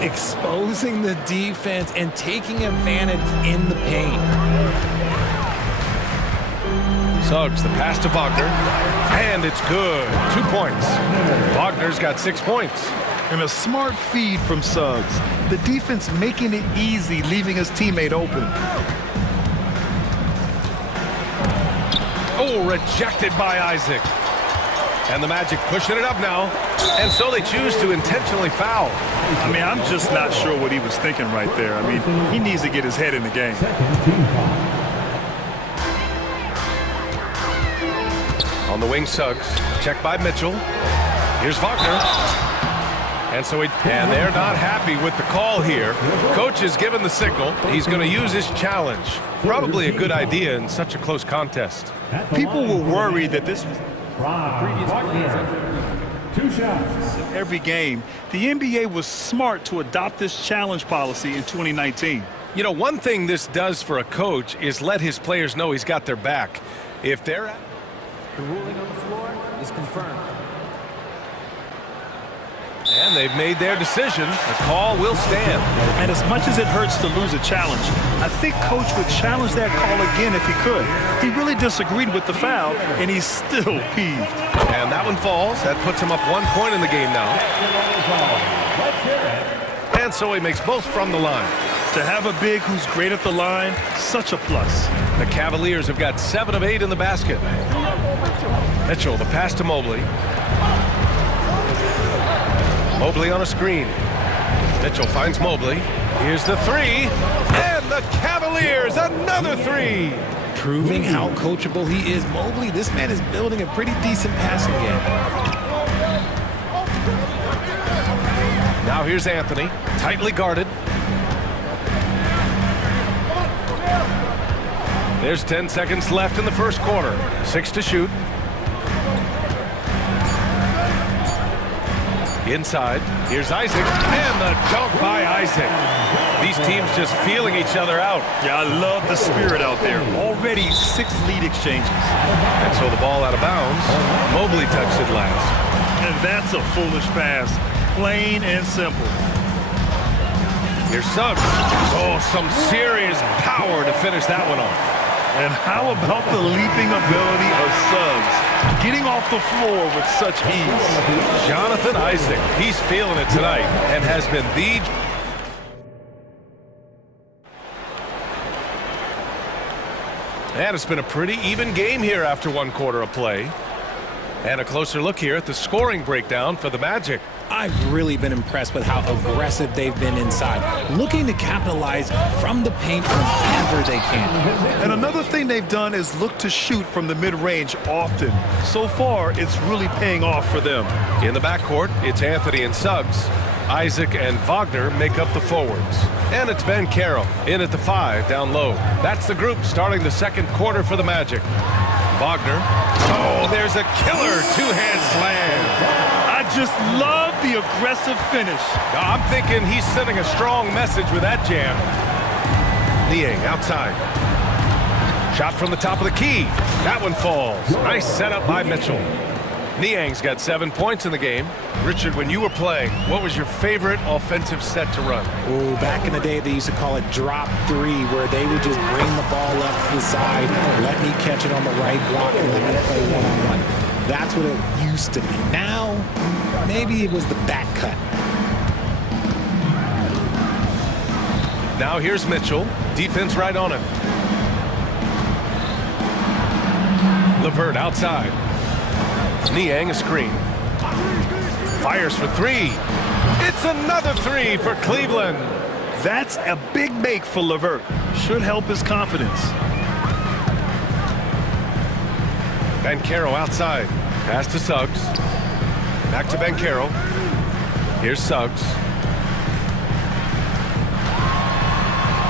Exposing the defense and taking advantage in the paint. Suggs, the pass to Wagner. And it's good. 2 points. Wagner's got 6 points. And a smart feed from Suggs. The defense making it easy, leaving his teammate open. Oh, rejected by Isaac. And the Magic pushing it up now. And so they choose to intentionally foul. I mean, I'm just not sure what he was thinking right there. I mean, he needs to get his head in the game. On the wing, Suggs. Checked by Mitchell. Here's Wagner. And they're not happy with the call here. Coach has given the signal. He's going to use his challenge. Probably a good idea in such a close contest. People were worried that this was Previous play. 2 shots. every game. The NBA was smart to adopt this challenge policy in 2019. You know, one thing this does for a coach is let his players know he's got their back. If they're... The ruling on the floor is confirmed. And they've made their decision. The call will stand. And as much as it hurts to lose a challenge, I think Coach would challenge that call again if he could. He really disagreed with the foul, and he's still peeved. And that one falls. That puts him up 1 point in the game now. And so he makes both from the line. To have a big who's great at the line, such a plus. The Cavaliers have got 7 of 8 in the basket. Mitchell, the pass to Mobley. Mobley on a screen. Mitchell finds Mobley. Here's the three. And the Cavaliers, another three. Proving how coachable he is. Mobley, this man is building a pretty decent passing game. Now here's Anthony, tightly guarded. There's 10 seconds left in the first quarter. 6 to shoot. Inside, here's Isaac, and the dunk by Isaac. These teams just feeling each other out. Yeah, I love the spirit out there. Already 6 lead exchanges. And so the ball out of bounds. Mobley touched it last. And that's a foolish pass. Plain and simple. Here's Suggs. Oh, some serious power to finish that one off. And how about the leaping ability of Suggs? Getting off the floor with such ease. Jonathan Isaac, he's feeling it tonight and has been the... And it's been a pretty even game here after 1 quarter of play. And a closer look here at the scoring breakdown for the Magic. I've really been impressed with how aggressive they've been inside, looking to capitalize from the paint whenever they can. And another thing they've done is look to shoot from the mid-range often. So far, it's really paying off for them. In the backcourt, it's Anthony and Suggs. Isaac and Wagner make up the forwards. And it's Ben Carroll in at the 5 down low. That's the group starting the second quarter for the Magic. Wagner. Oh, there's a killer two-hand slam. I just love the aggressive finish. I'm thinking he's sending a strong message with that jam. Niang outside. Shot from the top of the key. That one falls. Nice setup by Mitchell. Niang's got 7 points in the game. Richard, when you were playing, what was your favorite offensive set to run? Oh, back in the day, they used to call it drop 3, where they would just bring the ball up to the side, let me catch it on the right block, and let me play one-on-one. That's what it used to be. Now, maybe it was the back cut. Now here's Mitchell. Defense right on him. LeVert outside. Niang a screen. Fires for 3. It's another 3 for Cleveland. That's a big make for LeVert. Should help his confidence. Banchero outside. Pass to Suggs. Back to Banchero. Here's Suggs.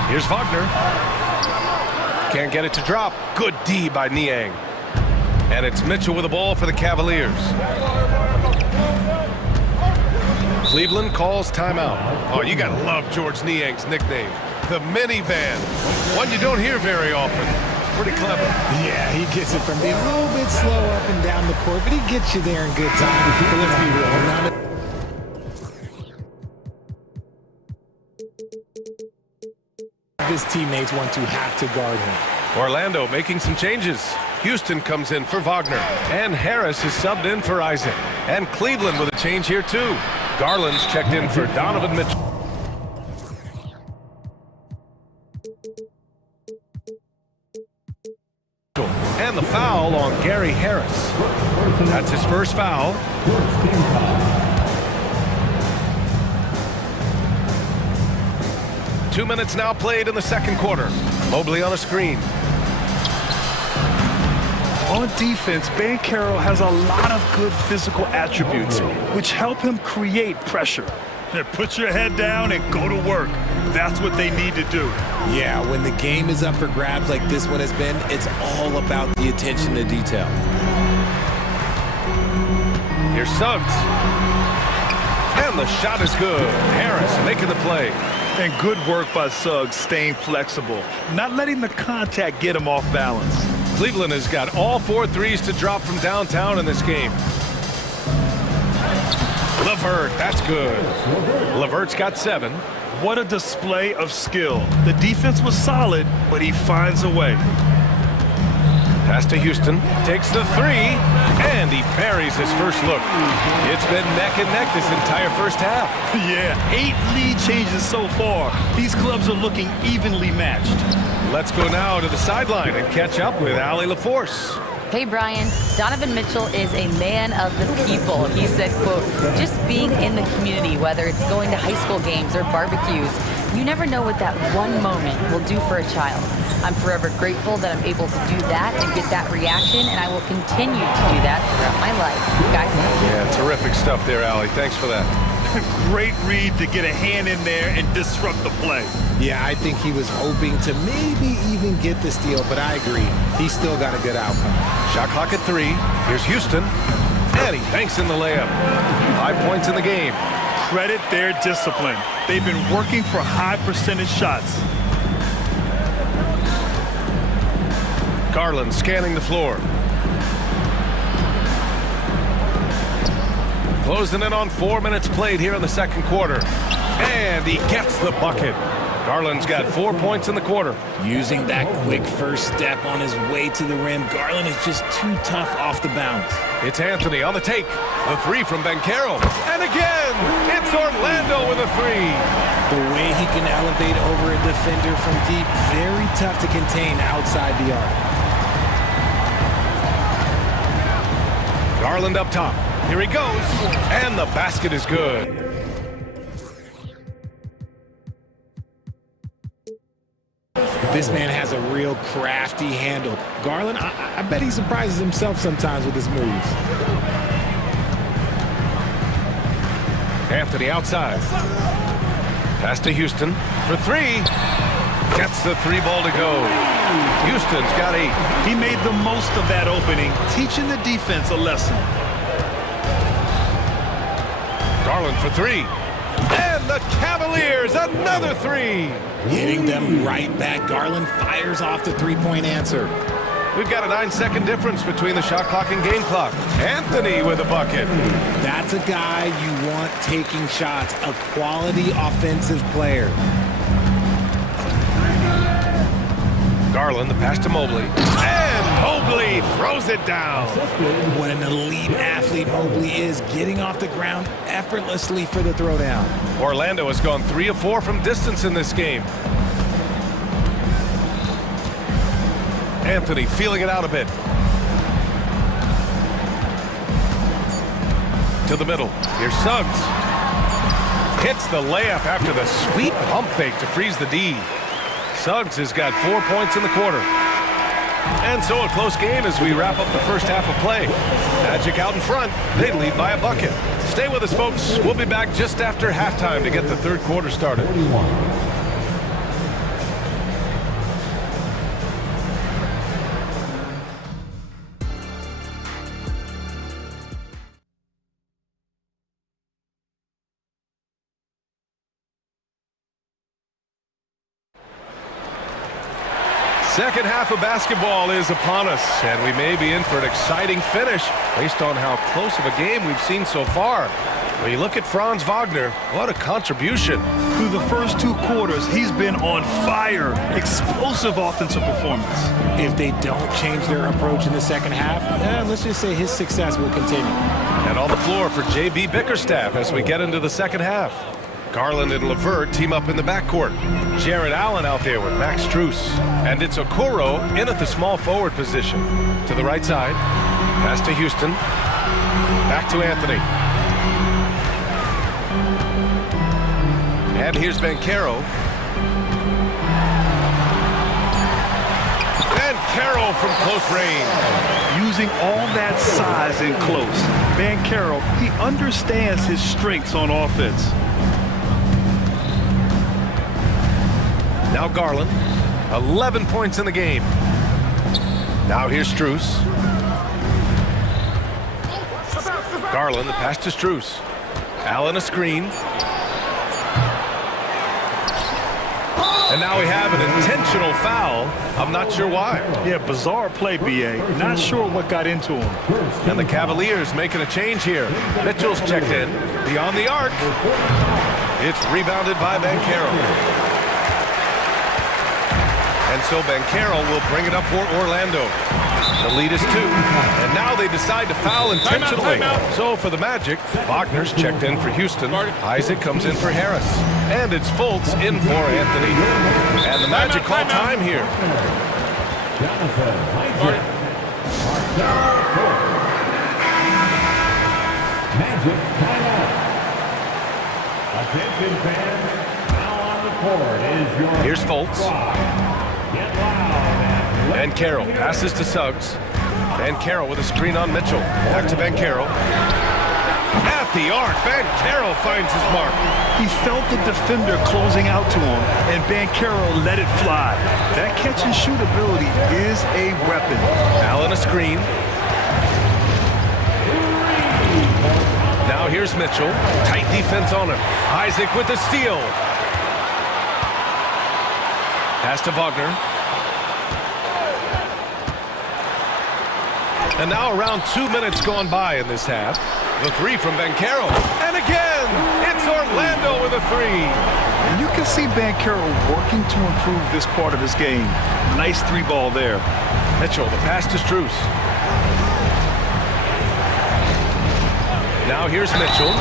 Here's Wagner. Can't get it to drop. Good D by Niang. And it's Mitchell with the ball for the Cavaliers. Cleveland calls timeout. Oh, you gotta love George Niang's nickname, the minivan. One you don't hear very often. It's pretty clever. Yeah, he gets it from being a little bit slow up and down the court, but he gets you there in good time. But let's be real. His teammates want to have to guard him. Orlando making some changes. Houston comes in for Wagner. And Harris is subbed in for Isaac. And Cleveland with a change here too. Garland's checked in for Donovan Mitchell. And the foul on Gary Harris. That's his first foul. Two minutes now played in the second quarter. Mobley on a screen. On defense, Banchero has a lot of good physical attributes, which help him create pressure. Put your head down and go to work. That's what they need to do. Yeah, when the game is up for grabs like this one has been, it's all about the attention to detail. Here's Suggs. And the shot is good. Harris making the play. And good work by Suggs, staying flexible, not letting the contact get him off balance. Cleveland has got all 4 threes to drop from downtown in this game. LeVert, that's good. LeVert's got 7. What a display of skill. The defense was solid, but he finds a way. Pass to Houston, takes the 3, and he parries his first look. It's been neck and neck this entire first half. Yeah, 8 lead changes so far. These clubs are looking evenly matched. Let's go now to the sideline and catch up with Allie LaForce. Hey, Brian. Donovan Mitchell is a man of the people. He said, quote, just being in the community, whether it's going to high school games or barbecues, you never know what that one moment will do for a child. I'm forever grateful that I'm able to do that and get that reaction, and I will continue to do that throughout my life. Guys? Yeah, terrific stuff there, Allie. Thanks for that. Great read to get a hand in there and disrupt the play. Yeah, I think he was hoping to maybe even get the steal, but I agree. He still got a good outcome. Shot clock at 3. Here's Houston. And he banks in the layup. 5 points in the game. Credit their discipline. They've been working for high percentage shots. Garland scanning the floor. Closing in on 4 minutes played here in the second quarter. And he gets the bucket. Garland's got 4 points in the quarter. Using that quick first step on his way to the rim, Garland is just too tough off the bounce. It's Anthony on the take. The 3 from Banchero. And again, it's Orlando with a 3. The way he can elevate over a defender from deep, very tough to contain outside the arc. Garland up top. Here he goes. And the basket is good. This man has a real crafty handle. Garland, I bet he surprises himself sometimes with his moves. Anthony outside. Pass to Houston for 3. Gets the 3 ball to go. Houston's got 8. He made the most of that opening, teaching the defense a lesson. Garland for 3. And the Cavaliers, another 3. Hitting them right back. Garland fires off the three-point answer. We've got a 9-second difference between the shot clock and game clock. Anthony with a bucket. That's a guy you want taking shots, a quality offensive player. Garland, the pass to Mobley. And Mobley throws it down. What an elite athlete Mobley is, getting off the ground effortlessly for the throwdown. Orlando has gone 3 of 4 from distance in this game. Anthony feeling it out a bit. To the middle. Here's Suggs. Hits the layup after the sweet pump fake to freeze the D. Suggs has got 4 points in the quarter. And so a close game as we wrap up the first half of play. Magic out in front. They lead by a bucket. Stay with us, folks. We'll be back just after halftime to get the third quarter started. Second half of basketball is upon us, and we may be in for an exciting finish based on how close of a game we've seen so far. When you look at Franz Wagner, what a contribution. Through the first 2 quarters, he's been on fire. Explosive offensive performance. If they don't change their approach in the second half, let's just say his success will continue. And on the floor for J.B. Bickerstaff as we get into the second half. Garland and LeVert team up in the backcourt. Jared Allen out there with Max Strus. And it's Okoro in at the small forward position. To the right side. Pass to Houston. Back to Anthony. And here's Banchero. Banchero from close range. Using all that size in close, Banchero, he understands his strengths on offense. Now Garland, 11 points in the game. Now here's Strus. Garland, the pass to Strus. Allen a screen. And now we have an intentional foul. I'm not sure why. Yeah, bizarre play, B.A. Not sure what got into him. And the Cavaliers making a change here. Mitchell's checked in. Beyond the arc. It's rebounded by Banchero. And so Banchero will bring it up for Orlando. The lead is 2. And now they decide to foul intentionally. Timeout. So for the Magic, Wagner's checked in for Houston. Isaac comes in for Harris. And it's Fultz in for Anthony. And the Magic call time here. Magic timeout. Attention fans, now on the court is your Here's Fultz. Get loud. Banchero passes to Suggs. Banchero with a screen on Mitchell. Back to Banchero. At the arc, Banchero finds his mark. He felt the defender closing out to him, and Banchero let it fly. That catch and shoot ability is a weapon. Allen a screen. Now here's Mitchell. Tight defense on him. Isaac with the steal. Pass to Wagner. And now around 2 minutes gone by in this half. The three from Banchero. And again, it's Orlando with a three. And you can see Banchero working to improve this part of his game. Nice three ball there. Mitchell, the pass to Strus. Now here's Mitchell.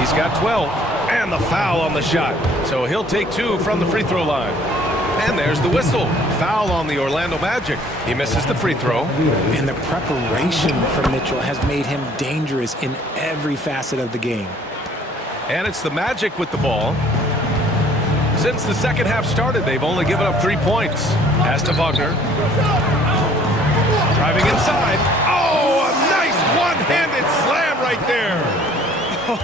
He's got 12. And the foul on the shot. So he'll take 2 from the free throw line. And there's the whistle. Foul on the Orlando Magic. He misses the free throw. And the preparation for Mitchell has made him dangerous in every facet of the game. And it's the Magic with the ball. Since the second half started, they've only given up 3 points. Pass to Wagner. Driving inside. Oh, a nice one-handed slam right there.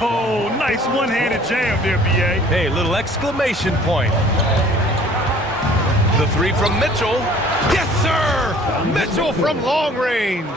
Oh, nice one-handed jam there, B.A. Hey, little exclamation point. The three from Mitchell. Yes, sir! Mitchell from long range.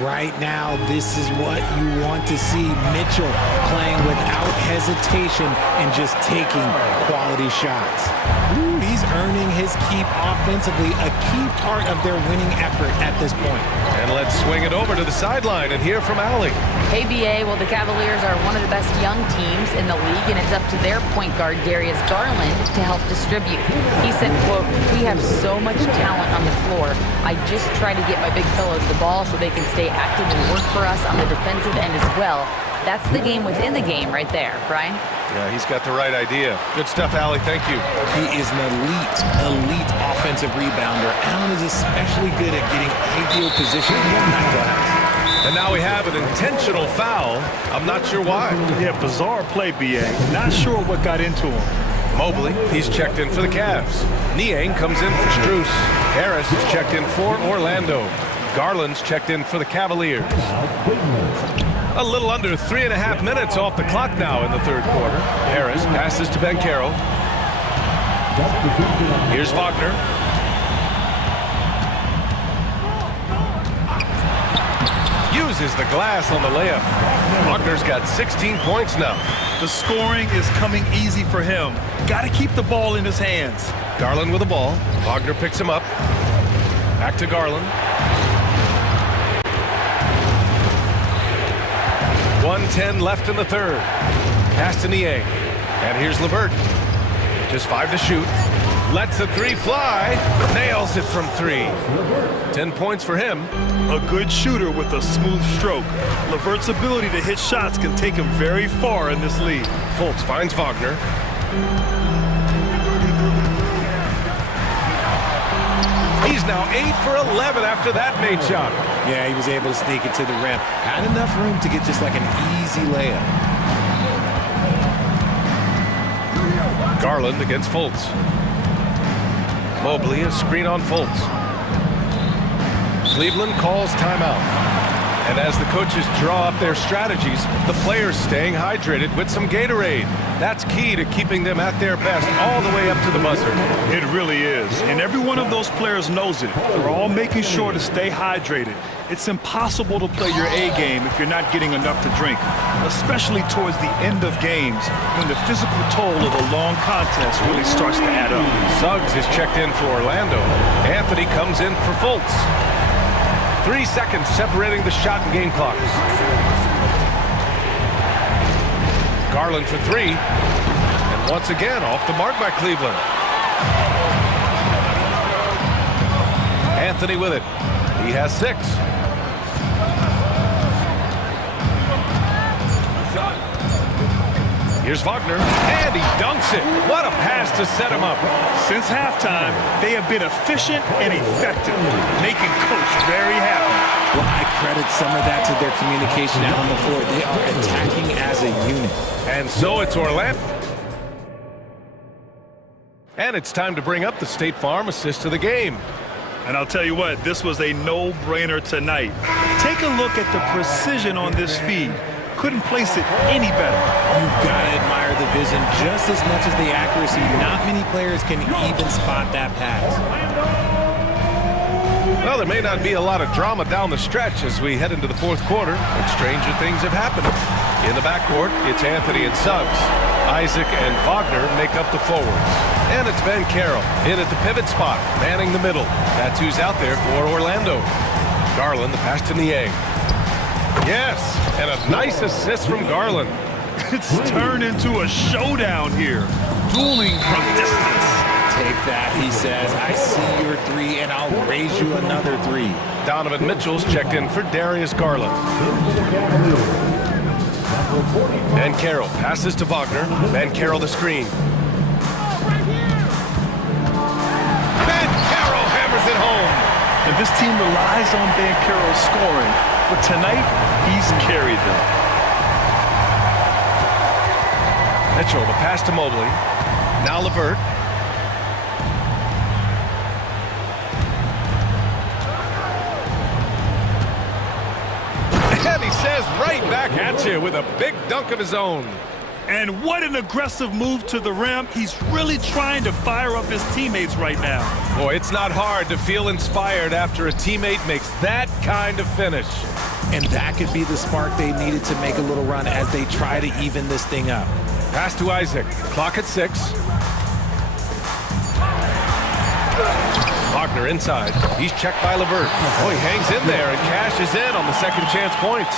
Right now, this is what you want to see. Mitchell playing without hesitation and just taking quality shots. Ooh, he's earning his keep offensively, a key part of their winning effort at this point. And let's swing it over to the sideline and hear from Allie. Hey, BA, well, the Cavaliers are one of the best young teams in the league, and it's up to their point guard, Darius Garland, to help distribute. He said, quote, "We have so much talent on the floor. I just try to get my big fellows the ball so they can stay active and work for us on the defensive end as well." That's the game within the game right there, Brian. Yeah, he's got the right idea. Good stuff, Allie. Thank you. He is an elite offensive rebounder. Allen is especially good at getting ideal position in that glass. And now we have an intentional foul. I'm not sure why. Yeah, bizarre play, B.A. Not sure what got into him. Mobley, he's checked in for the Cavs. Niang comes in for Strus. Harris is checked in for Orlando. Garland's checked in for the Cavaliers. A little under 3.5 minutes off the clock now in the third quarter. Harris passes to Banchero. Here's Wagner. Uses the glass on the layup. Wagner's got 16 points now. The scoring is coming easy for him. Got to keep the ball in his hands. Garland with the ball. Wagner picks him up. Back to Garland. 1:10 left in the third. Pass to Niang. And here's LeVert. Just 5 to shoot. Lets the three fly. Nails it from 3. 10 points for him. A good shooter with a smooth stroke. LeVert's ability to hit shots can take him very far in this league. Fultz finds Wagner. He's now 8 for 11 after that made shot. Yeah, he was able to sneak it to the rim. Had enough room to get just like an easy layup. Garland against Fultz. Mobley, a screen on Fultz. Cleveland calls timeout. And as the coaches draw up their strategies, the players staying hydrated with some Gatorade. That's key to keeping them at their best all the way up to the buzzer. It really is. And every one of those players knows it. They're all making sure to stay hydrated. It's impossible to play your A game if you're not getting enough to drink, especially towards the end of games when the physical toll of a long contest really starts to add up. Suggs is checked in for Orlando. Anthony comes in for Fultz. 3 seconds separating the shot and game clocks. Garland for three. And once again, off the mark by Cleveland. Anthony with it. He has 6. Here's Wagner, and he dunks it. What a pass to set him up. Since halftime, they have been efficient and effective, making Coach very happy. Well, I credit some of that to their communication out on the floor. They are attacking as a unit. And so it's Orlando. And it's time to bring up the State Farm assist of the game. And I'll tell you what, this was a no-brainer tonight. Take a look at the precision on this feed. Couldn't place it any better. You've got to admire the vision just as much as the accuracy. Not many players can even spot that pass. Well, there may not be a lot of drama down the stretch as we head into the fourth quarter, but stranger things have happened. In the backcourt, it's Anthony and Suggs. Isaac and Wagner make up the forwards. And it's Ben Carroll in at the pivot spot, manning the middle. That's who's out there for Orlando. Garland, the pass to Niang. Yes, and a nice assist from Garland. It's turned into a showdown here. Dueling from distance. Take that, he says. I see your 3, and I'll raise you another 3. Donovan Mitchell's checked in for Darius Garland. Ben Carroll passes to Wagner. Ben Carroll the screen. Ben Carroll hammers it home. And this team relies on Ben Carroll scoring, but tonight he's carried them. Mitchell, the pass to Mobley. Now LeVert. And he says right back at you with a big dunk of his own. And what an aggressive move to the rim. He's really trying to fire up his teammates right now. Boy, it's not hard to feel inspired after a teammate makes that kind of finish. And that could be the spark they needed to make a little run as they try to even this thing up. Pass to Isaac. Clock at 6. Wagner inside. He's checked by LeVert. Oh, he hangs in there and cashes in on the second chance points.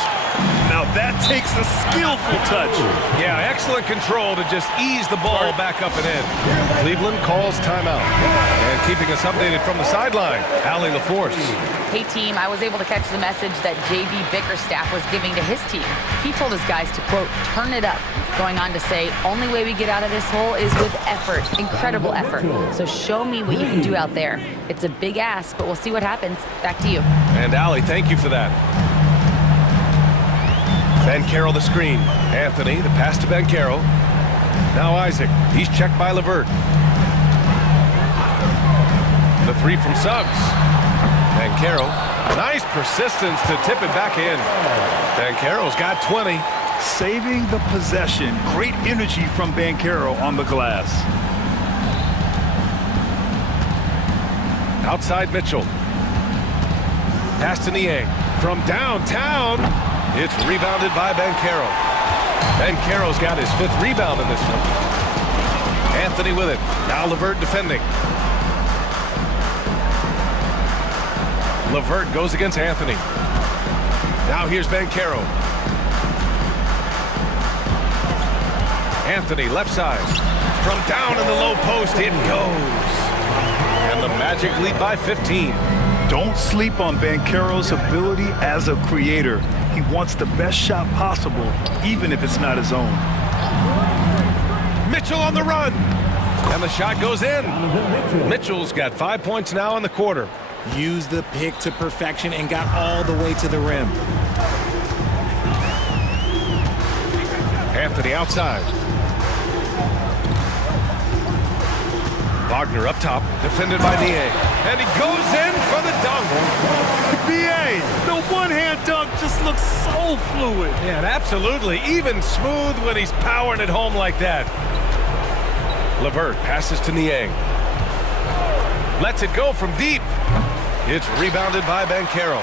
Now that takes a skillful touch. Yeah, excellent control to just ease the ball back up and in. Cleveland calls timeout. And keeping us updated from the sideline, Allie LaForce. Hey team, I was able to catch the message that JB Bickerstaff was giving to his team. He told his guys to, quote, turn it up. Going on to say, only way we get out of this hole is with effort, incredible effort. So show me what you can do out there. It's a big ask, but we'll see what happens. Back to you. And Allie, thank you for that. Ben Carroll the screen. Anthony, the pass to Ben Carroll. Now Isaac. He's checked by LeVert. The 3 from Suggs. Ben Carroll. Nice persistence to tip it back in. Ben Carroll's got 20. Saving the possession. Great energy from Ben Carroll on the glass. Outside Mitchell. Pass to Niang. From downtown. It's rebounded by Ben Carroll. Ben Carroll's got his 5th rebound in this one. Anthony with it. Now LeVert defending. LeVert goes against Anthony. Now here's Ben Carroll. Anthony left side. From down in the low post, it goes. And the Magic lead by 15. Don't sleep on Ben Carroll's ability as a creator. He wants the best shot possible, even if it's not his own. Mitchell on the run. And the shot goes in. Mitchell's got 5 points now in the quarter. Used the pick to perfection and got all the way to the rim. Anthony outside. Wagner up top, defended by Niang. And he goes in for the dunk. BA, the one-hand dunk just looks so fluid. Yeah, and absolutely even smooth when he's powering it home like that. LeVert passes to Niang. Lets it go from deep. It's rebounded by Banchero.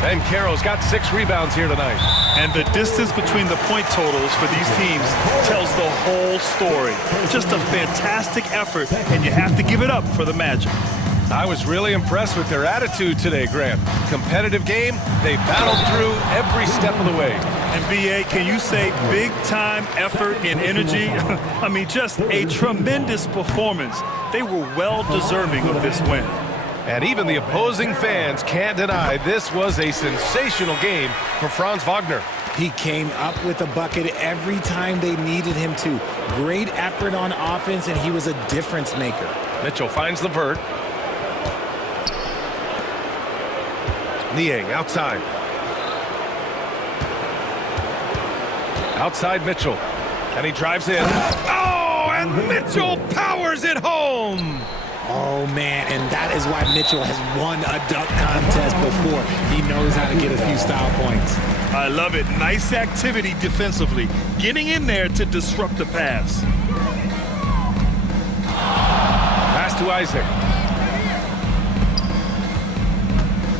Banchero's got 6 rebounds here tonight. And the distance between the point totals for these teams tells the whole story. Just a fantastic effort, and you have to give it up for the Magic. I was really impressed with their attitude today, Grant. Competitive game, they battled through every step of the way. And BA, can you say big-time effort and energy? I mean, just a tremendous performance. They were well-deserving of this win. And even the opposing fans can't deny this was a sensational game for Franz Wagner. He came up with a bucket every time they needed him to. Great effort on offense, and he was a difference maker. Mitchell finds LeVert. Niang outside. Outside Mitchell. And he drives in. Oh, and Mitchell powers it home. Oh, man, and that is why Mitchell has won a dunk contest before. He knows how to get a few style points. I love it. Nice activity defensively. Getting in there to disrupt the pass. Pass to Isaac.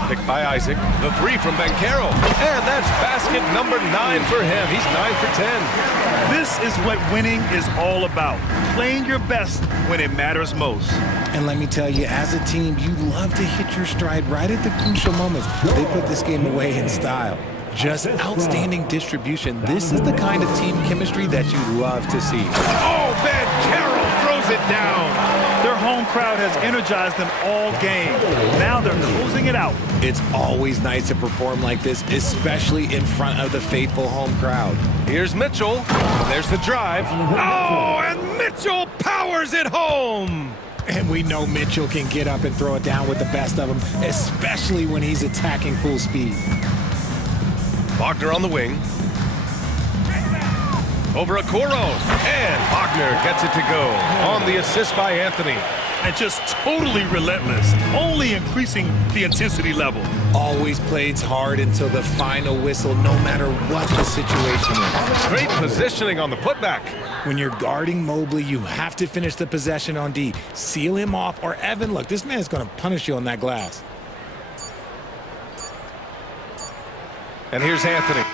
Picked by Isaac. The 3 from Banchero. And that's basket number 9 for him. He's 9 for 10. This is what winning is all about. Playing your best when it matters most. And let me tell you, as a team, you love to hit your stride right at the crucial moments. They put this game away in style. Just outstanding distribution. This is the kind of team chemistry that you love to see. Oh, Banchero throws it down. Their home crowd has energized them all game. Now they're closing it out. It's always nice to perform like this, especially in front of the faithful home crowd. Here's Mitchell. There's the drive. Oh, and Mitchell powers it home. And we know Mitchell can get up and throw it down with the best of them, especially when he's attacking full speed. Wagner on the wing. Over Okoro. And Wagner gets it to go on the assist by Anthony. And just totally relentless, only increasing the intensity level. Always plays hard until the final whistle, no matter what the situation is. Great positioning on the putback. When you're guarding Mobley, you have to finish the possession on D. Seal him off, or Evan, look, this man's going to punish you on that glass. And here's Anthony.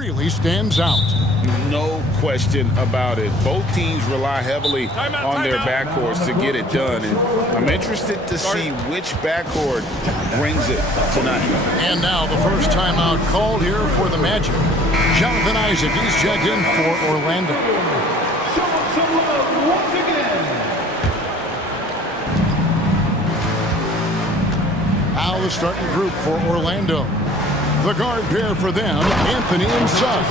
really stands out. No question about it. Both teams rely heavily on their backcourts to get it done. And I'm interested to see which backcourt brings it tonight. And now the first timeout called here for the Magic. Jonathan Isaac, he's checked in for Orlando. Once again. Now the starting group for Orlando. The guard pair for them, Anthony and Suggs.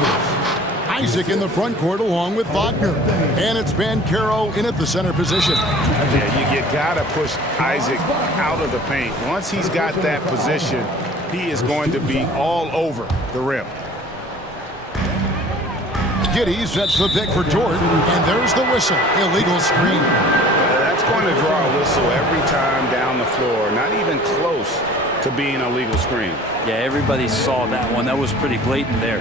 Isaac in the front court along with Wagner. And it's Banchero in at the center position. Yeah, you gotta push Isaac out of the paint. Once he's got that position, he is going to be all over the rim. Giddey sets the pick for Jordan, and there's the whistle. Illegal screen. That's going to draw a whistle every time down the floor. Not even close to being a legal screen. Yeah, everybody saw that one. That was pretty blatant there.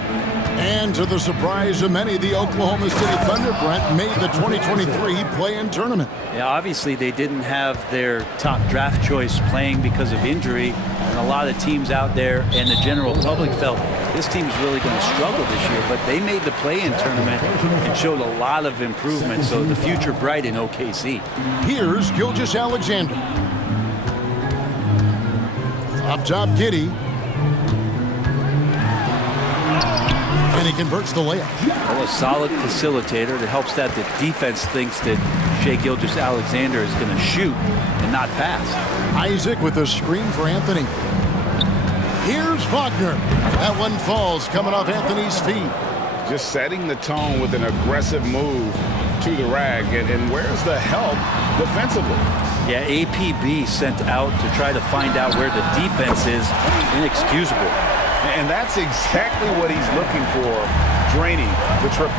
And to the surprise of many, the Oklahoma City Thunder, Brent, made the 2023 play-in tournament. Yeah, obviously they didn't have their top draft choice playing because of injury. And a lot of teams out there and the general public felt this team's really going to struggle this year. But they made the play-in tournament and showed a lot of improvement. So the future bright in OKC. Here's Gilgeous-Alexander. Up top, Giddey. And he converts the layup. Well, a solid facilitator that helps that the defense thinks that Shai Gilgeous-Alexander is going to shoot and not pass. Isaac with a screen for Anthony. Here's Wagner. That one falls coming off Anthony's feet. Just setting the tone with an aggressive move to the rag. And where's the help defensively? Yeah, APB sent out to try to find out where the defense is. Inexcusable. And that's exactly what he's looking for, draining the triple.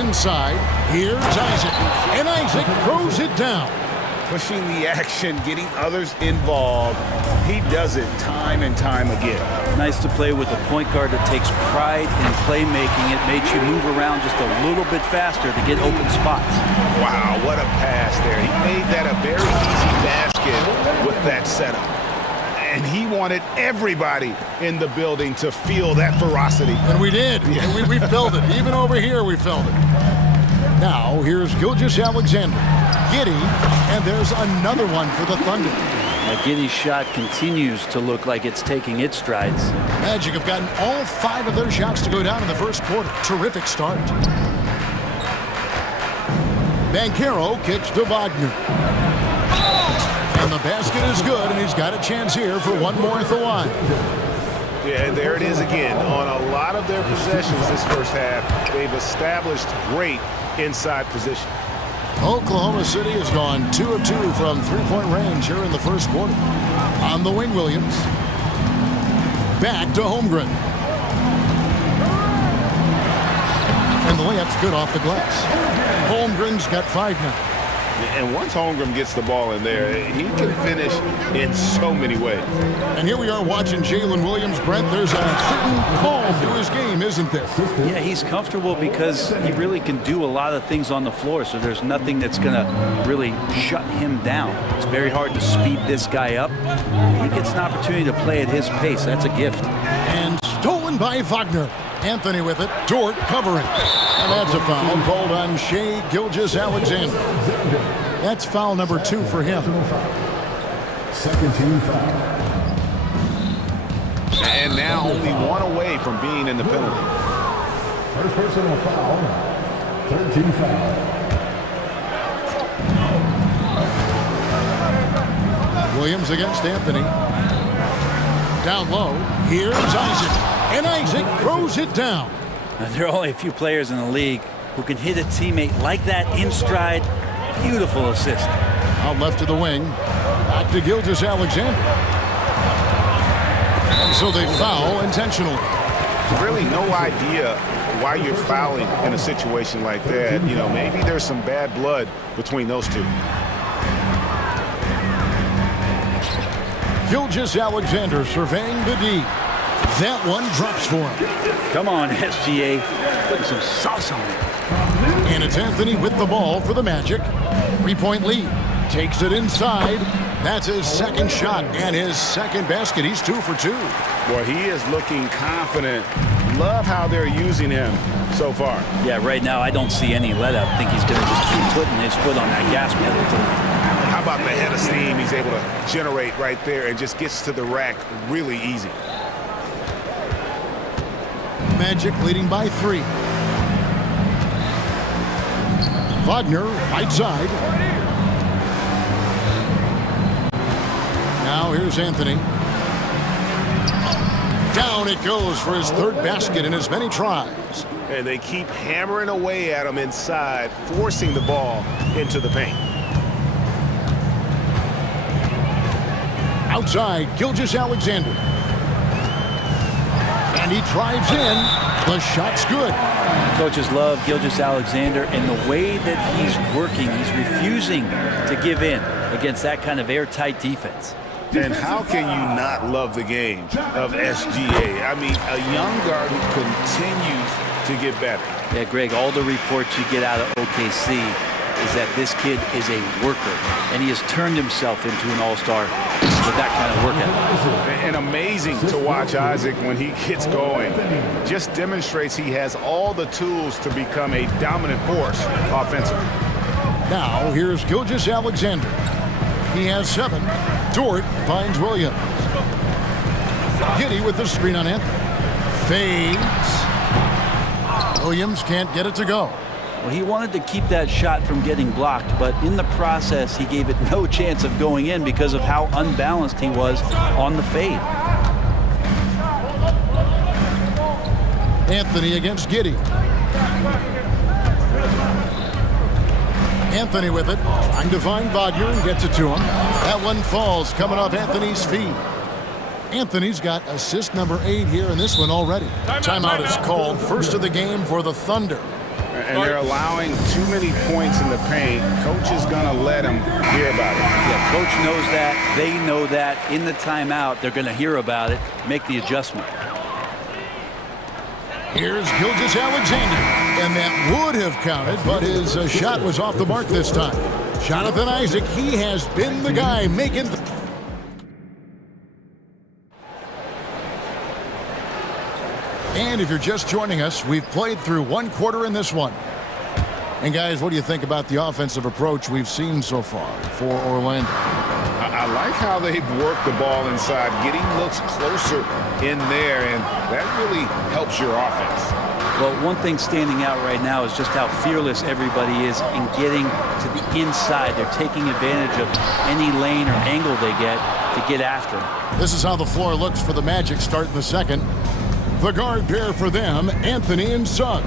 Inside, here's Isaac. And Isaac throws it down. Pushing the action, getting others involved. He does it time and time again. Nice to play with a point guard that takes pride in playmaking. It makes you move around just a little bit faster to get open spots. Wow, what a pass there. He made that a very easy basket with that setup. And he wanted everybody in the building to feel that ferocity. And we did. Yeah. And we felt it. Even over here, we felt it. Now, here's Gilgeous-Alexander. Giddey, and there's another one for the Thunder. Giddey's shot continues to look like it's taking its strides. Magic have gotten all 5 of their shots to go down in the first quarter. Terrific start. Banchero kicks to Wagner. And the basket is good, and he's got a chance here for one more at the line. Yeah, there it is again. On a lot of their possessions this first half, they've established great inside position. Oklahoma City has gone 2 of 2 from three-point range here in the first quarter. On the wing, Williams. Back to Holmgren. And the layup's good off the glass. Holmgren's got 5 now. And once Holmgren gets the ball in there, he can finish in so many ways. And here we are watching Jalen Williams. Brent, there's a certain calm to his game, isn't there? Yeah, he's comfortable because he really can do a lot of things on the floor, so there's nothing that's going to really shut him down. It's very hard to speed this guy up. He gets an opportunity to play at his pace. That's a gift. And stolen by Wagner. Anthony with it. Dort covering. And that's a foul called on Shai Gilgeous-Alexander. That's foul number 2 for him. Second team foul. And now only 1 away from being in the penalty. First personal foul. Third team foul. Williams against Anthony. Down low. Here's Isaac. And Isaac throws it down. There are only a few players in the league who can hit a teammate like that in stride. Beautiful assist. Out left to the wing. Back to Gilgeous-Alexander. And so they foul intentionally. Really no idea why you're fouling in a situation like that. You know, maybe there's some bad blood between those two. Gilgeous-Alexander surveying the D. That one drops for him. Come on, SGA. Putting some sauce on it. And it's Anthony with the ball for the Magic. 3-point lead. Takes it inside. That's his second shot and his second basket. He's 2 for 2. Well, he is looking confident. Love how they're using him so far. Yeah, right now I don't see any let up. I think he's going to just keep putting his foot on that gas pedal tonight. How about the head of steam he's able to generate right there and just gets to the rack really easy. Magic leading by 3. Wagner, right side. Now here's Anthony. Down it goes for his third basket in as many tries. And they keep hammering away at him inside, forcing the ball into the paint. Outside, Gilgeous-Alexander. And he drives in. The shot's good. Coaches love Gilgeous-Alexander, and the way that he's working, he's refusing to give in against that kind of airtight defense. And how can you not love the game of SGA? I mean, a young guard who continues to get better. Yeah, Greg, all the reports you get out of OKC is that this kid is a worker, and he has turned himself into an all-star with that kind of work ethic. And amazing to watch Isaac when he gets going. Just demonstrates he has all the tools to become a dominant force offensively. Now, here's Gilgeous-Alexander. He has 7. Dort finds Williams. Giddey with the screen on Anthony. Fades. Williams can't get it to go. Well, he wanted to keep that shot from getting blocked, but in the process, he gave it no chance of going in because of how unbalanced he was on the fade. Anthony against Giddey. Anthony with it, trying to find Wagner and gets it to him. That one falls, coming off Anthony's feet. Anthony's got assist number 8 here in this one already. Timeout is called, first of the game for the Thunder. And they're allowing too many points in the paint. Coach is going to let them hear about it. Yeah, coach knows that. They know that. In the timeout, they're going to hear about it, make the adjustment. Here's Gilgeous-Alexander, and that would have counted, but his shot was off the mark this time. Jonathan Isaac, he has been the guy making... And if you're just joining us, we've played through 1 quarter in this one. And guys, what do you think about the offensive approach we've seen so far for Orlando? I like how they've worked the ball inside, getting looks closer in there, and that really helps your offense. Well, one thing standing out right now is just how fearless everybody is in getting to the inside. They're taking advantage of any lane or angle they get after. This is how the floor looks for the Magic starting the second. The guard pair for them, Anthony and Suggs.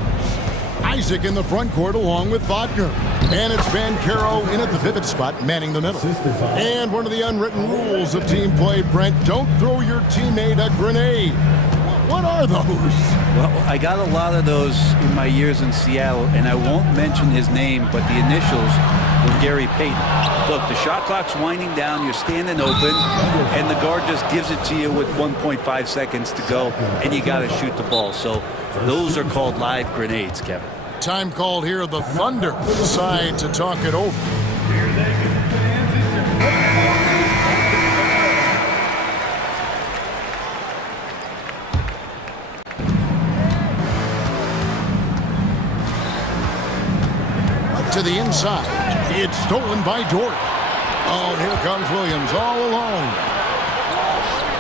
Isaac in the front court along with Wagner. And it's Banchero in at the pivot spot, manning the middle. And one of the unwritten rules of team play, Brent, don't throw your teammate a grenade. What are those? Well, I got a lot of those in my years in Seattle, and I won't mention his name, but the initials were Gary Payton. Look, the shot clock's winding down, you're standing open, and the guard just gives it to you with 1.5 seconds to go, and you got to shoot the ball. So those are called live grenades, Kevin. Time called here, the Thunder decide to talk it over. To the inside. It's stolen by Dort. Oh, here comes Williams all alone.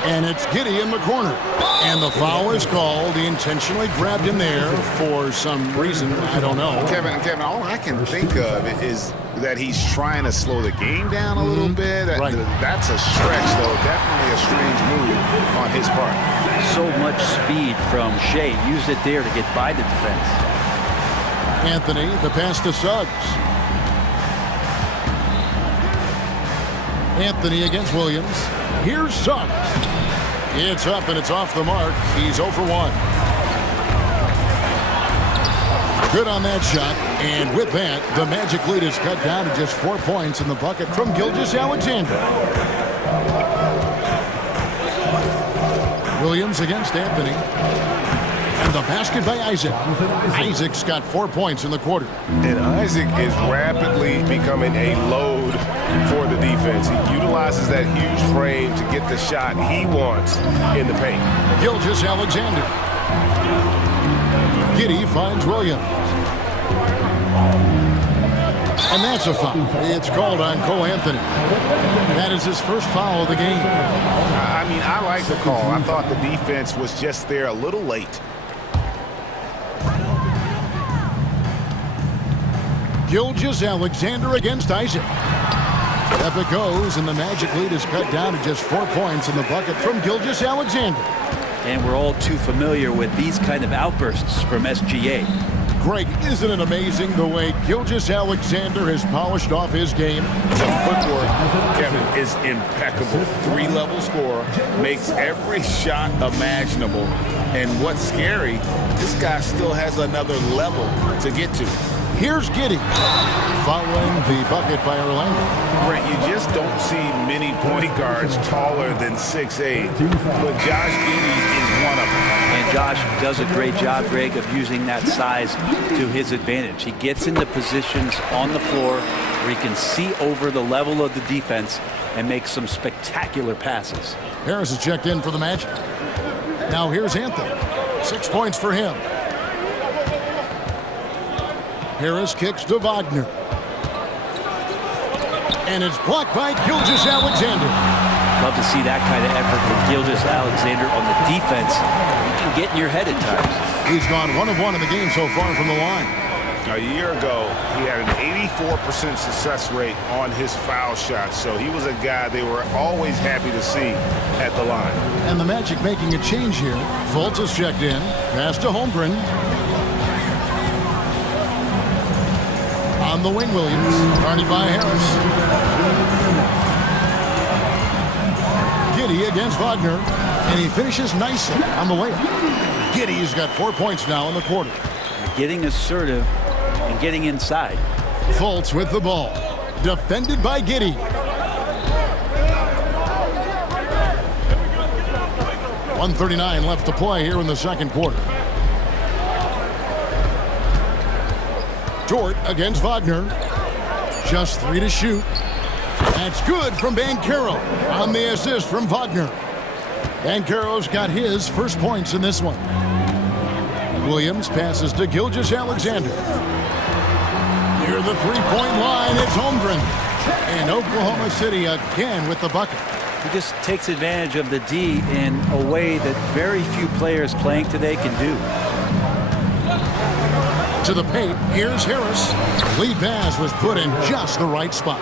And it's Giddey in the corner. And the foul is called. He intentionally grabbed him there for some reason. I don't know. Kevin, all I can think of is that he's trying to slow the game down a little bit. Right. That's a stretch, though. Definitely a strange move on his part. So much speed from Shea. Used it there to get by the defense. Anthony, the pass to Suggs. Anthony against Williams. Here's Suggs. It's up and it's off the mark. He's 0 for 1. Good on that shot. And with that, the Magic lead is cut down to just 4 points in the bucket from Gilgeous-Alexander. Williams against Anthony. And the basket by Isaac. Isaac's got 4 points in the quarter. And Isaac is rapidly becoming a load for the defense. He utilizes that huge frame to get the shot he wants in the paint. Gilgeous-Alexander. Giddey finds Williams. And that's a foul. It's called on Cole Anthony. That is his first foul of the game. I mean, I like the call. I thought the defense was just there a little late. Gilgeous-Alexander against Isaac. Up it goes, and the Magic lead is cut down to just 4 points in the bucket from Gilgeous-Alexander. And we're all too familiar with these kind of outbursts from SGA. Greg, isn't it amazing the way Gilgeous-Alexander has polished off his game? The footwork, Kevin, is impeccable. 3-level scorer, makes every shot imaginable. And what's scary, this guy still has another level to get to. Here's Giddey, following the bucket by Orlando. Brent, you just don't see many point guards taller than 6'8", but Josh Giddey is one of them. And Josh does a great job, Greg, of using that size to his advantage. He gets into positions on the floor where he can see over the level of the defense and make some spectacular passes. Harris is checked in for the Magic. Now here's Anthony. 6 points for him. Harris kicks to Wagner. And it's blocked by Gilgeous-Alexander. Love to see that kind of effort from Gilgeous-Alexander on the defense. You can get in your head at times. He's gone 1 of 1 in the game so far from the line. A year ago, he had an 84% success rate on his foul shots, so he was a guy they were always happy to see at the line. And the Magic making a change here. Fultz is checked in. Pass to Holmgren. On the wing, Williams. Guarded by Harris. Giddey against Wagner. And he finishes nicely on the layup. Giddey's got 4 points now in the quarter. Getting assertive and getting inside. Fultz with the ball. Defended by Giddey. .139 left to play here in the second quarter. Dort against Wagner. Just 3 to shoot. That's good from Banchero on the assist from Wagner. Banchero's got his first points in this one. Williams passes to Gilgeous-Alexander. Near the three-point line, it's Holmgren. And Oklahoma City again with the bucket. He just takes advantage of the D in a way that very few players playing today can do. To the paint, here's Harris. Lead pass was put in just the right spot.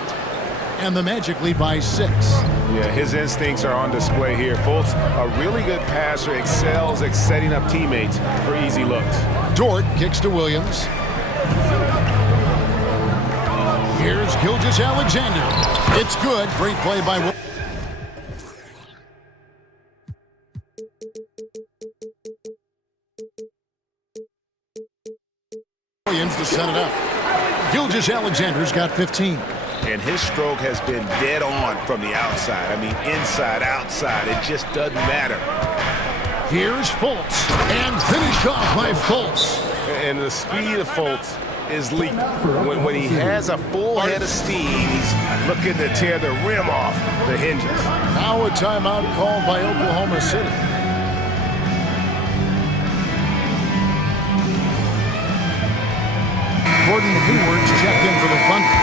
And the Magic lead by 6. Yeah, his instincts are on display here. Fultz, a really good passer, excels at setting up teammates for easy looks. Dort kicks to Williams. Here's Gilgeous-Alexander. It's good. Great play by Williams. To set it up. Gilgeous-Alexander's got 15. And his stroke has been dead on from the outside. I mean, inside, outside, it just doesn't matter. Here's Fultz. And finished off by Fultz. And the speed of Fultz is lethal. When he has a full head of steam, he's looking to tear the rim off the hinges. Now a timeout called by Oklahoma City. Gordon Hayward's checked in for the Thunder.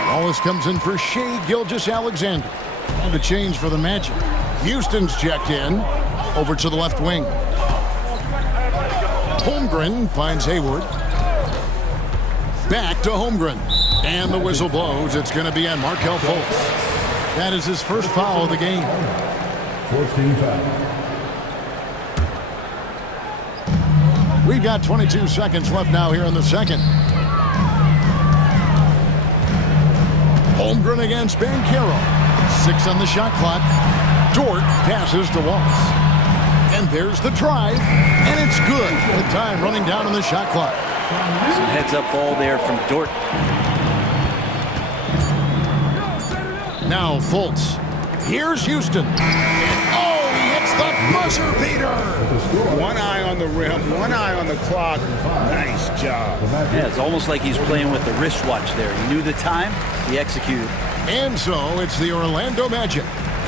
Wallace comes in for Shai Gilgeous-Alexander. And a change for the Magic. Houston's checked in. Over to the left wing. Holmgren finds Hayward. Back to Holmgren. And the whistle blows. It's going to be on Markelle Fultz. That is his first foul of the game. 14 foul. We've got 22 seconds left now here in the second. Holmgren against Banchero. 6 on the shot clock. Dort passes to Wallace. And there's the drive. And it's good. The time running down on the shot clock. Some heads-up ball there from Dort. Now Fultz. Here's Houston. And oh, he hits hits the buzzer beater. One eye on the rim, one eye on the clock. Nice job. Yeah, it's almost like he's playing with the wristwatch there. He knew the time, he executed. And so it's the Orlando Magic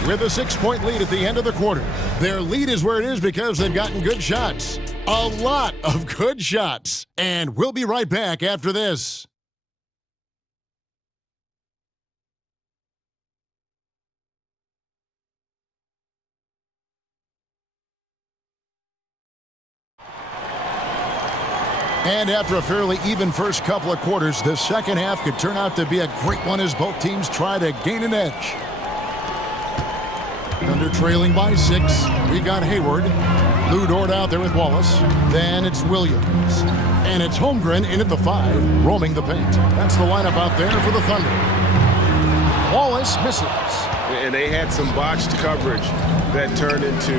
with a 6-point lead at the end of the quarter. Their lead is where it is because they've gotten good shots. A lot of good shots. And we'll be right back after this. And after a fairly even first couple of quarters, the second half could turn out to be a great one as both teams try to gain an edge. Thunder trailing by 6. We got Hayward. Lou Dort out there with Wallace. Then it's Williams. And it's Holmgren in at the 5, roaming the paint. That's the lineup out there for the Thunder. Wallace misses. And they had some botched coverage that turned into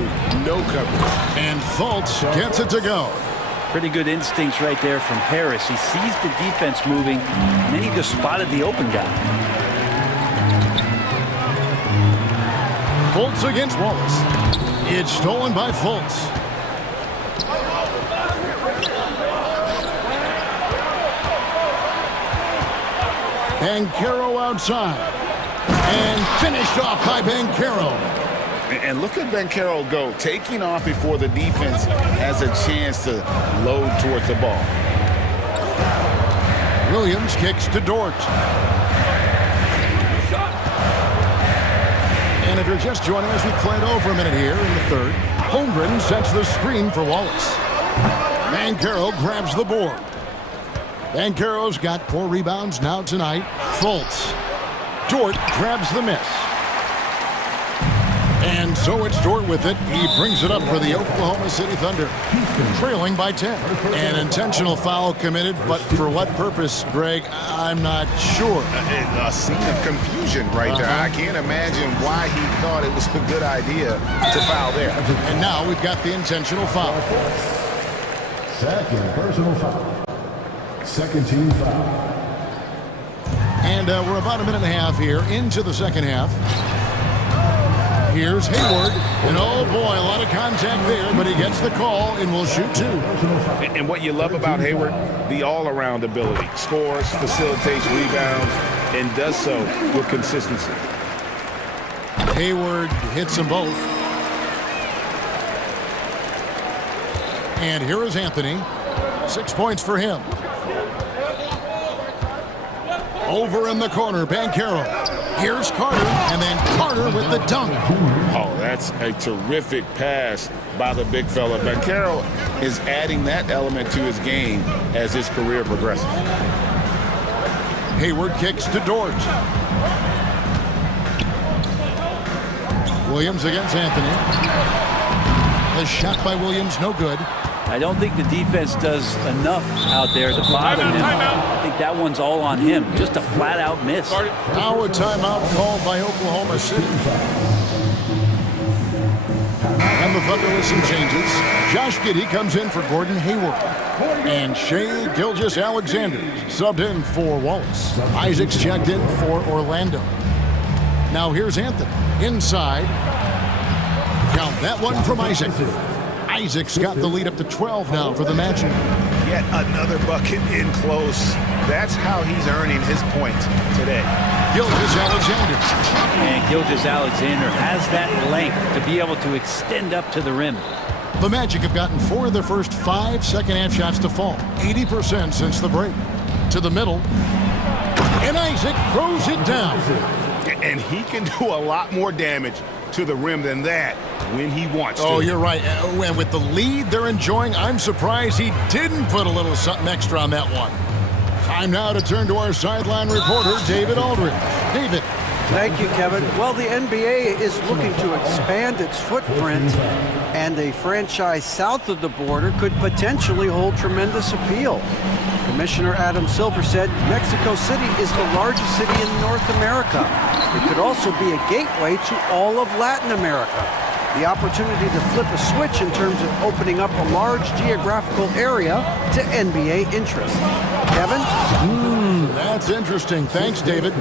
no coverage. And Fultz gets it to go. Pretty good instincts right there from Harris. He sees the defense moving, and then he just spotted the open guy. Fultz against Wallace. It's stolen by Fultz. Banchero outside. And finished off by Banchero. And look at Banchero go, taking off before the defense has a chance to load towards the ball. Williams kicks to Dort. And if you're just joining us, we played over a minute here in the third. Holmgren sets the screen for Wallace. Banchero grabs the board. Banchero's got 4 rebounds now tonight. Fultz. Dort grabs the miss. And so it's Dort with it. He brings it up for the Oklahoma City Thunder, trailing by 10. An intentional foul committed, but for what purpose, Greg, I'm not sure. A scene of confusion right there. I can't imagine why he thought it was a good idea to foul there. And now we've got the intentional foul. Second personal foul. Second team foul. And we're about a minute and a half here into the second half. Here's Hayward, and oh boy, a lot of contact there, but he gets the call and will shoot 2. And what you love about Hayward, the all-around ability. Scores, facilitates, rebounds, and does so with consistency. Hayward hits them both. And here is Anthony. 6 points for him. Over in the corner, Banchero. Here's Carter, and then Carter with the dunk. Oh, that's a terrific pass by the big fella. Banchero is adding that element to his game as his career progresses. Hayward kicks to Dort. Williams against Anthony. The shot by Williams, no good. I don't think the defense does enough out there to bother him. I think that one's all on him. Just a flat-out miss. Now a timeout called by Oklahoma City. And the Thunder with some changes. Josh Giddey comes in for Gordon Hayward. And Shai Gilgeous-Alexander subbed in for Wallace. Isaacs checked in for Orlando. Now here's Anthony. Inside. Count that one from Isaac. Isaac's got the lead up to 12 now for the Magic. Yet another bucket in close. That's how he's earning his points today. Gilgeous-Alexander. And Gilgeous-Alexander has that length to be able to extend up to the rim. The Magic have gotten 4 of their first 5 second-half shots to fall. 80% since the break. To the middle. And Isaac throws it down. And he can do a lot more damage to the rim than that when he wants to. Oh, you're right. And with the lead they're enjoying, I'm surprised he didn't put a little something extra on that one. Time now to turn to our sideline reporter, David Aldridge. David. Thank you, Kevin. Well, the NBA is looking to expand its footprint, and a franchise south of the border could potentially hold tremendous appeal. Commissioner Adam Silver said Mexico City is the largest city in North America. It could also be a gateway to all of Latin America. The opportunity to flip a switch in terms of opening up a large geographical area to NBA interest. Kevin? That's interesting. Thanks, David.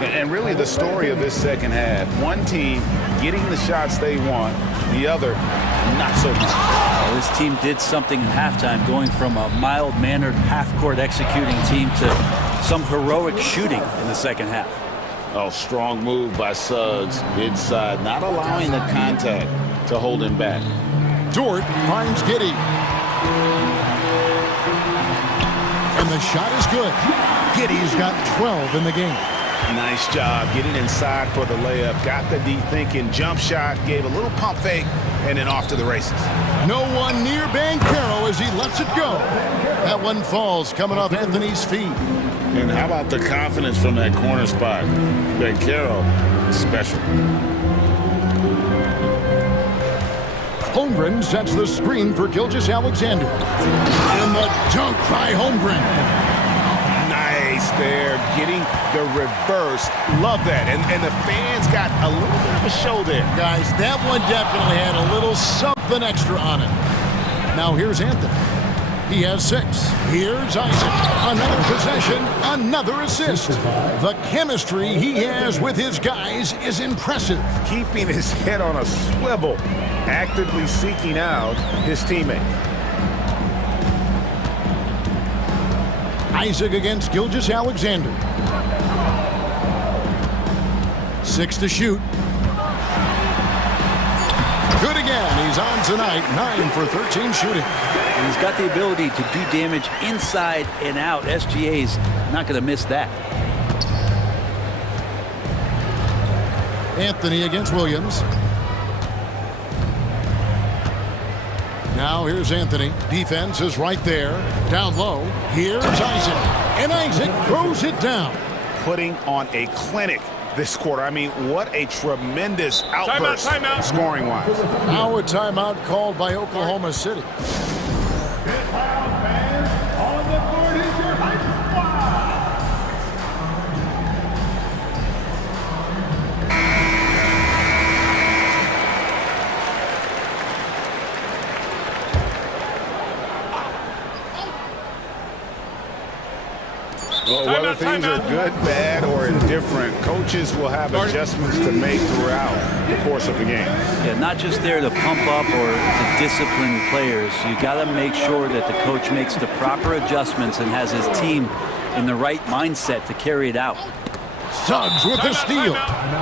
And really the story of this second half, one team getting the shots they want, the other not so much. Well, this team did something at halftime, going from a mild-mannered half-court executing team to some heroic shooting in the second half. Oh, strong move by Suggs inside, not allowing the contact to hold him back. Dort finds Giddey. And the shot is good. Giddey's got 12 in the game. Nice job getting inside for the layup. Got the D thinking, jump shot, gave a little pump fake, and then off to the races. No one near Banchero as he lets it go. That one falls coming off Anthony's feet. And how about the confidence from that corner spot? Banchero, special. Holmgren sets the screen for Gilgeous-Alexander. And the dunk by Holmgren. Nice there, getting the reverse. Love that. And the fans got a little bit of a show there. Guys, that one definitely had a little something extra on it. Now here's Anthony. He has 6. Here's Isaac. Another possession, another assist. The chemistry he has with his guys is impressive. Keeping his head on a swivel, actively seeking out his teammate. Isaac against Gilgeous-Alexander. 6 to shoot. Good again. He's on tonight. 9 for 13 shooting. And he's got the ability to do damage inside and out. SGA's not going to miss that. Anthony against Williams. Now here's Anthony. Defense is right there. Down low. Here's Isaac. And Isaac throws it down. Putting on a clinic this quarter. I mean, what a tremendous outburst scoring-wise. Now a timeout called by Oklahoma City. Well, whether things are good, bad, or indifferent, coaches will have adjustments to make throughout the course of the game. Yeah, not just there to pump up or to discipline players. You got to make sure that the coach makes the proper adjustments and has his team in the right mindset to carry it out. Suggs with the steal.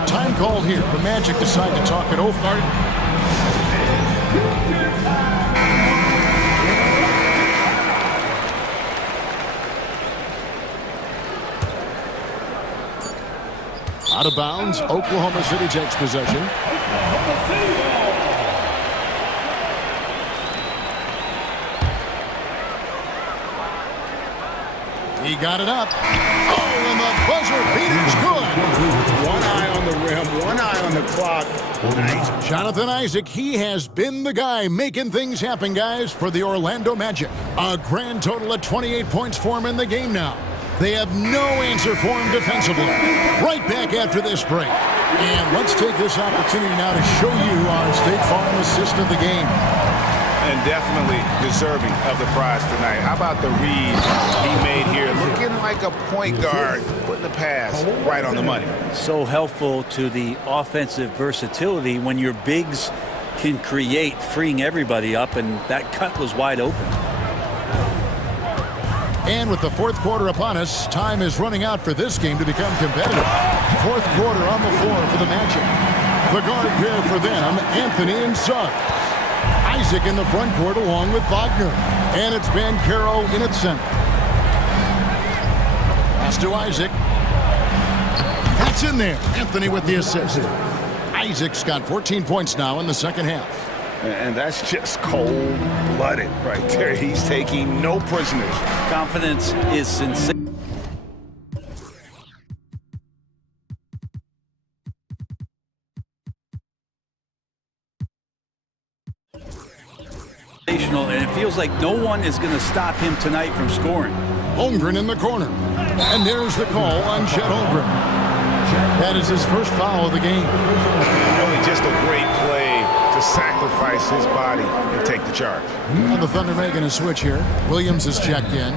Time called here. The Magic decide to talk it over. Out of bounds, Oklahoma City takes possession. He got it up. Oh, and the buzzer beater's good. One eye on the rim, one eye on the clock. Nice. Jonathan Isaac, he has been the guy making things happen, guys, for the Orlando Magic. A grand total of 28 points for him in the game now. They have no answer for him defensively. Right back after this break. And let's take this opportunity now to show you our State Farm assist of the game. And definitely deserving of the prize tonight. How about the read he made here? Looking like a point guard, putting the pass right on the money. So helpful to the offensive versatility when your bigs can create, freeing everybody up, and that cut was wide open. And with the fourth quarter upon us, time is running out for this game to become competitive. Fourth quarter on the floor for the Magic. The guard pair for them, Anthony and Suggs. Isaac in the front court along with Wagner. And it's Banchero in its center. Pass to Isaac. That's in there. Anthony with the assist. Isaac's got 14 points now in the second half. And that's just cold-blooded right there. He's taking no prisoners. Confidence is sensational. And it feels like no one is going to stop him tonight from scoring. Holmgren in the corner. And there's the call on Chet Holmgren. That is his first foul of the game. Really just a great play to to sacrifice his body and take the charge. And the Thunder making a switch here. Williams is checked in.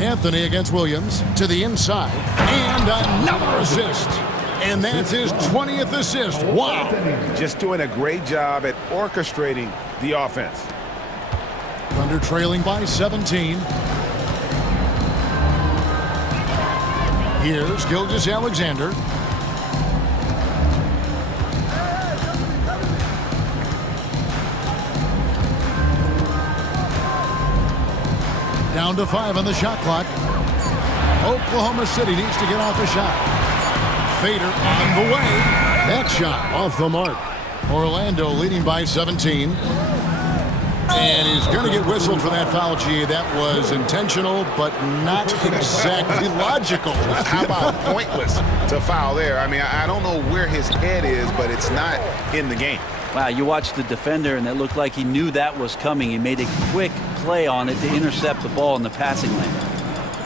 Anthony against Williams to the inside. And another assist. And that's his 20th assist. Wow. Just doing a great job at orchestrating the offense. Thunder trailing by 17. Here's Gilgeous-Alexander. Down to 5 on the shot clock. Oklahoma City needs to get off a shot. Fader on the way. That shot off the mark. Orlando leading by 17. And he's going to get whistled for that foul, G. That was intentional, but not exactly logical. How about pointless to foul there? I mean, I don't know where his head is, but it's not in the game. Wow, you watched the defender, and it looked like he knew that was coming. He made a quick play on it to intercept the ball in the passing lane.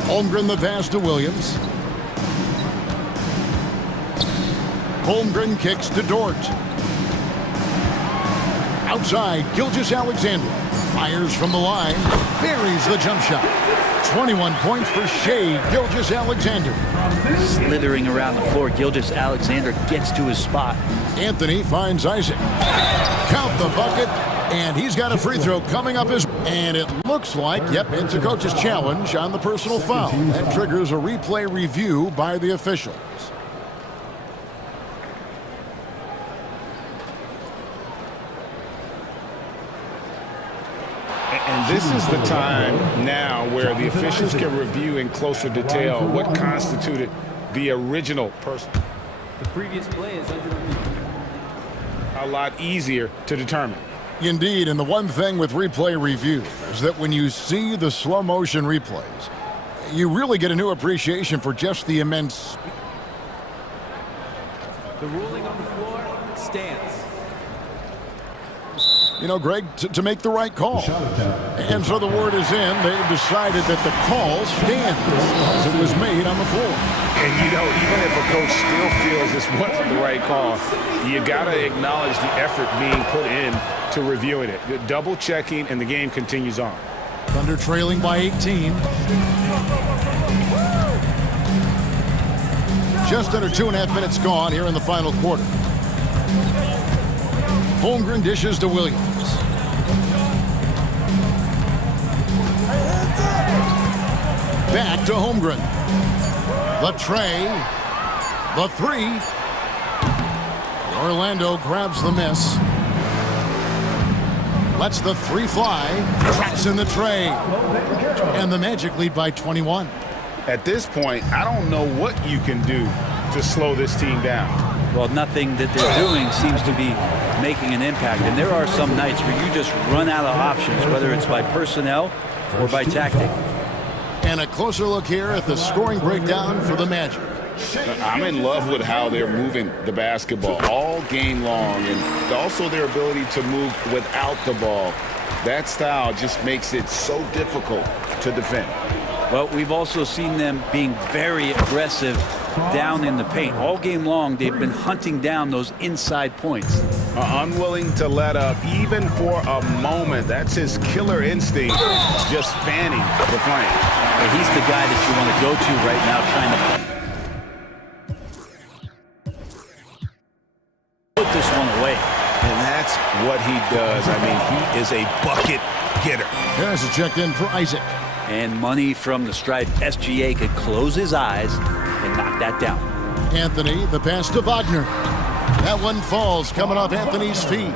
Holmgren the pass to Williams. Holmgren kicks to Dort. Outside, Gilgeous-Alexander fires from the line, buries the jump shot. 21 points for Shea Gilgeous-Alexander. Slithering around the floor, Gilgeous-Alexander gets to his spot. Anthony finds Isaac. Count the bucket, and he's got a free throw coming up. And it looks like, yep, it's a coach's challenge on the personal foul. That triggers a replay review by the officials. And this is the time now where the officials can review in closer detail what constituted the original person. The previous play is under review. A lot easier to determine. Indeed, and the one thing with replay review is that when you see the slow motion replays, you really get a new appreciation for just the immense. The ruling on the floor stands. You know, Greg, to make the right call. And so the word is in. They've decided that the call stands as it was made on the floor. And, you know, even if a coach still feels this wasn't the right call, you got to acknowledge the effort being put in to reviewing it. The double checking, and the game continues on. Thunder trailing by 18. Just under 2.5 minutes gone here in the final quarter. Holmgren dishes to Williams. Back to Holmgren. The tray. The three. Orlando grabs the miss. Lets the three fly. Traps in the tray. And the Magic lead by 21. At this point, I don't know what you can do to slow this team down. Well, nothing that they're doing seems to be making an impact. And there are some nights where you just run out of options, whether it's by personnel or by tactic. And a closer look here at the scoring breakdown for the Magic. I'm in love with how they're moving the basketball all game long, and also their ability to move without the ball. That style just makes it so difficult to defend. Well, we've also seen them being very aggressive down in the paint. All game long, they've been hunting down those inside points. Unwilling to let up, even for a moment. That's his killer instinct, just fanning the flame. And he's the guy that you want to go to right now, trying to put this one away. And that's what he does. I mean, he is a bucket getter. There's a check in for Isaac. And money from the stripe. SGA could close his eyes and knock that down. Anthony, the pass to Wagner. That one falls, coming off Anthony's feet.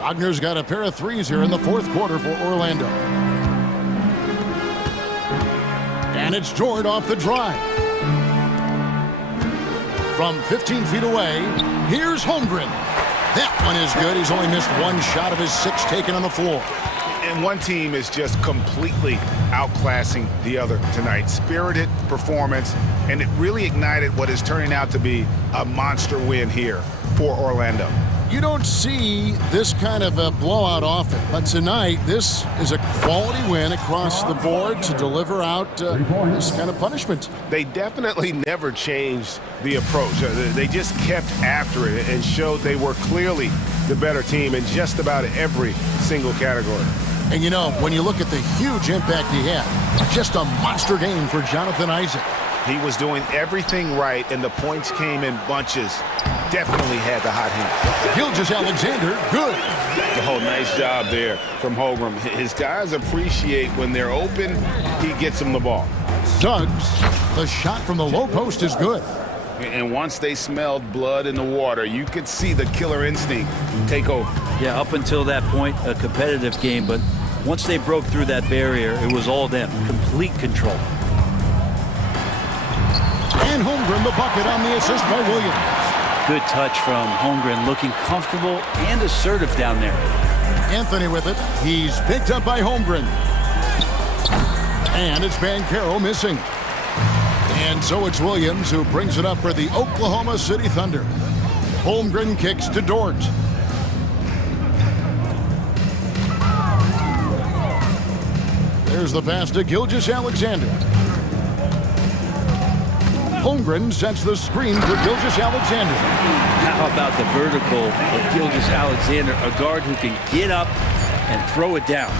Wagner's got a pair of threes here in the fourth quarter for Orlando. And it's Jordan off the drive. From 15 feet away, here's Holmgren. That one is good. He's only missed one shot of his 6 taken on the floor. And one team is just completely outclassing the other tonight. Spirited performance, and it really ignited what is turning out to be a monster win here for Orlando. You don't see this kind of a blowout often, but tonight this is a quality win across the board to deliver out this kind of punishment. They definitely never changed the approach. They just kept after it and showed they were clearly the better team in just about every single category. And you know, when you look at the huge impact he had, just a monster game for Jonathan Isaac. He was doing everything right, and the points came in bunches. Definitely had the hot hand. Gilgeous-Alexander, good. Oh, nice job there from Holmgren. His guys appreciate when they're open, he gets them the ball. Suggs, the shot from the low post is good. And once they smelled blood in the water, you could see the killer instinct take over. Yeah, up until that point, a competitive game, but once they broke through that barrier, it was all them. Complete control. And Holmgren the bucket on the assist by Williams. Good touch from Holmgren, looking comfortable and assertive down there. Anthony with it. He's picked up by Holmgren. And it's Banchero missing. And so it's Williams who brings it up for the Oklahoma City Thunder. Holmgren kicks to Dort. There's the pass to Gilgeous-Alexander. Holmgren sets the screen for Gilgeous-Alexander. How about the vertical of Gilgeous-Alexander, a guard who can get up and throw it down.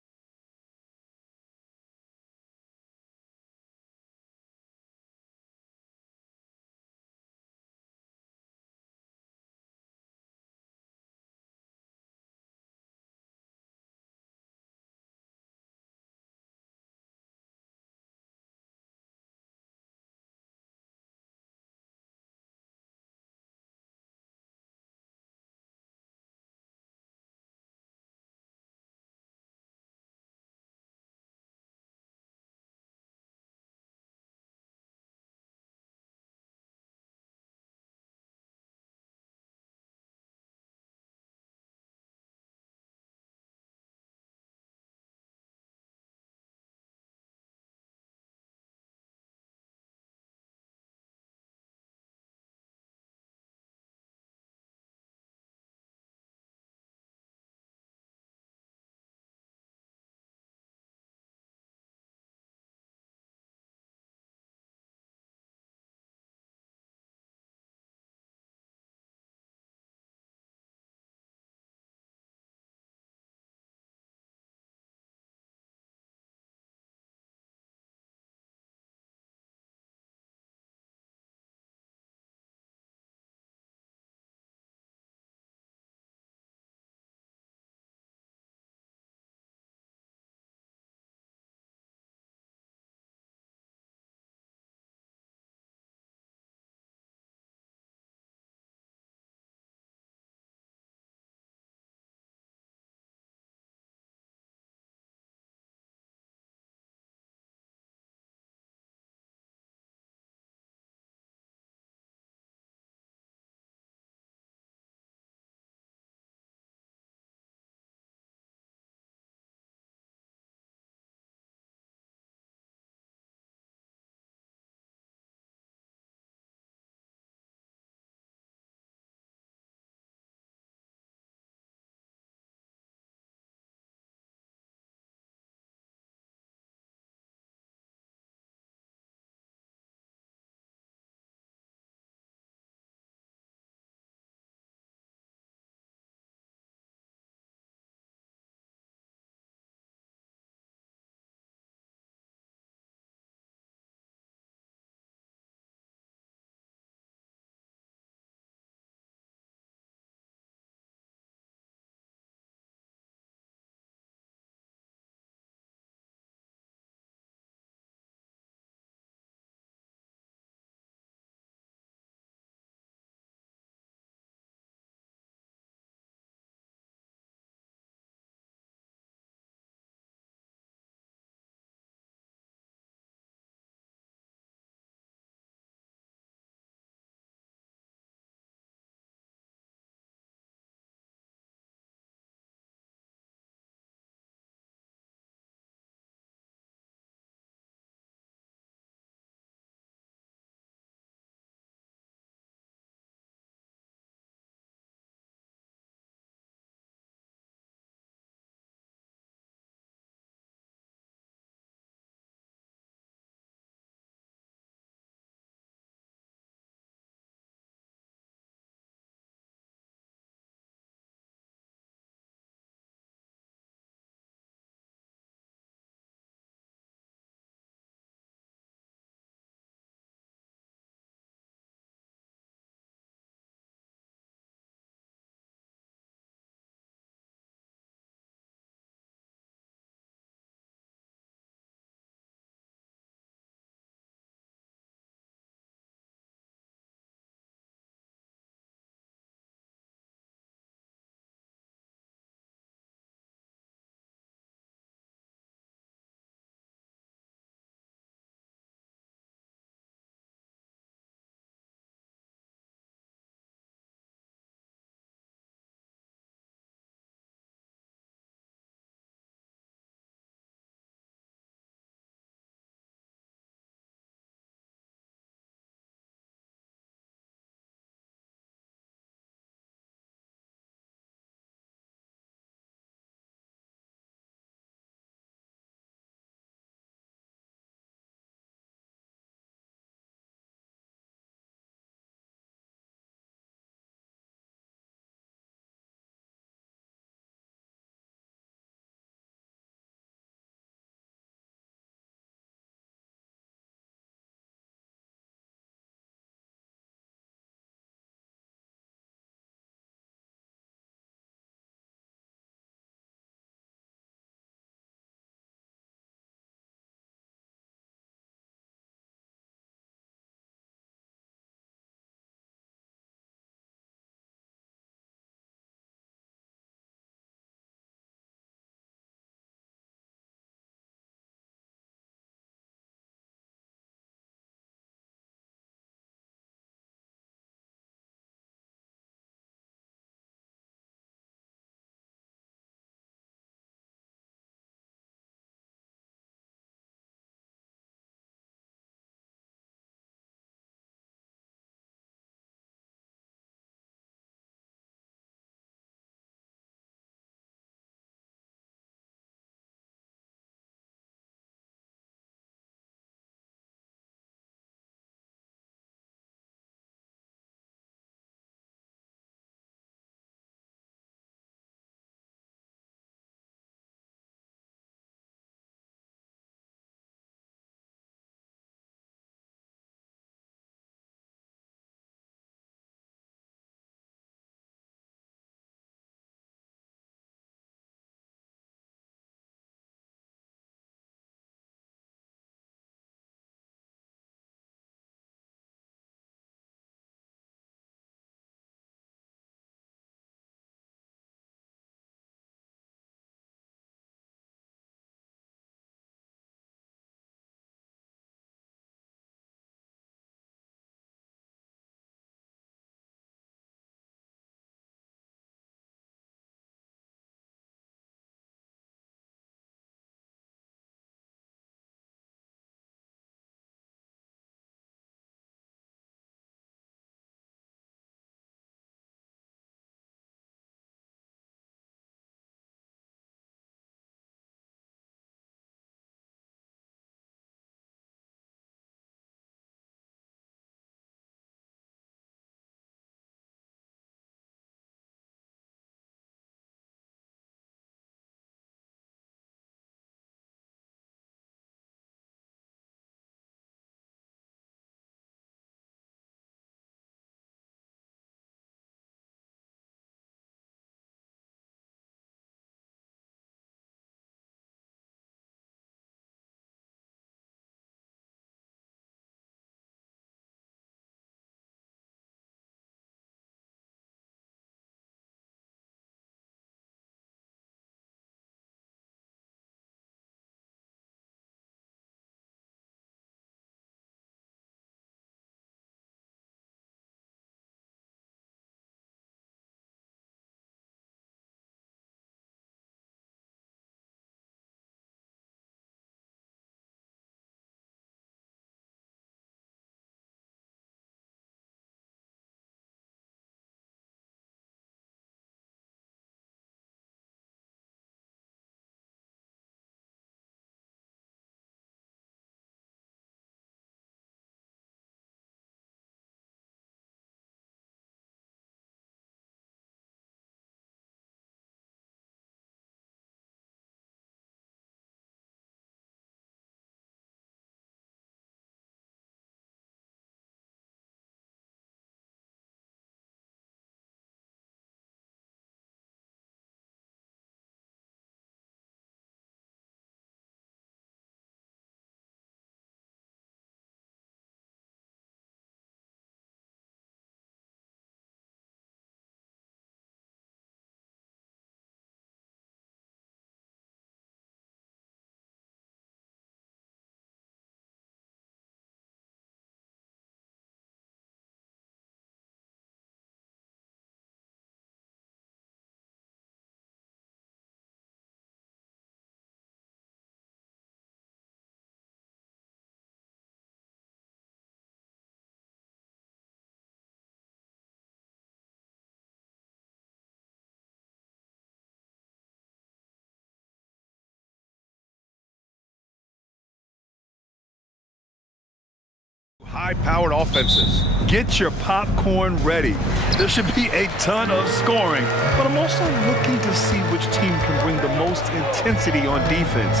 high-powered offenses. Get your popcorn ready. There should be a ton of scoring, but I'm also looking to see which team can bring the most intensity on defense.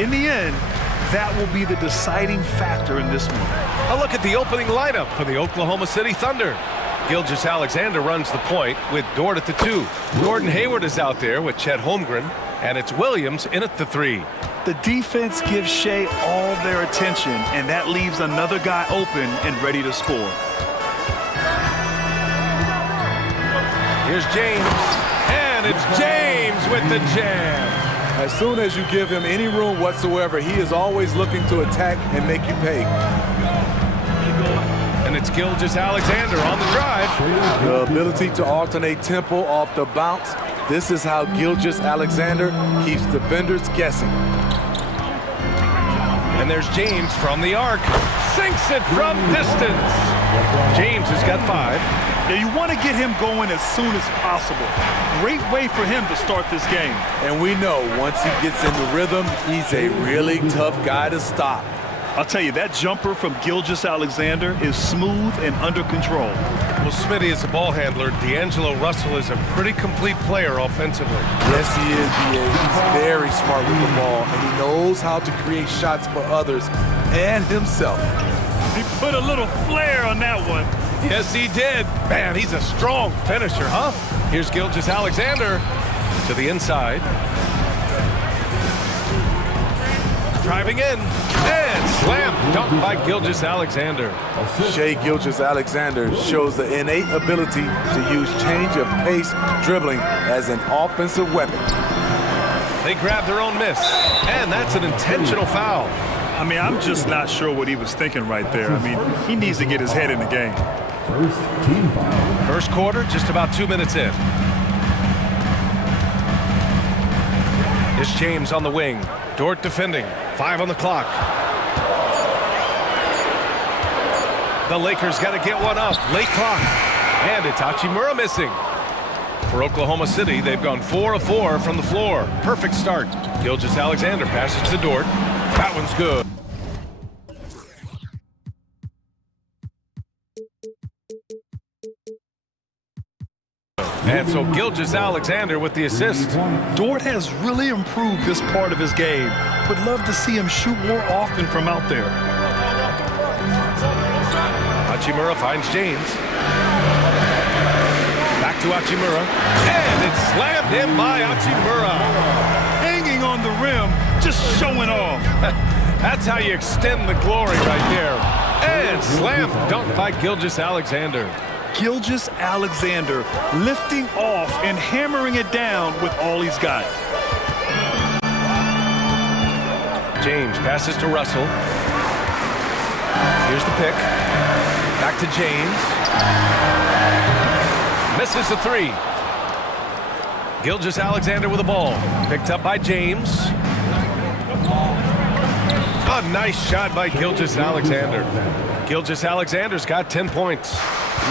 In the end, that will be the deciding factor in this one. A look at the opening lineup for the Oklahoma City Thunder. Gilgeous-Alexander runs the point with Dort at the 2. Gordon Hayward is out there with Chet Holmgren, and it's Williams in at the 3. The defense gives Shea all their attention, and that leaves another guy open and ready to score. Here's James, and it's James with the jam. As soon as you give him any room whatsoever, he is always looking to attack and make you pay. And it's Gilgeous-Alexander on the drive. The ability to alternate tempo off the bounce. This is how Gilgeous-Alexander keeps defenders guessing. And there's James from the arc. Sinks it from distance. James has got 5. Now you want to get him going as soon as possible. Great way for him to start this game. And we know once he gets into rhythm, he's a really tough guy to stop. I'll tell you, that jumper from Gilgeous-Alexander is smooth and under control. Well, Smitty is a ball handler. D'Angelo Russell is a pretty complete player offensively. Yes, he is, B.A. He's very smart with the ball, and he knows how to create shots for others and himself. He put a little flair on that one. Yes, he did. Man, he's a strong finisher, huh? Here's Gilgeous-Alexander to the inside. Driving in, and slam dunk by Gilgeous-Alexander. Shai Gilgeous-Alexander shows the innate ability to use change of pace dribbling as an offensive weapon. They grab their own miss, and that's an intentional foul. I mean, I'm just not sure what he was thinking right there. I mean, he needs to get his head in the game. First quarter, just about 2 minutes in. Here's James on the wing. Dort defending. 5 on the clock. The Lakers got to get one up. Late clock. And it's Hachimura missing. For Oklahoma City, they've gone 4 of 4 from the floor. Perfect start. Gilgeous-Alexander passes to Dort. That one's good. And so Gilgeous-Alexander with the assist. Dort has really improved this part of his game. Would love to see him shoot more often from out there. Hachimura finds James. Back to Hachimura. And it's slammed in by Hachimura. Hanging on the rim, just showing off. That's how you extend the glory right there. And slam dunk by Gilgeous-Alexander. Gilgeous-Alexander lifting off and hammering it down with all he's got. James passes to Russell. Here's the pick. Back to James. Misses the 3. Gilgeous-Alexander with the ball. Picked up by James. A nice shot by Gilgeous-Alexander. Gilgeous-Alexander's got 10 points.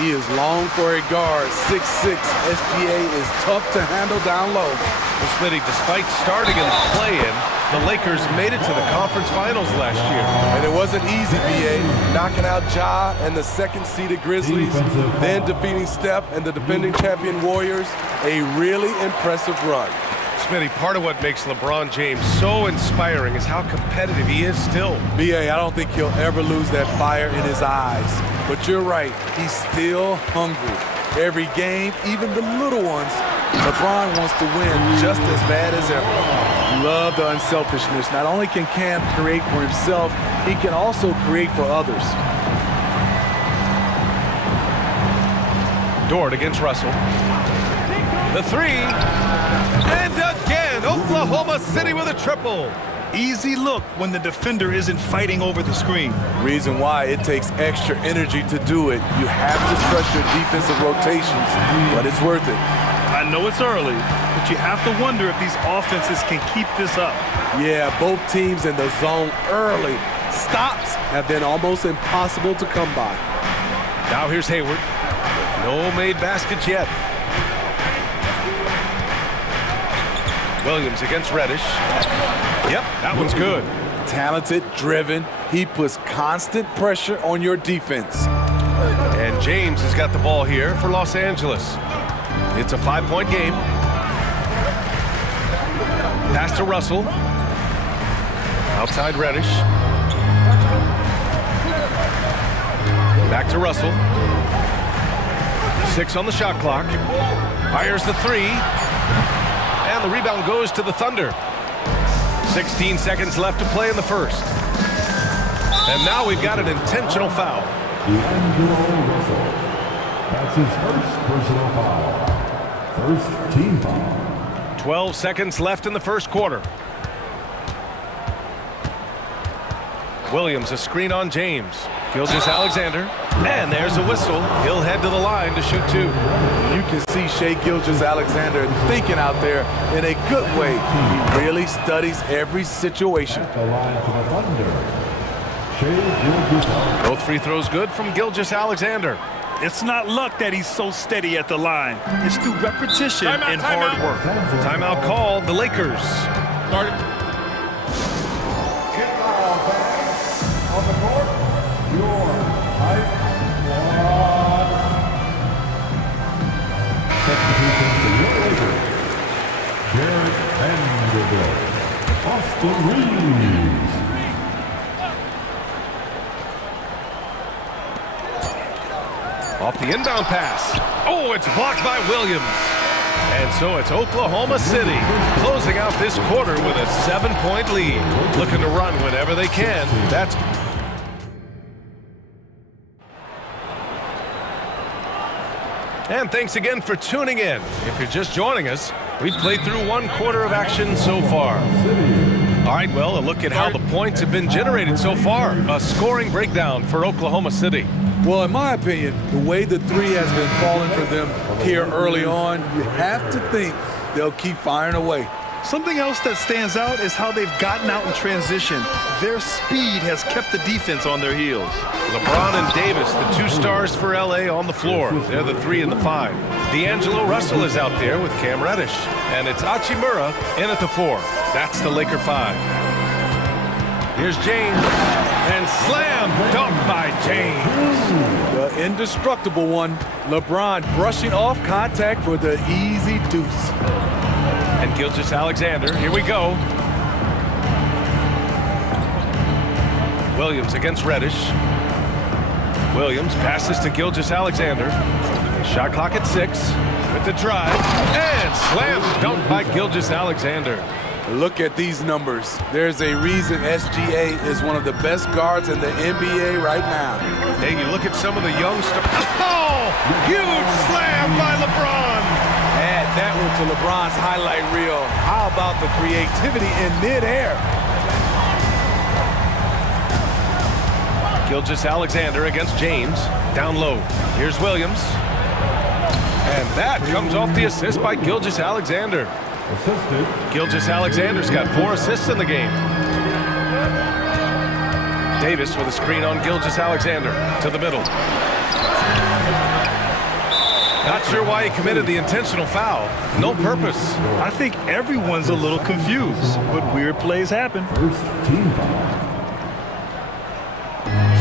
He is long for a guard. 6'6". SGA is tough to handle down low. Well, Smitty, despite starting and playing, the Lakers made it to the conference finals last year. And it wasn't easy, B.A. Knocking out Ja and the second-seeded Grizzlies, then defeating Steph and the defending champion Warriors. A really impressive run. Smitty, part of what makes LeBron James so inspiring is how competitive he is still. B.A., I don't think he'll ever lose that fire in his eyes. But you're right, he's still hungry. Every game, even the little ones, LeBron wants to win just as bad as ever. Love the unselfishness. Not only can Cam create for himself, he can also create for others. Dort against Russell. The 3. And again, Oklahoma City with a triple. Easy look when the defender isn't fighting over the screen. Reason why it takes extra energy to do it. You have to trust your defensive rotations, but it's worth it. I know it's early, but you have to wonder if these offenses can keep this up. Yeah, both teams in the zone early. Stops have been almost impossible to come by. Now here's Hayward. No made baskets yet. Williams against Reddish. Yep, that one's good. Talented, driven, He puts constant pressure on your defense. And James has got the ball here for Los Angeles. It's a 5-point game. Pass to Russell. Outside Reddish. Back to Russell. 6 on the shot clock. Fires the 3. And the rebound goes to the Thunder. 16 seconds left to play in the first. And now we've got an intentional foul. Russell. That's his first personal foul. First team foul. 12 seconds left in the first quarter. Williams, a screen on James. Gilgeous-Alexander. And there's a whistle. He'll head to the line to shoot 2. You can see Shai Gilgeous-Alexander thinking out there in a good way. He really studies every situation. The line for the Thunder. Shai Gilgeous-Alexander. Both free throws good from Gilgeous-Alexander. It's not luck that he's so steady at the line. It's through repetition and hard work. Timeout called. The Lakers. On the court, your height squad. Substitution for your Lakers. Jared Vanderbilt. Austin Reeves. Off the inbound pass. Oh, it's blocked by Williams. And so it's Oklahoma City closing out this quarter with a 7-point lead. Looking to run whenever they can. That's... And thanks again for tuning in. If you're just joining us, we've played through 1 quarter of action so far. All right, well, a look at how the points have been generated so far. A scoring breakdown for Oklahoma City. Well, in my opinion, the way the 3 has been falling for them here early on, you have to think they'll keep firing away. Something else that stands out is how they've gotten out in transition. Their speed has kept the defense on their heels. LeBron and Davis, the 2 stars for LA on the floor. They're the 3 and the 5. D'Angelo Russell is out there with Cam Reddish. And it's Hachimura in at the 4. That's the Laker 5. Here's James. And slam dunk by James. The indestructible one. LeBron brushing off contact for the easy deuce. And Gilgeous-Alexander, here we go. Williams against Reddish. Williams passes to Gilgeous-Alexander. Shot clock at 6 with the drive. And slam dunk by Gilgeous-Alexander. Look at these numbers. There's a reason SGA is one of the best guards in the NBA right now. Hey, you look at some of the young stars. Oh, huge slam by LeBron. Add that one to LeBron's highlight reel. How about the creativity in midair? Gilgeous-Alexander against James. Down low. Here's Williams. And that comes off the assist by Gilgeous-Alexander. Gilgeous-Alexander's got 4 assists in the game. Davis with a screen on Gilgeous-Alexander to the middle. Not sure why he committed the intentional foul. No purpose. I think everyone's a little confused, but weird plays happen. First team foul.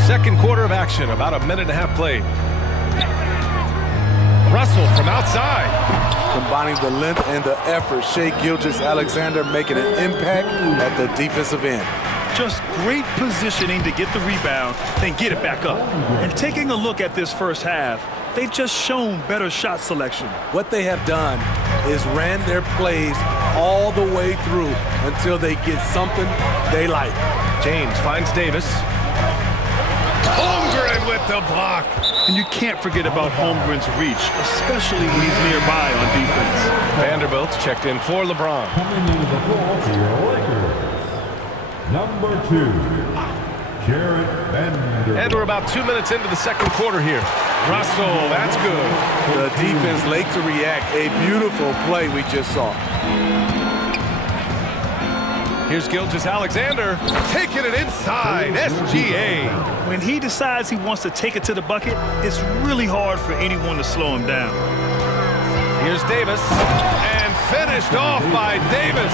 Second quarter of action, about a minute and a half played. Russell from outside. Combining the length and the effort, Shai Gilgeous-Alexander making an impact at the defensive end. Just great positioning to get the rebound, then get it back up. And taking a look at this first half, they've just shown better shot selection. What they have done is ran their plays all the way through until they get something they like. James finds Davis. Holmgren with the block. And you can't forget about Holmgren's reach, especially when he's nearby on defense. Vanderbilt's checked in for LeBron. Coming into the floor for your Lakers. Number 2, Jared Vanderbilt. And we're about 2 minutes into the second quarter here. Russell, that's good. The defense late to react. A beautiful play we just saw. Here's Gilgeous-Alexander taking it inside. SGA. When he decides he wants to take it to the bucket, it's really hard for anyone to slow him down. Here's Davis. And finished off by Davis.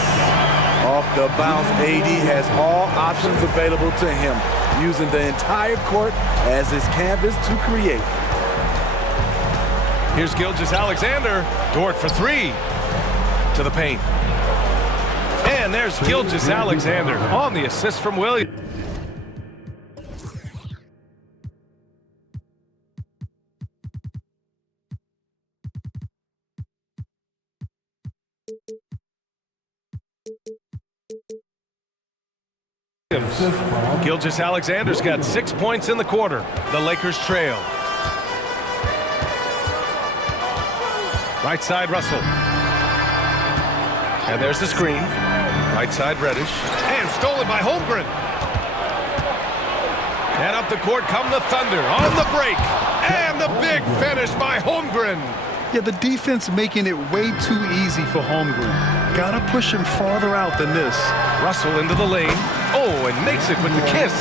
Off the bounce, AD has all options available to him. using the entire court as his canvas to create. Here's Gilgeous-Alexander. Dort for three. To the paint. And there's Gilgeous-Alexander on the assist from Williams. Gilgeous-Alexander's got 6 points in the quarter. The Lakers trail. Right side, Russell. And there's the screen. Right side, Reddish. And stolen by Holmgren. And up the court come the Thunder on the break. And the big finish by Holmgren. Yeah, the defense making it way too easy for Holmgren. Gotta push him farther out than this. Russell into the lane. Oh, and makes it with the kiss.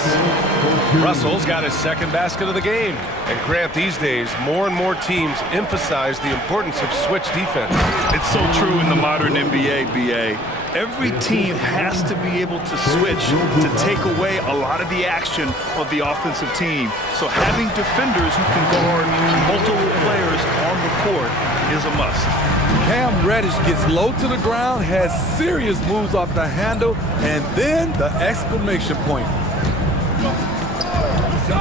Russell's got his second basket of the game. And Grant, these days, more and more teams emphasize the importance of switch defense. It's so true in the modern NBA, BA. Every team has to be able to switch to take away a lot of the action of the offensive team. So having defenders who can guard multiple players on the court is a must. Cam Reddish gets low to the ground, has serious moves off the handle, and then the exclamation point.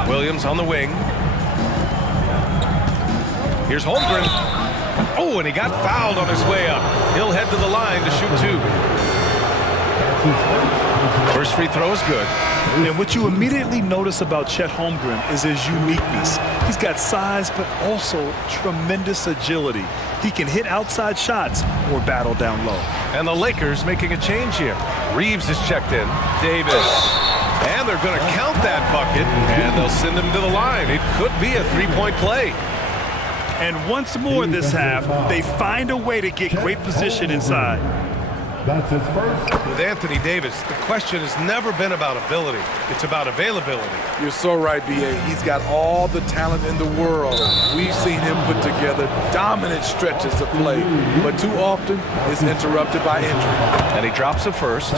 Williams on the wing. Here's Holmgren. Oh, and he got fouled on his way up. He'll head to the line to shoot two. First free throw is good. And what you immediately notice about Chet Holmgren is his uniqueness. He's got size, but also tremendous agility. He can hit outside shots or battle down low. And the Lakers making a change here. Reeves is checked in. Davis. And they're going to count that bucket, and they'll send him to the line. It could be a three-point play. And once more this half, they find a way to get great position inside. That's his first. With Anthony Davis, the question has never been about ability. It's about availability. You're so right, B.A. He's got all the talent in the world. We've seen him put together dominant stretches of play, but too often it's interrupted by injury. And he drops it first.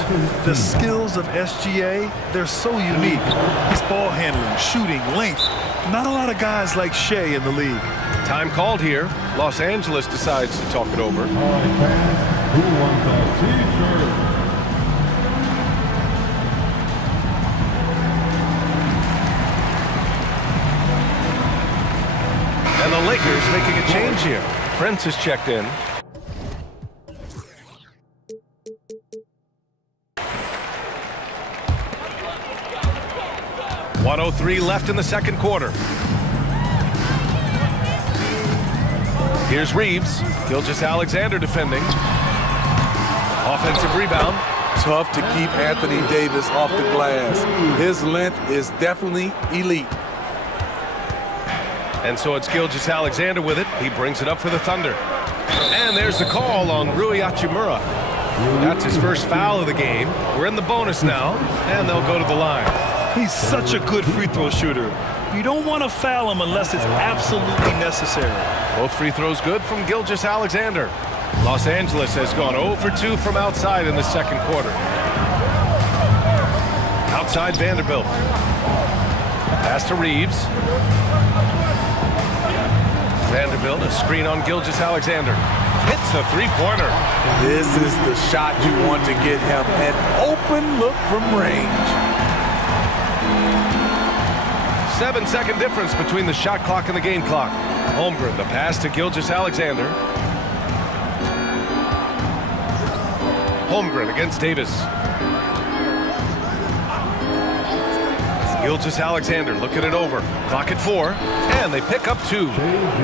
The skills of SGA, they're so unique. His ball handling, shooting, length. Not a lot of guys like Shea in the league. Time called here. Los Angeles decides to talk it over. All right, fans, who wants a t-shirt? And the Lakers making a change here. Prince is checked in. .103 left in the second quarter. Here's Reeves. Gilgeous-Alexander defending. Offensive rebound. Tough to keep Anthony Davis off the glass. His length is definitely elite. And so it's Gilgeous-Alexander with it. He brings it up for the Thunder. And there's the call on Rui Hachimura. That's his first foul of the game. We're in the bonus now, and they'll go to the line. He's such a good free throw shooter. You don't want to foul him unless it's absolutely necessary. Both free throws good from Gilgeous-Alexander. Los Angeles has gone 0 for 2 from outside in the second quarter. Outside Vanderbilt. Pass to Reeves. Vanderbilt, a screen on Gilgeous-Alexander. Hits the three-pointer. This is the shot you want to get him. An open look from range. 7-second difference between the shot clock and the game clock. Holmgren, the pass to Gilgeous-Alexander. Holmgren against Davis. Gilgeous-Alexander looking it over. Clock at 4, and they pick up 2.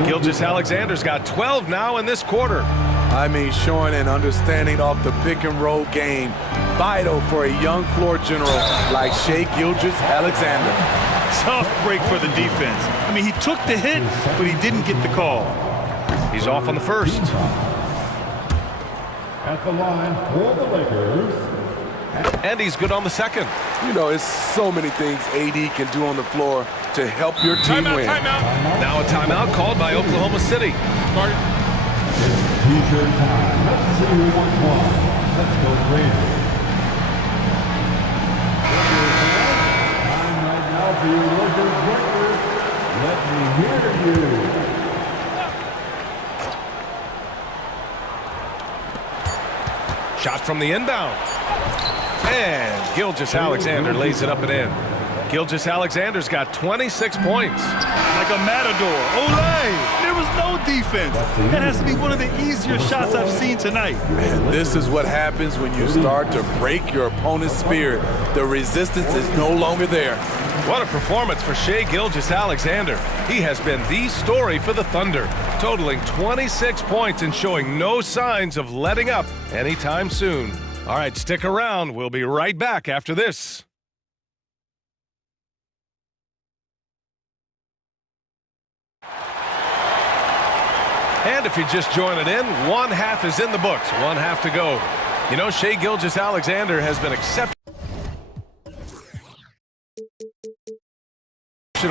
Gilgeous-Alexander's got 12 now in this quarter. I mean, showing an understanding of the pick-and-roll game. Vital for a young floor general like Shai Gilgeous-Alexander. Tough break for the defense. I mean, he took the hit, but he didn't get the call. He's off on the first. At the line for the Lakers. And he's good on the second. You know, it's so many things AD can do on the floor to help your team win. Timeout. Now a timeout called by Oklahoma City. T-shirt time. Let's see who wants one. Let's go crazy. Time right now to your Lakers breakers. Let me hear you. Shot from the inbound. And Gilgeous-Alexander lays it up and in. Gilgeous-Alexander's got 26 points. Like a matador. Olay! There was no defense. That has to be one of the easier shots I've seen tonight. Man, this is what happens when you start to break your opponent's spirit. The resistance is no longer there. What a performance for Shai Gilgeous-Alexander. He has been the story for the Thunder, totaling 26 points and showing no signs of letting up anytime soon. All right, stick around. We'll be right back after this. And if you're just joining in, one half is in the books, one half to go. You know, Shai Gilgeous-Alexander has been exceptional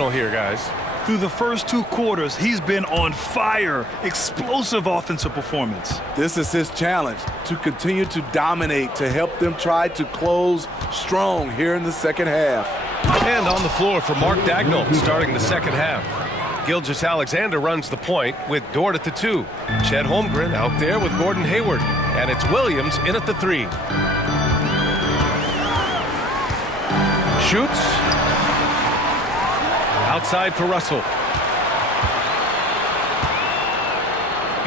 here, guys. Through the first 2 quarters, he's been on fire. Explosive offensive performance. This is his challenge, to continue to dominate, to help them try to close strong here in the second half. And on the floor for Mark Dagnall, starting the second half. Gilgeous-Alexander runs the point with Dort at the 2. Chet Holmgren out there with Gordon Hayward. And it's Williams in at the 3. Shoots. Outside for Russell.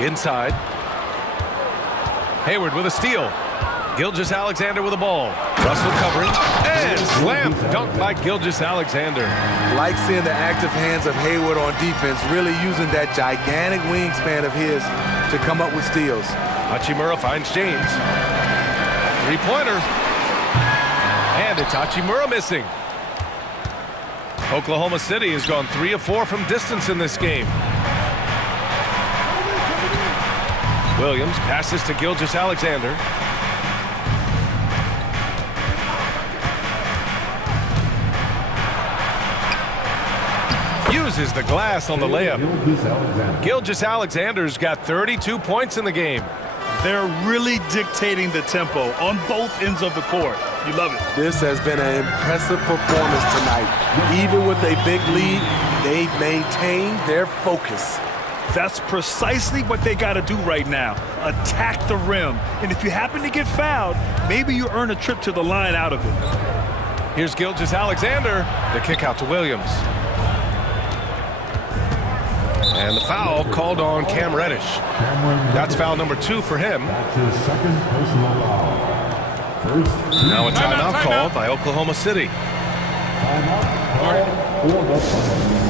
Inside. Hayward with a steal. Gilgeous-Alexander with the ball. Russell covering. And slam dunk by Gilgeous-Alexander. Like seeing the active hands of Hayward on defense, really using that gigantic wingspan of his to come up with steals. Hachimura finds James. 3-pointer. And it's Hachimura missing. Oklahoma City has gone 3 of 4 from distance in this game. Williams passes to Gilgeous-Alexander. Uses the glass on the layup. Gilgeous-Alexander's got 32 points in the game. They're really dictating the tempo on both ends of the court. You love it. This has been an impressive performance tonight. Even with a big lead, they've maintained their focus. That's precisely what they got to do right now. Attack the rim. And if you happen to get fouled, maybe you earn a trip to the line out of it. Here's Gilgeous-Alexander. The kick out to Williams. And the foul called on Cam Reddish. That's foul number 2 for him. That's his second personal foul. First, now a timeout called by Oklahoma City. Timeout called for the Thunder.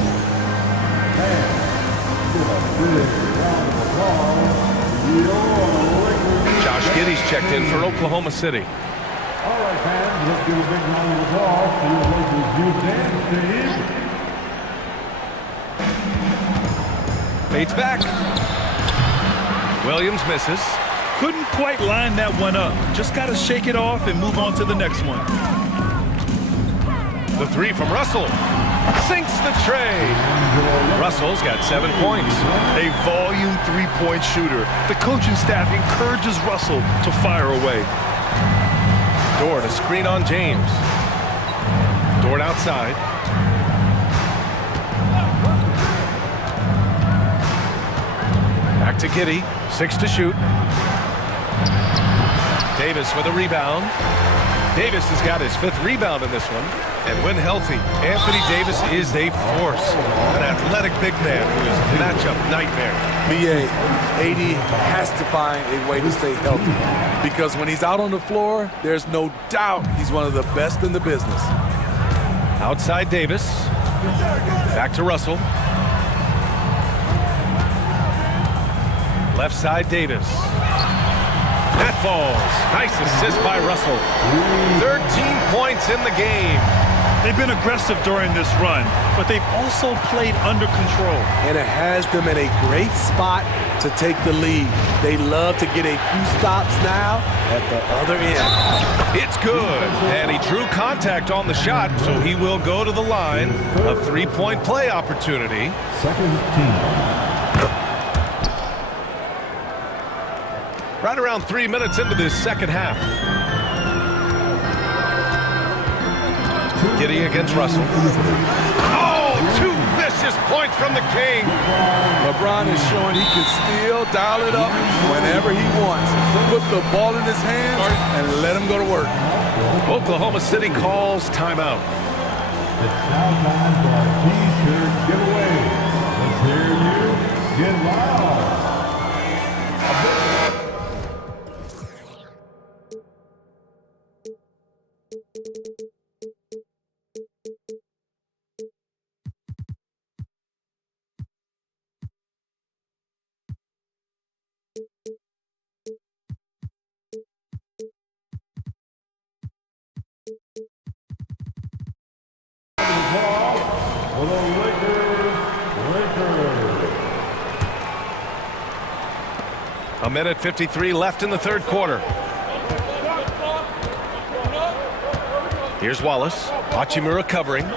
And give a big round of applause to your Lakers. Josh Giddey's checked in for Oklahoma City. All right, fans, let's give a big round of applause to your Lakers youth dance team. Fades back. Williams misses. Couldn't quite line that one up. Just got to shake it off and move on to the next one. The 3 from Russell. Sinks the tray. Russell's got 7 points. A volume 3-point shooter. The coaching staff encourages Russell to fire away. Dort, a screen on James. Dort outside. Back to Giddey, 6 to shoot. Davis with a rebound. Davis has got his 5th rebound in this one. And when healthy, Anthony Davis is a force. An athletic big man who is a matchup nightmare. BA, AD has to find a way to stay healthy. Because when he's out on the floor, there's no doubt he's one of the best in the business. Outside Davis. Back to Russell. Left side Davis. That falls. Nice assist by Russell. 13 points in the game. They've been aggressive during this run, but they've also played under control. And it has them in a great spot to take the lead. They love to get a few stops now at the other end. It's good. And he drew contact on the shot, so he will go to the line. A 3-point play opportunity. Second team. Right around 3 minutes into this second half. Giddy against Russell. Oh, two vicious points from the King. LeBron is showing he can still dial it up whenever he wants. Put the ball in his hands and let him go to work. Oklahoma City calls timeout. It's now time for our T-shirt giveaway. Let's hear you get loud. For the Lakers. A minute 53 left in the third quarter. Here's Wallace. Hachimura covering.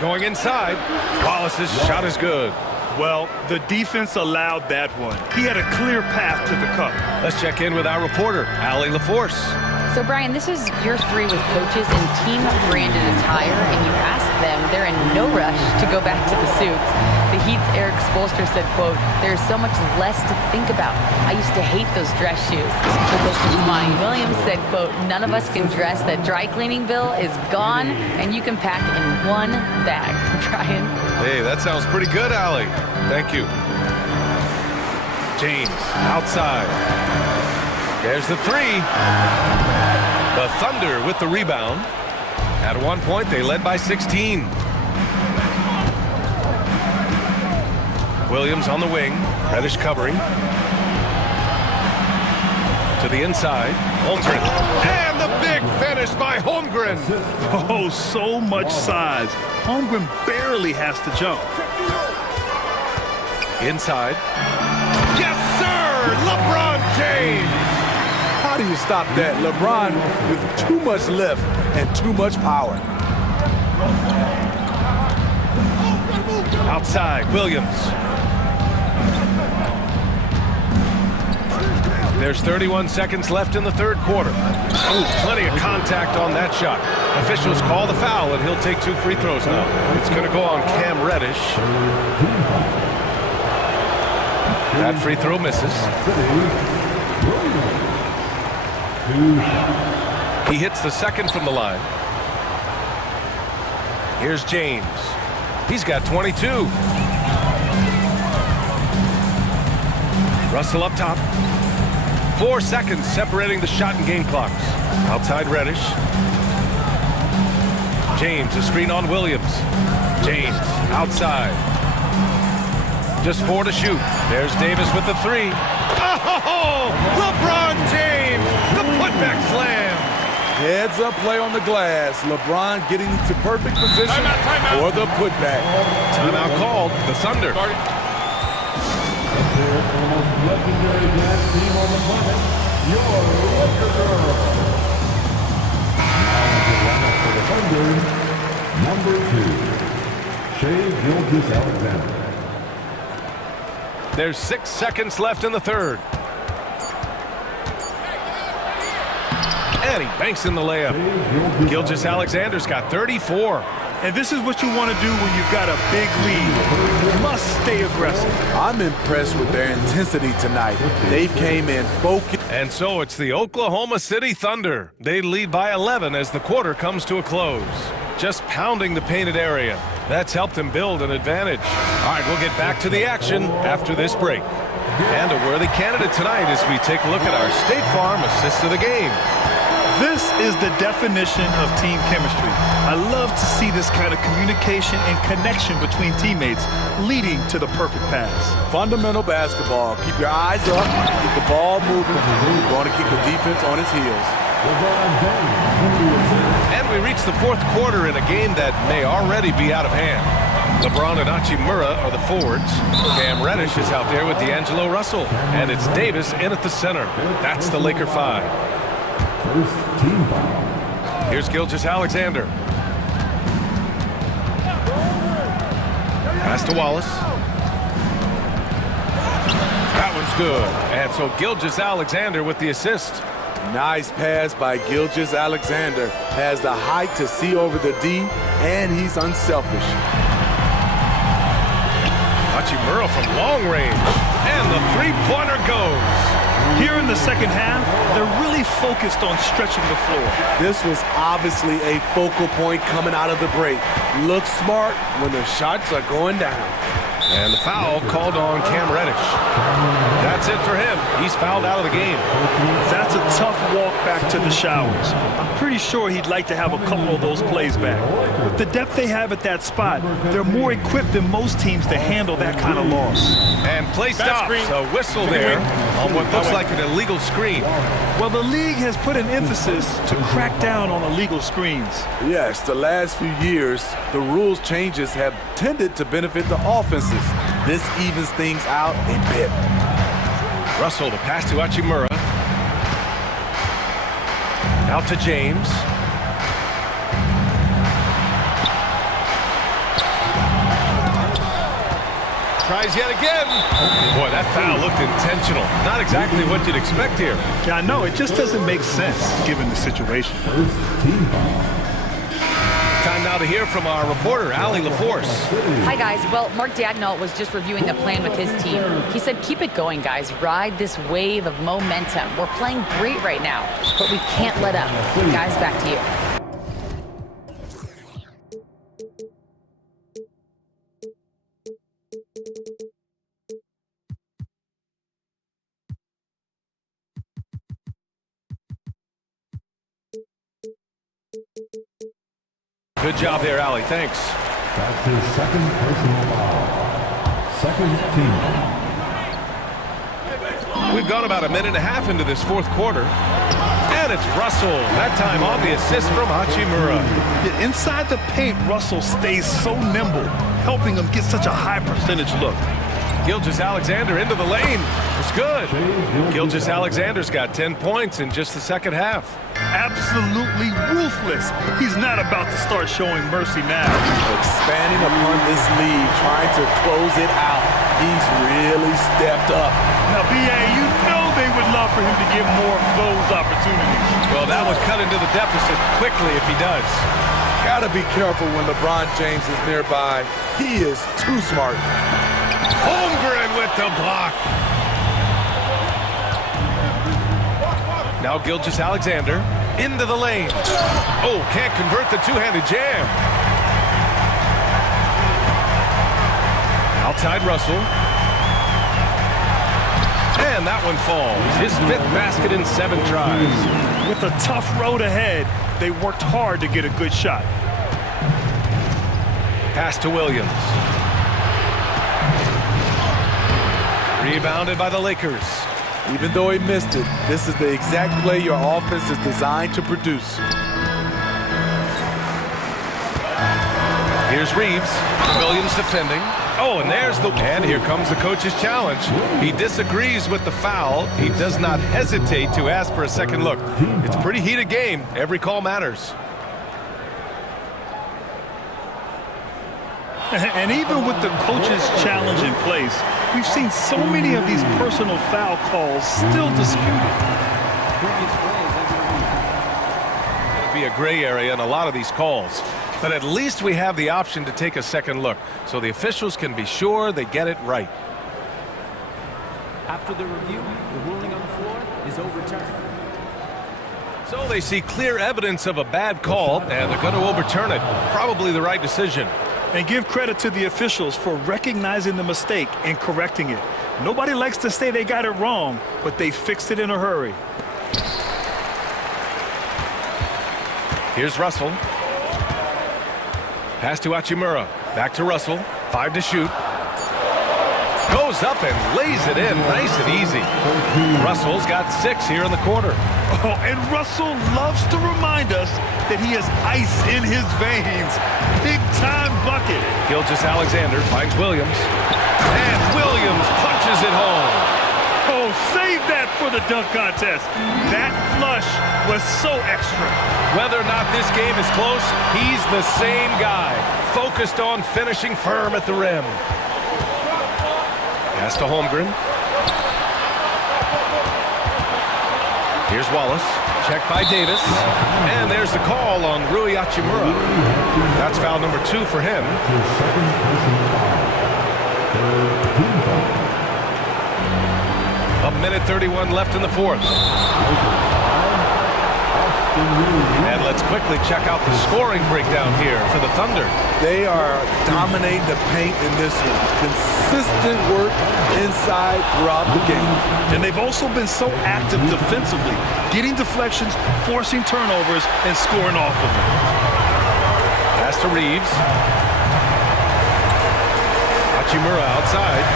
Going inside. Wallace's shot is good. Well, the defense allowed that one. He had a clear path to the cup. Let's check in with our reporter, Allie LaForce. So, Brian, this is year 3 with coaches in team-branded attire, and you ask them, they're in no rush to go back to the suits. The Heat's Eric Spoelstra said, quote, "There's so much less to think about. I used to hate those dress shoes." The Pistons' Monty Williams said, quote, "None of us can dress. That dry cleaning bill is gone, and you can pack in one bag." Brian? Hey, that sounds pretty good, Allie. Thank you. James, outside. There's the three. The Thunder with the rebound. At one point, they led by 16. Williams on the wing. Reddish covering. To the inside. Holmgren. And the big finish by Holmgren. Oh, so much size. Holmgren barely has to jump. Inside. Yes, sir! LeBron James! How do you stop that? LeBron with too much lift and too much power. Outside, Williams. There's 31 seconds left in the third quarter. Ooh, plenty of contact on that shot. Officials call the foul, and he'll take 2 free throws now. It's going to go on Cam Reddish. That free throw misses. He hits the second from the line. Here's James. He's got 22. Russell up top. 4 seconds separating the shot and game clocks. Outside Reddish. James, a screen on Williams. James, outside. Just 4 to shoot. There's Davis with the 3. Oh, LeBron James, the putback slam. Heads up play on the glass. LeBron getting to perfect position for the putback. Timeout called. The Thunder. Legendary dance team on the planet, your Laker Girls. Now for the Thunder, number 2, Shai Gilgeous-Alexander. There's 6 seconds left in the third. And he banks in the layup. Gilgeous-Alexander's got 34. And this is what you want to do when you've got a big lead. You must stay aggressive. I'm impressed with their intensity tonight. They came in focused. And so it's the Oklahoma City Thunder. They lead by 11 as the quarter comes to a close. Just pounding the painted area. That's helped them build an advantage. All right, we'll get back to the action after this break. And a worthy candidate tonight as we take a look at our State Farm assist of the game. This is the definition of team chemistry. I love to see this kind of communication and connection between teammates leading to the perfect pass. Fundamental basketball. Keep your eyes up, keep the ball moving. You're going to keep the defense on its heels. And we reach the fourth quarter in a game that may already be out of hand. LeBron and Hachimura are the forwards. Cam Reddish is out there with D'Angelo Russell. And it's Davis in at the center. That's the Laker 5. First team foul. Here's Gilgeous-Alexander. Pass to Wallace. That one's good. And so Gilgeous-Alexander with the assist. Nice pass by Gilgeous-Alexander. Has the height to see over the D, and he's unselfish. Hachimura from long range, and the three-pointer goes. Here in the second half, they're really focused on stretching the floor. This was obviously a focal point coming out of the break. Look smart when the shots are going down. And the foul called on Cam Reddish. That's it for him. He's fouled out of the game. That's a tough walk back to the showers. I'm pretty sure he'd like to have a couple of those plays back. With the depth they have at that spot, they're more equipped than most teams to handle that kind of loss. And play stops. A whistle there on what looks like an illegal screen. Well, the league has put an emphasis to crack down on illegal screens. Yes, the last few years, the rules changes have tended to benefit the offenses. This evens things out a bit. Russell to pass to Hachimura. Out to James. Tries yet again. Boy, that foul looked intentional. Not exactly what you'd expect here. Yeah, I know. It just doesn't make sense given the situation. Time now to hear from our reporter, Allie LaForce. Hi, guys. Well, Mark Dagnall was just reviewing the plan with his team. He said, keep it going, guys. Ride this wave of momentum. We're playing great right now, but we can't let up. Guys, back to you. Good job there, Allie. Thanks. That's his second personal foul. Second team. We've gone about a minute and a half into this fourth quarter. And it's Russell. That time on the assist from Hachimura. Inside the paint, Russell stays so nimble, helping him get such a high percentage look. Gilgeous-Alexander into the lane. It's good. Gilgeous-Alexander's got 10 points in just the second half. Absolutely ruthless. He's not about to start showing mercy now. Expanding upon this lead, trying to close it out. He's really stepped up. Now, B.A., you know they would love for him to get more of those opportunities. Well, that would cut into the deficit quickly if he does. Gotta be careful when LeBron James is nearby. He is too smart. Holmgren with the block. Now Gilgeous-Alexander into the lane. Oh, can't convert the two-handed jam. Outside Russell. And that one falls. His fifth basket in 7 tries. With a tough road ahead, they worked hard to get a good shot. Pass to Williams. Rebounded by the Lakers. Even though he missed it, this is the exact play your offense is designed to produce. Here's Reeves. Williams defending. Oh, and there's the... And here comes the coach's challenge. He disagrees with the foul. He does not hesitate to ask for a second look. It's a pretty heated game. Every call matters. And even with the coach's challenge in place, we've seen so many of these personal foul calls still disputed. It'll be a gray area in a lot of these calls. But at least we have the option to take a second look, so the officials can be sure they get it right. After the review, the ruling on the floor is overturned. So they see clear evidence of a bad call, and they're going to overturn it. Probably the right decision. And give credit to the officials for recognizing the mistake and correcting it. Nobody likes to say they got it wrong, but they fixed it in a hurry. Here's Russell. Pass to Hachimura. Back to Russell. 5 to shoot. Goes up and lays it in nice and easy. Russell's got 6 here in the quarter. Oh, and Russell loves to remind us that he has ice in his veins. Big-time bucket. Gilgeous-Alexander finds Williams. And Williams punches it home. Oh, save that for the dunk contest. That flush was so extra. Whether or not this game is close, he's the same guy. Focused on finishing firm at the rim. Pass to Holmgren. Here's Wallace. Checked by Davis. And there's the call on Rui Hachimura. That's foul number 2 for him. A minute 31 left in the fourth. And let's quickly check out the scoring breakdown here for the Thunder. They are dominating the paint in this one. Consistent work inside throughout the game. And they've also been so active defensively, getting deflections, forcing turnovers, and scoring off of them. Pass to Reeves. Hachimura outside.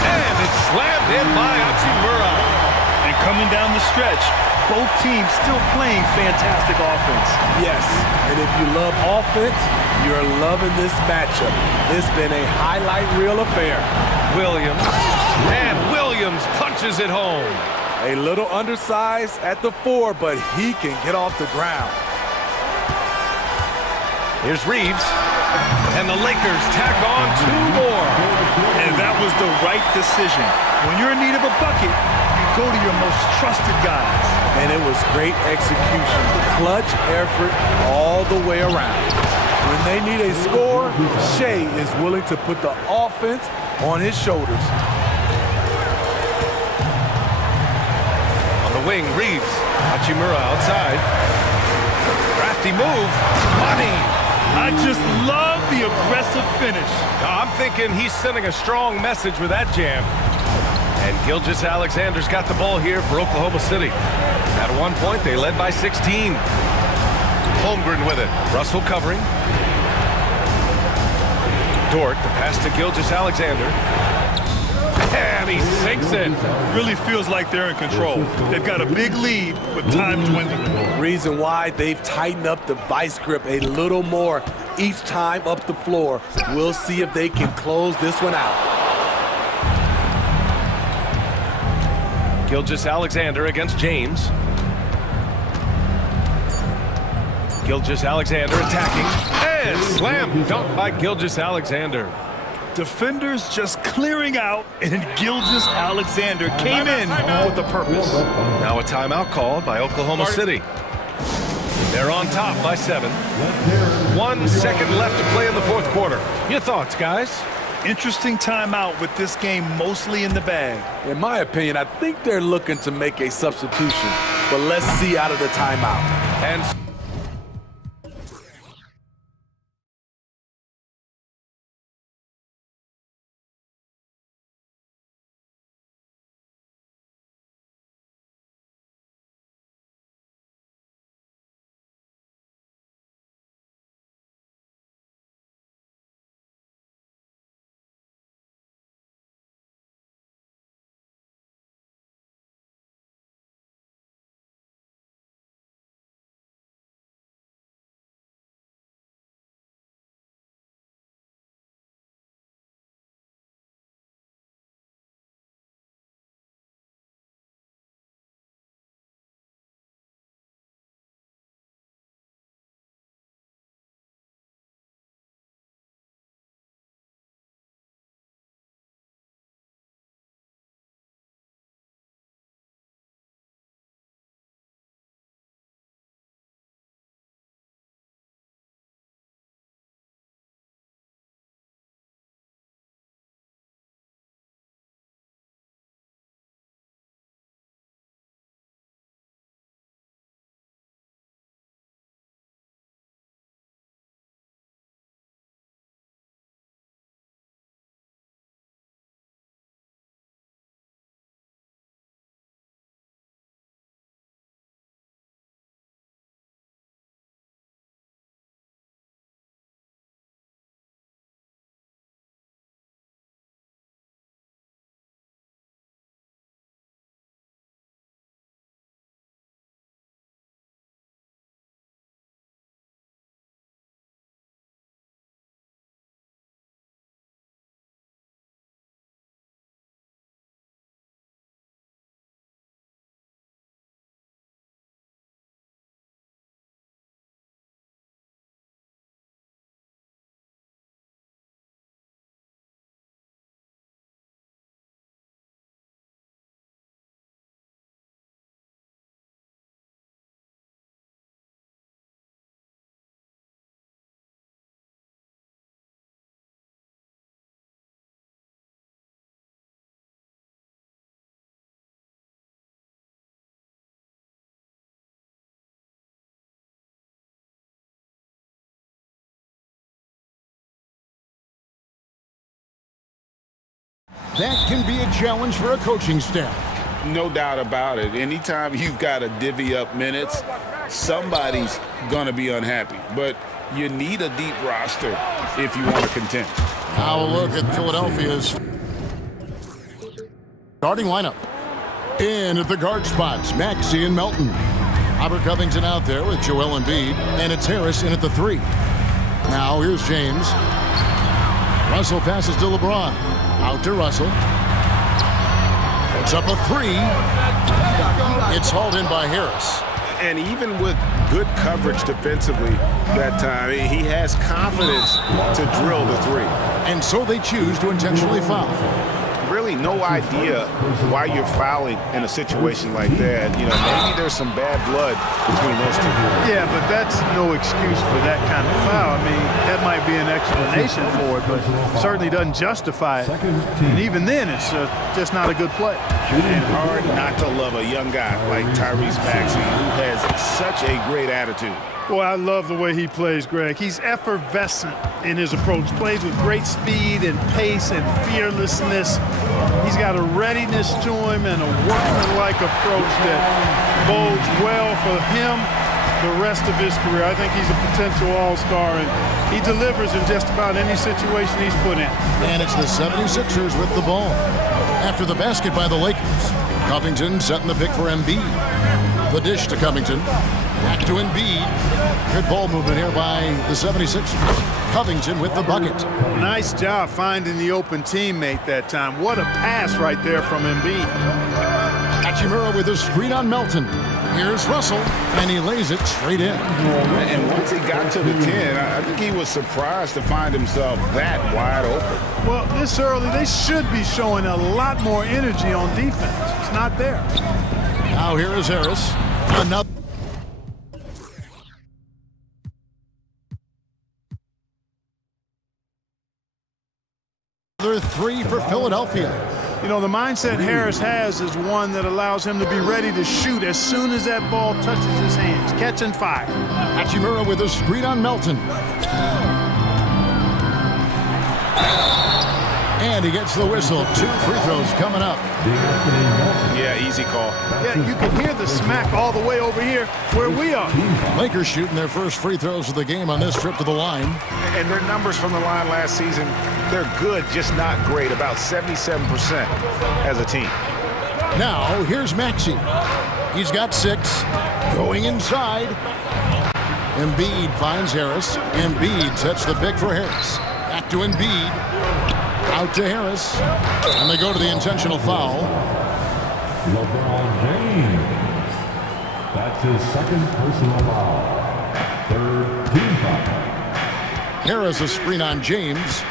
And it's slammed in by Hachimura. And coming down the stretch, both teams still playing fantastic offense. Yes, and if you love offense, you're loving this matchup. It's been a highlight reel affair. Williams. And Williams punches it home. A little undersized at the 4, but he can get off the ground. Here's Reeves. And the Lakers tack on 2 more. And that was the right decision. When you're in need of a bucket, you go to your most trusted guys. And it was great execution. Clutch effort all the way around. When they need a score, Shea is willing to put the offense on his shoulders. On the wing, Reeves. Hachimura outside. Crafty move. Money. I just love the aggressive finish. I'm thinking he's sending a strong message with that jam. And Gilgeous-Alexander's got the ball here for Oklahoma City. At one point, they led by 16. Holmgren with it. Russell covering. Dort, the pass to Gilgeous-Alexander. And he sinks it. Really feels like they're in control. They've got a big lead with time dwindling. Reason why they've tightened up the vice grip a little more each time up the floor. We'll see if they can close this one out. Gilgeous-Alexander against James. Gilgeous-Alexander attacking. And slam dunk by Gilgeous-Alexander. Defenders just clearing out, and Gilgeous-Alexander came in with a purpose. Now a timeout called by Oklahoma City. They're on top by 7. 1 second left to play in the fourth quarter. Your thoughts, guys? Interesting timeout with this game mostly in the bag. In my opinion, I think they're looking to make a substitution, but let's see out of the timeout. And that can be a challenge for a coaching staff. No doubt about it. Anytime you've got to divvy up minutes, somebody's going to be unhappy. But you need a deep roster if you want to contend. Now a look at Philadelphia's starting lineup. In at the guard spots, Maxey and Melton. Robert Covington out there with Joel Embiid, and it's Harris in at the 3. Now here's James. Russell passes to LeBron. Out to Russell. It's up a 3. It's hauled in by Harris. And even with good coverage defensively that time, he has confidence to drill the 3. And so they choose to intentionally foul. Really no idea why you're fouling in a situation like that. You know, maybe there's some bad blood between those two. Yeah, but that's no excuse for that kind of foul. I mean, that might be an explanation for it, but certainly doesn't justify it. And even then, it's just not a good play. And hard not to love a young guy like Tyrese Maxey, who has such a great attitude. Boy, I love the way he plays, Greg. He's effervescent in his approach. Plays with great speed and pace and fearlessness. He's got a readiness to him and a workman-like approach that bodes well for him the rest of his career. I think he's a potential all-star, and he delivers in just about any situation he's put in. And it's the 76ers with the ball. After the basket by the Lakers, Covington setting the pick for Embiid. The dish to Covington. Back to Embiid. Good ball movement here by the 76ers. Covington with the bucket. Nice job finding the open teammate that time. What a pass right there from Embiid. Hachimura with a screen on Melton. Here's Russell, and he lays it straight in. And once he got to the 10, I think he was surprised to find himself that wide open. Well, this early, they should be showing a lot more energy on defense. It's not there. Now here is Harris. Another. Another 3 for Philadelphia. You know, the mindset Harris has is one that allows him to be ready to shoot as soon as that ball touches his hands. Catch and fire. Hachimura with a screen on Melton. And he gets the whistle. 2 free throws coming up. Yeah, easy call. Yeah, you can hear the smack all the way over here where we are. Lakers shooting their first free throws of the game on this trip to the line. And their numbers from the line last season, they're good, just not great. About 77% as a team. Now, here's Maxey. He's got 6. Going inside. Embiid finds Harris. Embiid sets the pick for Harris. Back to Embiid. Out to Harris. And they go to the intentional foul. LeBron James. That's his second personal foul. 3rd team foul. Harris a screen on James.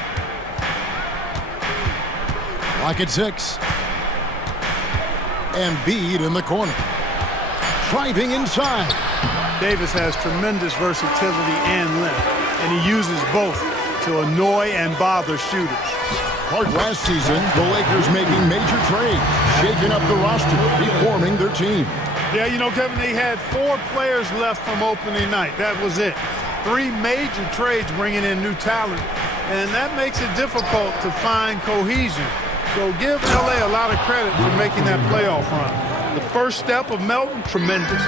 Lock at 6. Embiid in the corner. Driving inside. Davis has tremendous versatility and length, and he uses both to annoy and bother shooters. Hard last season, the Lakers making major trades, shaking up the roster, reforming their team. Yeah, you know, Kevin, they had 4 players left from opening night. That was it. 3 major trades bringing in new talent, and that makes it difficult to find cohesion. So give LA a lot of credit for making that playoff run. The first step of Melton, tremendous.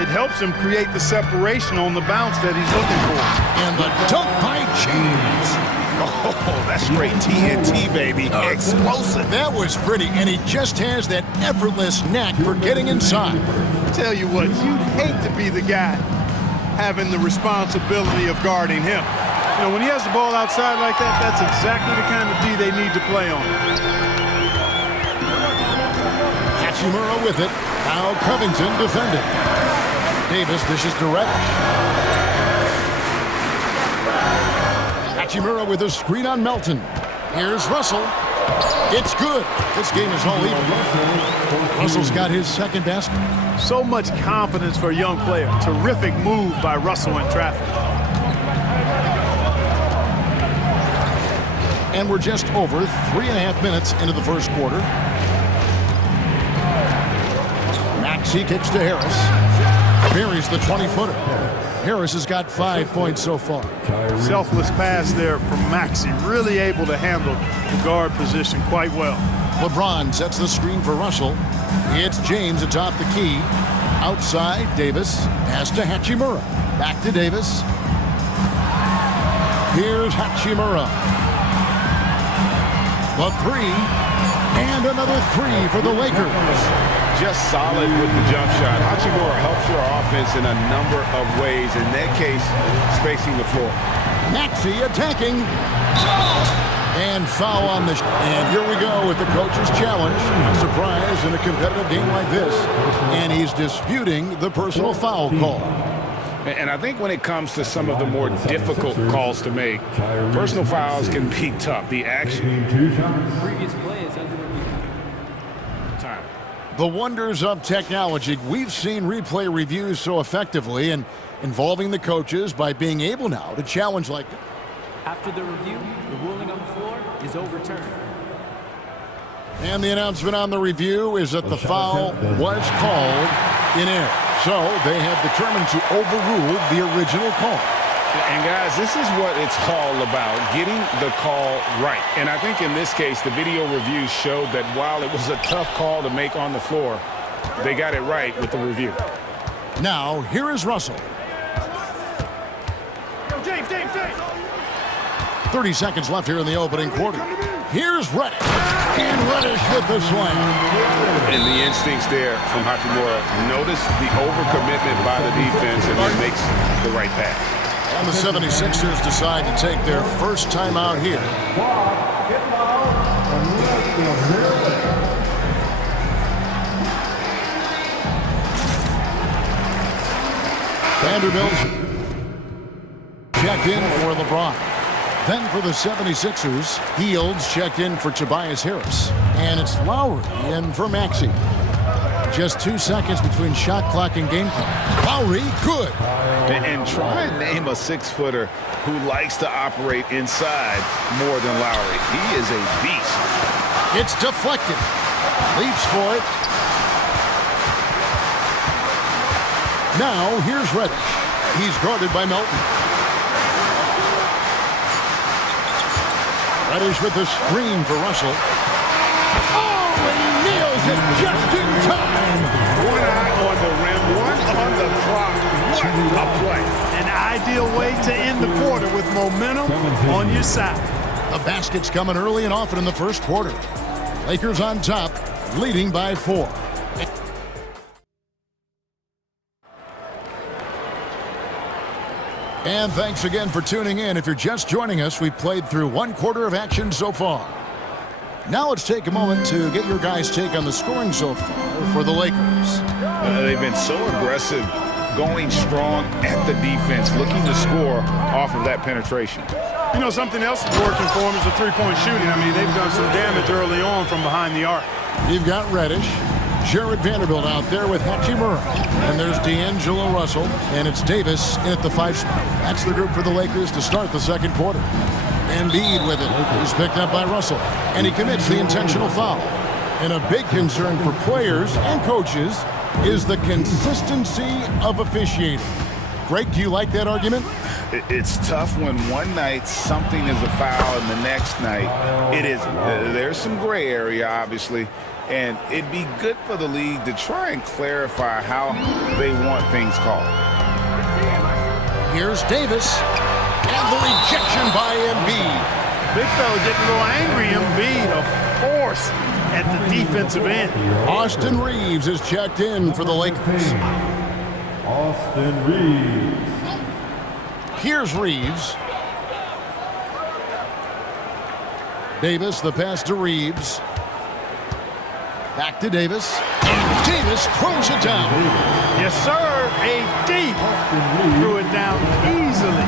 It helps him create the separation on the bounce that he's looking for. And the dunk by James. Oh, that's straight TNT, baby. Explosive. That was pretty, and he just has that effortless knack for getting inside. Tell you what, you'd hate to be the guy having the responsibility of guarding him. You know, when he has the ball outside like that, that's exactly the kind of D they need to play on. Hachimura with it. Now Covington defending. Davis dishes direct. Hachimura with a screen on Melton. Here's Russell. It's good. This game is all even. Russell's got his second basket. So much confidence for a young player. Terrific move by Russell in traffic. And we're just over 3.5 minutes into the first quarter. Maxey kicks to Harris. Buries the 20-footer. Harris has got 5 points so far. Selfless pass there from Maxey. Really able to handle the guard position quite well. LeBron sets the screen for Russell. It's James atop the key. Outside, Davis. Pass to Hachimura. Back to Davis. Here's Hachimura. The three. And another three for the Lakers. Just solid with the jump shot. Hachimura helps your offense in a number of ways. In that case, spacing the floor. Maxey attacking. And foul on the and here we go with the coach's challenge. Surprise in a competitive game like this. And he's disputing the personal foul call. And I think when it comes to some of the more difficult calls to make, personal fouls can be tough. The action. Previous play is under review. Time. The wonders of technology. We've seen replay reviews so effectively and involving the coaches by being able now to challenge like this. After the review, the ruling on the floor is overturned. And the announcement on the review is that the foul was called in error. So they have determined to overrule the original call. And guys, this is what it's all about, getting the call right. And I think in this case, the video review showed that while it was a tough call to make on the floor, they got it right with the review. Now, here is Russell. James. 30 seconds left here in the opening quarter. Here's Reddish. And Reddish with the slam. And the instincts there from Hachimura. Notice the overcommitment by the defense and then makes the right pass. And the 76ers decide to take their first time out here. Vanderbilt checked in for LeBron. Then for the 76ers, Fields checked in for Tobias Harris. And it's Lowry in for Maxey. Just 2 seconds between shot clock and game clock. Lowry, good. And try and name a 6-footer who likes to operate inside more than Lowry. He is a beast. It's deflected. Leaps for it. Now here's Reddish. He's guarded by Melton. Reddish with the screen for Russell. Oh, he nails it just in time. One eye on the rim, one on the clock. What a play. An ideal way to end the quarter with momentum on your side. The basket's coming early and often in the first quarter. Lakers on top, leading by 4. And thanks again for tuning in. If you're just joining us, we've played through 1 quarter of action so far. Now let's take a moment to get your guys' take on the scoring so far for the Lakers. They've been so aggressive, going strong at the defense, looking to score off of that penetration. You know, something else that's working for them is the three-point shooting. I mean, they've done some damage early on from behind the arc. You've got Reddish. Jared Vanderbilt out there with Hachimura. And there's D'Angelo Russell. And it's Davis in at the 5 spot. That's the group for the Lakers to start the second quarter. Embiid with it. He's picked up by Russell. And he commits the intentional foul. And a big concern for players and coaches is the consistency of officiating. Greg, do you like that argument? It's tough when one night something is a foul and the next night it isn't. There's some gray area, obviously. And it'd be good for the league to try and clarify how they want things called. Here's Davis. And the rejection by Embiid. Big fella getting a little angry. Embiid, a force at the defensive end. Austin Reeves is checked in for the Lakers. Austin Reeves. Here's Reeves. Davis, the pass to Reeves. Back to Davis. And Davis throws it down. Yes, sir. AD threw it down easily.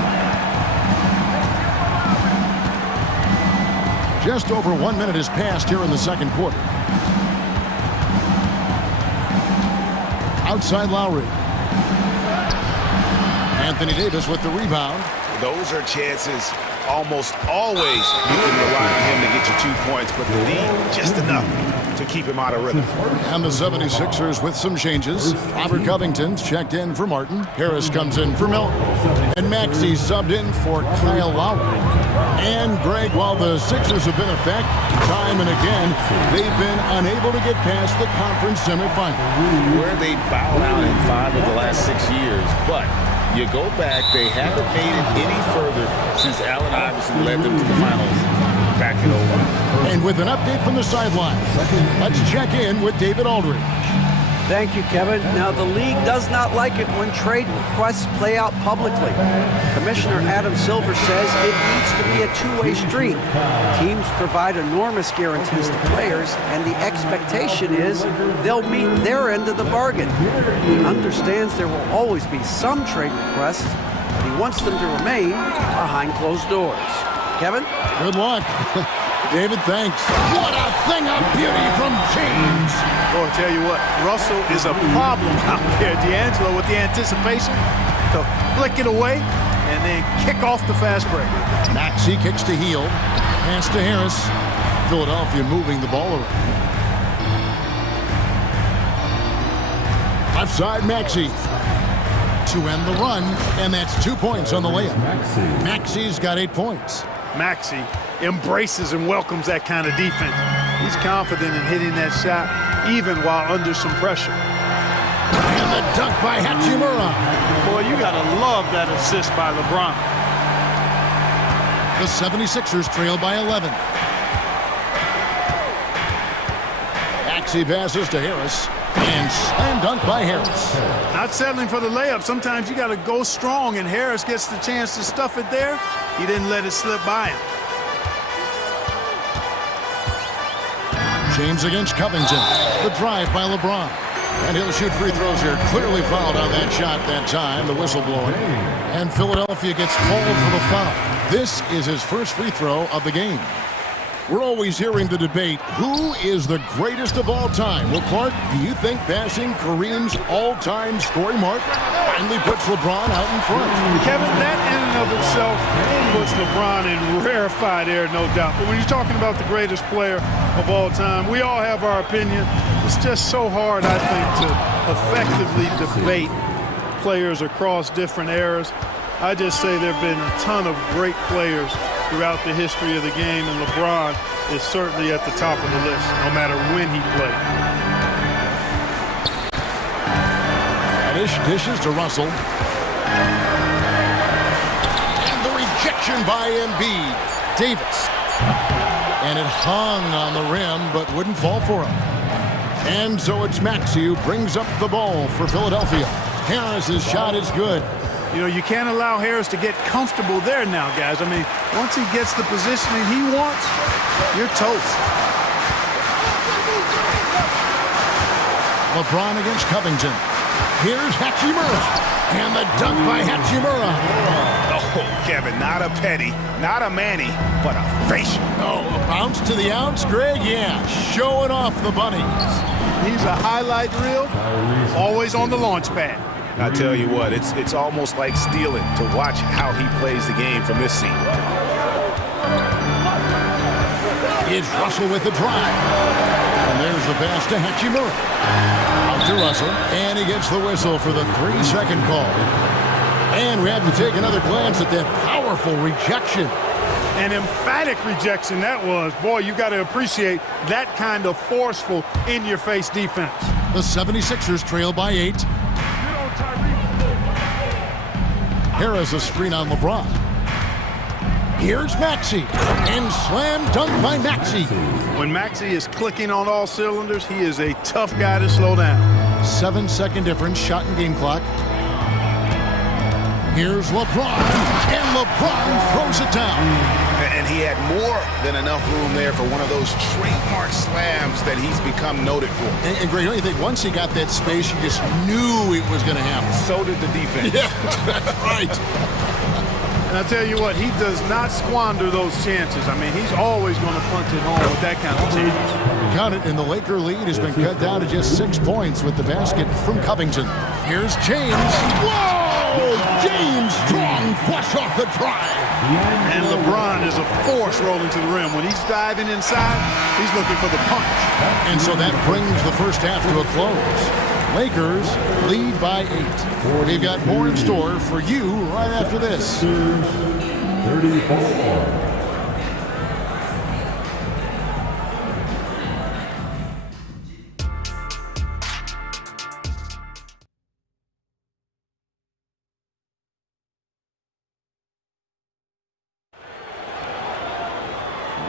Just over 1 minute has passed here in the second quarter. Outside Lowry. Anthony Davis with the rebound. Those are chances almost always you can rely on him to get you 2 points, but the lead just enough to keep him out of rhythm. And the 76ers with some changes. Robert Covington's checked in for Martin. Harris comes in for Milton. And Maxey subbed in for Kyle Lowry. And Greg, while the Sixers have been effective time and again, they've been unable to get past the conference semifinal. Where they bowed out in 5 of the last 6 years, but you go back, they haven't made it any further since Allen Iverson led them to the finals back in 01. And with an update from the sideline, let's check in with David Aldridge. Thank you, Kevin. Now, the league does not like it when trade requests play out publicly. Commissioner Adam Silver says it needs to be a two-way street. Teams provide enormous guarantees to players, and the expectation is they'll meet their end of the bargain. He understands there will always be some trade requests, but he wants them to remain behind closed doors. Kevin? Good luck. David, thanks. What a thing of beauty from James. Boy, I tell you what, Russell is a problem out there. D'Angelo with the anticipation to flick it away and then kick off the fast break. Maxey kicks to heel. Pass to Harris. Philadelphia moving the ball around. Left side, Maxey. To end the run, and that's 2 points on the layup. Maxey's got 8 points. Maxey embraces and welcomes that kind of defense. He's confident in hitting that shot even while under some pressure. And the dunk by Hachimura. Boy, you gotta love that assist by LeBron. The 76ers trail by 11. Maxey passes to Harris. And slam dunk by Harris. Not settling for the layup. Sometimes you got to go strong, and Harris gets the chance to stuff it there. He didn't let it slip by him. James against Covington. The drive by LeBron. And he'll shoot free throws here. Clearly fouled on that shot that time. The whistle blowing. And Philadelphia gets called for the foul. This is his first free throw of the game. We're always hearing the debate, who is the greatest of all time? Well, Clark, do you think passing Kareem's all-time scoring mark finally puts LeBron out in front? Kevin, that in and of itself puts LeBron in rarefied air, no doubt. But when you're talking about the greatest player of all time, we all have our opinion. It's just so hard, I think, to effectively debate players across different eras. I just say there have been a ton of great players throughout the history of the game, and LeBron is certainly at the top of the list, no matter when he played. Dishes to Russell. And the rejection by Embiid. Davis. And it hung on the rim, but wouldn't fall for him. And so it's Maxey who brings up the ball for Philadelphia. Harris's shot is good. You know, you can't allow Harris to get comfortable there now, guys. I mean, once he gets the positioning he wants, you're toast. LeBron against Covington. Here's Hachimura. And the dunk by Hachimura. Oh, Kevin, not a petty, not a Manny, but a facial. Oh, a bounce to the outs, Greg? Yeah, showing off the bunnies. He's a highlight reel, always on the launch pad. I tell you what, it's almost like stealing to watch how he plays the game from this seat. It's Russell with the drive. And there's the pass to Hachimura. Out to Russell, and he gets the whistle for the 3-second call. And we have to take another glance at that powerful rejection. An emphatic rejection that was. Boy, you got to appreciate that kind of forceful, in-your-face defense. The 76ers trail by 8. Harris a screen on LeBron. Here's Maxey. And slam dunk by Maxey. When Maxey is clicking on all cylinders, he is a tough guy to slow down. 7-second difference, shot and game clock. Here's LeBron. And LeBron throws it down. And he had more than enough room there for one of those trademark slams that he's become noted for. And Greg, don't you think once he got that space, you just knew it was going to happen? So did the defense. Yeah, that's right. And I tell you what, he does not squander those chances. I mean, he's always going to punch it home with that kind of chance. Count it, and the Laker lead has been cut down to just 6 points with the basket from Covington. Here's James. Whoa! James, strong flush off the drive. And LeBron is a force rolling to the rim. When he's diving inside, he's looking for the punch. And so that brings the first half to a close. Lakers lead by 8. We've got more in store for you right after this. 34.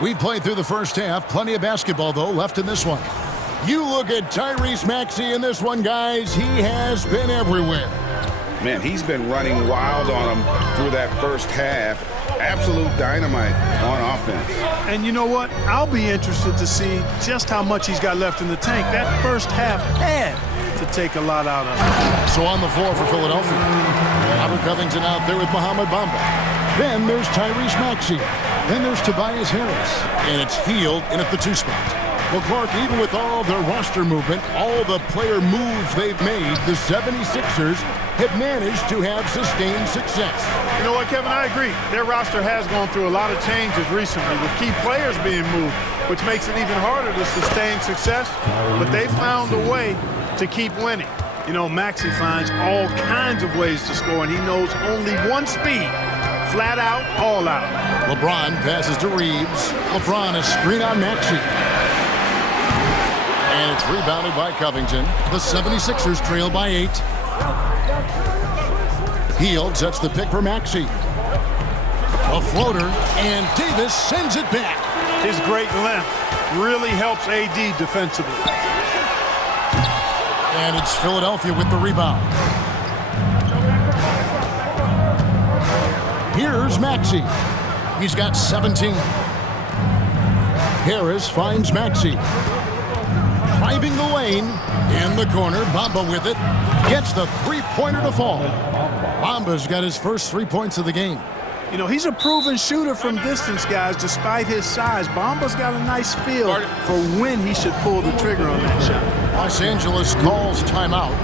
We played through the first half. Plenty of basketball, though, left in this one. You look at Tyrese Maxey in this one, guys. He has been everywhere. Man, he's been running wild on him through that first half. Absolute dynamite on offense. And you know what? I'll be interested to see just how much he's got left in the tank. That first half had to take a lot out of him. So on the floor for Philadelphia, Robert Covington out there with Mohamed Bamba. Then there's Tyrese Maxey. Then there's Tobias Harris. And it's Hield in at the 2 spot. Well, Clark, even with all their roster movement, all the player moves they've made, the 76ers have managed to have sustained success. You know what, Kevin? I agree. Their roster has gone through a lot of changes recently with key players being moved, which makes it even harder to sustain success. But they've found a way to keep winning. You know, Maxey finds all kinds of ways to score, and he knows only one speed. Flat out, all out. LeBron passes to Reeves. LeBron a screen on Maxey. And it's rebounded by Covington. The 76ers trail by 8. Hield sets the pick for Maxey. A floater, and Davis sends it back. His great length really helps AD defensively. And it's Philadelphia with the rebound. Here's Maxey. He's got 17. Harris finds Maxey. Driving the lane. In the corner, Bamba with it. Gets the three-pointer to fall. Bamba's got his first 3 points of the game. You know, he's a proven shooter from distance, guys, despite his size. Bamba's got a nice feel for when he should pull the trigger on that shot. Los Angeles calls timeout.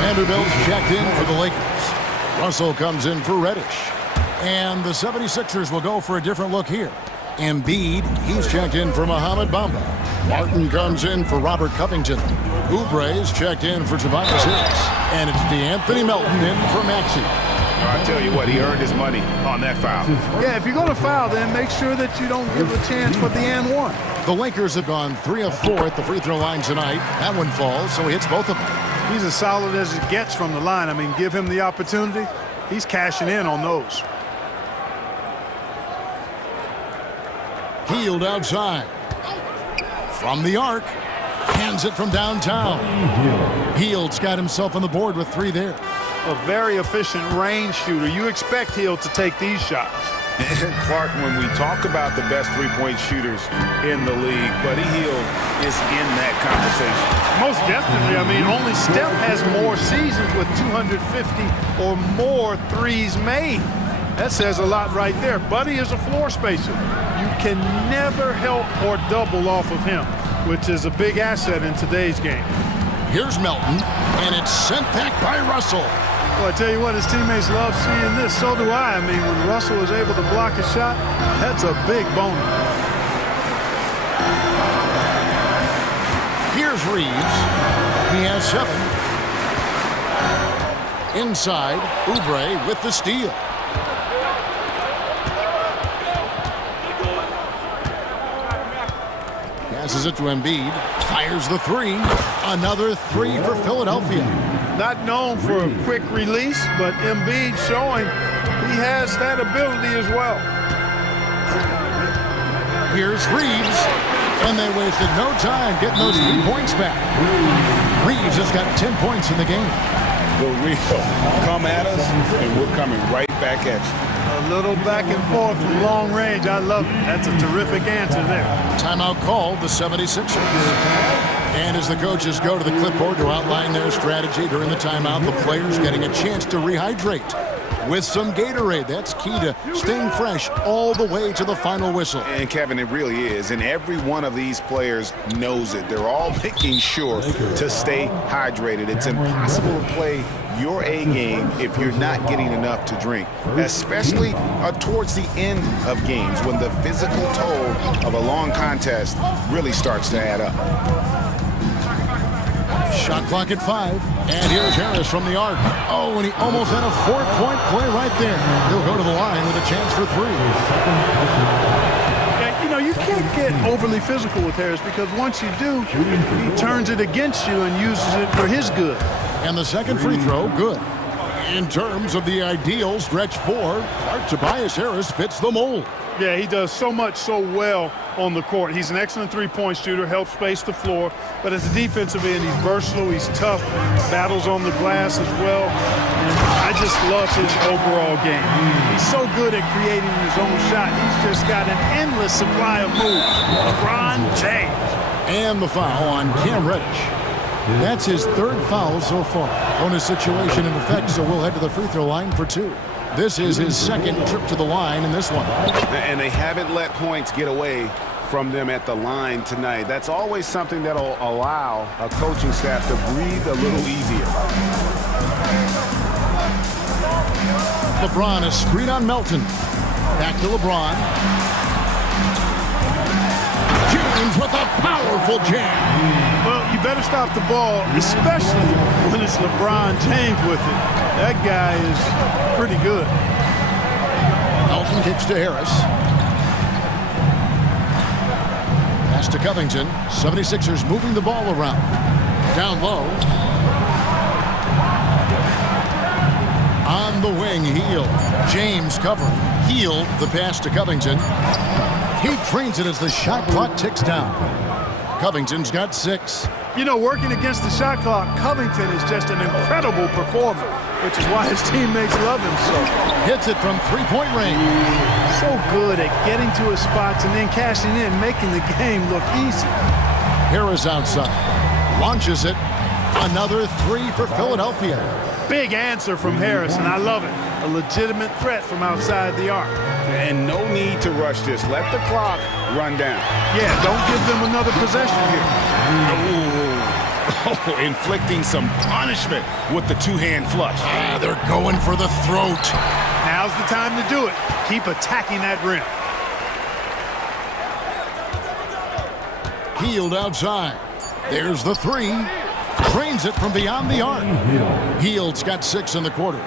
Vanderbilt's checked in for the Lakers. Russell comes in for Reddish. And the 76ers will go for a different look here. Embiid, he's checked in for Mohamed Bamba. Martin comes in for Robert Covington. Oubre is checked in for Tobias Harris. And it's DeAnthony Melton in for Maxey. I tell you what, he earned his money on that foul. Yeah, if you're going to foul, then make sure that you don't give a chance for the and one. The Lakers have gone 3 of 4 at the free throw line tonight. That one falls, so he hits both of them. He's as solid as it gets from the line. I mean, give him the opportunity. He's cashing in on those. Hield outside. From the arc. Hands it from downtown. Hield's got himself on the board with 3 there. A very efficient range shooter. You expect Hield to take these shots. And Clark, when we talk about the best three-point shooters in the league, Buddy Hield is in that conversation. Most definitely. I mean, only Steph has more seasons with 250 or more threes made. That says a lot right there. Buddy is a floor spacer. You can never help or double off of him, which is a big asset in today's game. Here's Melton, and it's sent back by Russell. Well, I tell you what, his teammates love seeing this. So do I. I mean, when Russell is able to block a shot, that's a big bonus. Here's Reeves. He has 7. Inside, Oubre with the steal. Passes it to Embiid. Fires the 3. Another 3 for Philadelphia. Not known for a quick release, but Embiid showing he has that ability as well. Here's Reeves, and they wasted no time getting those 3 points back. Reeves has got 10 points in the game. The real come at us, and we're coming right back at you. A little back and forth from long range. I love it. That's a terrific answer there. Timeout called the 76ers. And as the coaches go to the clipboard to outline their strategy during the timeout, the players getting a chance to rehydrate with some Gatorade. That's key to staying fresh all the way to the final whistle. And Kevin, it really is. And every one of these players knows it. They're all making sure to stay hydrated. It's impossible to play your A game if you're not getting enough to drink, especially towards the end of games when the physical toll of a long contest really starts to add up. Shot clock at 5, and here's Harris from the arc. Oh, and he almost had a 4-point play right there. He'll go to the line with a chance for 3. Yeah, you know, you can't get overly physical with Harris because once you do, he turns it against you and uses it for his good. And the second free throw, good. In terms of the ideal stretch 4, Tobias Harris fits the mold. Yeah, he does so much so well on the court. He's an excellent three-point shooter, helps space the floor, but as a defensive end, he's versatile, he's tough, battles on the glass as well, and I just love his overall game. He's so good at creating his own shot. He's just got an endless supply of moves. LeBron James. And the foul on Cam Reddish. That's his 3rd foul so far. Bonus situation in effect, so we'll head to the free throw line for 2. This is his 2nd trip to the line in this one. And they haven't let points get away from them at the line tonight. That's always something that'll allow a coaching staff to breathe a little easier. LeBron, a screen on Melton. Back to LeBron. James with a powerful jam. Well, you better stop the ball, especially when it's LeBron James with it. That guy is pretty good. Melton kicks to Harris. Pass to Covington. 76ers moving the ball around. Down low. On the wing, Hield. James covering. Hield the pass to Covington. He trains it as the shot clock ticks down. Covington's got 6. You know, working against the shot clock, Covington is just an incredible performer, which is why his teammates love him so. Hits it from 3-point range. So good at getting to his spots and then cashing in, making the game look easy. Harris outside. Launches it. Another 3 for Philadelphia. Big answer from Harris, and I love it. A legitimate threat from outside the arc. And no need to rush this. Let the clock run down. Yeah, don't give them another possession here. Oh, inflicting some punishment with the 2-hand flush. They're going for the throat. Now's the time to do it. Keep attacking that rim. Hield outside. There's the 3. Trains it from beyond the arc. Hield's got 6 in the quarter.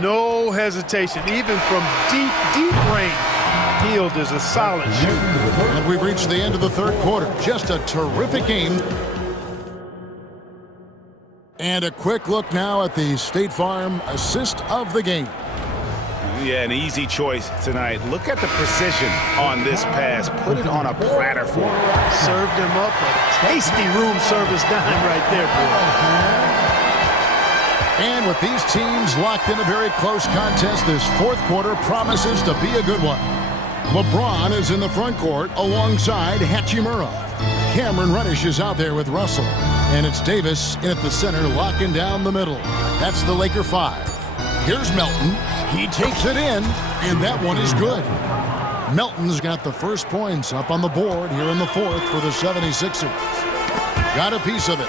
No hesitation, even from deep, deep range. Hield is a solid shooter. And we've reached the end of the 3rd quarter. Just a terrific game. And a quick look now at the State Farm assist of the game. Yeah, an easy choice tonight. Look at the precision on this pass. Put it on a platter for him. Served him up a tasty room service dime right there, boy. And with these teams locked in a very close contest, this 4th quarter promises to be a good one. LeBron is in the front court alongside Hachimura. Cameron Reddish is out there with Russell. And it's Davis in at the center, locking down the middle. That's the Laker 5. Here's Melton. He takes it in, and that one is good. Melton's got the first points up on the board here in the 4th for the 76ers. Got a piece of it.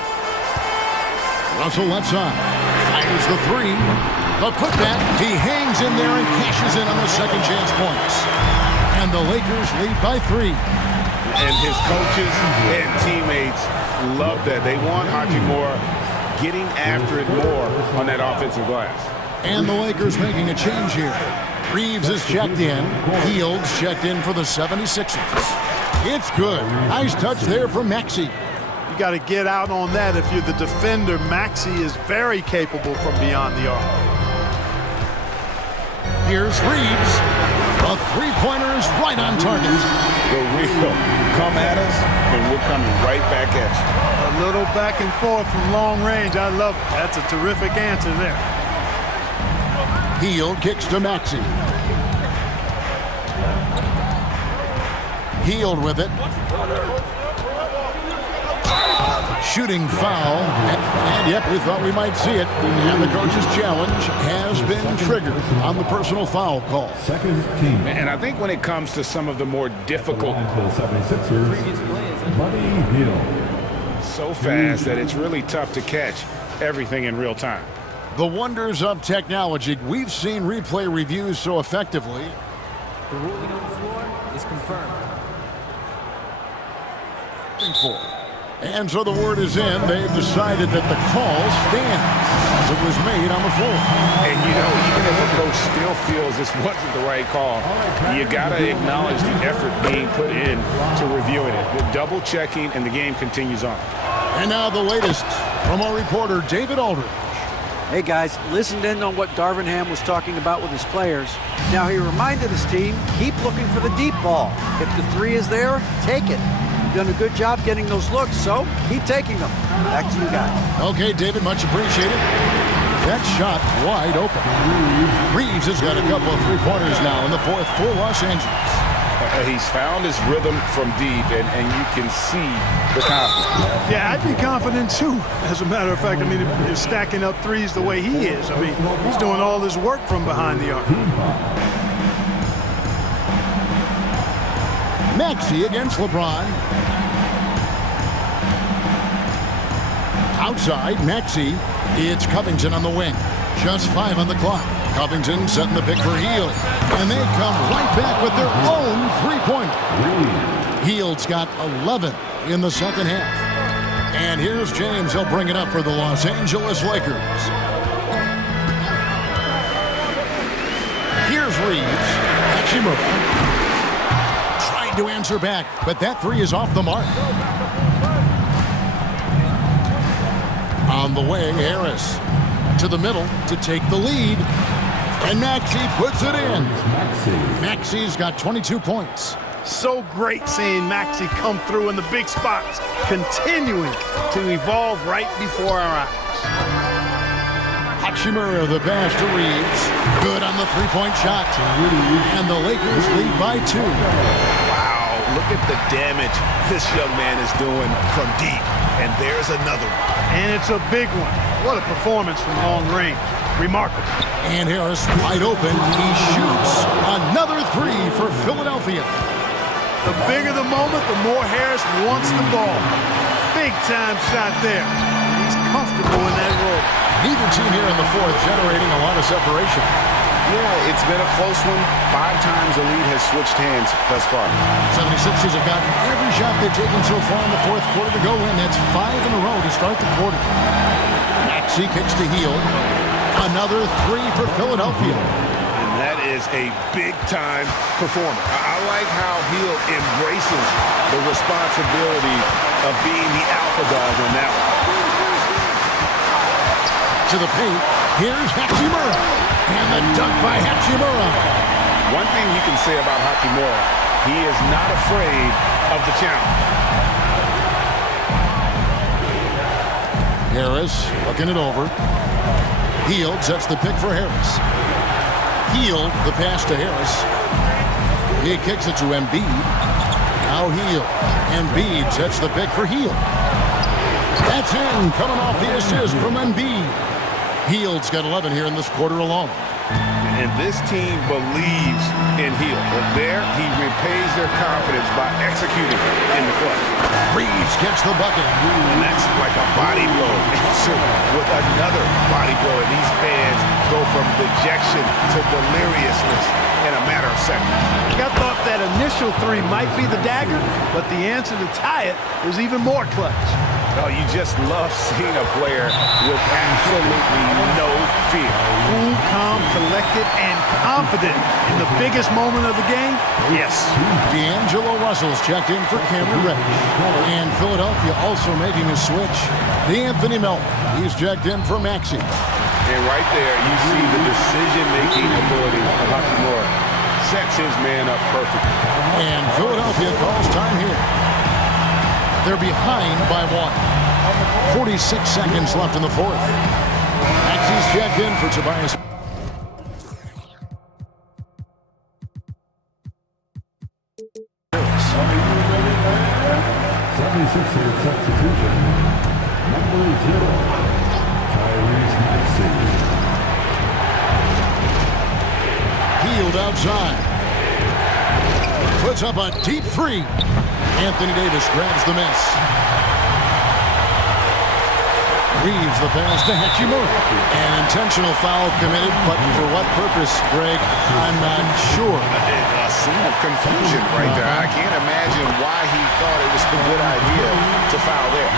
Russell left side. Fires the 3. The putback. He hangs in there and cashes in on the second chance points. And the Lakers lead by 3. And his coaches and teammates love that. They want Hachimura getting after it more on that offensive glass. And the Lakers making a change here. Reeves is checked in. Hield's checked in for the 76ers. It's good. Nice touch there from Maxey. You got to get out on that if you're the defender. Maxey is very capable from beyond the arc. Here's Reeves. A 3-pointer is right on target. The real come at us, and we're coming right back at you. A little back and forth from long range. I love it. That's a terrific answer there. Hield kicks to Maxey. Hield with it. Shooting foul, and Yep, we thought we might see it. And the coach's challenge has been triggered on the personal foul call. Second team. And I think when it comes to some of the more difficult, For the 76ers, Buddy Hield. so fast that it's really tough to catch everything in real time. The wonders of technology. We've seen replay reviews so effectively. The ruling on the floor is confirmed. And so the word is in. They've decided that the call stands as it was made on the floor. And, you know, even if a coach still feels this wasn't the right call, you got to acknowledge the effort being put in to reviewing it. The double checking, and the game continues on. And now the latest from our reporter, David Aldridge. Hey guys, listened in on what Darvingham was talking about with his players. Now he reminded his team, keep looking for the deep ball. If the three is there, take it. You've done a good job getting those looks, so keep taking them. Back to you guys. Okay, David, much appreciated. That shot wide open. Reeves has got a couple of three-pointers now in the fourth for Los Angeles. He's found his rhythm from deep, and you can see the confidence. Yeah, I'd be confident too. As a matter of fact, I mean, if you're stacking up threes the way he is, I mean, he's doing all his work from behind the arc. Maxey against LeBron. Outside, Maxey. It's Covington on the wing. Just 5 on the clock. Covington setting the pick for Hield. And they come right back with their own three-pointer. Hield's got 11 in the second half. And here's James. He'll bring it up for the Los Angeles Lakers. Here's Reeves. Hachimura. Tried to answer back, but that three is off the mark. On the wing, Harris to the middle to take the lead. And Maxey puts it in. Maxey's got 22 points. So great seeing Maxey come through in the big spots, continuing to evolve right before our eyes. Hachimura, the pass to Reeves. Good on the three-point shot. And the Lakers lead by 2. Wow, look at the damage this young man is doing from deep. And there's another one. And it's a big one. What a performance from long range. Remarkable. And Harris wide open. He shoots another three for Philadelphia. The bigger the moment, the more Harris wants the ball. Big time shot there. He's comfortable in that role. Neither team here in the fourth generating a lot of separation. Yeah, it's been a close one. 5 times the lead has switched hands thus far. 76ers have gotten every shot they've taken so far in the fourth quarter to go in. That's 5 in a row to start the quarter. Maxey kicks to Hield. Another three for Philadelphia. And that is a big-time performance. I like how Hield embraces the responsibility of being the alpha dog on that one. To the paint, here's Hachimura. And the dunk by Hachimura. One thing you can say about Hachimura, he is not afraid of the challenge. Harris looking it over. Hield sets the pick for Harris. Hield, the pass to Harris. He kicks it to Embiid. Now Hield. Embiid sets the pick for Hield. That's in, coming off the assist from Embiid. Hield's got 11 here in this quarter alone. And this team believes in Hield. But there, he repays their confidence by executing in the clutch. Reeves gets the bucket. And that's like a body blow. Answered with another body blow. And these fans go from dejection to deliriousness in a matter of seconds. I thought that initial three might be the dagger, but the answer to tie it was even more clutch. Oh, you just love seeing a player with absolutely no fear. Cool, calm, collected, and confident in the biggest moment of the game? Yes. D'Angelo Russell's checked in for Cameron Reddish. And Philadelphia also making a switch. D'Anthony Melton, he's checked in for Maxey. And right there, you see the decision-making ability of Hachimura. Sets his man up perfectly. And Philadelphia calls time here. They're behind by 1. 46 seconds left in the fourth. Maxey's checked in for Tobias. Substitution. Number 0. Healed outside. Puts up a deep three. Anthony Davis grabs the miss. Reaves the pass to Hachimura. An intentional foul committed, but for what purpose, Greg? I'm not sure. A scene of confusion right there. I can't imagine why he thought it was a good idea to foul there.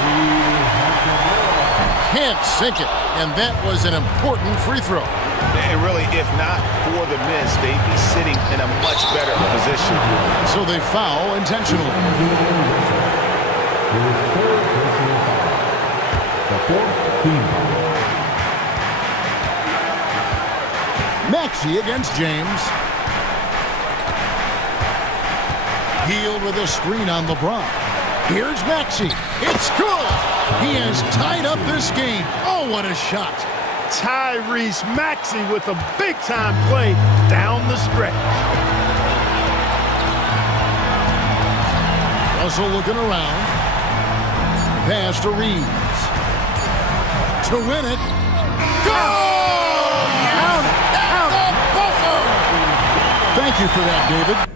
Can't sink it, and that was an important free throw. And really, if not for the miss, they'd be sitting in a much better position. So they foul intentionally. Maxey against James. Healed with a screen on LeBron. Here's Maxey. It's good. He has tied up this game. Oh, what a shot. Tyrese Maxey with a big-time play down the stretch. Russell looking around. Pass to Reeves. To win it. Go! Thank you for that, David.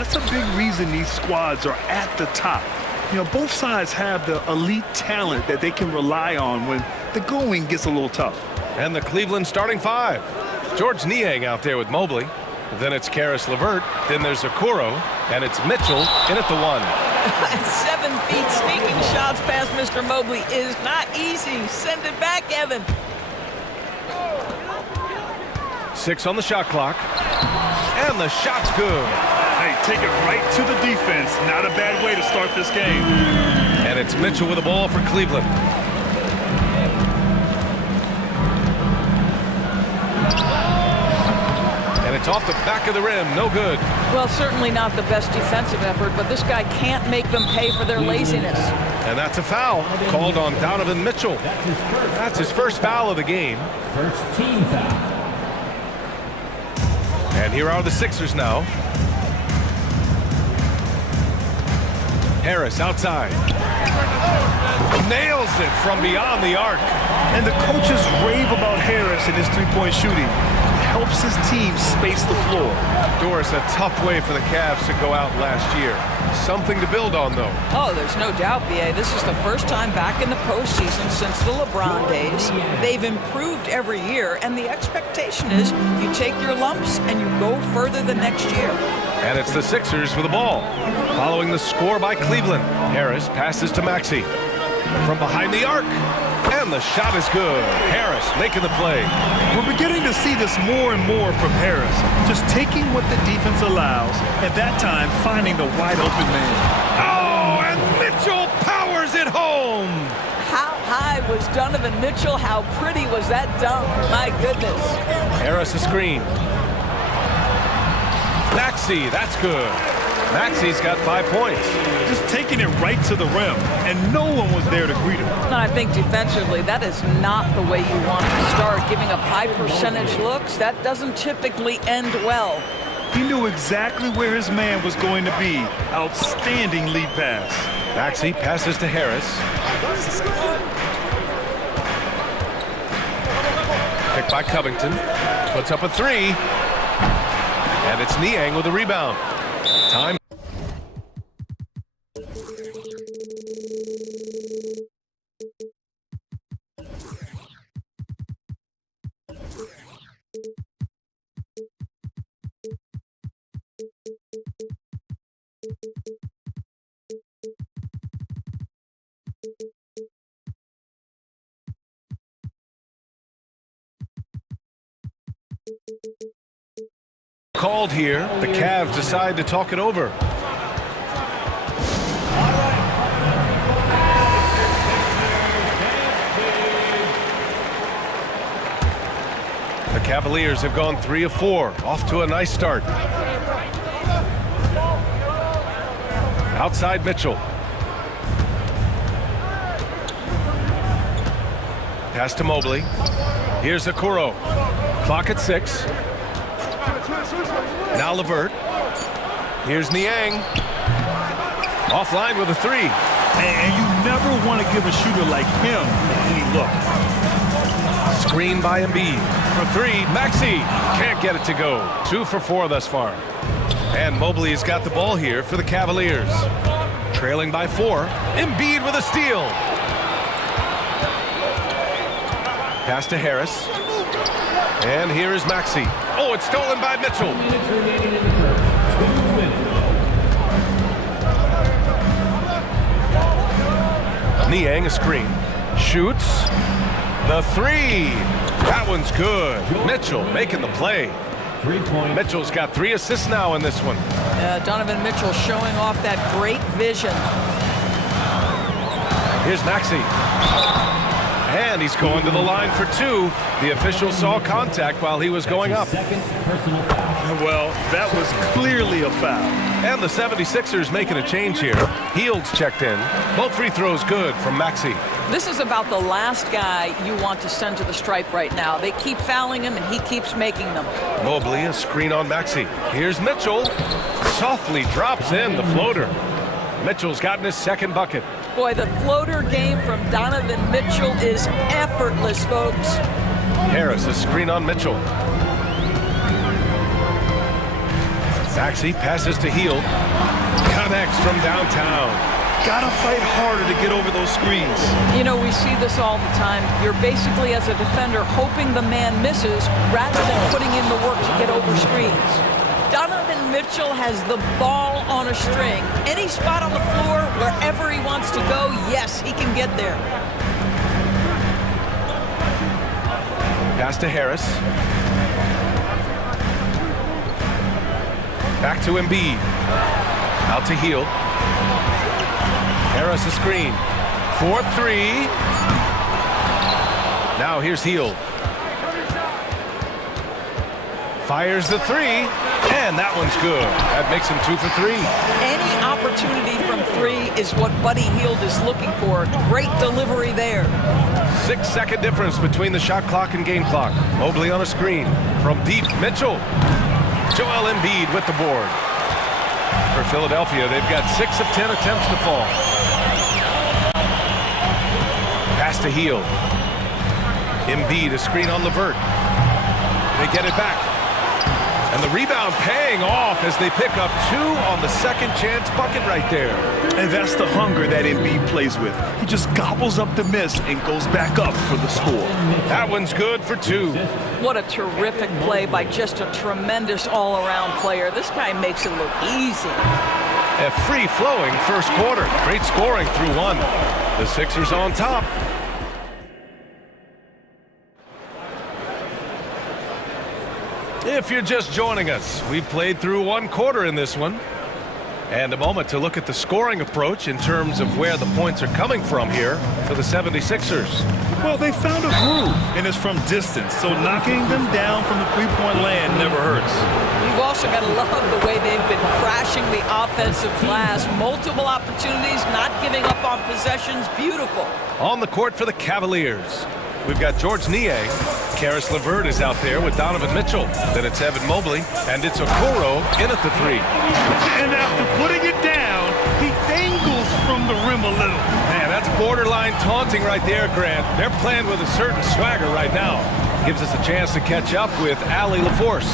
That's a big reason these squads are at the top. You know, both sides have the elite talent that they can rely on when the going gets a little tough. And the Cleveland starting five. George Niang out there with Mobley. Then it's Karis LeVert. Then there's Okoro. And it's Mitchell in at the one. 7 feet sneaking shots past Mr. Mobley is not easy. Send it back, Evan. 6 on the shot clock. And the shot's good. Hey, take it right to the defense. Not a bad way to start this game. And it's Mitchell with the ball for Cleveland. And it's off the back of the rim. No good. Well, certainly not the best defensive effort, but this guy can't make them pay for their laziness. And that's a foul called on Donovan Mitchell. That's his first foul of the game. First team foul. And here are the Sixers now. Harris outside. Nails it from beyond the arc. And the coaches rave about Harris and his three-point shooting. Helps his team space the floor. Doris, a tough way for the Cavs to go out last year. Something to build on, though. Oh, there's no doubt, B.A. This is the first time back in the postseason since the LeBron days. They've improved every year, and the expectation is you take your lumps and you go further the next year. And it's the Sixers with the ball. Following the score by Cleveland. Harris passes to Maxey. From behind the arc. And the shot is good. Harris making the play. We're beginning to see this more and more from Harris. Just taking what the defense allows, at that time finding the wide open man. Oh, and Mitchell powers it home. How high was Donovan Mitchell? How pretty was that dunk? My goodness. Harris a screen. Maxey, that's good. Maxey's got 5 points. Just taking it right to the rim, and no one was there to greet him. And I think defensively, that is not the way you want to start. Giving up high percentage looks, that doesn't typically end well. He knew exactly where his man was going to be. Outstanding lead pass. Maxey passes to Harris. Picked by Covington. Puts up a three. And it's Niang with the rebound. Time. Called here. The Cavs decide to talk it over. The Cavaliers have gone 3 of 4, off to a nice start. Outside Mitchell. Pass to Mobley. Here's Okoro. Clock at 6. Now LeVert. Here's Niang. Offline with a three. And you never want to give a shooter like him a clean look. Screen by Embiid. For three, Maxey can't get it to go. 2 for 4 thus far. And Mobley's got the ball here for the Cavaliers. Trailing by 4. Embiid with a steal. Pass to Harris. And here is Maxey. Oh, it's stolen by Mitchell. Niang a screen. Shoots. The three. That one's good. Mitchell making the play. Mitchell's got 3 assists now in this one. Donovan Mitchell showing off that great vision. Here's Maxey. And he's going to the line for 2. The official saw contact while he was going up. Well, that was clearly a foul. And the 76ers making a change here. Heald's checked in. Both free throws good from Maxey. This is about the last guy you want to send to the stripe right now. They keep fouling him, and he keeps making them. Mobley, a screen on Maxey. Here's Mitchell. Softly drops in the floater. Mitchell's gotten his second bucket. Boy, the floater game from Donovan Mitchell is effortless, folks. Harris, a screen on Mitchell. Saxey passes to Heel. Connects from downtown. Gotta fight harder to get over those screens. You know, we see this all the time. You're basically, as a defender, hoping the man misses rather than putting in the work to get over screens. Donovan Mitchell has the ball on a string. Any spot on the floor, wherever he wants to go, yes, he can get there. Pass to Harris. Back to Embiid. Out to Heel. Harris a screen. 4-3. Now here's Heel. Fires the three, and that one's good. That makes him 2 for 3. Any opportunity from 3 is what Buddy Hield is looking for. Great delivery there. 6-second difference between the shot clock and game clock. Mobley on a screen. From deep, Mitchell. Joel Embiid with the board. For Philadelphia, they've got 6 of 10 attempts to fall. Pass to Hield. Embiid, a screen on Levert. They get it back. And the rebound paying off as they pick up 2 on the second chance bucket right there. And that's the hunger that Embiid plays with. He just gobbles up the miss and goes back up for the score. That one's good for 2. What a terrific play by just a tremendous all-around player. This guy makes it look easy. A free-flowing first quarter. Great scoring through 1. The Sixers on top. If you're just joining us, we've played through 1 quarter in this one. And a moment to look at the scoring approach in terms of where the points are coming from here for the 76ers. Well, they found a groove, and it's from distance, so knocking them down from the three-point land never hurts. You've also got to love the way they've been crashing the offensive glass. Multiple opportunities, not giving up on possessions. Beautiful. On the court for the Cavaliers, we've got George Nier. Karis LeVert is out there with Donovan Mitchell. Then it's Evan Mobley, and it's Okoro in at the 3. And after putting it down, he dangles from the rim a little. Man, that's borderline taunting right there, Grant. They're playing with a certain swagger right now. Gives us a chance to catch up with Allie LaForce.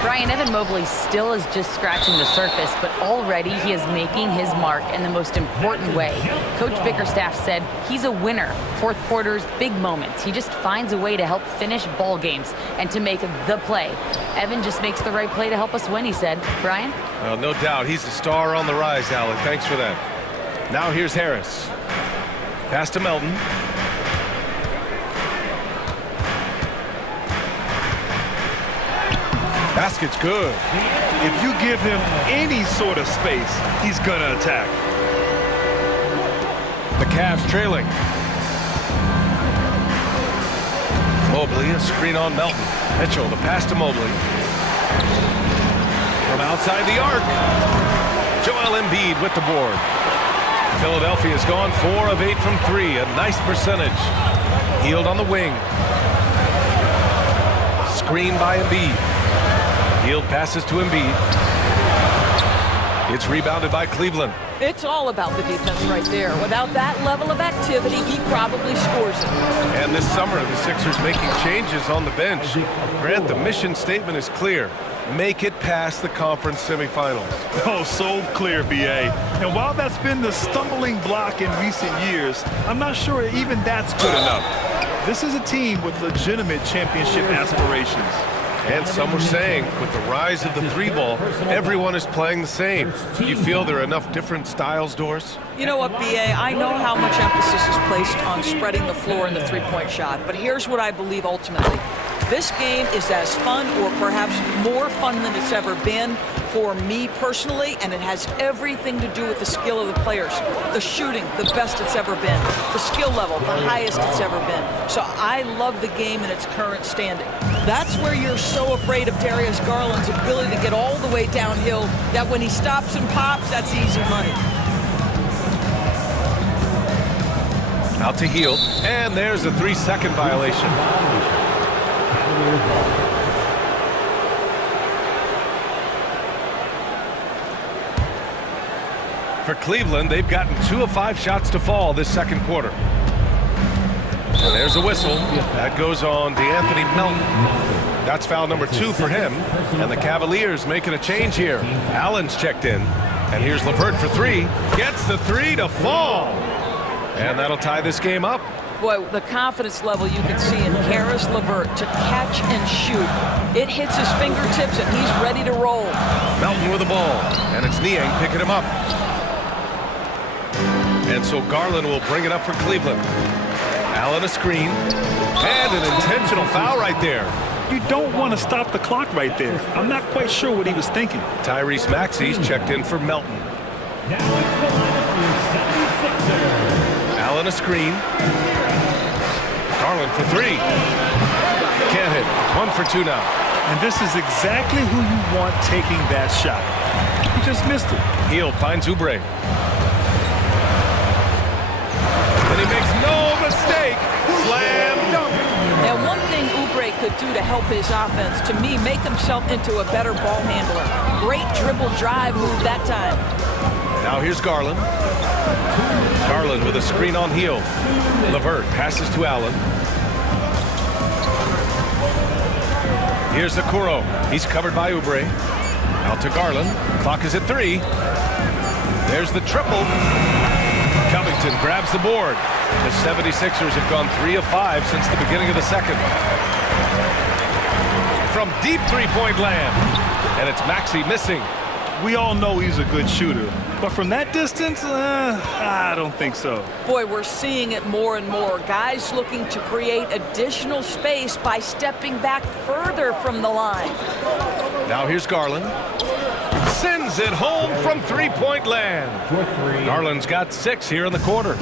Brian, Evan Mobley still is just scratching the surface, but already he is making his mark in the most important way. Coach Bickerstaff said he's a winner. Fourth quarter's big moments. He just finds a way to help finish ball games and to make the play. Evan just makes the right play to help us win, he said. Brian? Well, no doubt. He's the star on the rise, Allie. Thanks for that. Now here's Harris. Pass to Melton. Basket's good. If you give him any sort of space, he's gonna attack. The Cavs trailing. Mobley, a screen on Melton. Mitchell, the pass to Mobley. From outside the arc. Joel Embiid with the board. Philadelphia's gone 4 of 8 from 3. A nice percentage. Hield on the wing. Screen by Embiid. Hield passes to Embiid. It's rebounded by Cleveland. It's all about the defense right there. Without that level of activity, he probably scores it. And this summer, the Sixers making changes on the bench. Grant, the mission statement is clear. Make it past the conference semifinals. Oh, so clear, B.A. And while that's been the stumbling block in recent years, I'm not sure even that's good enough. This is a team with legitimate championship aspirations. And some were saying, with the rise of the 3-ball, everyone is playing the same. You feel there are enough different styles, Doris? You know what, B.A., I know how much emphasis is placed on spreading the floor in the three-point shot, but here's what I believe ultimately. This game is as fun or perhaps more fun than it's ever been for me personally, and it has everything to do with the skill of the players. The shooting, the best it's ever been. The skill level, the highest it's ever been. So I love the game in its current standing. That's where you're so afraid of Darius Garland's ability to get all the way downhill that when he stops and pops, that's easy money. Out to Hield, and there's a 3-second violation. For Cleveland, they've gotten 2 of 5 shots to fall this second quarter. And there's a whistle. That goes on DeAnthony Melton. That's foul number 2 for him. And the Cavaliers making a change here. Allen's checked in. And here's LeVert for 3. Gets the 3 to fall. And that'll tie this game up. Boy, the confidence level you can see in Karis LeVert to catch and shoot. It hits his fingertips and he's ready to roll. Melton with the ball. And it's Niang picking him up. And so Garland will bring it up for Cleveland. Allen a screen. And an intentional foul right there. You don't want to stop the clock right there. I'm not quite sure what he was thinking. Tyrese Maxey's checked in for Melton. Allen a screen. Garland for 3. Can't hit. 1 for 2 now. And this is exactly who you want taking that shot. He just missed it. Hield finds Oubre. And he makes no mistake. Slam dunk. And one thing Oubre could do to help his offense, to me, make himself into a better ball handler. Great dribble drive move that time. Now here's Garland. Garland with a screen on heel. LeVert passes to Allen. Here's Okoro. He's covered by Oubre. Out to Garland. Clock is at 3. There's the triple. Covington grabs the board. The 76ers have gone 3 of 5 since the beginning of the second. From deep three-point land. And it's Maxey missing. We all know he's a good shooter. But from that distance, I don't think so. Boy, we're seeing it more and more. Guys looking to create additional space by stepping back further from the line. Now here's Garland. Sends it home from three-point land. Garland's got 6 here in the quarter.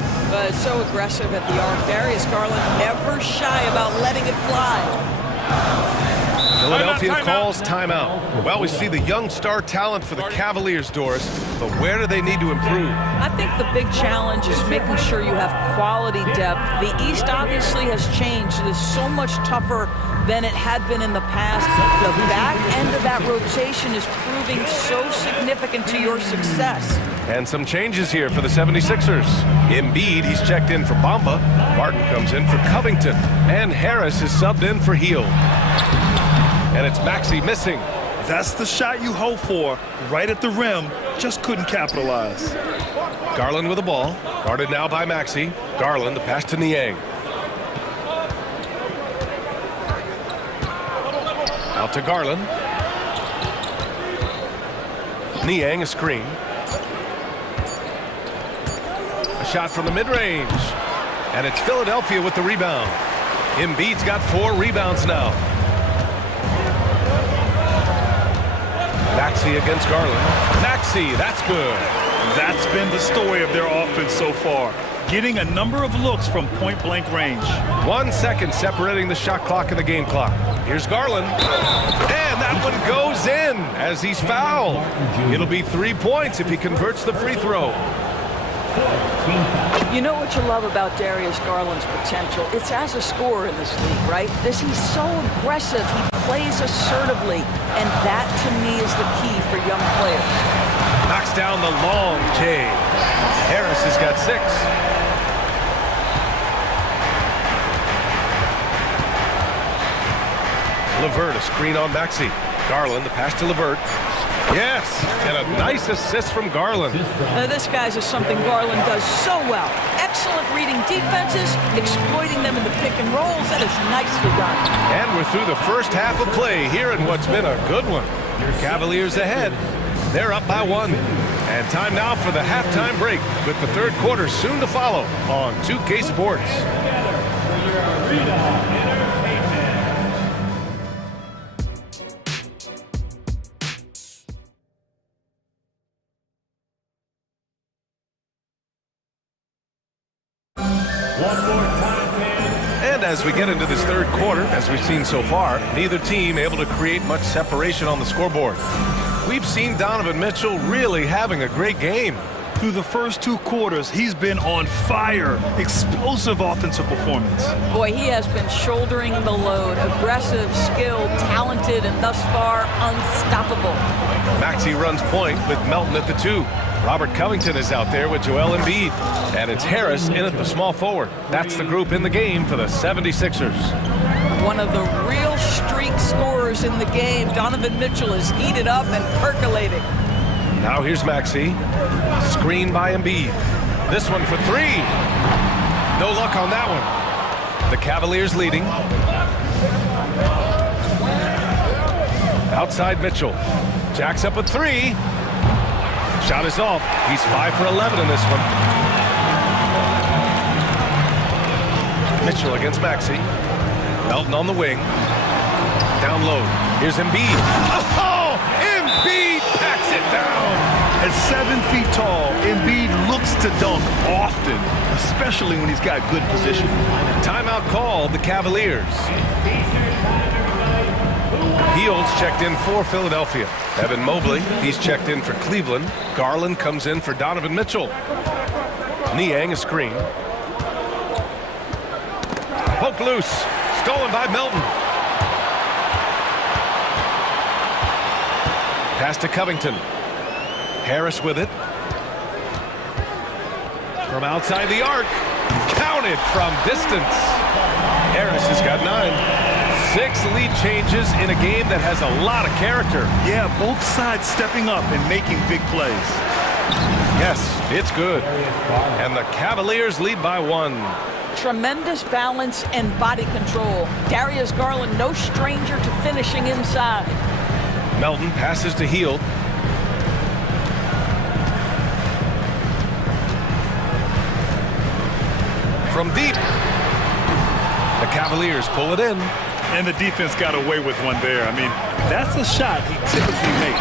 So aggressive at the arc. Darius Garland never shy about letting it fly. Philadelphia calls timeout. Well, we see the young star talent for the Cavaliers, Doris, but where do they need to improve? I think the big challenge is making sure you have quality depth. The East obviously has changed. It is so much tougher than it had been in the past. The back end of that rotation is proving so significant to your success. And some changes here for the 76ers. Embiid, he's checked in for Bamba. Martin comes in for Covington. And Harris is subbed in for Hield. And it's Maxey missing. That's the shot you hope for. Right at the rim. Just couldn't capitalize. Garland with the ball. Guarded now by Maxey. Garland, the pass to Niang. Out to Garland. Niang a screen. A shot from the mid-range. And it's Philadelphia with the rebound. Embiid's got 4 rebounds now. Maxey against Garland. Maxey, that's good. That's been the story of their offense so far. Getting a number of looks from point-blank range. 1 second separating the shot clock and the game clock. Here's Garland. And that one goes in as he's fouled. It'll be 3 points if he converts the free throw. You know what you love about Darius Garland's potential? It's as a scorer in this league, right? He's so aggressive. He plays assertively. And that, to me, is the key for young players. Knocks down the long J. Harris has got 6. LeVert, a screen on Maxey. Garland, the pass to LeVert. Yes, and a nice assist from Garland. This, guys, is something Garland does so well. Excellent reading defenses, exploiting them in the pick and rolls. That is nicely done. And we're through the first half of play here in what's been a good one. Cavaliers ahead. They're up by 1. And time now for the halftime break, with the third quarter soon to follow on 2K Sports. And as we get into this third quarter, as we've seen so far, neither team able to create much separation on the scoreboard. We've seen Donovan Mitchell really having a great game. Through the first 2 quarters, he's been on fire. Explosive offensive performance. Boy, he has been shouldering the load. Aggressive, skilled, talented, and thus far, unstoppable. Maxey runs point with Melton at the 2. Robert Covington is out there with Joel Embiid. And it's Harris in at the small forward. That's the group in the game for the 76ers. One of the real streak scorers players in the game. Donovan Mitchell is heated up and percolating. Now here's Maxey. Screen by Embiid. This one for three. No luck on that one. The Cavaliers leading. Outside Mitchell. Jacks up a three. Shot is off. He's 5 for 11 in this one. Mitchell against Maxey. Melton on the wing. Down low. Here's Embiid. Oh! Embiid packs it down. At 7 feet tall, Embiid looks to dunk often, especially when he's got good position. Timeout called the Cavaliers. Hield's checked in for Philadelphia. Evan Mobley, he's checked in for Cleveland. Garland comes in for Donovan Mitchell. Niang a screen. Poke loose. Stolen by Melton. Pass to Covington. Harris with it. From outside the arc. Counted from distance. Harris has got 9. 6 lead changes in a game that has a lot of character. Yeah, both sides stepping up and making big plays. Yes, it's good. And the Cavaliers lead by 1. Tremendous balance and body control. Darius Garland, no stranger to finishing inside. Melton passes to Hield. From deep. The Cavaliers pull it in. And the defense got away with one there. I mean, that's a shot he typically makes.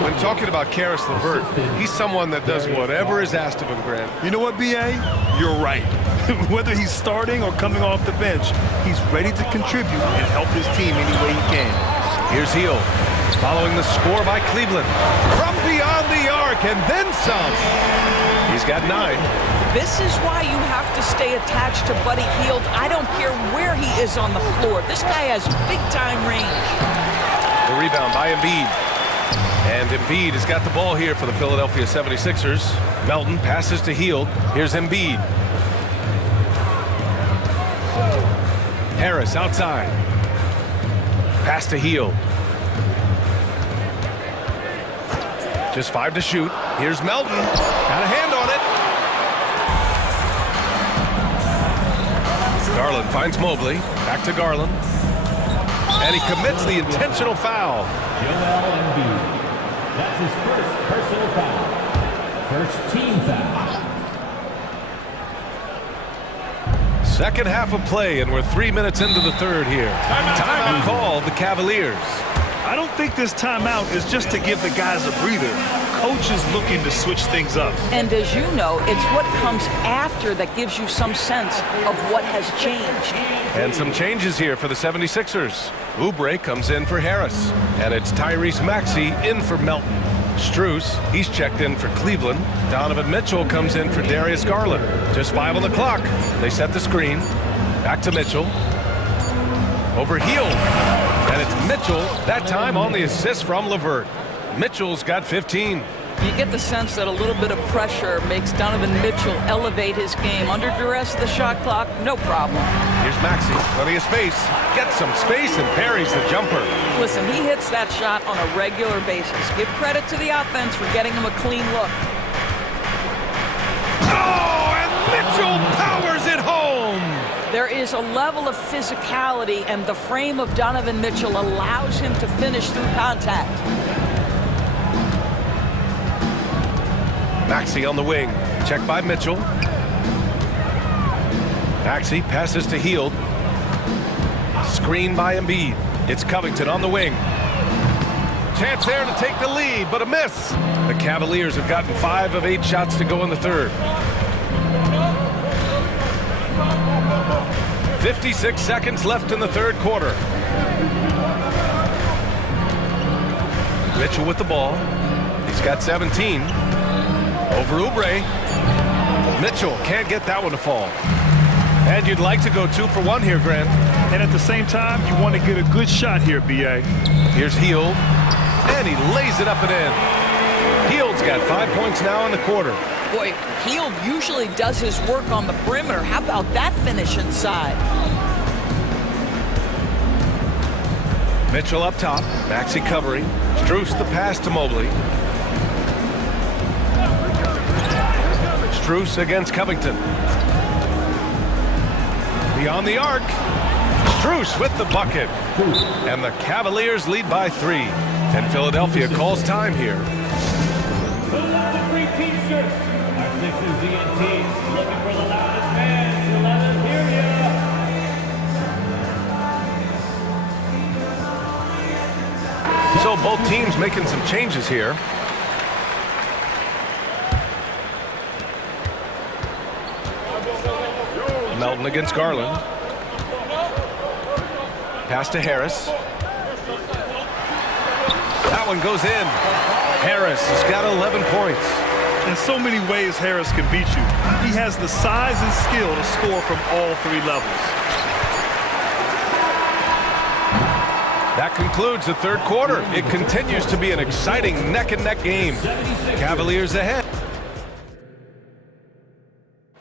When talking about Karis LeVert, he's someone that does whatever is asked of him, Grant. You know what, B.A.? You're right. Whether he's starting or coming off the bench, he's ready to contribute and help his team any way he can. Here's Hield, following the score by Cleveland. From beyond the arc, and then some. He's got 9. This is why you have to stay attached to Buddy Hield. I don't care where he is on the floor. This guy has big-time range. The rebound by Embiid. And Embiid has got the ball here for the Philadelphia 76ers. Melton passes to Hield. Here's Embiid. Harris outside. Pass to Hield. Just 5 to shoot. Here's Melton. Got a hand on it. Garland finds Mobley. Back to Garland. And he commits the intentional foul. Joel Embiid. That's his first personal foul. First team foul. Second half of play, and we're 3 minutes into the third here. Timeout called the Cavaliers. I don't think this timeout is just to give the guys a breather. Coach is looking to switch things up. And as you know, it's what comes after that gives you some sense of what has changed. And some changes here for the 76ers. Oubre comes in for Harris. And it's Tyrese Maxey in for Melton. Strus, he's checked in for Cleveland. Donovan Mitchell comes in for Darius Garland. Just 5 on the clock. They set the screen. Back to Mitchell. Over Hield. And it's Mitchell, that time on the assist from LeVert. Mitchell's got 15. You get the sense that a little bit of pressure makes Donovan Mitchell elevate his game. Under duress of the shot clock, no problem. Here's Maxey, plenty of space. Gets some space and parries the jumper. Listen, he hits that shot on a regular basis. Give credit to the offense for getting him a clean look. Oh, and Mitchell powers it home! There is a level of physicality, and the frame of Donovan Mitchell allows him to finish through contact. Maxey on the wing. Checked by Mitchell. Maxey passes to Hield. Screen by Embiid. It's Covington on the wing. Chance there to take the lead, but a miss. The Cavaliers have gotten 5 of 8 shots to go in the third. 56 seconds left in the third quarter. Mitchell with the ball. He's got 17. Over Oubre. Mitchell can't get that one to fall. And you'd like to go 2 for 1 here, Grant. And at the same time, you want to get a good shot here, B.A. Here's Hield. And he lays it up and in. Hield's got 5 points now in the quarter. Boy, Hield usually does his work on the perimeter. How about that finish inside? Mitchell up top. Maxey covering. Strus the pass to Mobley. Strus against Covington. Beyond the arc. Strus with the bucket. And the Cavaliers lead by 3. And Philadelphia calls time here. So both teams making some changes here. Melton against Garland. Pass to Harris. That one goes in. Harris has got 11 points. In so many ways, Harris can beat you. He has the size and skill to score from all 3 levels. That concludes the third quarter. It continues to be an exciting neck-and-neck game. Cavaliers ahead.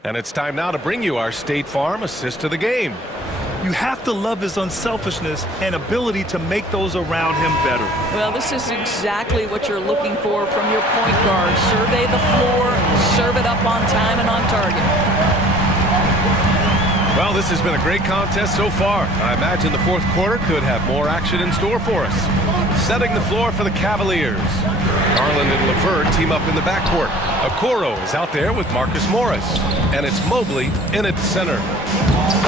And it's time now to bring you our State Farm assist of the game. You have to love his unselfishness and ability to make those around him better. Well, this is exactly what you're looking for from your point guard. Survey the floor, serve it up on time and on target. Well, this has been a great contest so far. I imagine the fourth quarter could have more action in store for us. Setting the floor for the Cavaliers. Garland and LeVert team up in the backcourt. Okoro is out there with Marcus Morris. And it's Mobley in at center.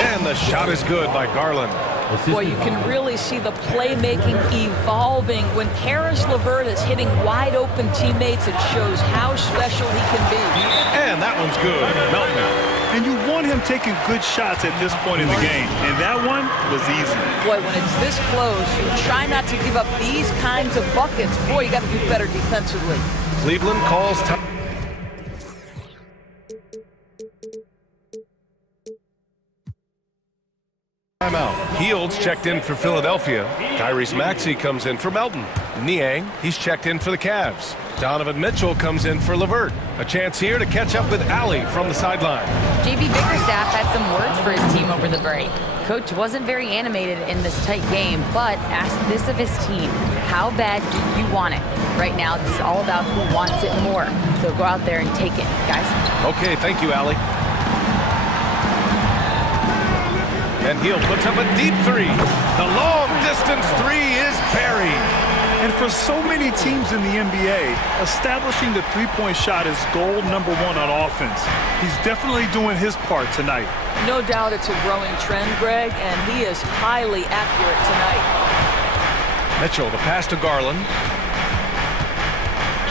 And the shot is good by Garland. Boy, you can really see the playmaking evolving. When Karis LeVert is hitting wide open teammates, it shows how special he can be. And that one's good. Melton. And you want him taking good shots at this point in the game. And that one was easy. Boy, when it's this close, you try not to give up these kinds of buckets. Boy, you got to do better defensively. Cleveland calls time. Timeout. Heald's checked in for Philadelphia. Tyrese Maxey comes in for Melton. Niang, he's checked in for the Cavs. Donovan Mitchell comes in for LeVert. A chance here to catch up with Allie from the sideline. JB Bickerstaff had some words for his team over the break. Coach wasn't very animated in this tight game, but asked this of his team: how bad do you want it? Right now, this is all about who wants it more. So go out there and take it, guys. Okay, thank you, Allie. And Hield puts up a deep 3. The long-distance 3 is buried. And for so many teams in the NBA, establishing the three-point shot is goal number 1 on offense. He's definitely doing his part tonight. No doubt it's a growing trend, Greg, and he is highly accurate tonight. Mitchell, the pass to Garland.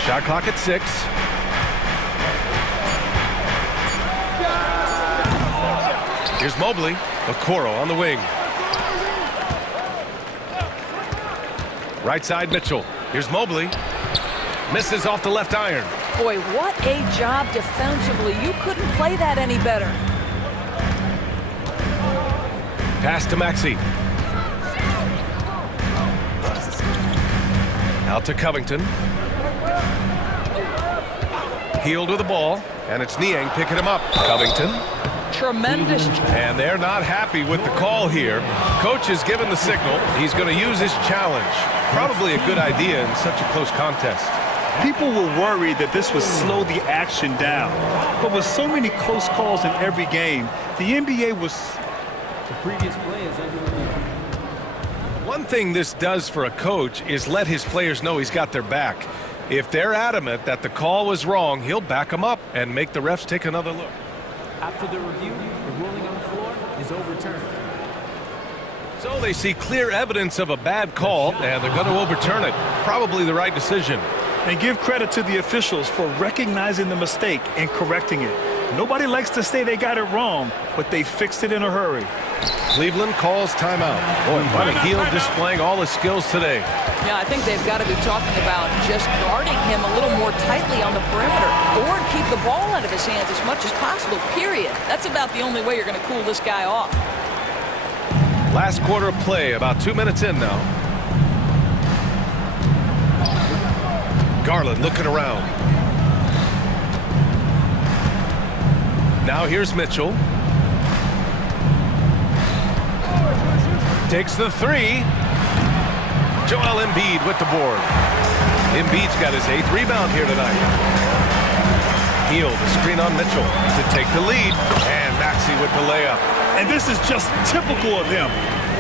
Shot clock at 6. Here's Mobley. Okoro on the wing. Right side, Mitchell. Here's Mobley. Misses off the left iron. Boy, what a job defensively. You couldn't play that any better. Pass to Maxey. Out to Covington. Hield with the ball, and it's Niang picking him up. Covington. Tremendous. And they're not happy with the call here. Coach has given the signal. He's going to use his challenge. Probably a good idea in such a close contest. People were worried that this would slow the action down. But with so many close calls in every game, the NBA was... The previous play is under review. One thing this does for a coach is let his players know he's got their back. If they're adamant that the call was wrong, he'll back them up and make the refs take another look. After the review, the ruling on the floor is overturned. So they see clear evidence of a bad call, and they're going to overturn it. Probably the right decision. And give credit to the officials for recognizing the mistake and correcting it. Nobody likes to say they got it wrong, but they fixed it in a hurry. Cleveland calls timeout. Boy, what a Hield displaying all his skills today. Yeah, I think they've got to be talking about just guarding him a little more tightly on the perimeter or keep the ball out of his hands as much as possible, period. That's about the only way you're going to cool this guy off. Last quarter of play, about 2 minutes in now. Garland looking around. Now here's Mitchell. Takes the 3. Joel Embiid with the board. Embiid's got his 8th rebound here tonight. Hield, the screen on Mitchell to take the lead. And Maxey with the layup. And this is just typical of him.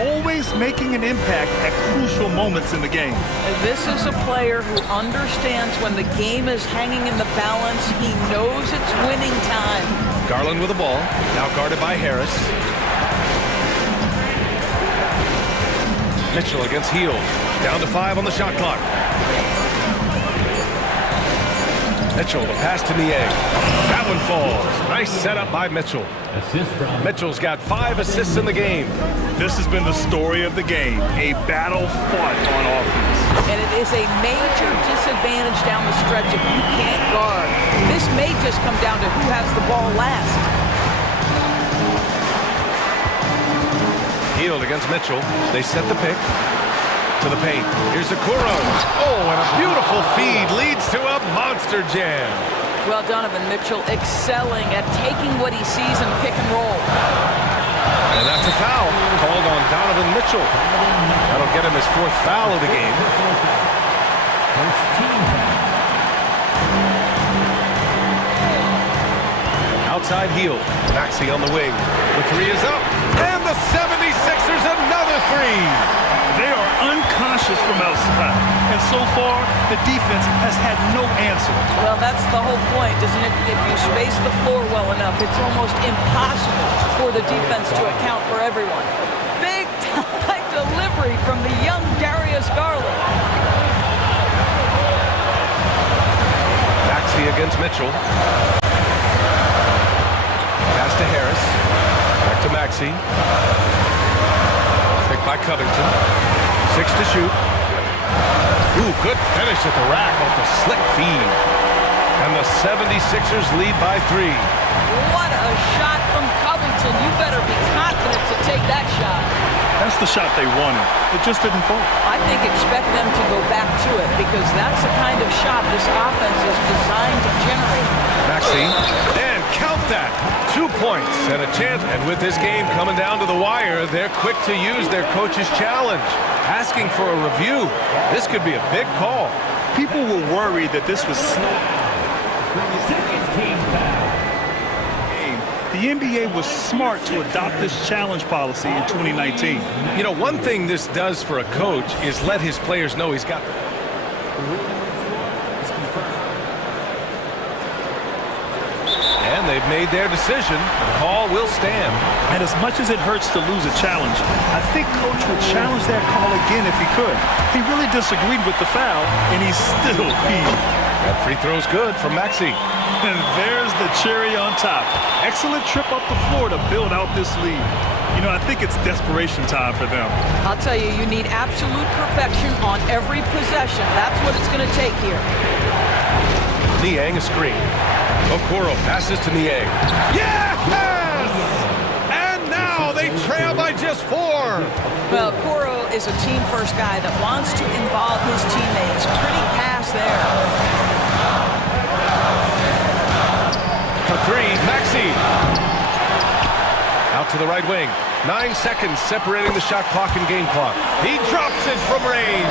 Always making an impact at crucial moments in the game. And this is a player who understands when the game is hanging in the balance. He knows it's winning time. Garland with the ball, now guarded by Harris. Mitchell against Hield, down to 5 on the shot clock. Mitchell, the pass to Niang. That one falls. Nice setup by Mitchell. Mitchell's got 5 assists in the game. This has been the story of the game, a battle fought on offense. And it is a major disadvantage down the stretch if you can't guard. This may just come down to who has the ball last. Hield against Mitchell. They set the pick. To the paint. Here's Okoro. Oh, and a beautiful feed leads to a monster jam. Well, Donovan Mitchell excelling at taking what he sees in pick and roll. And that's a foul called on Donovan Mitchell. That'll get him his 4th foul of the game. Outside Hield. Maxey on the wing. The 3 is up. And the 76ers another 3. They are unconscious from outside, and so far, the defense has had no answer. Well, that's the whole point, isn't it? If you space the floor well enough, it's almost impossible for the defense to account for everyone. Big time delivery from the young Darius Garland. Maxey against Mitchell. Pass to Harris. Back to Maxey. Picked by Covington. 6 to shoot. Ooh, good finish at the rack off the slick feed. And the 76ers lead by 3. What a shot from Covington. You better be confident to take that shot. That's the shot they wanted. It just didn't fall. I think expect them to go back to it because that's the kind of shot this offense is designed to generate. Maxey, and count that. 2 points and a chance. And with this game coming down to the wire, they're quick to use their coach's challenge. Asking for a review. This could be a big call. People were worried that this was slow. The NBA was smart to adopt this challenge policy in 2019. You know, one thing this does for a coach is let his players know he's got them. And they've made their decision. The call will stand. And as much as it hurts to lose a challenge, I think Coach would challenge that call again if he could. He really disagreed with the foul, and he still heaved. That free throw's good from Maxey. And there's the cherry on top. Excellent trip up the floor to build out this lead. You know, I think it's desperation time for them. I'll tell you, you need absolute perfection on every possession. That's what it's going to take here. Niang a screen. Okoro passes to Niang. Yes! And now they trail by just 4. Well, Okoro is a team-first guy that wants to involve his teammates. Pretty pass there. For 3, Maxey. Out to the right wing. 9 seconds separating the shot clock and game clock. He drops it from range.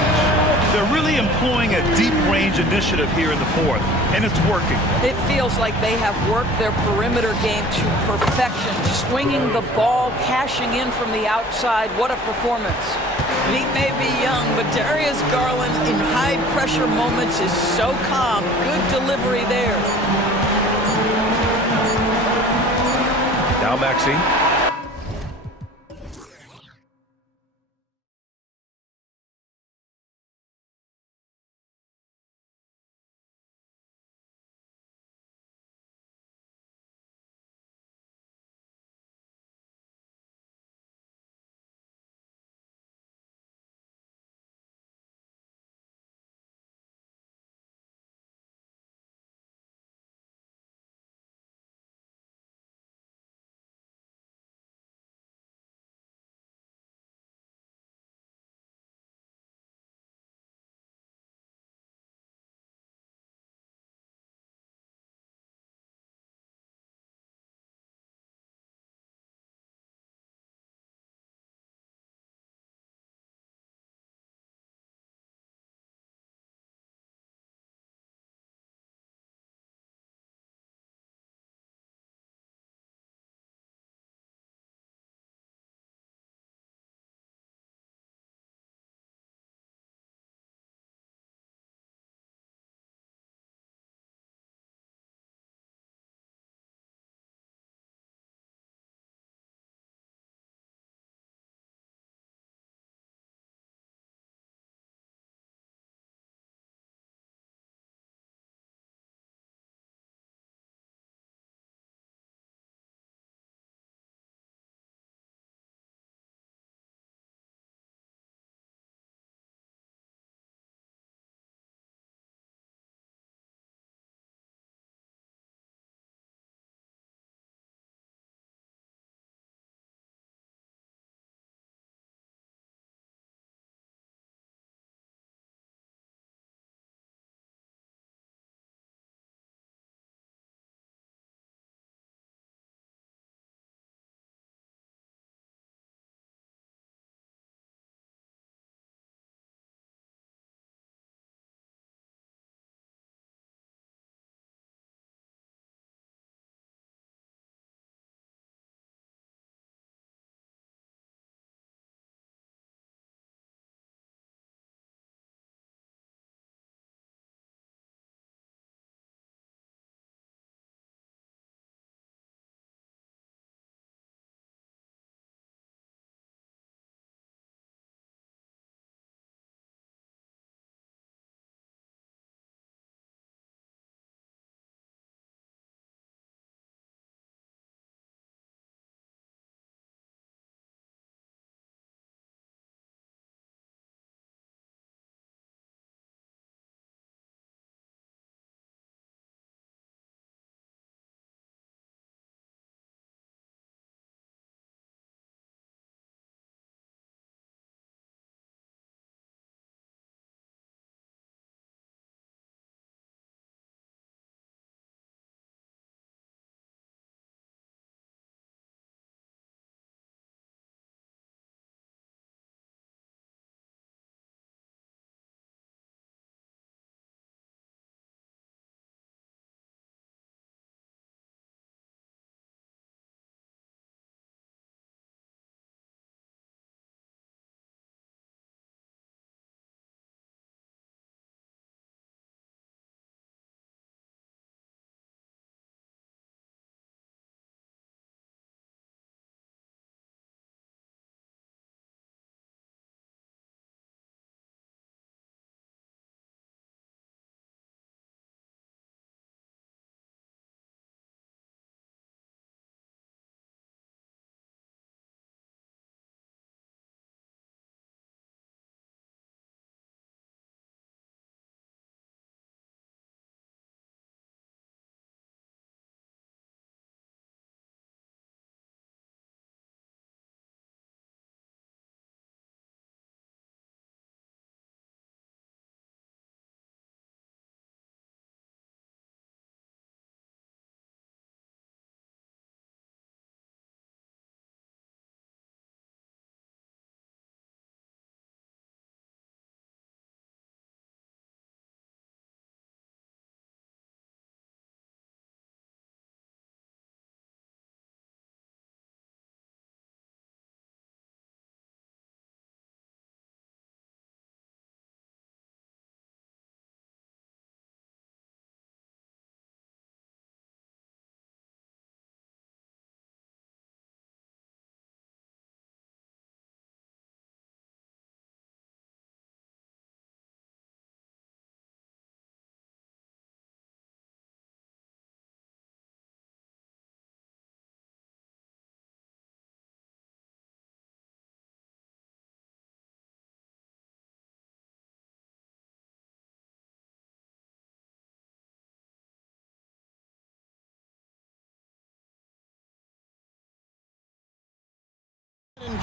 They're really employing a deep range initiative here in the 4th, and it's working. It feels like they have worked their perimeter game to perfection, swinging the ball, cashing in from the outside. What a performance. He may be young, but Darius Garland in high-pressure moments is so calm. Good delivery there. Now Maxey.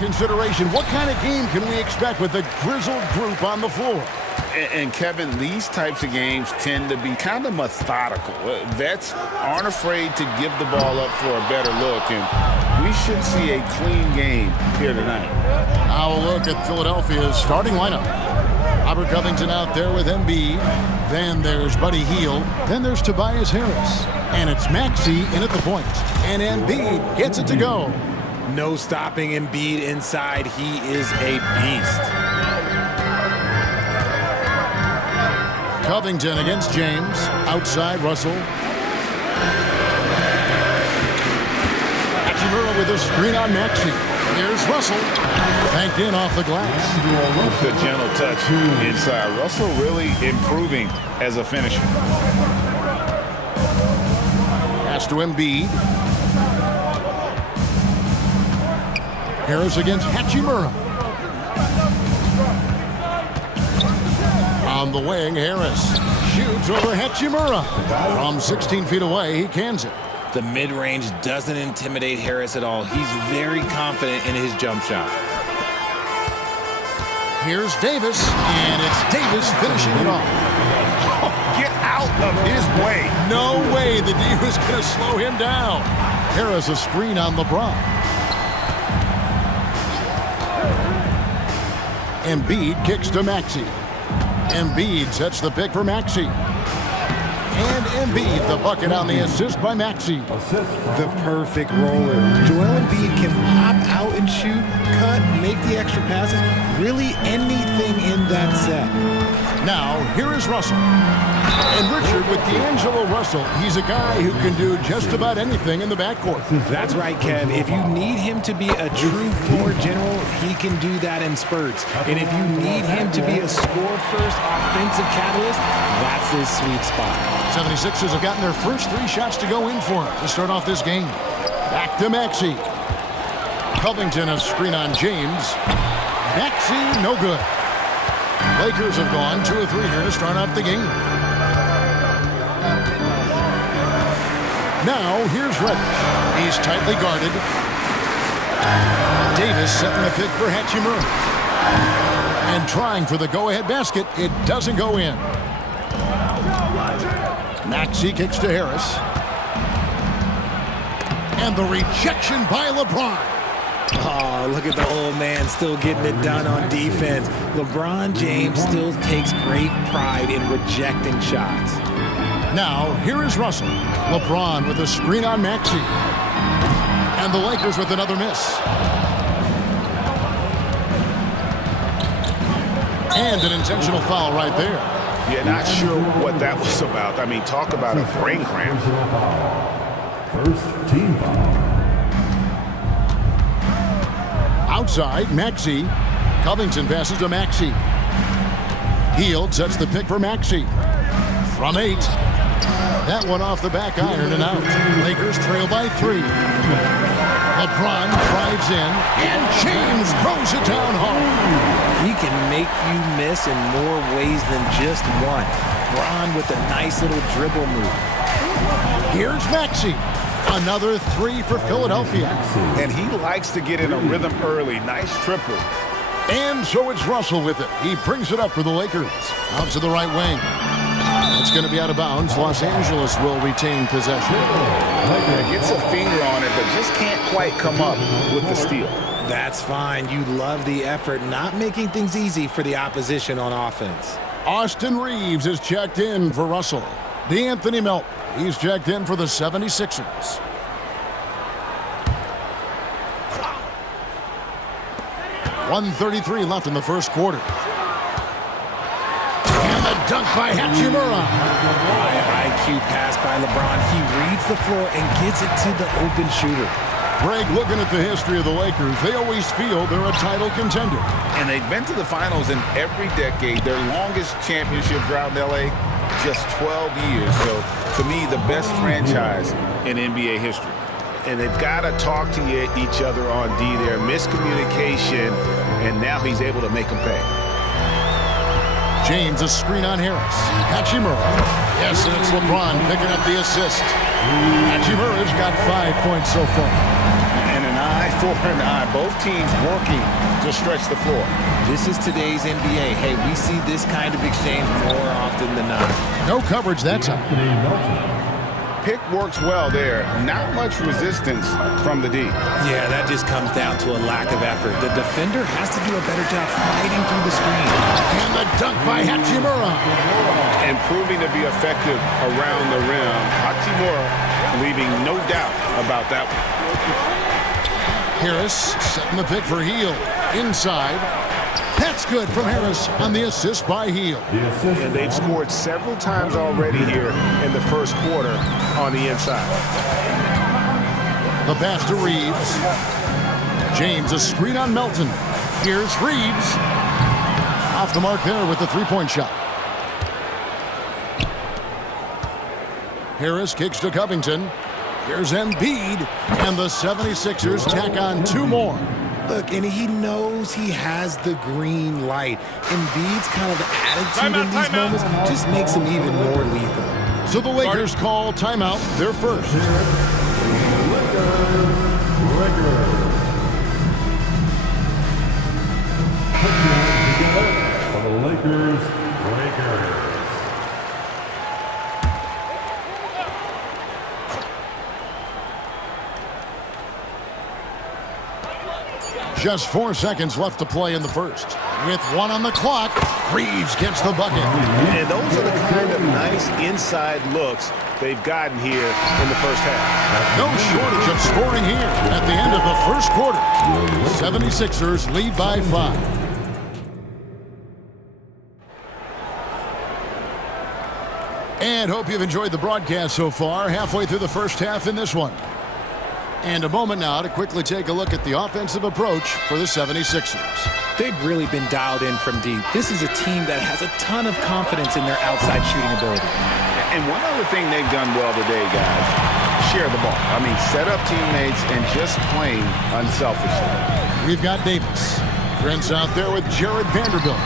consideration. What kind of game can we expect with the grizzled group on the floor? And Kevin, these types of games tend to be kind of methodical. Vets aren't afraid to give the ball up for a better look, and we should see a clean game here tonight. Now a look at Philadelphia's starting lineup. Robert Covington out there with Embiid. Then there's Buddy Hield. Then there's Tobias Harris. And it's Maxey in at the point. And Embiid gets it to go. No stopping Embiid inside. He is a beast. Covington against James. Outside Russell. Hachimura with a screen on Maxey. Here's Russell. Banked in off the glass. Good gentle touch inside. Russell really improving as a finisher. Pass to Embiid. Harris against Hachimura. On the wing, Harris shoots over Hachimura. From 16 feet away, he cans it. The mid-range doesn't intimidate Harris at all. He's very confident in his jump shot. Here's Davis, and it's Davis finishing it off. Oh, get out of his way. No way the D was going to slow him down. Harris a screen on LeBron. Embiid kicks to Maxey. Embiid sets the pick for Maxey. And Embiid, the bucket on the assist by Maxey. The perfect roller. Joel Embiid can pop out and shoot, cut, make the extra passes. Really anything in that set. Now, here is Russell. And Richard with D'Angelo Russell. He's a guy who can do just about anything in the backcourt. That's right, Kev. If you need him to be a true floor general, he can do that in spurts. And if you need him to be a score-first offensive catalyst, that's his sweet spot. 76ers have gotten their first 3 shots to go in for him to start off this game. Back to Maxey. Covington a screen on James. Maxey, no good. Lakers have gone 2 of 3 here to start out the game. Now, here's Reddish. He's tightly guarded. Davis setting the pick for Hachimura. And trying for the go-ahead basket. It doesn't go in. Maxey kicks to Harris. And the rejection by LeBron. Oh, look at the old man still getting it done on defense. LeBron James still takes great pride in rejecting shots. Now, here is Russell. LeBron with a screen on Maxey. And the Lakers with another miss. And an intentional foul right there. Yeah, not sure what that was about. I mean, talk about a brain cramp. First team foul. Outside, Maxey. Covington passes to Maxey. Hield sets the pick for Maxey. From 8. That one off the back iron and out. Lakers trail by 3. LeBron drives in, and James throws it down hard. He can make you miss in more ways than just one. LeBron with a nice little dribble move. Here's Maxey. Another 3 for Philadelphia. And he likes to get in a rhythm early. Nice triple. And so it's Russell with it. He brings it up for the Lakers. Out to the right wing. It's going to be out of bounds. Los Angeles will retain possession. Gets a finger on it, but just can't quite come up with the steal. That's fine. You love the effort, not making things easy for the opposition on offense. Austin Reeves is checked in for Russell. DeAnthony Melton, he's checked in for the 76ers. .133 left in the first quarter. And the dunk by Hachimura. High IQ pass by LeBron. He reads the floor and gets it to the open shooter. Greg, looking at the history of the Lakers, they always feel they're a title contender. And they've been to the finals in every decade. Their longest championship drought in L.A., just 12 years. So, to me, the best franchise in NBA history. And they've got to talk to each other on D there. Miscommunication, and now he's able to make them pay. James, a screen on Harris. Hachimura. Yes, and it's LeBron picking up the assist. Hachimura's got 5 points so far. And a eye for an eye. Both teams working to stretch the floor. This is today's NBA. Hey, we see this kind of exchange more often than not. No coverage that time. Pick works well there. Not much resistance from the D. Yeah, that just comes down to a lack of effort. The defender has to do a better job fighting through the screen. And the dunk by Hachimura. And proving to be effective around the rim. Hachimura leaving no doubt about that one. Harris setting the pick for Heel. Inside. That's good from Harris on the assist by Heel. And they've scored several times already here in the first quarter on the inside. The pass to Reeves. James, a screen on Melton. Here's Reeves. Off the mark there with the three-point shot. Harris kicks to Covington. Here's Embiid. And the 76ers tack on two more. Look, and he knows he has the green light. Embiid's kind of attitude in these moments just makes him even more lethal. So the Lakers call timeout, their first. For the Lakers. Just 4 seconds left to play in the first. With one on the clock, Reeves gets the bucket. And those are the kind of nice inside looks they've gotten here in the first half. No shortage of scoring here at the end of the first quarter. 76ers lead by 5. And hope you've enjoyed the broadcast so far. Halfway through the first half in this one. And a moment now to quickly take a look at the offensive approach for the 76ers. They've really been dialed in from deep. This is a team that has a ton of confidence in their outside shooting ability. And one other thing they've done well today, guys, share the ball. I mean, set up teammates and just playing unselfishly. We've got Davis. Prince out there with Jared Vanderbilt.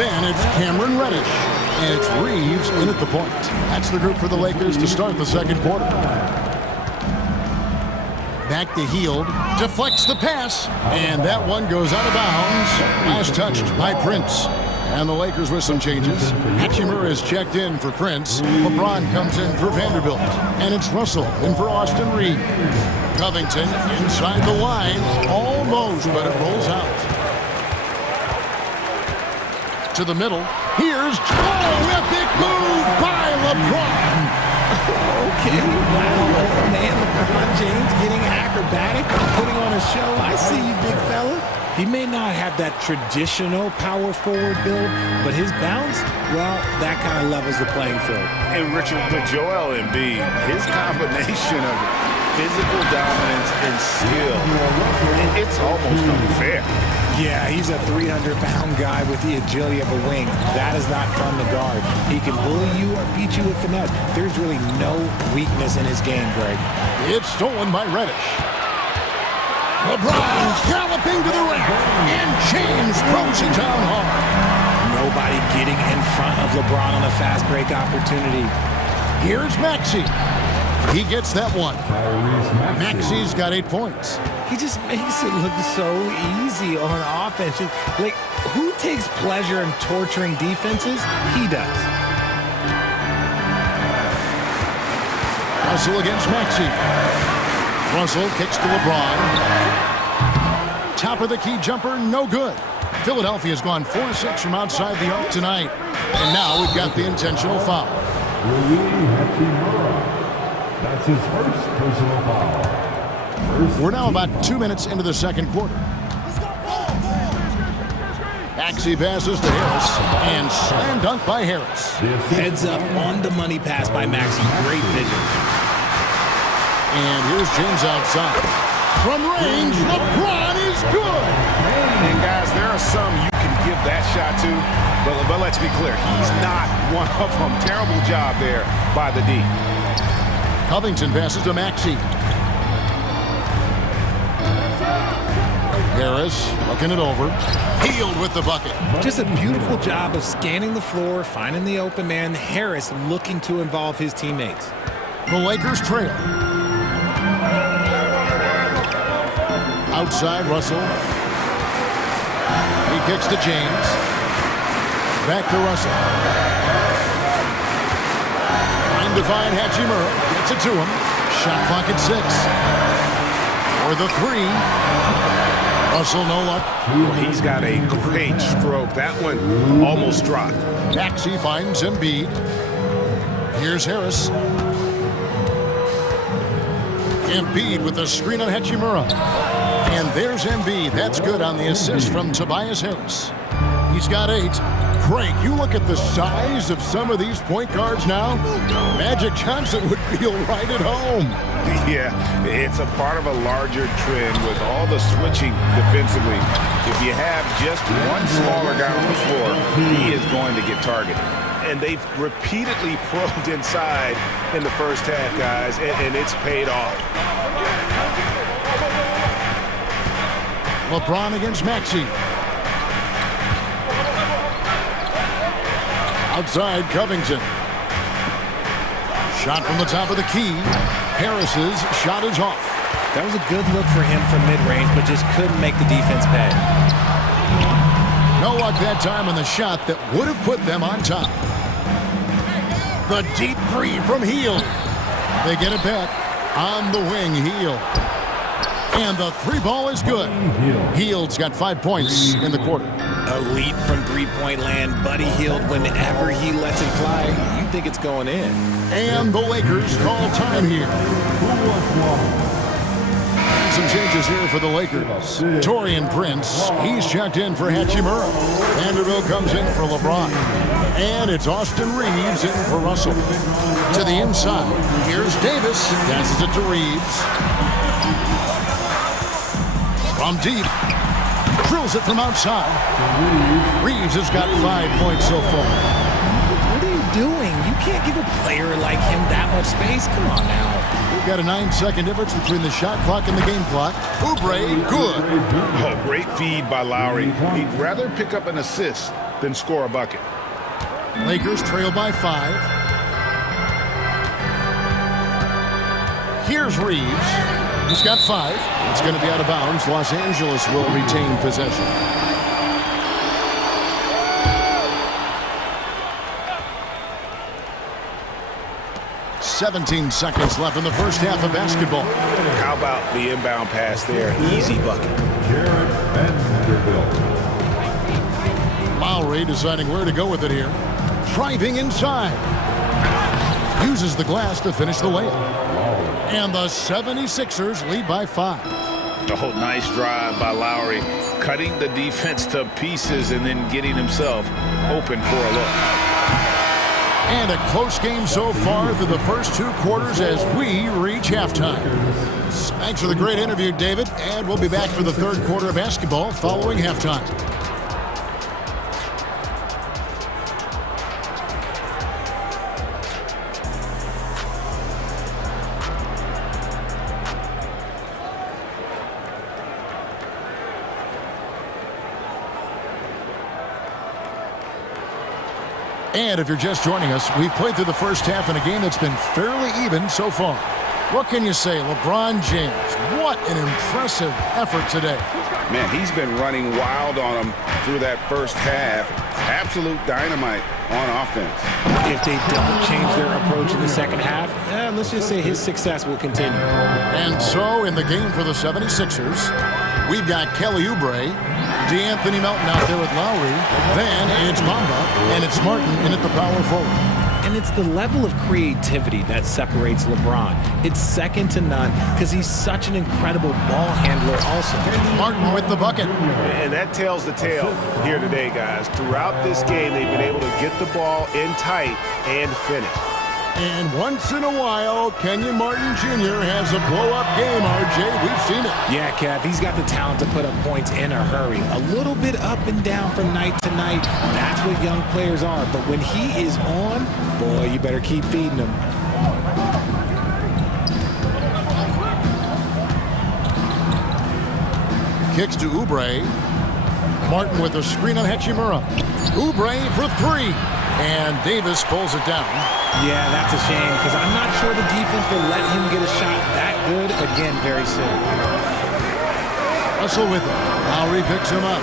Then it's Cameron Reddish. And it's Reeves in at the point. That's the group for the Lakers to start the second quarter. Back to Hield, deflects the pass, and that one goes out of bounds. Last touched by Prince. And the Lakers with some changes. Hachimura is checked in for Prince. LeBron comes in for Vanderbilt. And it's Russell in for Austin Reeves. Covington inside the line. Almost, but it rolls out. To the middle. Here's terrific move by LeBron. Okay, wow, man, LeBron James getting acrobatic, putting on a show. I see you, big fella. He may not have that traditional power forward build, but his bounce, well, that kind of levels the playing field. And Richard, with Joel Embiid, his combination of physical dominance and skill, it's almost unfair. Yeah, he's a 300-pound guy with the agility of a wing. That is not fun to guard. He can bully you or beat you with finesse. There's really no weakness in his game, Greg. It's stolen by Reddish. LeBron galloping to the rim, and James throws it down hard. Nobody getting in front of LeBron on a fast break opportunity. Here's Maxey. He gets that one. Maxey's got 8 points. He just makes it look so easy on offense. Like, who takes pleasure in torturing defenses? He does. Russell against Maxey. Russell kicks to LeBron. Top of the key jumper, no good. Philadelphia's gone 4-6 from outside the arc tonight. And now we've got the intentional foul. That's his first personal foul. We're now about 2 minutes into the second quarter. Maxey passes to Harris, and slam dunk by Harris. Heads up on the money pass by Maxey. Great vision. And here's James outside. From range, LeBron is good. And guys, there are some you can give that shot to, but let's be clear, he's not one of them. Terrible job there by the D. Covington passes to Maxey. Harris looking it over. Hield with the bucket. Just a beautiful job of scanning the floor, finding the open man. Harris looking to involve his teammates. The Lakers trail. Outside, Russell. He kicks to James. Back to Russell. Trying to find Hachimura. Gets it to him. Shot clock at 6. For the 3. Russell, no luck. Well, he's got a great stroke. That one almost dropped. Maxey finds Embiid. Here's Harris. Embiid with a screen on Hachimura. And there's Embiid. That's good on the assist from Tobias Harris. He's got 8. Craig, you look at the size of some of these point guards now. Magic Johnson would feel right at home. Yeah, it's a part of a larger trend with all the switching defensively. If you have just one smaller guy on the floor, he is going to get targeted. And they've repeatedly probed inside in the first half, guys, and it's paid off. LeBron against Maxey. Outside, Covington. Shot from the top of the key. Harris's shot is off. That was a good look for him from mid-range, but just couldn't make the defense pay. No luck that time on the shot that would have put them on top. The deep 3 from Hield. They get it back on the wing. Hield. And the 3 ball is good. Hield's got 5 points in the quarter. Elite from three-point land. Buddy Hield, whenever he lets it fly, you think it's going in. And the Lakers call time here. Some changes here for the Lakers. Taurean Prince, he's checked in for Hachimura. Vanderbilt comes in for LeBron. And it's Austin Reeves in for Russell. To the inside, here's Davis. Passes it to Reeves. From deep. Drills it from outside. Reeves has got 5 points so far. What are you doing? You can't give a player like him that much space. Come on now. We've got a 9-second difference between the shot clock and the game clock. Oubre, good. Oh, great feed by Lowry. He'd rather pick up an assist than score a bucket. Lakers trail by 5. Here's Reeves. He's got 5. It's going to be out of bounds. Los Angeles will retain possession. "17 seconds left in the first half of basketball. How about the inbound pass there? Easy bucket. Lowry deciding where to go with it here. Driving inside. Uses the glass to finish the layup. And the 76ers lead by 5. Oh, nice drive by Lowry. Cutting the defense to pieces and then getting himself open for a look. And a close game so far through the first 2 quarters as we reach halftime. Thanks for the great interview, David. And we'll be back for the 3rd quarter of basketball following halftime. And if you're just joining us, we've played through the first half in a game that's been fairly even so far. What can you say? LeBron James, what an impressive effort today. Man, he's been running wild on them through that first half. Absolute dynamite on offense. If they don't change their approach in the second half, let's just say his success will continue. And so in the game for the 76ers, we've got Kelly Oubre, DeAnthony Melton out there with Lowry. Then it's Bamba, and it's Martin in at the power forward. And it's the level of creativity that separates LeBron. It's second to none because he's such an incredible ball handler also. Martin with the bucket. And that tells the tale here today, guys. Throughout this game, they've been able to get the ball in tight and finish. And once in a while, Kenyon Martin Jr. has a blow-up game, RJ. We've seen it. Yeah, Kev, he's got the talent to put up points in a hurry. A little bit up and down from night to night. That's what young players are. But when he is on, boy, you better keep feeding him. Kicks to Oubre. Martin with a screen on Hachimura. Oubre for 3. And Davis pulls it down. Yeah, that's a shame because I'm not sure the defense will let him get a shot that good again very soon. Russell with it. Lowry picks him up.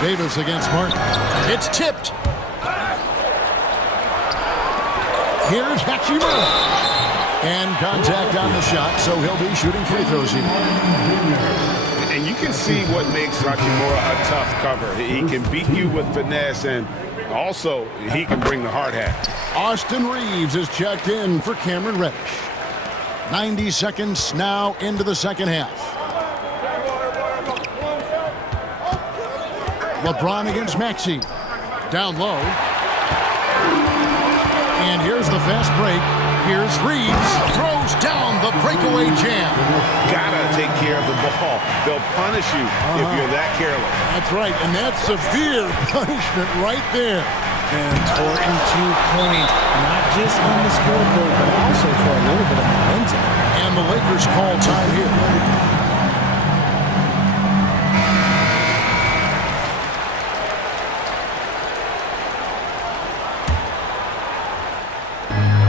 Davis against Martin. It's tipped. Here's Hachimura. And contact on the shot, so he'll be shooting free throws here. And you can see what makes Hachimura a tough cover. He can beat you with finesse, and also he can bring the hard hat. Austin Reeves is checked in for Cameron Reddish. 90 seconds now into the second half. LeBron against Maxey. Down low. And here's the fast break. Here's Reeves. Throws down the breakaway jam. Gotta take care of the ball. They'll punish you if you're that careless. That's right, and that's severe punishment right there. An important 2 points, not just on the scoreboard, but also for a little bit of momentum. And the Lakers call time here.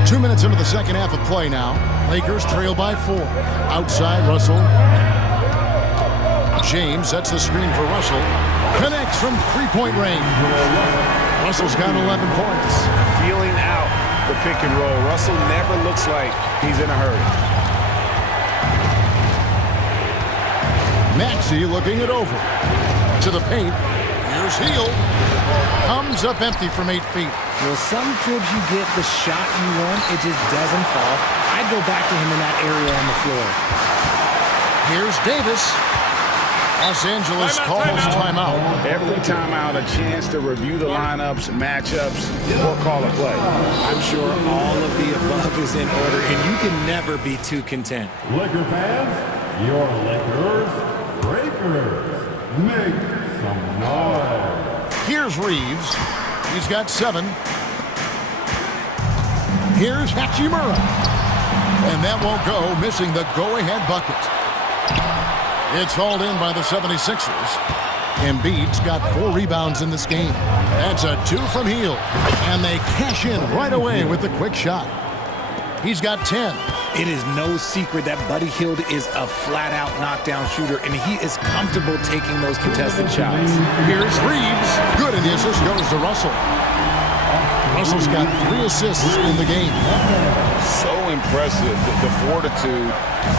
Two minutes into the second half of play now. Lakers trail by 4. Outside, Russell. James sets the screen for Russell. Connects from three-point range. Russell's got 11 points. Feeling out the pick and roll. Russell never looks like he's in a hurry. Maxey looking it over. To the paint. Here's Hield. Comes up empty from 8 feet. Well, some trips you get the shot you want, it just doesn't fall. I'd go back to him in that area on the floor. Here's Davis. Los Angeles calls timeout. Every timeout, a chance to review the lineups, matchups, or call a play. I'm sure all of the above is in order, and you can never be too content. Laker fans, your Lakers breakers. Make some noise. Here's Reeves. He's got 7. Here's Hachimura. And that won't go, missing the go-ahead bucket. It's hauled in by the 76ers. Embiid's got 4 rebounds in this game. That's a 2 from Hield. And they cash in right away with the quick shot. He's got 10. It is no secret that Buddy Hield is a flat-out knockdown shooter, and he is comfortable taking those contested shots. Here's Reeves. Good, and the assist goes to Russell. Russell's got 3 assists in the game. So impressive, the fortitude,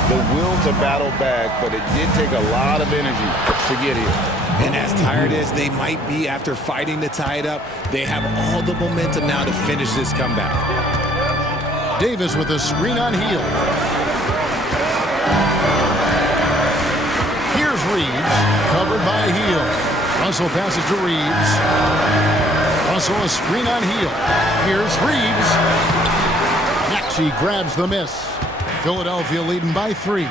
the will to battle back, but it did take a lot of energy to get here. And as tired as they might be after fighting to tie it up, they have all the momentum now to finish this comeback. Davis with a screen on Hield. Here's Reeves, covered by Hield. Russell passes to Reeves. Russell a screen on Hield. Here's Reeves. Maxey grabs the miss. Philadelphia leading by 3.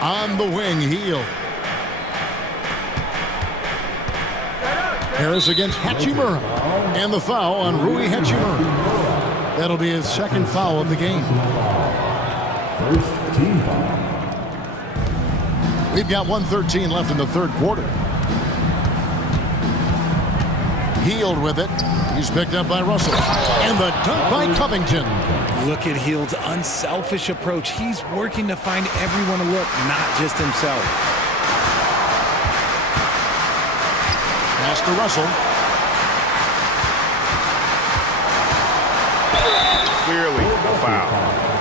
On the wing, Hield. Harris against Hachimura. And the foul on Rui Hachimura. That'll be his second foul of the game. First team foul. We've got 1:13 left in the third quarter. Hield with it. He's picked up by Russell. And the dunk by Covington. Look at Hield's unselfish approach. He's working to find everyone to look, not just himself. Pass to Russell. Clearly a foul.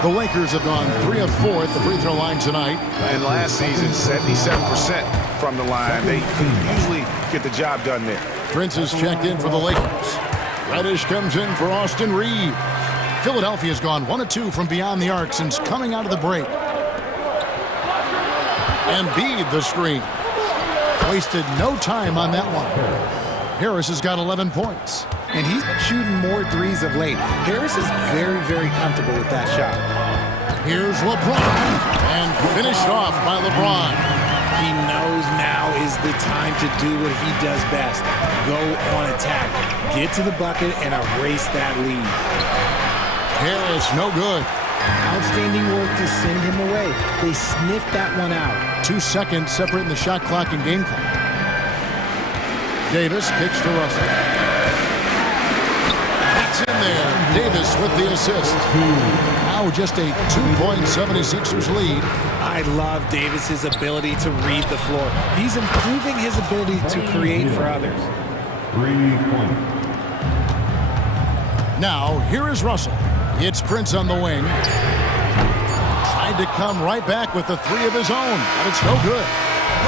The Lakers have gone 3 of 4 at the free throw line tonight. And last season, 77% from the line. They can usually get the job done there. Prince is checked in for the Lakers. Reddish comes in for Austin Reeves. Philadelphia's gone 1 of 2 from beyond the arc since coming out of the break. Embiid the screen. Wasted no time on that one. Harris has got 11 points. And he's shooting more threes of late. Harris is very, very comfortable with that shot. Here's LeBron. And finished off by LeBron. He knows now is the time to do what he does best. Go on attack. Get to the bucket and erase that lead. Harris, no good. Outstanding work to send him away. They sniffed that one out. 2 seconds separating the shot clock and game clock. Davis kicks to Russell. That's in there. Davis with the assist. Now just a 2-point 76ers lead. I love Davis's ability to read the floor. He's improving his ability to create for others. 3-point. Now, here is Russell. It's Prince on the wing. Tried to come right back with the three of his own, but it's no good.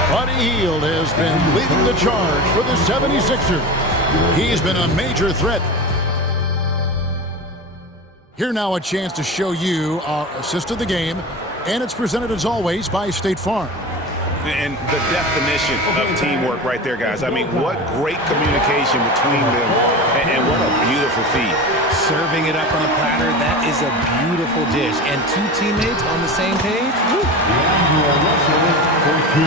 Buddy Hield has been leading the charge for the 76ers. He's been a major threat. Here now a chance to show you our assist of the game, and it's presented as always by State Farm. And the definition of teamwork right there, guys. I mean, what great communication between them, and what a beautiful feed. Serving it up on a platter, that is a beautiful dish. And two teammates on the same page. Woo.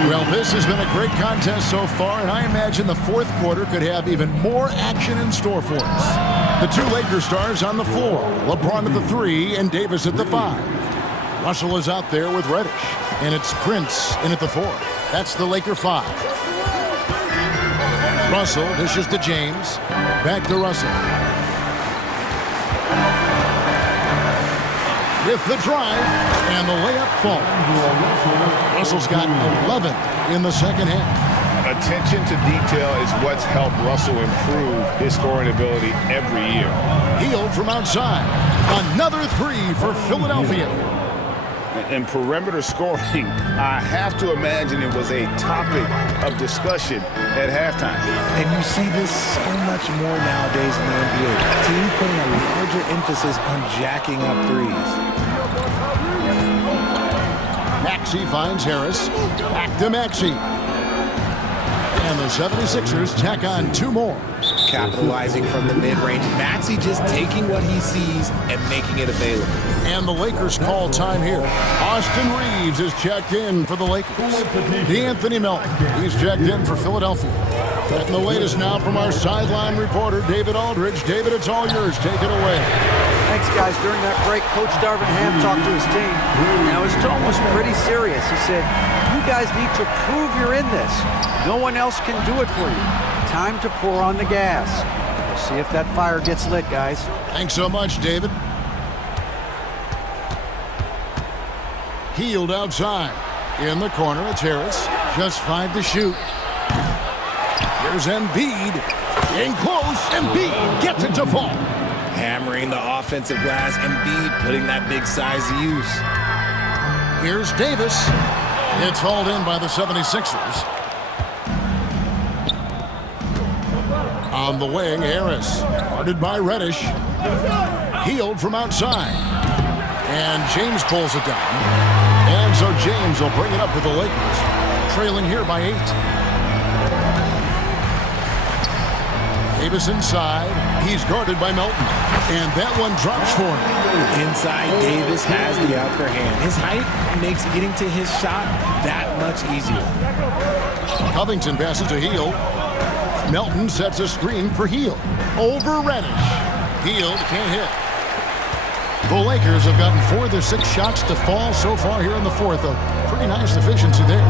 Well, this has been a great contest so far, and I imagine the fourth quarter could have even more action in store for us. The two Lakers stars on the floor, LeBron at the 3 and Davis at the 5. Russell is out there with Reddish, and it's Prince in at the 4. That's the Laker 5. Russell dishes to James. Back to Russell. With the drive, and the layup falls. Russell's got 11 in the second half. Attention to detail is what's helped Russell improve his scoring ability every year. Hield from outside. Another 3 for Philadelphia. And perimeter scoring, I have to imagine it was a topic of discussion at halftime. And you see this so much more nowadays in the NBA. Teams putting a larger emphasis on jacking up threes. Maxey finds Harris. Back to Maxey. And the 76ers tack on 2 more. Capitalizing from the mid-range. Maxey just taking what he sees and making it available. And the Lakers call time here. Austin Reeves is checked in for the Lakers. DeAnthony Melton, he's checked in for Philadelphia. And the latest now from our sideline reporter, David Aldridge. David, it's all yours. Take it away. Thanks, guys. During that break, Coach Darvin Ham talked to his team. Now, his tone was pretty serious. He said, you guys need to prove you're in this. No one else can do it for you. Time to pour on the gas. We'll see if that fire gets lit, guys. Thanks so much, David. Hield outside. In the corner, it's Harris. Just 5 to shoot. Here's Embiid. In close, Embiid gets it to fall. Hammering the offensive glass, Embiid putting that big size to use. Here's Davis. It's hauled in by the 76ers. On the wing, Harris. Guarded by Reddish. Hield from outside. And James pulls it down. And so James will bring it up with the Lakers. Trailing here by 8. Davis inside. He's guarded by Melton. And that one drops for him. Inside, Davis has the upper hand. His height makes getting to his shot that much easier. Covington passes to Hield. Melton sets a screen for Hield. Over Reddish. Hield can't hit. The Lakers have gotten 4 of their 6 shots to fall so far here in the fourth. A pretty nice efficiency there.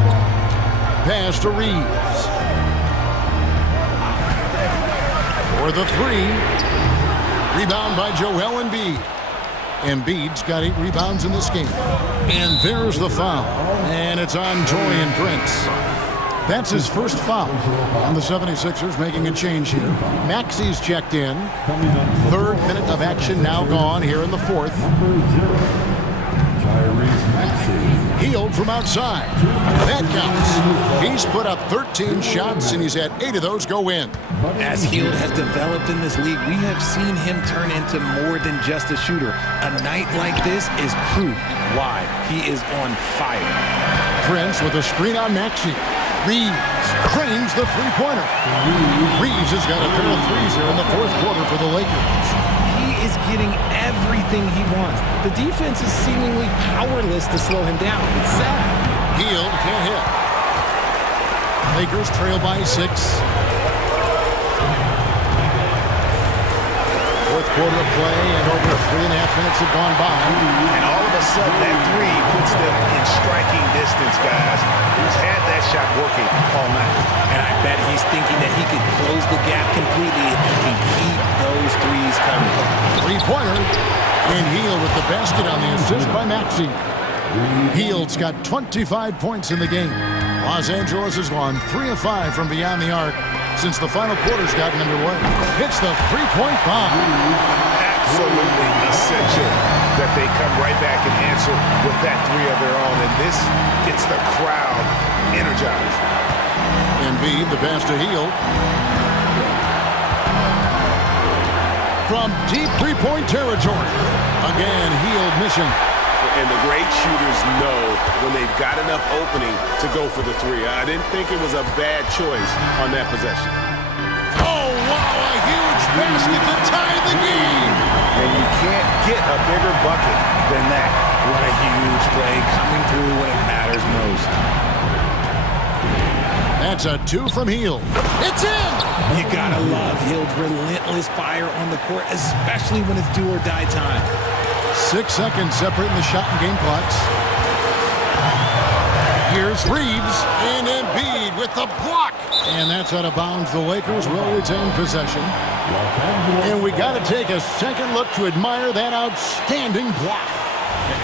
Pass to Reeves. For the 3. Rebound by Joel Embiid. Embiid's got 8 rebounds in this game. And there's the foul. And it's on Taurean Prince. That's his first foul. And the 76ers making a change here. Maxey's checked in. 3rd minute of action now gone here in the 4th. Hield from outside. That counts. He's put up 13 shots, and he's had 8 of those go in. As Hield has developed in this league, we have seen him turn into more than just a shooter. A night like this is proof why he is on fire. Prince with a screen on Maxey. Reeves trains the three-pointer. Reeves has got a pair of threes here in the 4th quarter for the Lakers. He is getting everything he wants. The defense is seemingly powerless to slow him down. It's sad. Hield can't hit. Lakers trail by 6. 4th quarter of play, and over 3.5 minutes have gone by. And all of a sudden, that three puts them in striking distance, guys. He's had that shot working all night. And I bet he's thinking that he could close the gap completely if he can keep those threes coming. Three-pointer. And Hield with the basket on the assist by Maxey. Hield's got 25 points in the game. Los Angeles has gone 3 of 5 from beyond the arc since the final quarter's gotten underway. Hits the three-point bomb. Absolutely essential that they come right back and answer with that three of their own. And this gets the crowd energized. Embiid, the pass to Hield. From deep three-point territory. Again, Hield missing. And the great shooters know when they've got enough opening to go for the three. I didn't think it was a bad choice on that possession. Oh, wow, a huge basket to tie the game. And you can't get a bigger bucket than that. What a huge play coming through when it matters most. That's a 2 from Hield. It's in! You gotta love Hield's relentless fire on the court, especially when it's do or die time. 6 seconds separating the shot and game clocks. Here's Reeves and Embiid with the block. And that's out of bounds. The Lakers will retain possession. And we got to take a second look to admire that outstanding block.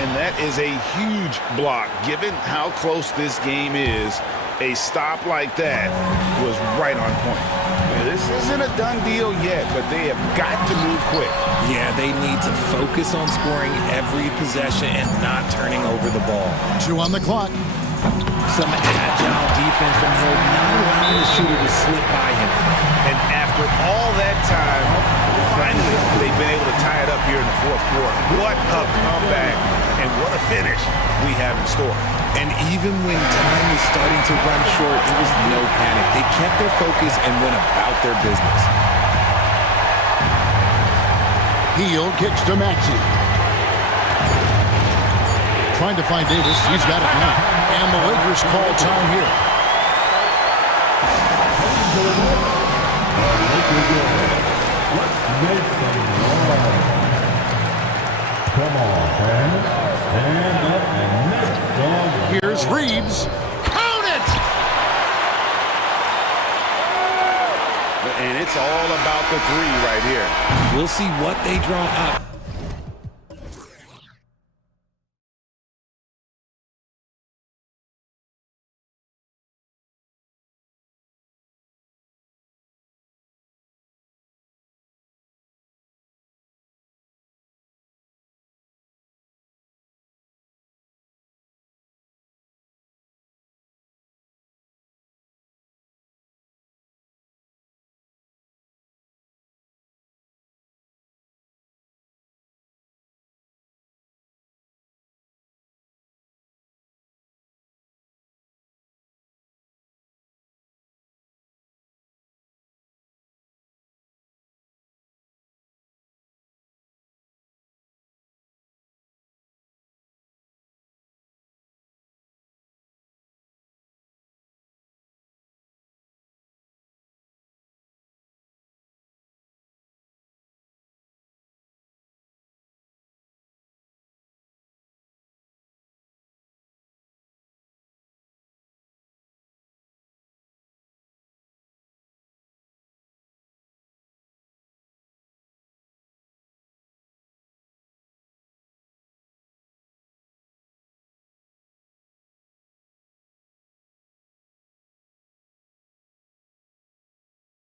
And that is a huge block. Given how close this game is, a stop like that was right on point. This isn't a done deal yet, but they have got to move quick. Yeah, they need to focus on scoring every possession and not turning over the ball. 2 on the clock. Some agile defense from Hill, not allowing the shooter to slip by him. And after all that time, finally they've been able to tie it up here in the fourth quarter. What a comeback and what a finish we have in store. And even when time was starting to run short, there was no panic. They kept their focus and went about their business. Hield kicks to Maxey. Trying to find Davis. He's got it now. And the Lakers call time here. Come on, fans. Stand up and make some. Here's Reeves. Count it! And it's all about the three right here. We'll see what they draw up.